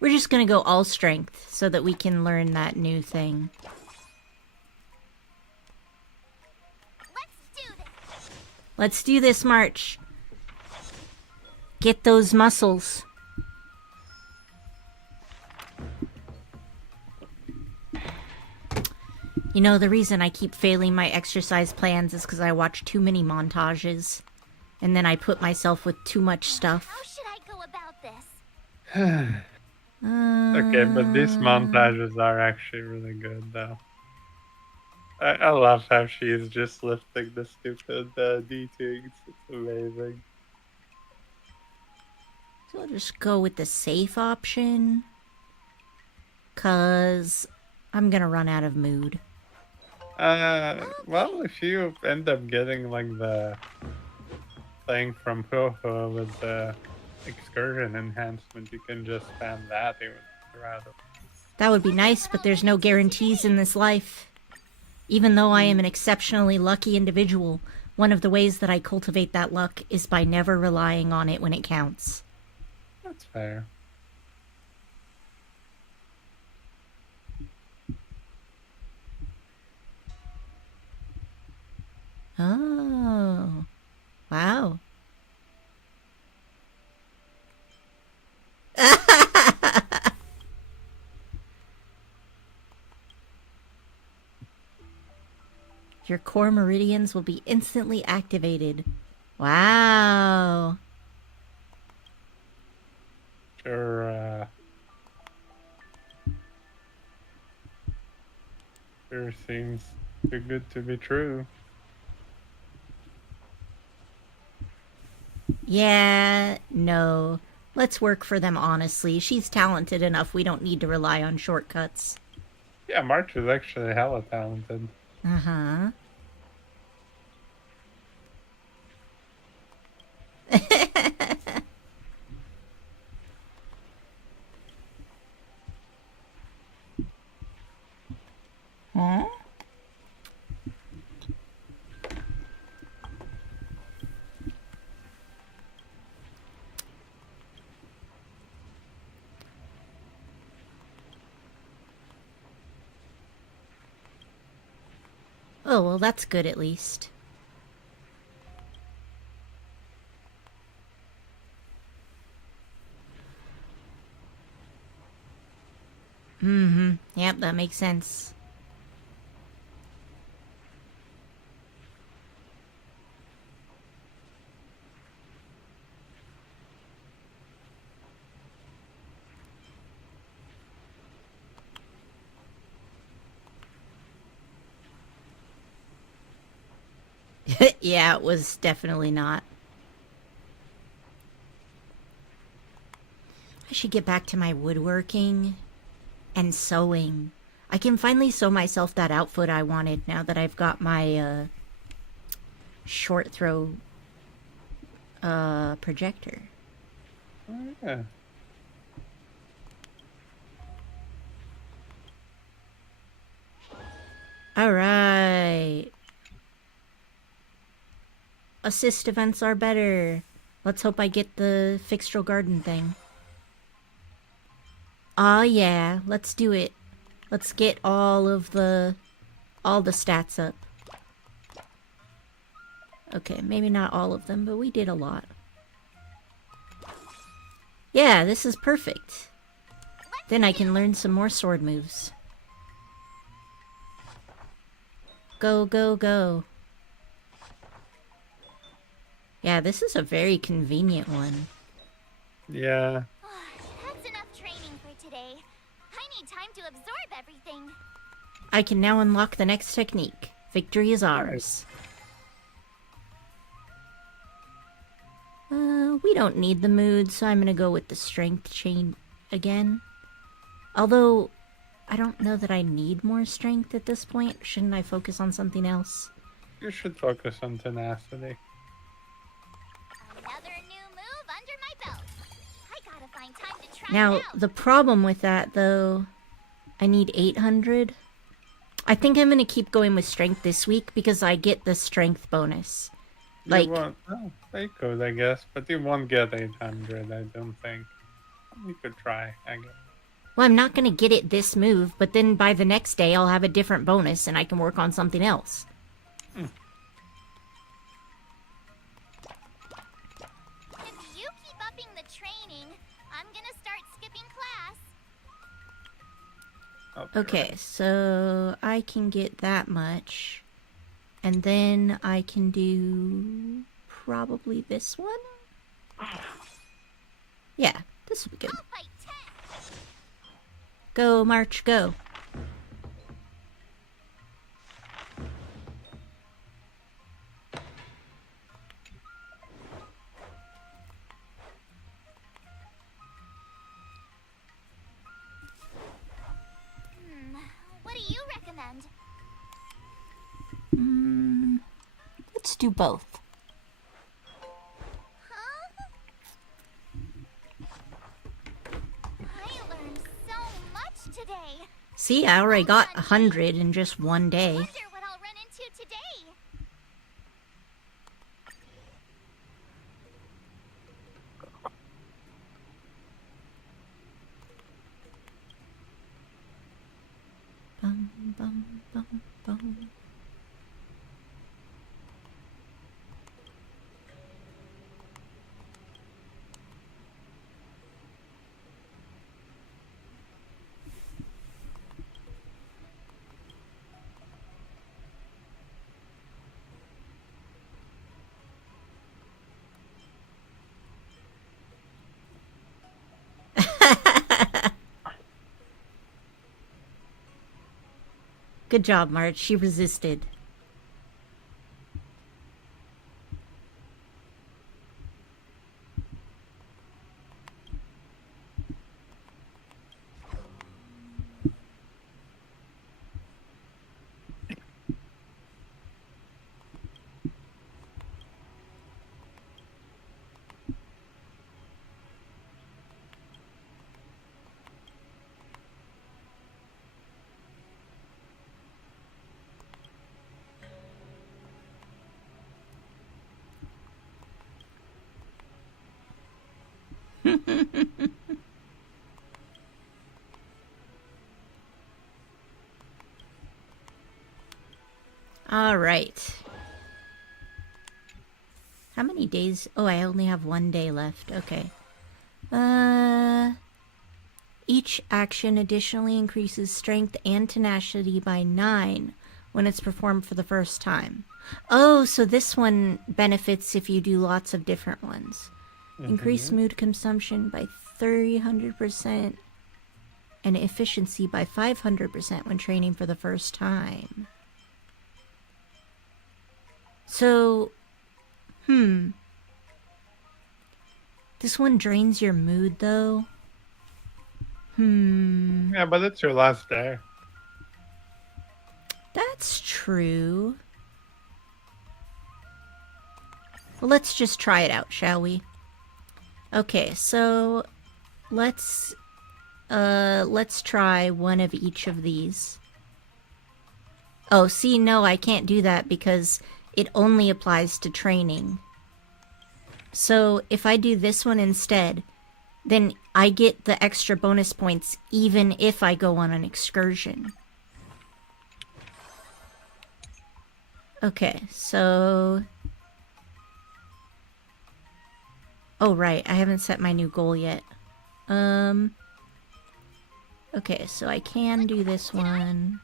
we're just gonna go all strength so that we can learn that new thing. Let's do this, March. Get those muscles. You know, the reason I keep failing my exercise plans is because I watch too many montages. And then I put myself with too much stuff. How should I go about this? Okay, but these montages are actually really good, though. I love how she's just lifting the stupid D-Tigs. It's amazing. So I'll just go with the safe option. 'Cause I'm gonna run out of mood. Well, if you end up getting, like, the thing from Ho-Ho with the excursion enhancement, you can just spam that even rather. That would be nice, but there's no guarantees in this life. Even though I am an exceptionally lucky individual, one of the ways that I cultivate that luck is by never relying on it when it counts. That's fair. Oh. Wow. Your core meridians will be instantly activated. Wow. Sure seems too good to be true. Yeah, no. Let's work for them honestly. She's talented enough. We don't need to rely on shortcuts. Yeah, March is actually hella talented. Uh-huh. Huh? Oh, well, that's good at least. Mm-hmm. Yep, that makes sense. Yeah, it was definitely not. I should get back to my woodworking and sewing. I can finally sew myself that outfit I wanted now that I've got my short throw projector. Oh, yeah. All right. Assist events are better. Let's hope I get the Fixtral Garden thing. Oh yeah, let's do it. Let's get all the stats up. Okay, maybe not all of them, but we did a lot. Yeah, this is perfect. Then I can learn some more sword moves. Go, go, go. Yeah, this is a very convenient one. Yeah. That's enough training for today. I need time to absorb everything. I can now unlock the next technique. Victory is ours. We don't need the mood, so I'm gonna go with the strength chain again. Although, I don't know that I need more strength at this point. Shouldn't I focus on something else? You should focus on tenacity. Another new move under my belt. I gotta find time to try Now, it out. the problem with that, though, I need 800. I think I'm gonna keep going with strength this week because I get the strength bonus. Like, they could, I guess, but you won't get 800, I don't think. You could try, I guess. well, I'm not gonna get it this move, but then by the next day I'll have a different bonus and I can work on something else. If you keep upping the training, I'm gonna start skipping class. Okay, so I can get that much. And then I can do probably this one? Yeah, This will be good. Go, March, go. What do you recommend? Let's do both. I learned so much today. See, I already got 100 in just one day. Wonder what I'll run into today. Bum, bum, bum, bum. Good job, March. She resisted. All right. How many days? Oh, I only have 1 day left. Okay. Each action additionally increases strength and tenacity by 9 when it's performed for the first time. Oh, so this one benefits if you do lots of different ones. Increase mood consumption by 300% and efficiency by 500% when training for the first time. So, this one drains your mood, though. Yeah, but it's your last day. That's true. Well, let's just try it out, shall we? Okay, so let's try one of each of these. Oh, see, no, I can't do that because it only applies to training. So if I do this one instead, then I get the extra bonus points even if I go on an excursion. Okay, so... Oh, right, I haven't set my new goal yet. Okay, so I can do this one.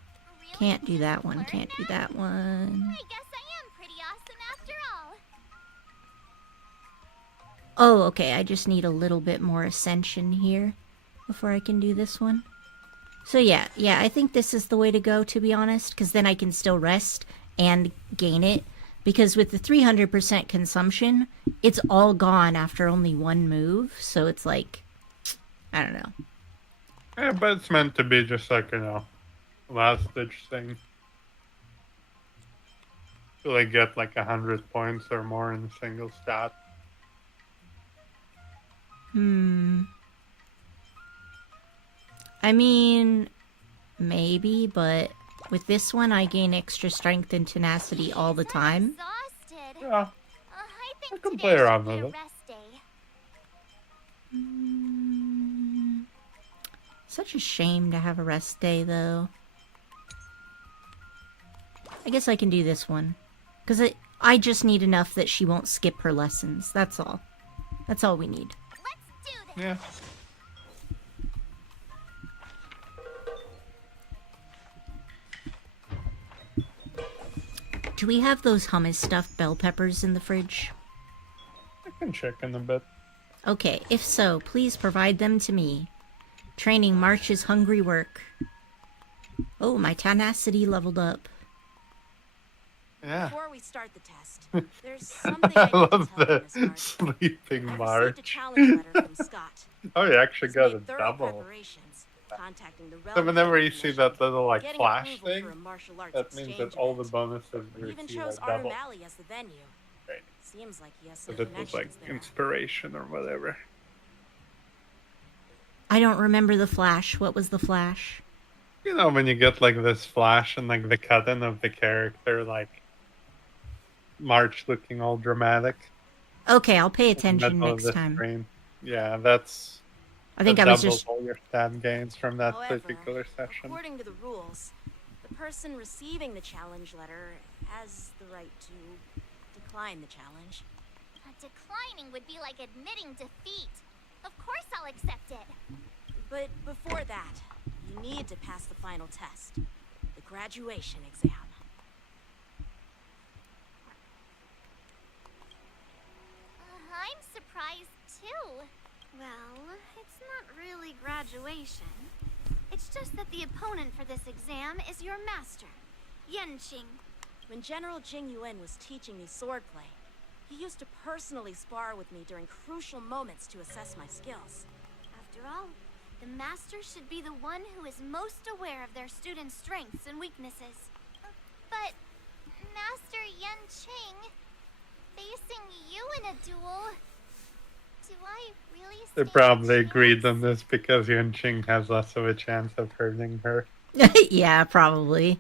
Can't do that one, can't do that one. I guess I am pretty awesome after all. Oh, okay, I just need a little bit more ascension here before I can do this one. So yeah, I think this is the way to go, to be honest, because then I can still rest and gain it. Because with the 300% consumption, it's all gone after only one move, so it's like, I don't know. Yeah, but it's meant to be just like, last-ditch thing. To like get like 100 points or more in a single stat. I mean, maybe, but with this one, I gain extra strength and tenacity all the time. Exhausted. Yeah. I think can today play around should be with a it. rest day. Such a shame to have a rest day, though. I guess I can do this one. Because I just need enough that she won't skip her lessons. That's all. That's all we need. Let's do this. Yeah. Do we have those hummus stuffed bell peppers in the fridge? I can check in a bit. Okay, if so, please provide them to me. Training March's hungry work. Oh, my tenacity leveled up. Yeah. Before we start the test, there's something I I need to love tell you, the Miss March. sleeping I received a March. challenge letter from Scott. Oh, you actually He's got made a thorough double. preparations, contacting the So relevant whenever you see commission, that little like getting flash approval thing, for a martial arts that means exchange that all the event. bonuses He you even receive chose are double. Armalley as the venue. Right. Seems like he has some Because it was like connections there. inspiration or whatever. I don't remember the flash. What was the flash? You know, when you get like this flash and like the cut-in of the character, like March looking all dramatic. Okay, I'll pay in the attention middle of next the time. screen. Yeah, that's. I think that I was doubles just... all your stat gains from that However, particular session. According to the rules, the person receiving the challenge letter has the right to decline the challenge. Declining would be like admitting defeat. Of course I'll accept it. But before that, you need to pass the final test, the graduation exam. I'm surprised too. Well, it's not really graduation. It's just that the opponent for this exam is your master, Yanqing. When General Jing Yuan was teaching me swordplay, he used to personally spar with me during crucial moments to assess my skills. After all, the master should be the one who is most aware of their students' strengths and weaknesses. But, Master Yanqing, facing you in a duel, do I really They stand probably a agreed on this because Yunqing has less of a chance of hurting her. Yeah, probably.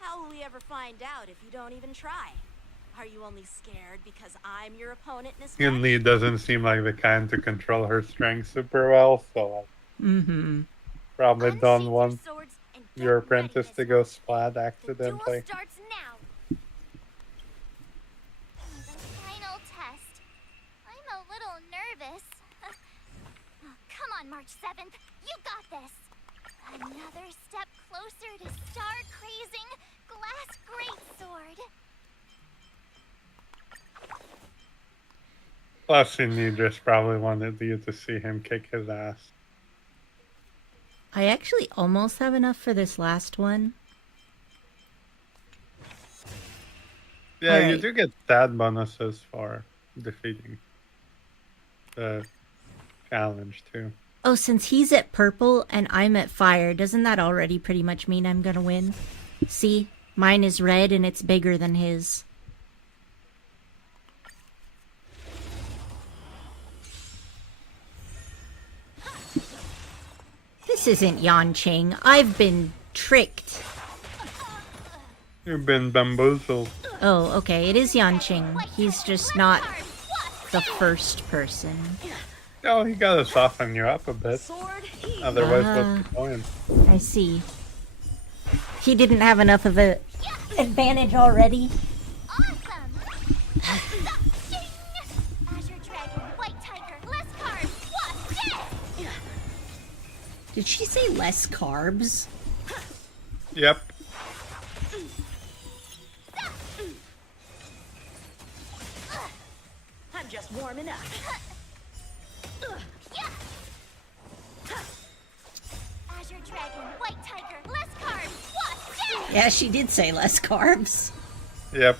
How will we ever find out if you don't even try? Are you only scared because I'm your opponent, Miss March? Yun Li doesn't seem like the kind to control her strength super well, so like, Mm-hmm. probably don't want swords and your apprentice to go splat accidentally. starts now. The final test. I'm a little nervous. Oh, come on, March 7th. You got this. Another step closer to star-crazing glass greatsword. Plus, Nidris probably wanted you to see him kick his ass. I actually almost have enough for this last one. Yeah, you Alright. do get stat bonuses for defeating the challenge too. Oh, since he's at purple and I'm at fire, doesn't that already pretty much mean I'm gonna win? See? Mine is red and it's bigger than his. This isn't Yanqing. I've been tricked. You've been bamboozled. Oh, okay, it is Yanqing. He's just not the first person. Oh, he gotta soften you up a bit. Otherwise, what's the point? I see. He didn't have enough of a advantage already. Azure Dragon, White Tiger, less carbs. What's this? Did she say less carbs? Yep. I'm just warming up. Azure Dragon, White Tiger, less carbs. What's this? Yeah, she did say less carbs. Yep.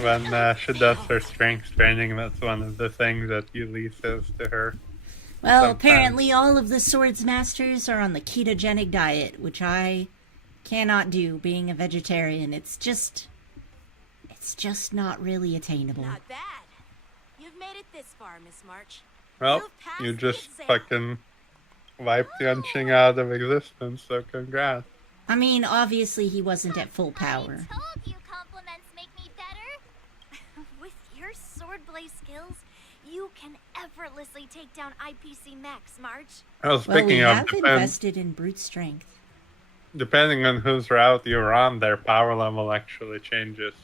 When she does her strength training, that's one of the things that Yuli says to her. Well, Sometimes. apparently all of the Swords Masters are on the ketogenic diet, which I cannot do being a vegetarian. It's just not really attainable. Not bad. You've made it this far, Miss March. Well, You've passed you the just exam. fucking wiped Yanqing out of existence, so congrats. I mean, obviously he wasn't at full power. Told you compliments make me better. With your swordblade skills, you can effortlessly take down IPC Max, March. Well, Well, we speaking of, have invested in brute strength. depending on whose route you're on, their power level actually changes.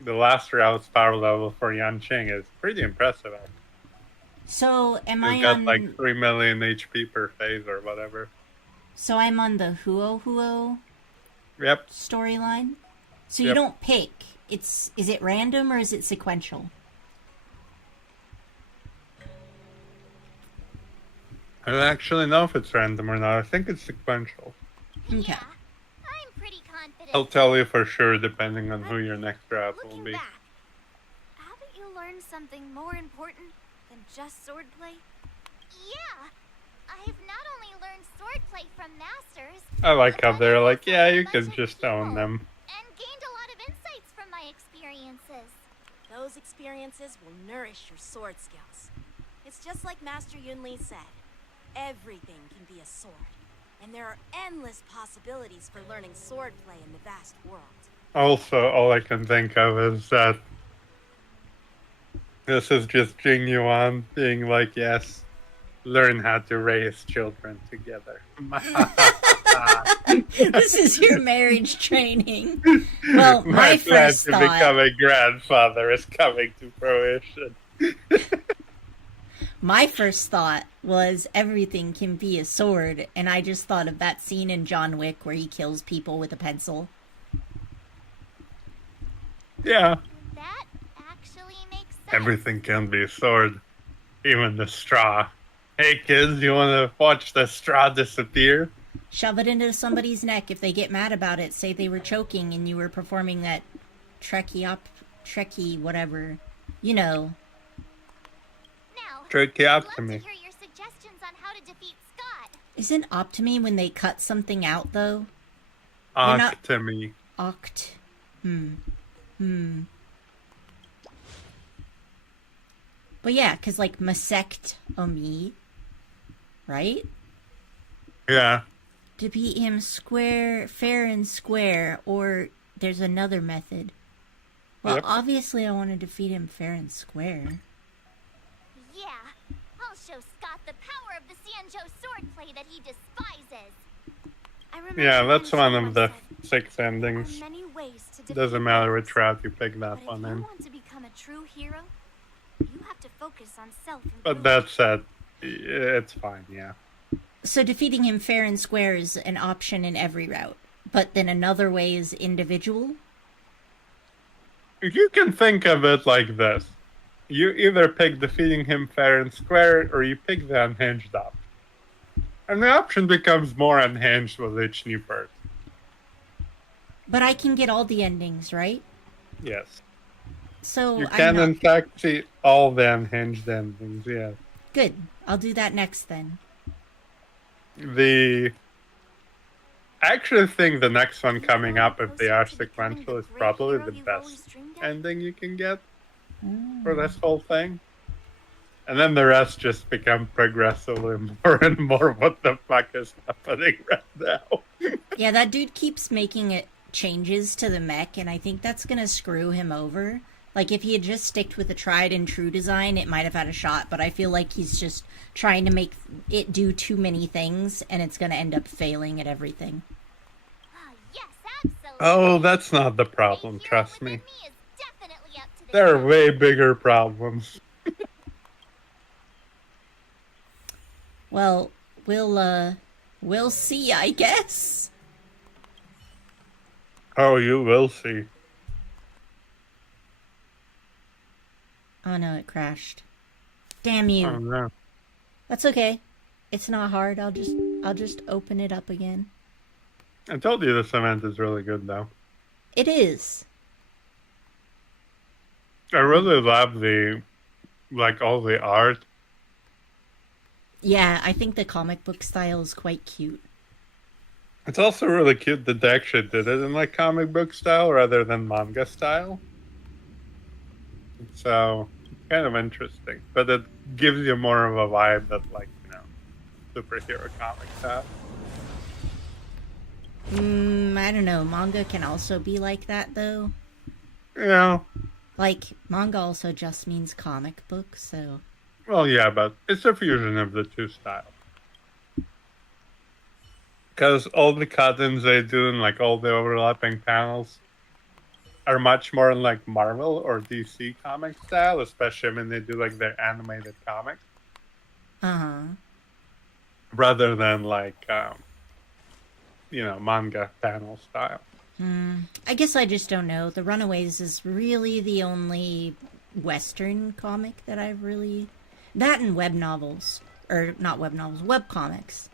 The last route's power level for Yanqing is pretty impressive. Actually. So, am He's I got on... like 3 million HP per phase or whatever. So I'm on the Huo Yep. storyline? So you Yep. don't pick. Is it random or is it sequential? I don't actually know if it's random or not. I think it's sequential. Okay. I'm pretty confident. I'll tell you for sure depending on who your next route will be. Haven't you learned something more important than just swordplay? Yeah. I've not only learned swordplay from masters, I like how they're like, yeah, you can just own them. and gained a lot of insights from my experiences. Those experiences will nourish your sword skills. It's just like Master Yunli said. Everything can be a sword. And there are endless possibilities for learning swordplay in the vast world. Also, all I can think of is that this is just Jing Yuan being like, yes, learn how to raise children together. This is your marriage training. Well, my plan first to thought... become a grandfather is coming to fruition. My first thought was everything can be a sword, and I just thought of that scene in John Wick where he kills people with a pencil. Yeah. That actually makes sense. Everything can be a sword, even the straw. Hey kids, you want to watch the straw disappear? Shove it into somebody's neck. If they get mad about it, say they were choking and you were performing that Trekkie whatever. You know. Tracheotomy. Hear your suggestions on how to defeat Scott. Isn't optomy when they cut something out, though? You're not- Octomy. But yeah, because like mastectomy, right? Yeah. Defeat him fair and square, or there's another method. Well, Yep. obviously I want to defeat him fair and square. Yeah, I'll show Scott the power of the Xianzhou swordplay that he despises. I remember Yeah, that's Wen one Zhen of the once 6 said, endings. "There are many ways to defeat Doesn't matter villains, which route you pick that but one if you in. want to become a true hero, you have to focus on self-improvement." But that said, it's fine, yeah. So defeating him fair and square is an option in every route. But then another way is individual? You can think of it like this. You either pick defeating him fair and square, or you pick the unhinged option. And the option becomes more unhinged with each new person. But I can get all the endings, right? Yes. So You I'm can, not... in fact, see all the unhinged endings, yes. Good. I'll do that next then. I actually think the next one coming up, if they are sequential, is probably the best ending you can get for this whole thing. And then the rest just become progressively more and more what the fuck is happening right now. Yeah, that dude keeps making it changes to the mech, and I think that's gonna screw him over. Like, if he had just sticked with the tried and true design, it might have had a shot, but I feel like he's just trying to make it do too many things, and it's gonna end up failing at everything. Oh, that's not the problem, trust me. There are way bigger problems. Well, we'll see, I guess. Oh, you will see. Oh no, it crashed. Damn you. Oh no. That's okay. It's not hard. I'll just open it up again. I told you this event is really good, though. It is. I really love all the art. Yeah, I think the comic book style is quite cute. It's also really cute that they actually did it in like comic book style rather than manga style. So, kind of interesting. But it gives you more of a vibe that, like, superhero comics have. I don't know. Manga can also be like that, though. Yeah. Like, manga also just means comic book, so... Well, yeah, but it's a fusion of the two styles. Because all the cut-ins they do and, like, all the overlapping panels are much more in, like, Marvel or DC comic style, especially when they do, like, their animated comics. Uh-huh. Rather than, like, manga panel style. I guess I just don't know. The Runaways is really the only Western comic that I've really... That and web novels. or not web novels, web comics.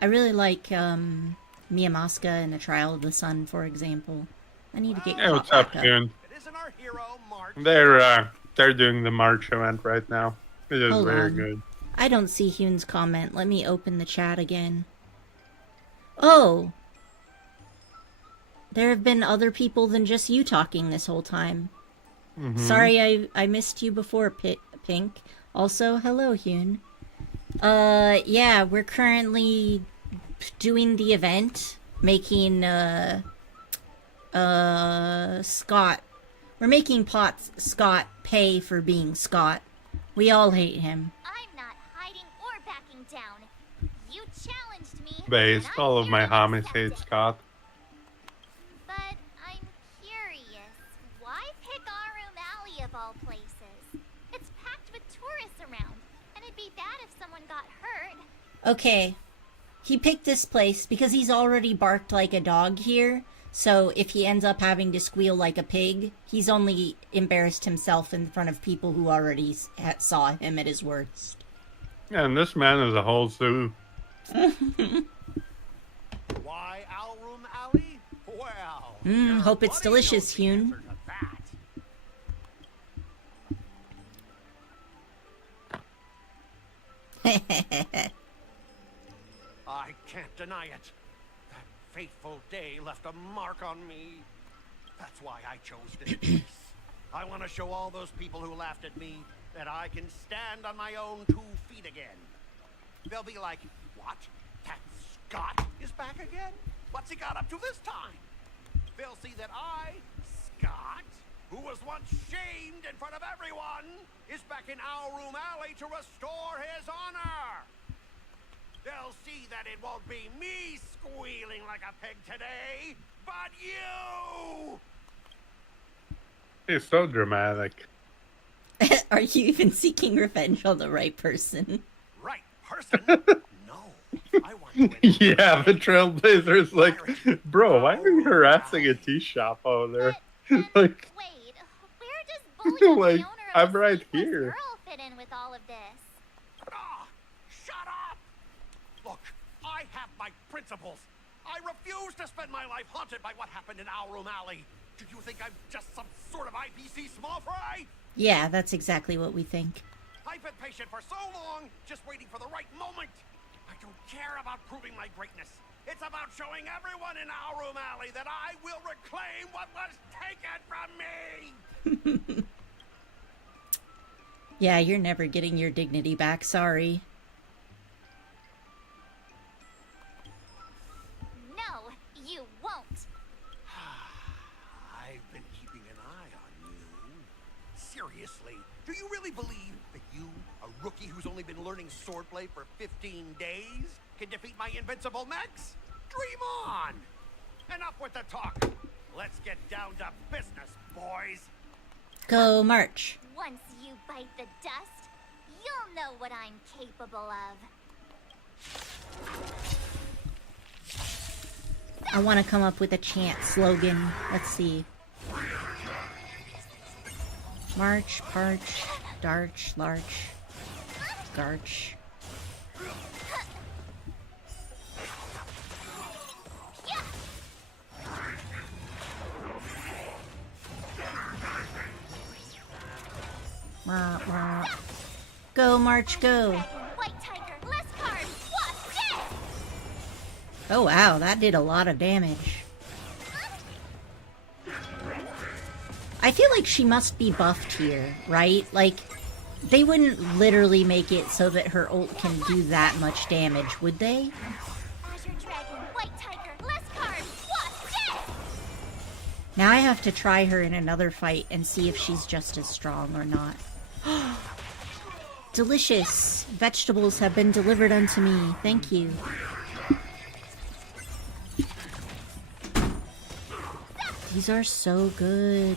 I really like Miyamoska and the Trial of the Sun, for example. I need to get Hey, what's caught up, back June? They're doing the March event right now. It is Hold very on. good. I don't see Hune's comment. Let me open the chat again. Oh! There have been other people than just you talking this whole time. Mhm. Sorry I missed you before, Pink. Also, hello, Hune. Yeah, we're currently doing the event, making, Scott. We're making Scott pay for being Scott. We all hate him. I'm not hiding or backing down. You challenged me. Based, and I'm all of my here to homies accept hate it. Scott. But I'm curious. Why pick Arum Alley of all places? It's packed with tourists around, and it'd be bad if someone got hurt. Okay. He picked this place because he's already barked like a dog here. So if he ends up having to squeal like a pig, he's only embarrassed himself in front of people who already saw him at his worst. Yeah, and this man is a whole zoo. Why Alrum Alley? Well, Hope it's delicious, Hune. I can't deny it. That fateful day left a mark on me. That's why I chose this place. I want to show all those people who laughed at me that I can stand on my own 2 feet again. They'll be like, what? That Scott is back again? What's he got up to this time? They'll see that I, Scott, who was once shamed in front of everyone, is back in Alrum Alley to restore his honor. They'll see that it won't be me squealing like a pig today, but you! He's so dramatic. Are you even seeking revenge on the right person? Right person? No. I want you in. Yeah, the Trailblazer's like, bro, why are you harassing a tea shop over there? Like, Wait, where does bullying like, the owner I'm of right Sleepless here. Girl fit in with all of this? Ah, shut up! Look, I have my principles. I refuse to spend my life haunted by what happened in Alrum Alley. Do you think I'm just some sort of IPC small fry? Yeah, that's exactly what we think. I've been patient for so long, just waiting for the right moment. I don't care about proving my greatness. It's about showing everyone in Alrum Alley that I will reclaim what was taken from me. Yeah, you're never getting your dignity back, sorry. No, you won't. I've been keeping an eye on you. Seriously, do you really believe that you, a rookie who's only been learning swordplay for 15 days, can defeat my invincible mechs? Dream on! Enough with the talk. Let's get down to business, boys. Go March. Once you bite the dust, you'll know what I'm capable of. I want to come up with a chant slogan. Let's see. March, parch, darch, larch, garch. Go, March, go. White tiger, less cards, what's this? Oh wow, that did a lot of damage. I feel like she must be buffed here, right? Like, they wouldn't literally make it so that her ult can do that much damage, would they? Azure dragon, white tiger, less cards, what's this? Now I have to try her in another fight and see if she's just as strong or not. Delicious! Vegetables have been delivered unto me. Thank you. These are so good.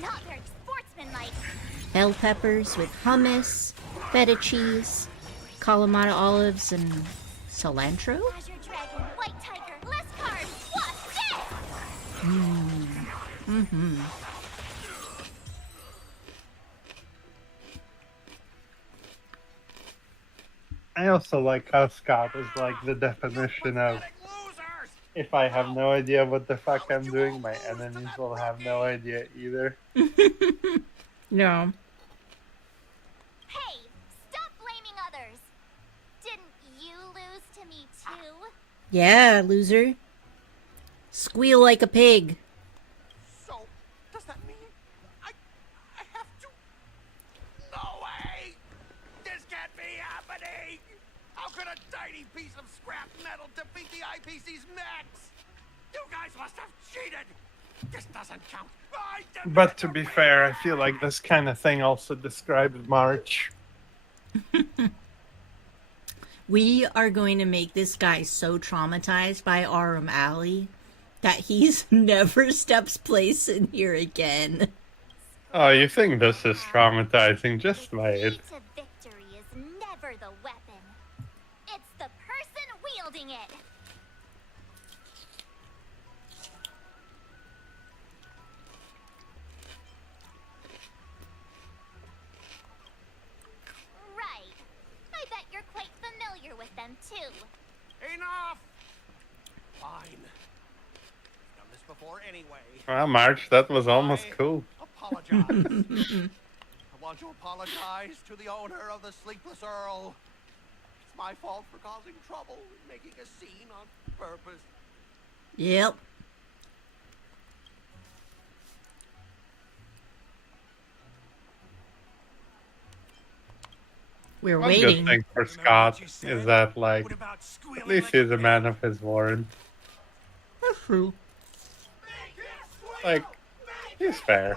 Not very sportsmanlike. Bell peppers with hummus, feta cheese, Kalamata olives, and cilantro? Azure dragon, white tiger, less cards, what's this? Mm-hmm. I also like how Scott is like the definition of if I have no idea what the fuck I'm doing, my enemies will have no idea either. No. Hey, stop blaming others. Didn't you lose to me too? Yeah, loser. Squeal like a pig. So, does that mean I have to? No way! This can't be happening! How could a tiny piece of scrap metal defeat the IPC's max? You guys must have cheated! This doesn't count. But to be fair, I feel like this kind of thing also describes March. We are going to make this guy so traumatized by Arum Alley that he's never steps place in here again. Oh, you think this is traumatizing? Just wait. To victory is never the weapon. It's the person wielding it. Right. I bet you're quite familiar with them too. Enough! Fine. Done this before anyway. Well, March, that was almost cool. Apologize. I want to apologize to the owner of the Sleepless Earl. It's my fault for causing trouble and making a scene on purpose. Yep. We're One waiting. good thing for Scott is that, like, at least he's a man of his word. That's true. Like, he's fair.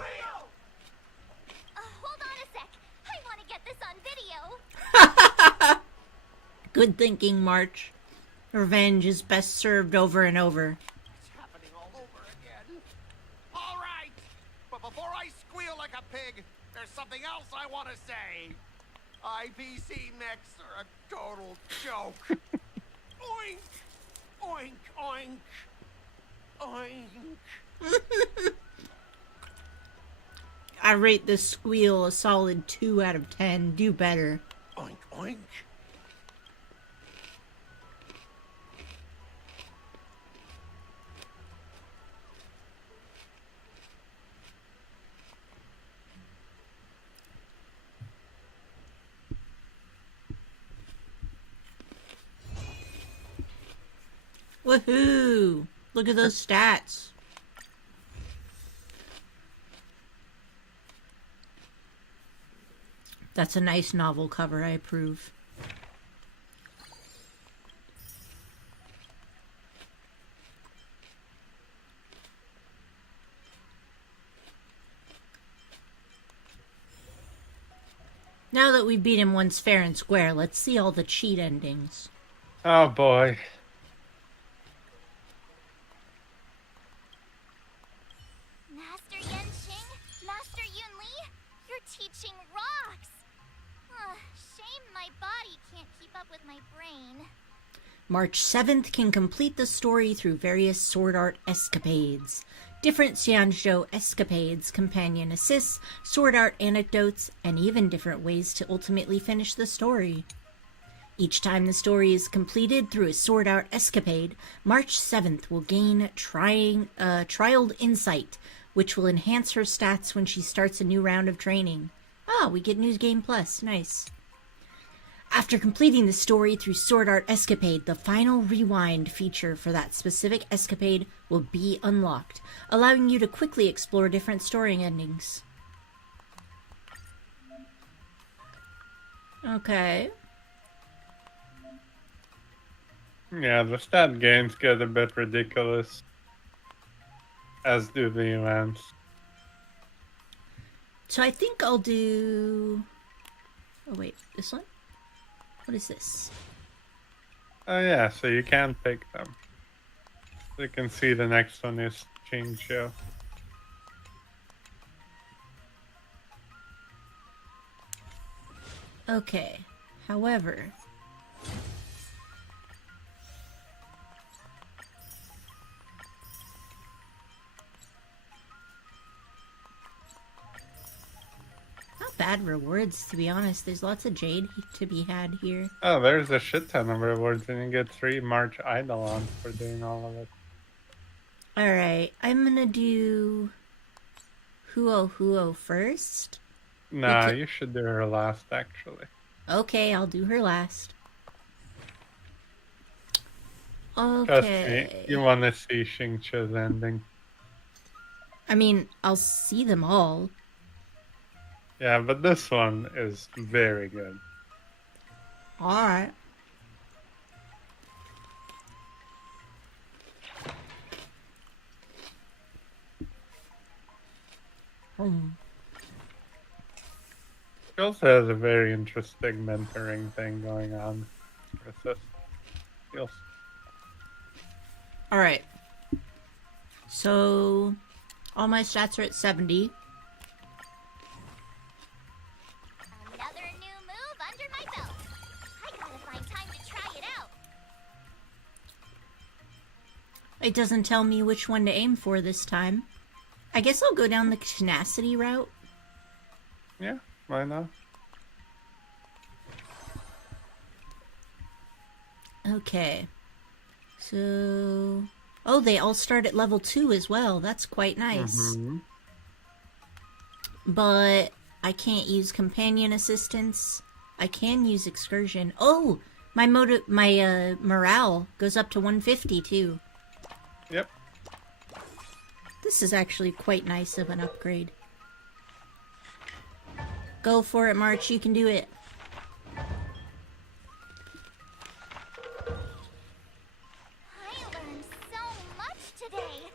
Hold on a sec. I want to get this on video. Good thinking, March. Revenge is best served over and over. It's happening all over again. All right, but before I squeal like a pig, there's something else I want to say. IPC mechs are a total joke. Oink, oink, oink, oink. I rate this squeal a solid 2 out of 10. Do better. Oink, oink. Woohoo! Look at those stats. That's a nice novel cover, I approve. Now that we've beat him once fair and square, let's see all the cheat endings. Oh boy. Master Yanqing, Master Yunli, your teaching rocks. Shame my body can't keep up with my brain. March 7th can complete the story through various sword art escapades. Different Xianzhou escapades, companion assists, sword art anecdotes, and even different ways to ultimately finish the story. Each time the story is completed through a sword art escapade, March 7th will gain trialed insight, which will enhance her stats when she starts a new round of training. Ah, we get News Game Plus. Nice. After completing the story through Sword Art Escapade, the final rewind feature for that specific escapade will be unlocked, allowing you to quickly explore different story endings. Okay. Yeah, the stat gains get a bit ridiculous. As do the events. So I think I'll do... Oh wait, this one? What is this? Oh yeah, so you can pick them. You can see the next one is Qingqiu. Okay, however... Not bad rewards, to be honest. There's lots of jade to be had here. Oh, there's a shit ton of rewards, and you get 3 March Eidolons for doing all of it. Alright, I'm gonna do Huo Huo first. Nah, you should do her last, actually. Okay, I'll do her last. Trust me, Okay. you want to see Xingqiu's ending. I mean, I'll see them all. Yeah, but this one is very good. Alright. She also has a very interesting mentoring thing going on with this. Feels. Alright. So, all my stats are at 70. Another new move under my belt. I gotta find time to try it out. It doesn't tell me which one to aim for this time. I guess I'll go down the tenacity route. Yeah, why not? Okay. So... Oh, they all start at level 2 as well. That's quite nice. But I can't use companion assistance. I can use excursion. Oh! My morale goes up to 150 too. Yep. This is actually quite nice of an upgrade. Go for it, March. You can do it. I learned so much today.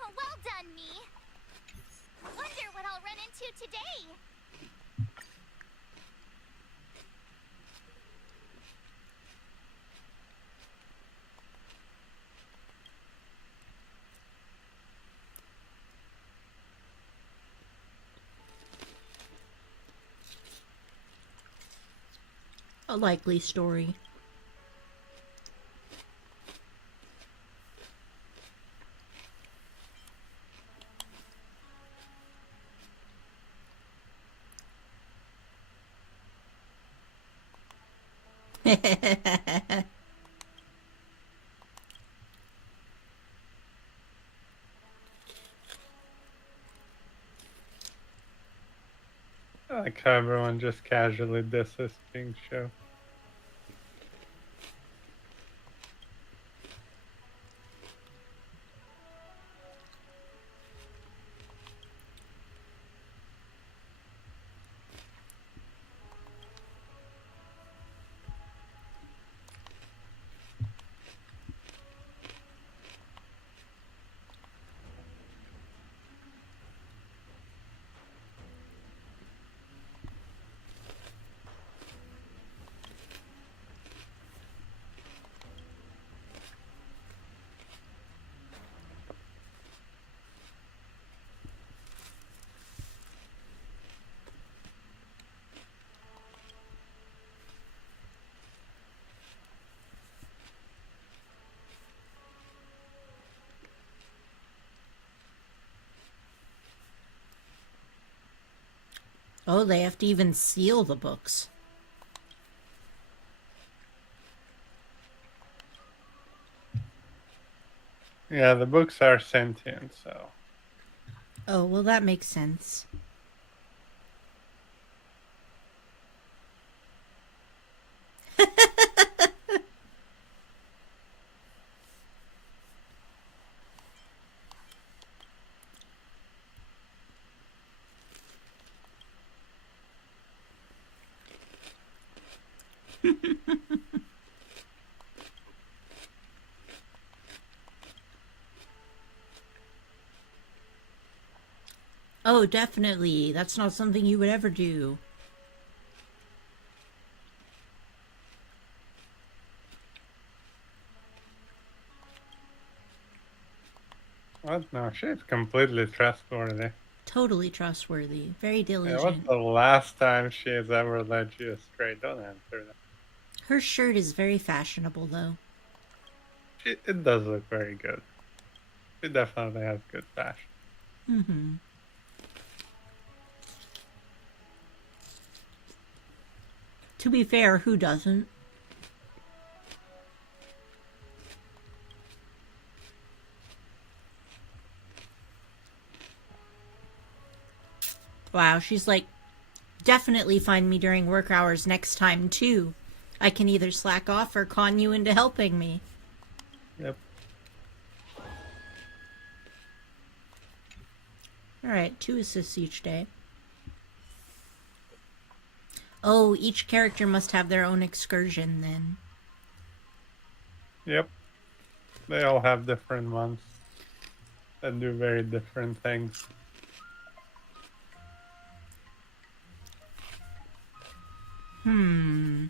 Well done, me. Wonder what I'll run into today. A likely story. I like how everyone just casually disses Xingqiu. Oh, they have to even seal the books. Yeah, the books are sentient, so... Oh, well that makes sense. Oh, definitely. That's not something you would ever do. What? No, she's completely trustworthy. Totally trustworthy. Very Yeah, diligent. what's the last time she has ever led you astray? Don't answer that. Her shirt is very fashionable, though. It does look very good. It definitely has good fashion. Mm-hmm. To be fair, who doesn't? Wow, she's like, definitely find me during work hours next time, too. I can either slack off or con you into helping me. Yep. Alright, 2 assists each day. Oh, each character must have their own excursion, then. Yep. They all have different ones that do very different things. Hmm.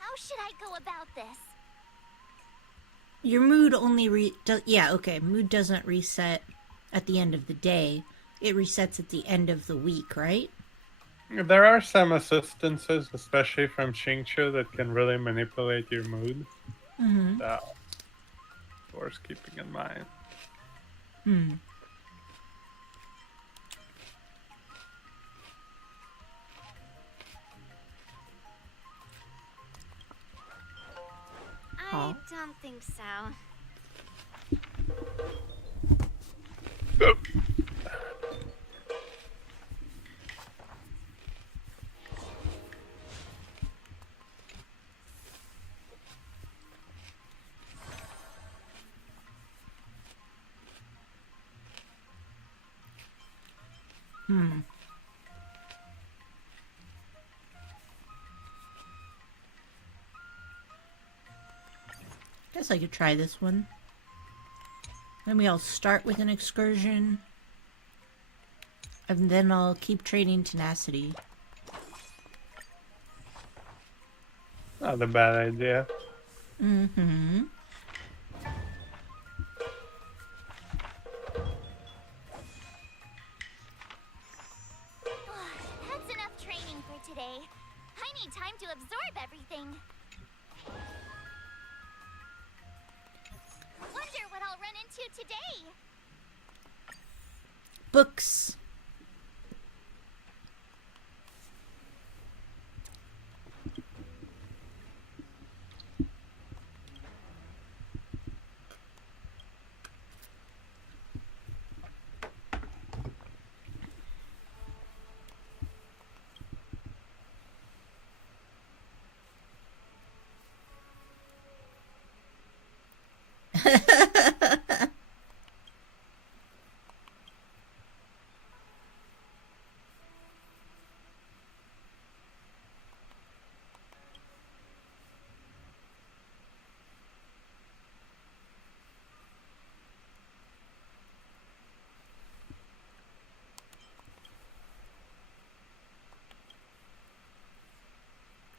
How should I go about this? Your mood only mood doesn't reset at the end of the day. It resets at the end of the week, right? There are some assistances, especially from Xingqiu, that can really manipulate your mood. Mm-hmm. So, worth keeping in mind. Hmm. I don't think so. Hmm. Guess I could try this one. Maybe I'll start with an excursion. And then I'll keep training tenacity. Not a bad idea. Mm-hmm. That's enough training for today. I need time to absorb everything. Wonder what I'll run into today. Books.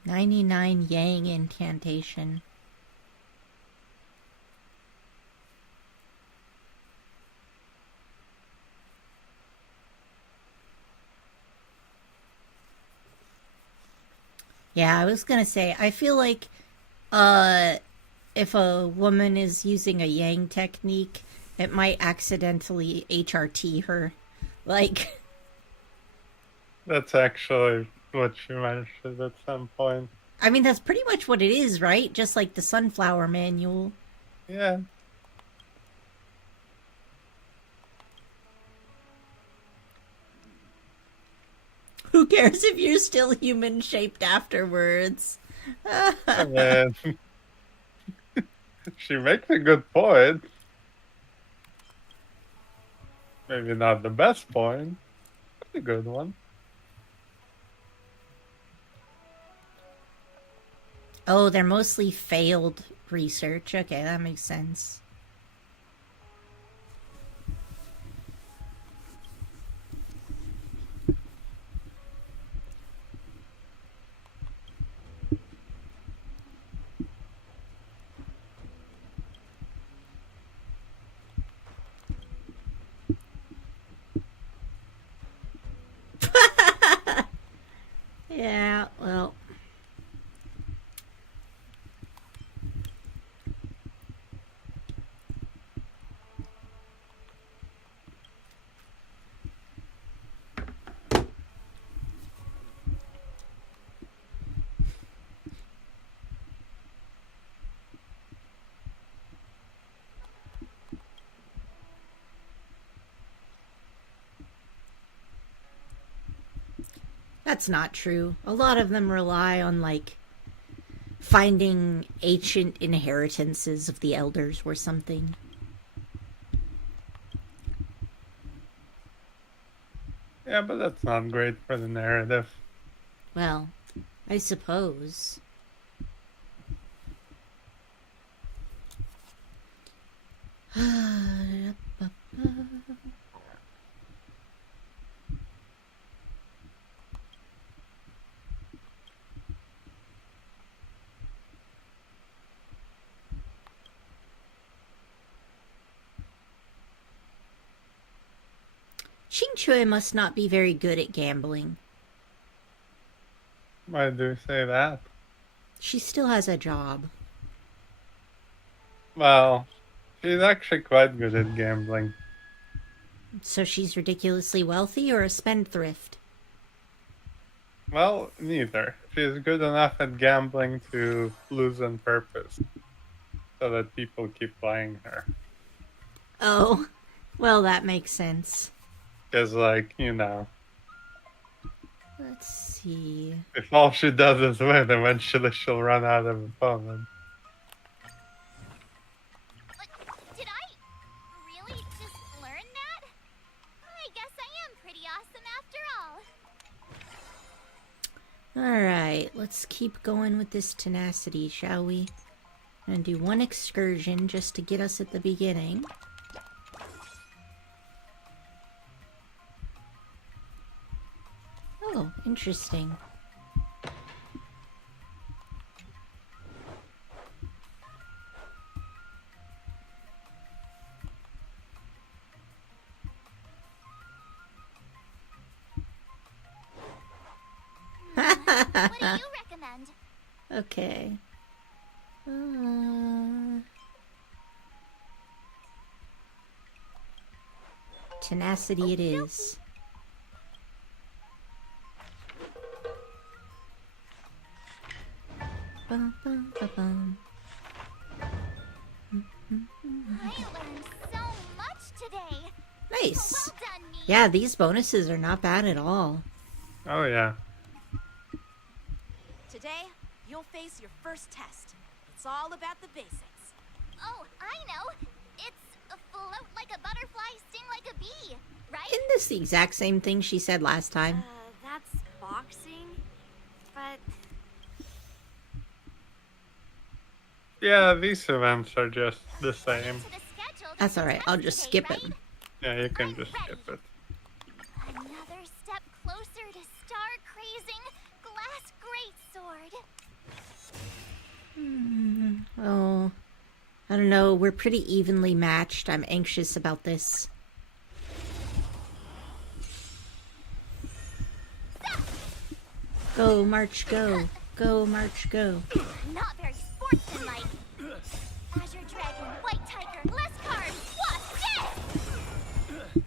"99 Yang incantation." Yeah, I was gonna say, I feel like, if a woman is using a Yang technique, it might accidentally HRT her. Like... That's actually what you mentioned at some point. I mean, that's pretty much what it is, right? Just like the Sunflower Manual. Yeah. Who cares if you're still human-shaped afterwards? And she makes a good point. Maybe not the best point, but a good one. Oh, they're mostly failed research. Okay, that makes sense. Yeah, well. That's not true. A lot of them rely on, like, finding ancient inheritances of the elders or something. Yeah, but that's not great for the narrative. Well, I suppose. Qingque must not be very good at gambling. Why do you say that? She still has a job. Well, she's actually quite good at gambling. So she's ridiculously wealthy or a spendthrift? Well, neither. She's good enough at gambling to lose on purpose, so that people keep buying her. Oh, well, that makes sense. Because, like, you know, Let's see. if all she does is win, eventually she'll run out of opponents. Did I really just learn that? I guess I am pretty awesome after all. Alright, let's keep going with this tenacity, shall we? I'm gonna do one excursion just to get us at the beginning. Oh, interesting. What do you recommend? Okay. Tenacity it is. Bum, bum, ba, bum. I learned so much today. Nice. Well done, me. Yeah, these bonuses are not bad at all. Oh, yeah. Today, you'll face your first test. It's all about the basics. Oh, I know. It's a float like a butterfly, sting like a bee, right? Isn't this the exact same thing she said last time? That's boxing, but Yeah, these events are just the same. That's alright, I'll just skip it. Yeah, you can just skip it. Another step closer to star-crazing glass greatsword. Oh, I don't know, we're pretty evenly matched. I'm anxious about this. Go, March, go. Go, March, go. Not very sportsmanlike. Azure Dragon, White Tiger, less cards. What's this?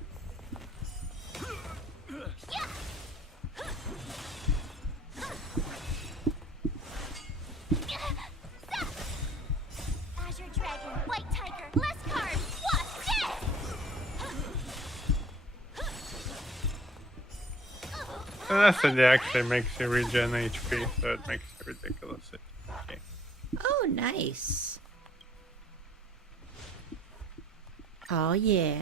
Yeah. Azure Dragon, White Tiger, less cards. What's this? Tenacity actually makes you regen HP, so it makes it ridiculous. Okay. Oh, nice. Oh, yeah.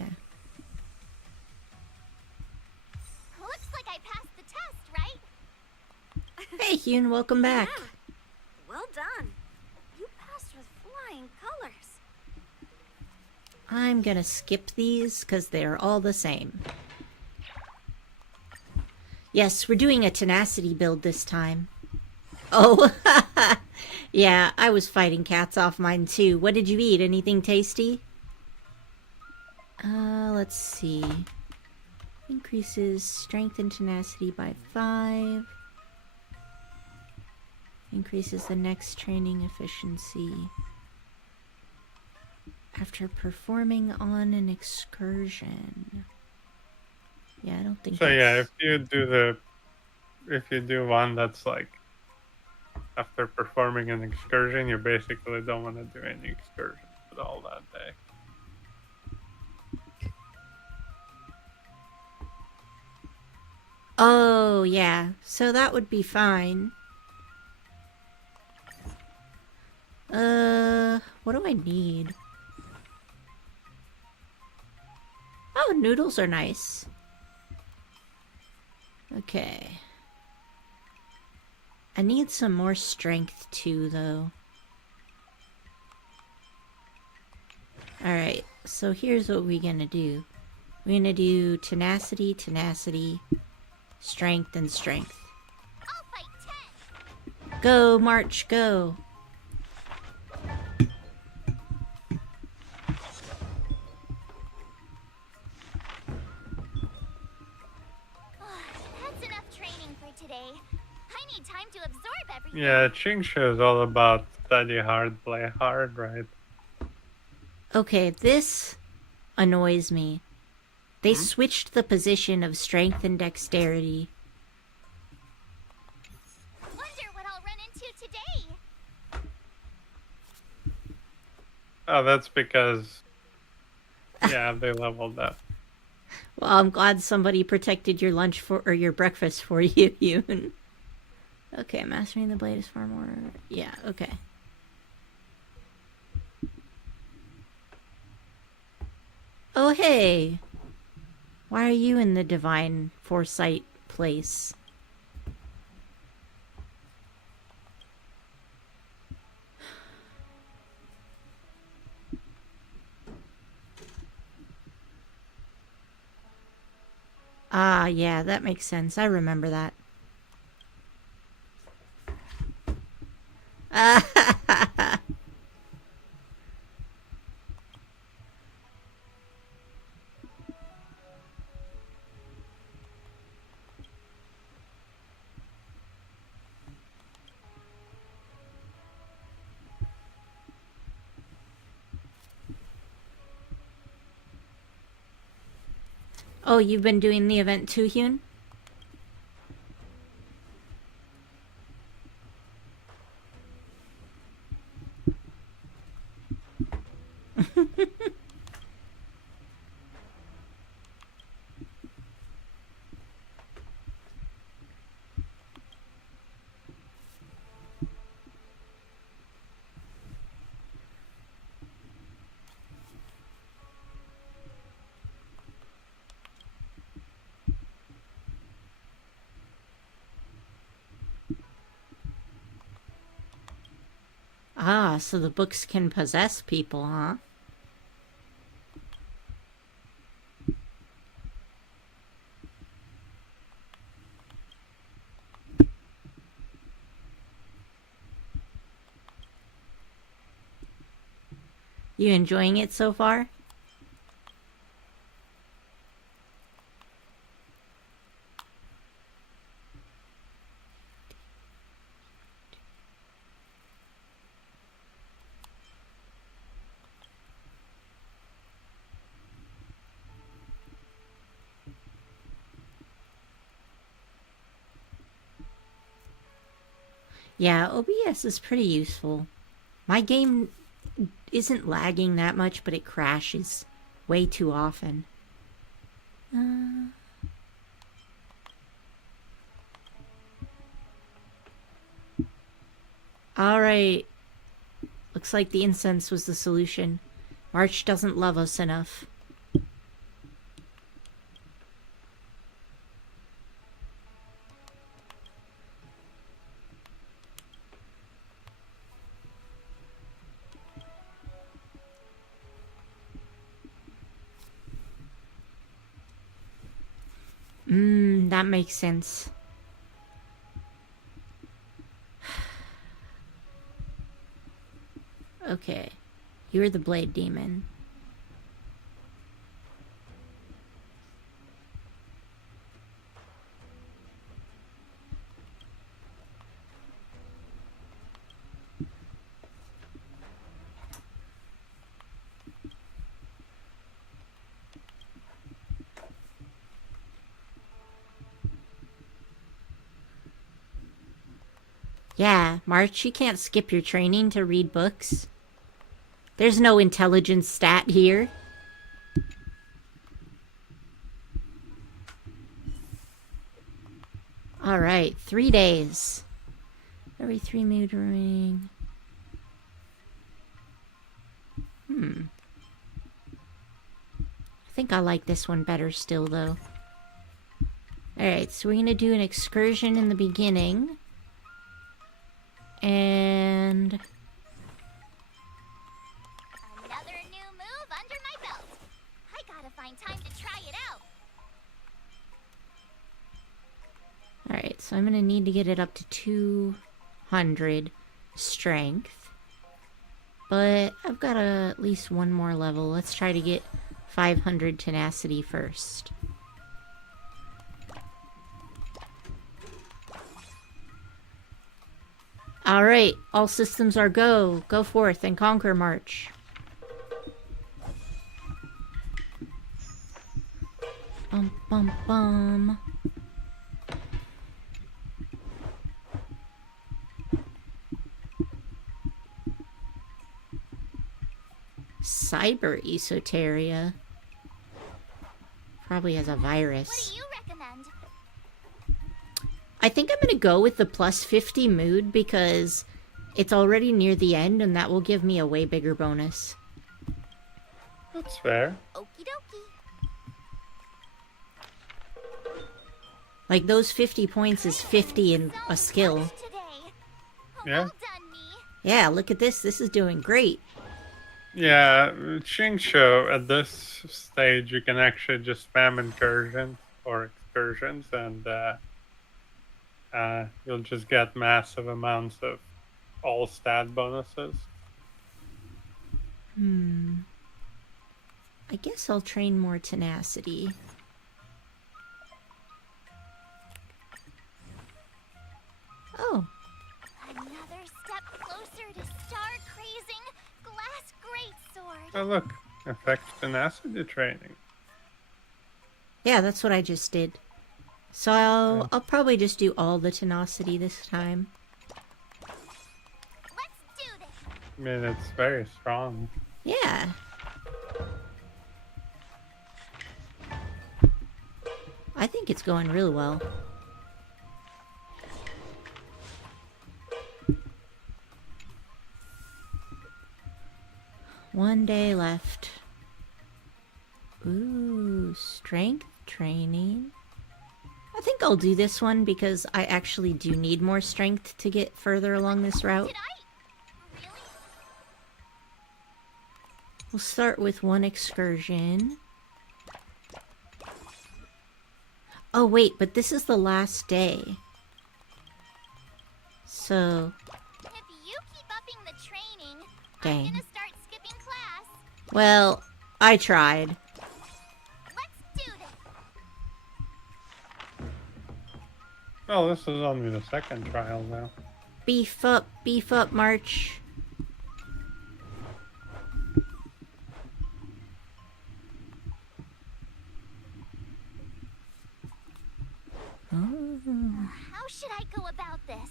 Looks like I passed the test, right? Hey, Hyun, welcome back. well done. I'm gonna skip these because they're all the same. Yes, we're doing a tenacity build this time. Oh, yeah, I was fighting cats off mine too. What did you eat? Anything tasty? Let's see. Increases strength and tenacity by 5. Increases the next training efficiency after performing on an excursion. Yeah, I don't think So that's... yeah, if you do one that's like after performing an excursion, you basically don't want to do any excursions at all that day. Oh, yeah. So that would be fine. What do I need? Oh, noodles are nice. Okay. I need some more strength too, though. Alright, so here's what we're gonna do. We're gonna do tenacity, tenacity, strength, and strength. Go, March, go! That's enough training for today. I need time to absorb everything. Yeah, Qingshu is all about study hard, play hard, right? Okay, this annoys me. They switched the position of strength and dexterity. Wonder what I'll run into today. Oh, that's because, yeah, they leveled up. Well, I'm glad somebody protected your lunch for or your breakfast for you, Yoon. Okay, mastering the blade is far more... Yeah, okay. Oh, hey! Why are you in the divine foresight place? Ah, yeah, that makes sense. I remember that. Oh, you've been doing the event too, Hyun? Ah, so the books can possess people, huh? You enjoying it so far? Yeah, OBS is pretty useful. My game isn't lagging that much, but it crashes way too often. Alright. Looks like the incense was the solution. March doesn't love us enough. That makes sense. Okay. You're the Blade Demon. Yeah, March, you can't skip your training to read books. There's no intelligence stat here. Alright, 3 days. Every 3 mood ring. I think I like this one better still, though. Alright, so we're gonna do an excursion in the beginning. And... Another new move under my belt. I gotta find time to try it out. Alright, so I'm gonna need to get it up to 200 strength. But I've got at least one more level. Let's try to get 500 tenacity first. Alright, all systems are go. Go forth and conquer, March. Bum bum bum. Cyber esoteria. Probably has a virus. What do you recommend? I think I'm gonna go with the plus 50 mood because it's already near the end and that will give me a way bigger bonus. That's fair. Okie dokie. Like those 50 points is 50 in a skill. Yeah. Yeah, look at this. This is doing great. Yeah, Xingqiu, at this stage, you can actually just spam incursions or excursions, and you'll just get massive amounts of all stat bonuses. I guess I'll train more tenacity. Oh. Another step closer to star-crazing glass greatsword. Oh, look. Effect tenacity training. Yeah, that's what I just did. So I'll probably just do all the tenacity this time. Let's do this. I mean, it's very strong. Yeah. I think it's going really well. One day left. Ooh, strength training. I think I'll do this one because I actually do need more strength to get further along this route. We'll start with one excursion. Oh wait, but this is the last day. So... If you keep upping the training, dang. I'm gonna start skipping class. Well, I tried. Let's do this. Oh, this is only the second trial now. Beef up, March. How should I go about this?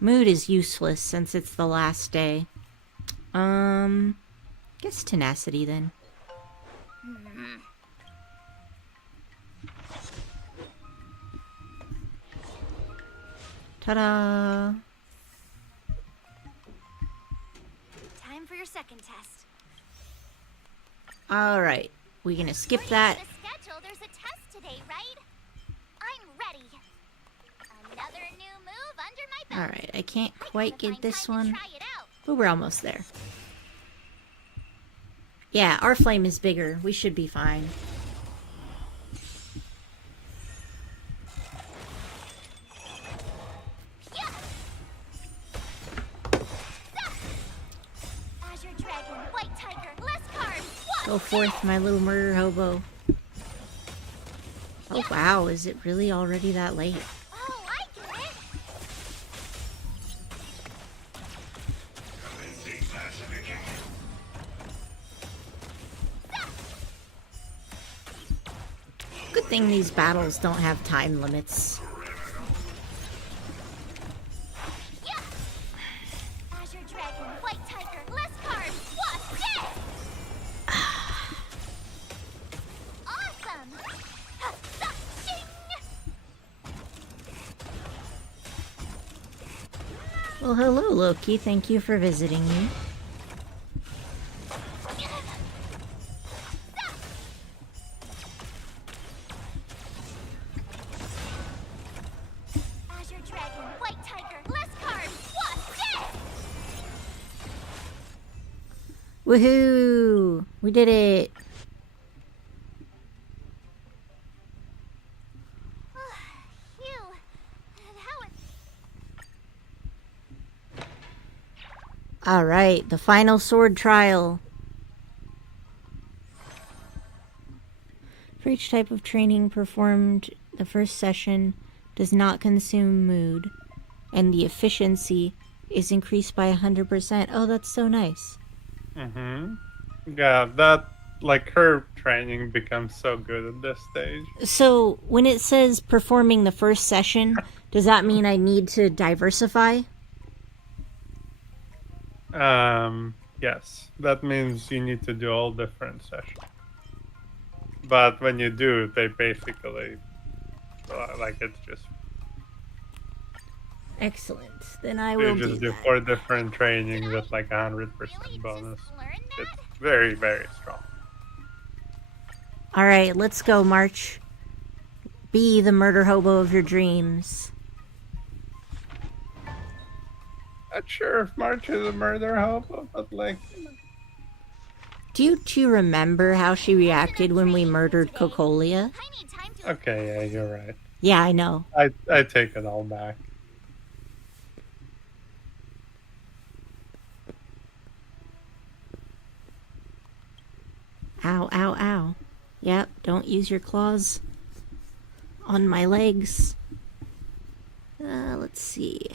Mood is useless since it's the last day. Guess tenacity then. Ta-da! Time for your second test. Alright, we're gonna skip that. The schedule, there's a test today, right? I'm ready. Another new move under my belt. Alright, I can't quite get this one. Try it out. But we're almost there. Yeah, our flame is bigger. We should be fine. Azure Dragon, White Tiger, Lescar, what? Go forth, my little murder hobo. Oh wow, is it really already that late? Oh, I get it. Good thing these battles don't have time limits. Azure Dragon, White Tiger, Lescar, what? Yes! Awesome! Ha-sa-ching! Well, hello, Loki. Thank you for visiting me. Azure Dragon, White Tiger, Lescar, what? Yes! Woohoo! We did it! Phew. And how it... Alright, the final sword trial. For each type of training performed, the first session does not consume mood, and the efficiency is increased by 100%. Oh, that's so nice. Mm-hmm. Yeah, that, like, her training becomes so good at this stage. So, when it says performing the first session, does that mean I need to diversify? Yes. That means you need to do all different sessions. But when you do, they basically, like, it's just... Excellent. Then I will You just do do 4 different trainings with, like, 100% bonus. It's very, very strong. Alright, let's go, March. Be the murder hobo of your dreams. Not sure if March is a murder hobo, but, like... Do you remember how she reacted when we murdered Cocolia? Okay, yeah, you're right. Yeah, I know. I take it all back. Ow, ow, ow. Yep, don't use your claws on my legs. Let's see.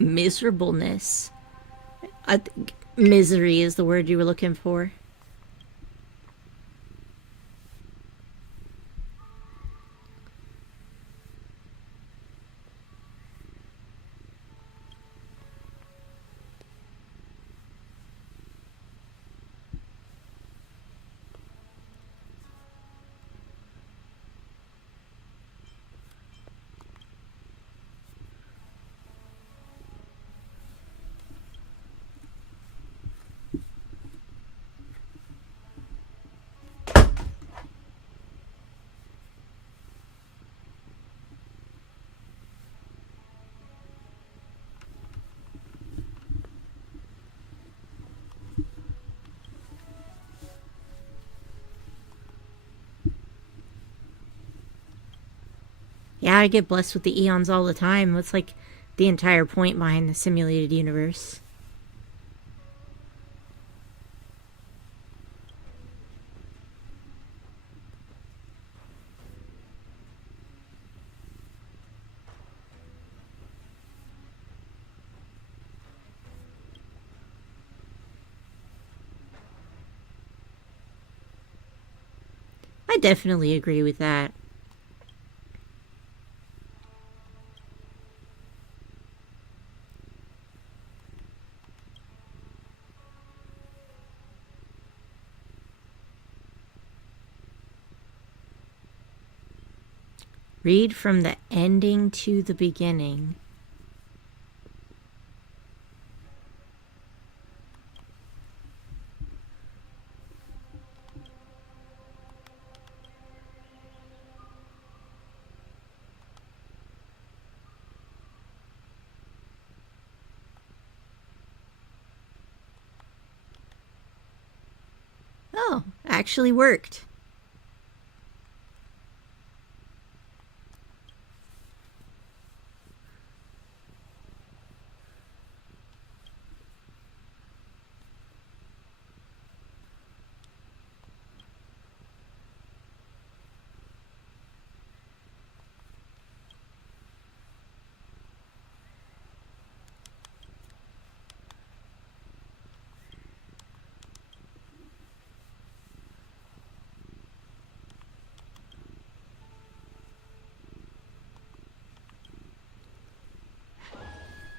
Miserableness. I think misery is the word you were looking for. Yeah, I get blessed with the eons all the time. That's like the entire point behind the simulated universe. I definitely agree with that. Read from the ending to the beginning. actually worked.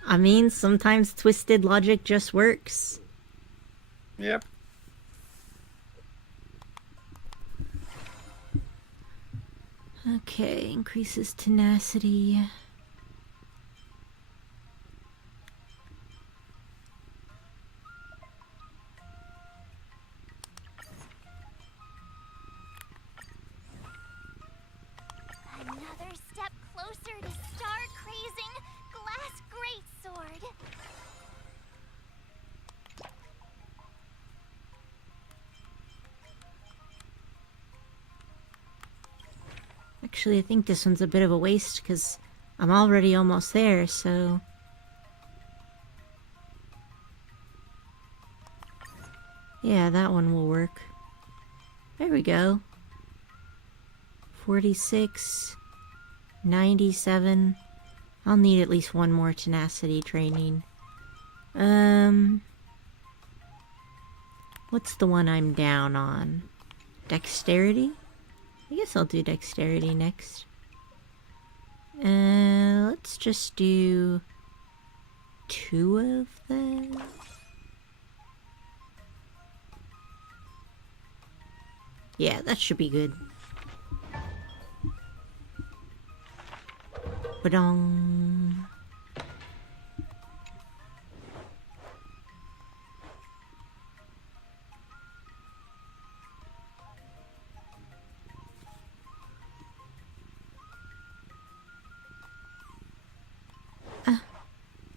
I mean, sometimes twisted logic just works. Yep. Okay, increases tenacity. Another step closer to star-crazing glass greatsword. Actually, I think this one's a bit of a waste because I'm already almost there, so... Yeah, that one will work. There we go. 46, 97. I'll need at least one more tenacity training. What's the one I'm down on? Dexterity? I guess I'll do dexterity next. Let's just do 2 of them. Yeah, that should be good. Ba-dong.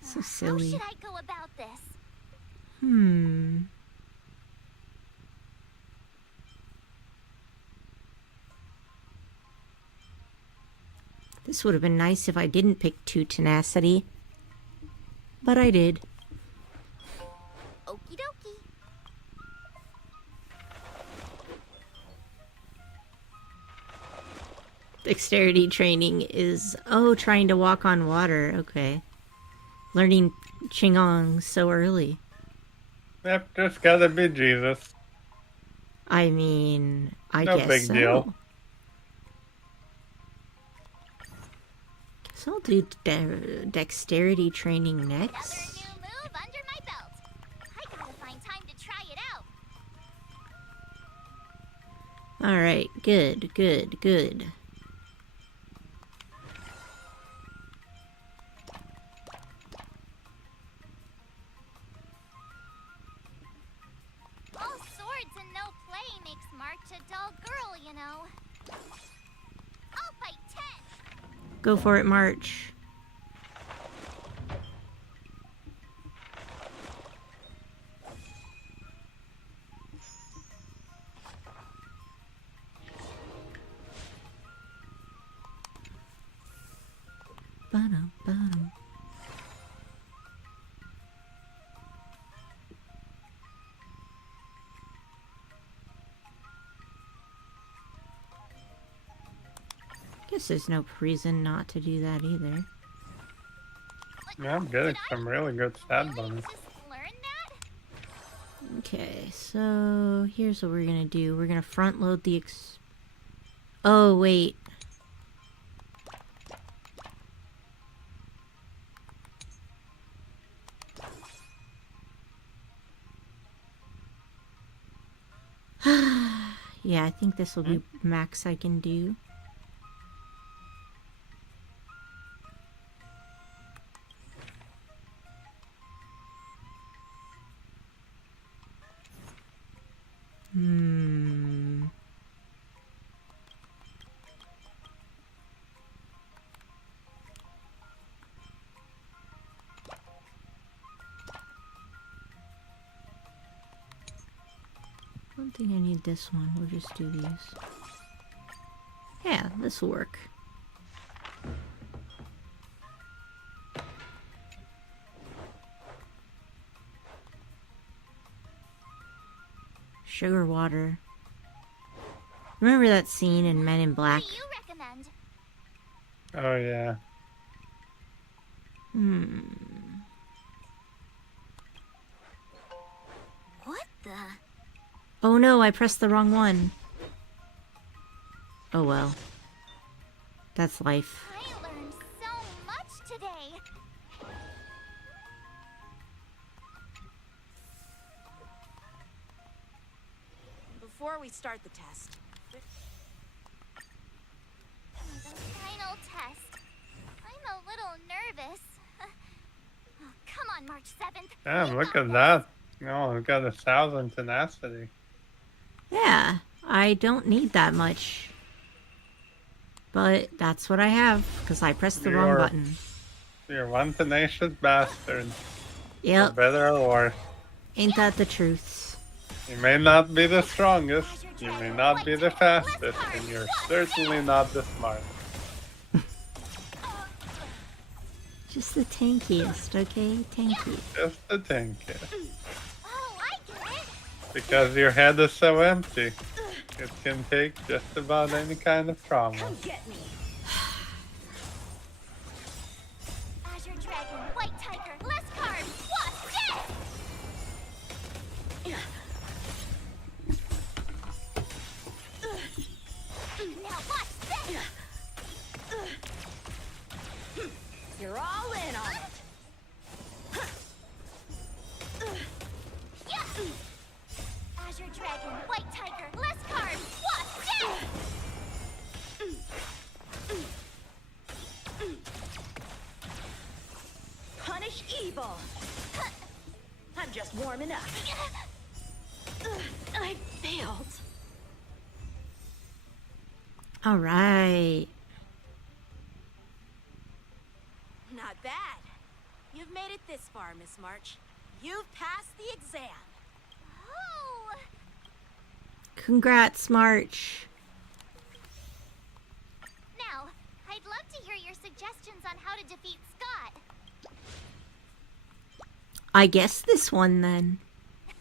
So silly. How should I go about this? This would have been nice if I didn't pick 2 tenacity. But I did. Okie dokie. Dexterity training is... Oh, trying to walk on water. Okay. Learning Qigong so early. Yep, just gotta be Jesus. I mean, I No guess big so. deal. So I'll do dexterity training next. New move under my belt. I gotta find time to try it out. Alright, good, good, good. All swords and no play makes March a dull girl, you know. I'll fight 10. Go for it, March. Ba-dum, ba-dum. Guess there's no reason not to do that either. Yeah, I'm getting some really good stat bonus. Okay, so here's what we're gonna do. We're gonna front load the Oh, wait. Yeah, I think this will be max I can do. don't think I need this one. We'll just do these. Yeah, this will work. Sugar water. Remember that scene in Men in Black? What do you recommend? Oh yeah. What the? Oh no, I pressed the wrong one. Oh well. That's life. I learned so much today. Before we start the test, The final test. I'm a little nervous. Oh, come on, March 7th. Damn, look at that. No, I've got 1,000 tenacity. Yeah, I don't need that much. But that's what I have, because I pressed the wrong button. You're one tenacious bastard. Yep. For better or worse. Ain't that the truth? You may not be the strongest, you may not be the fastest, and you're certainly not the smartest. Just the tankiest, okay? Tanky. Just the tankiest. Oh, I get it. Because your head is so empty, it can take just about any kind of trauma. Get me. Azure Dragon, White Tiger, less carbs, wasp, yes! Now watch this! you're all in on it. Yeah! Azure Dragon, White Tiger, less carbs, wasp, yes! Punish evil. I'm just warming up. I failed. Alright. Not bad. You've made it this far, Miss March. You've passed the exam. Oh! Congrats, March. Now, I'd love to hear your suggestions on how to defeat Scott. I guess this one then.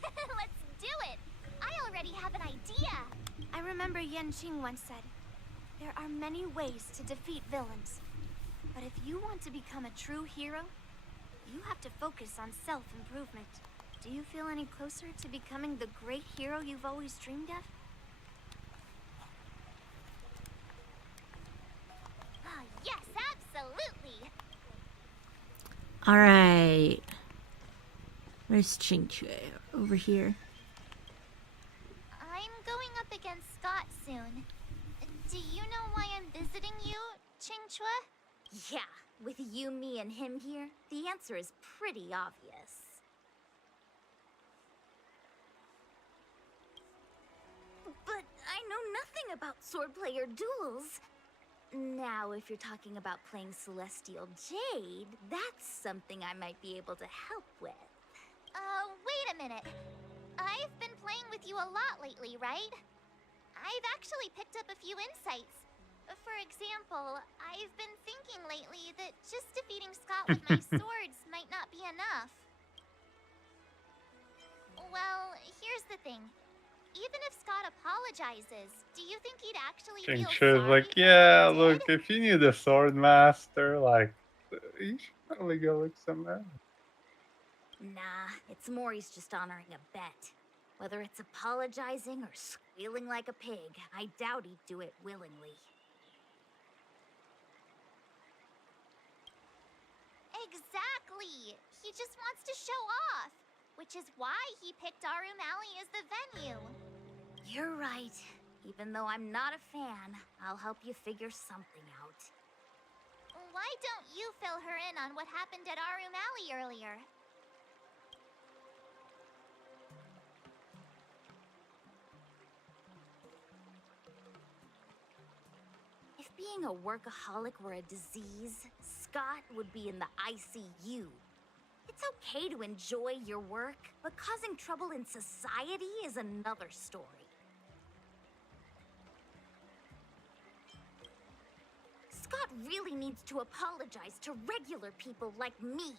Let's do it! I already have an idea! I remember Yanqing once said, there are many ways to defeat villains. But if you want to become a true hero, you have to focus on self-improvement. Do you feel any closer to becoming the great hero you've always dreamed of? Ah, yes, absolutely! Alright. Where's Qingque? Over here. I'm going up against Scott soon. Do you know why I'm visiting you, Qingque? Yeah, with you, me, and him here, the answer is pretty obvious. But I know nothing about swordplay or duels. Now, if you're talking about playing Celestial Jade, that's something I might be able to help with. Wait a minute. I've been playing with you a lot lately, right? I've actually picked up a few insights. For example, I've been thinking lately that just defeating Scott with my swords might not be enough. Well, here's the thing. Even if Scott apologizes, do you think he'd actually feel Qingque's sorry? like, yeah, look, if you need a sword master, like, you should probably go look somewhere. Nah, it's more he's just honoring a bet. Whether it's apologizing or squealing like a pig, I doubt he'd do it willingly. Exactly! He just wants to show off, which is why he picked Arum Alley as the venue. You're right. Even though I'm not a fan, I'll help you figure something out. Why don't you fill her in on what happened at Arum Alley earlier? If being a workaholic were a disease, Scott would be in the ICU. It's okay to enjoy your work, but causing trouble in society is another story. Scott really needs to apologize to regular people like me.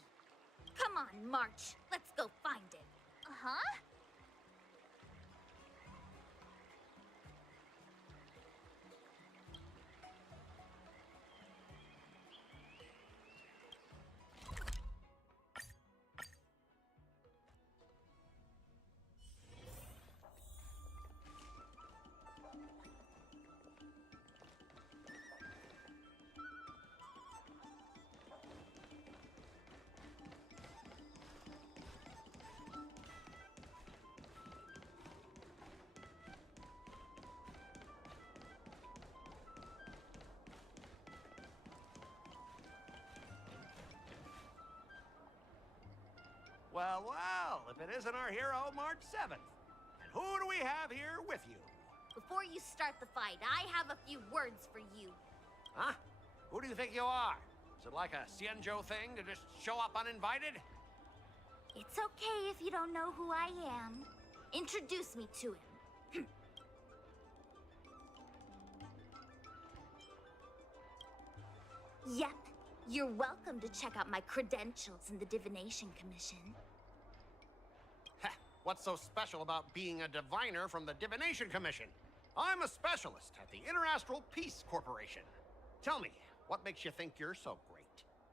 Come on, March. Let's go find him. Uh-huh? Well, well, if it isn't our hero, March 7th. And who do we have here with you? Before you start the fight, I have a few words for you. Huh? Who do you think you are? Is it like a Xianzhou thing to just show up uninvited? It's okay if you don't know who I am. Introduce me to him. Yep, you're welcome to check out my credentials in the Divination Commission. Heh, what's so special about being a diviner from the Divination Commission? I'm a specialist at the Interastral Peace Corporation. Tell me, what makes you think you're so great?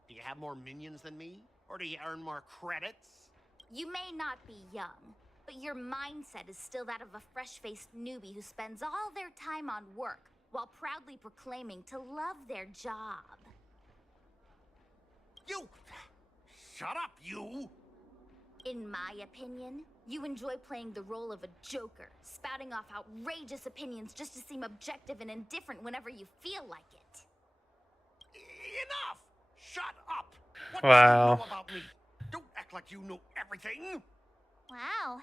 Do you have more minions than me? Or do you earn more credits? You may not be young, but your mindset is still that of a fresh-faced newbie who spends all their time on work while proudly proclaiming to love their job. You! Shut up, you! In my opinion, you enjoy playing the role of a joker, spouting off outrageous opinions just to seem objective and indifferent whenever you feel like it. Enough! Shut up! What Wow. do you know about me? Don't act like you know everything! Wow.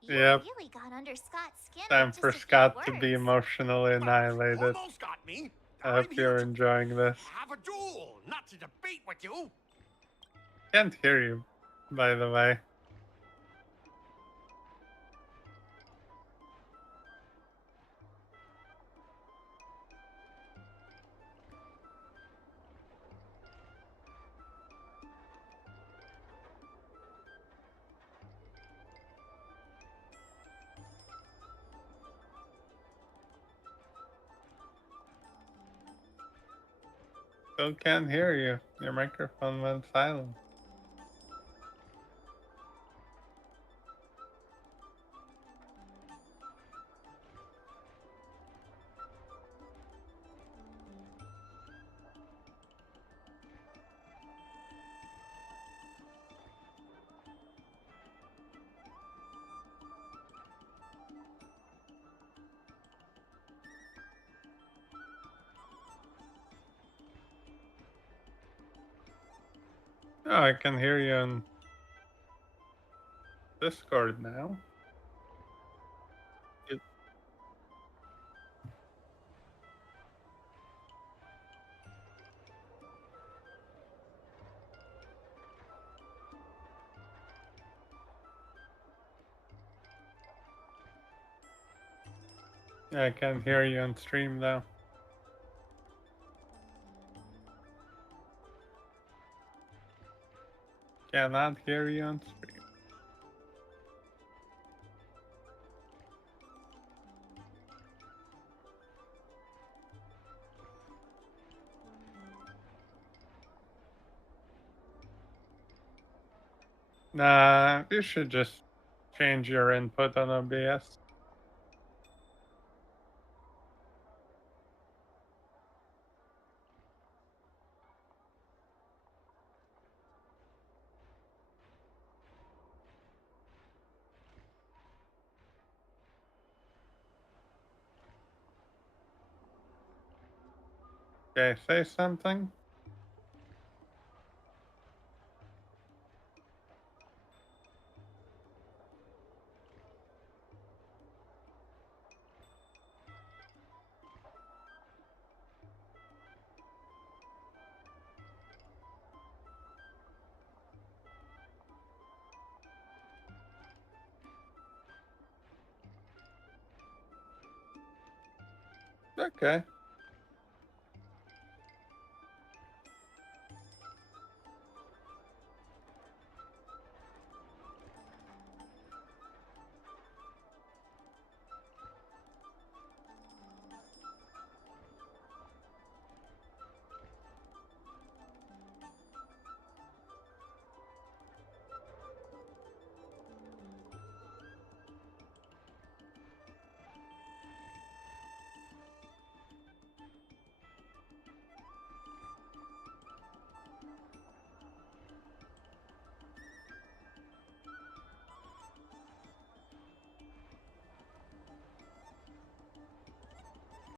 You Yep. really got under Scott's skin. Time with for just a few Scott to words. be emotionally annihilated. Almost got me. I hope you're enjoying this. Have a duel, not to debate with you. Can't hear you, by the way. Still can't hear you. Your microphone went silent. Oh, I can hear you on Discord now. Yeah, I can hear you on stream though. Cannot hear you on stream. Nah, you should just change your input on OBS. Okay, say something. Okay.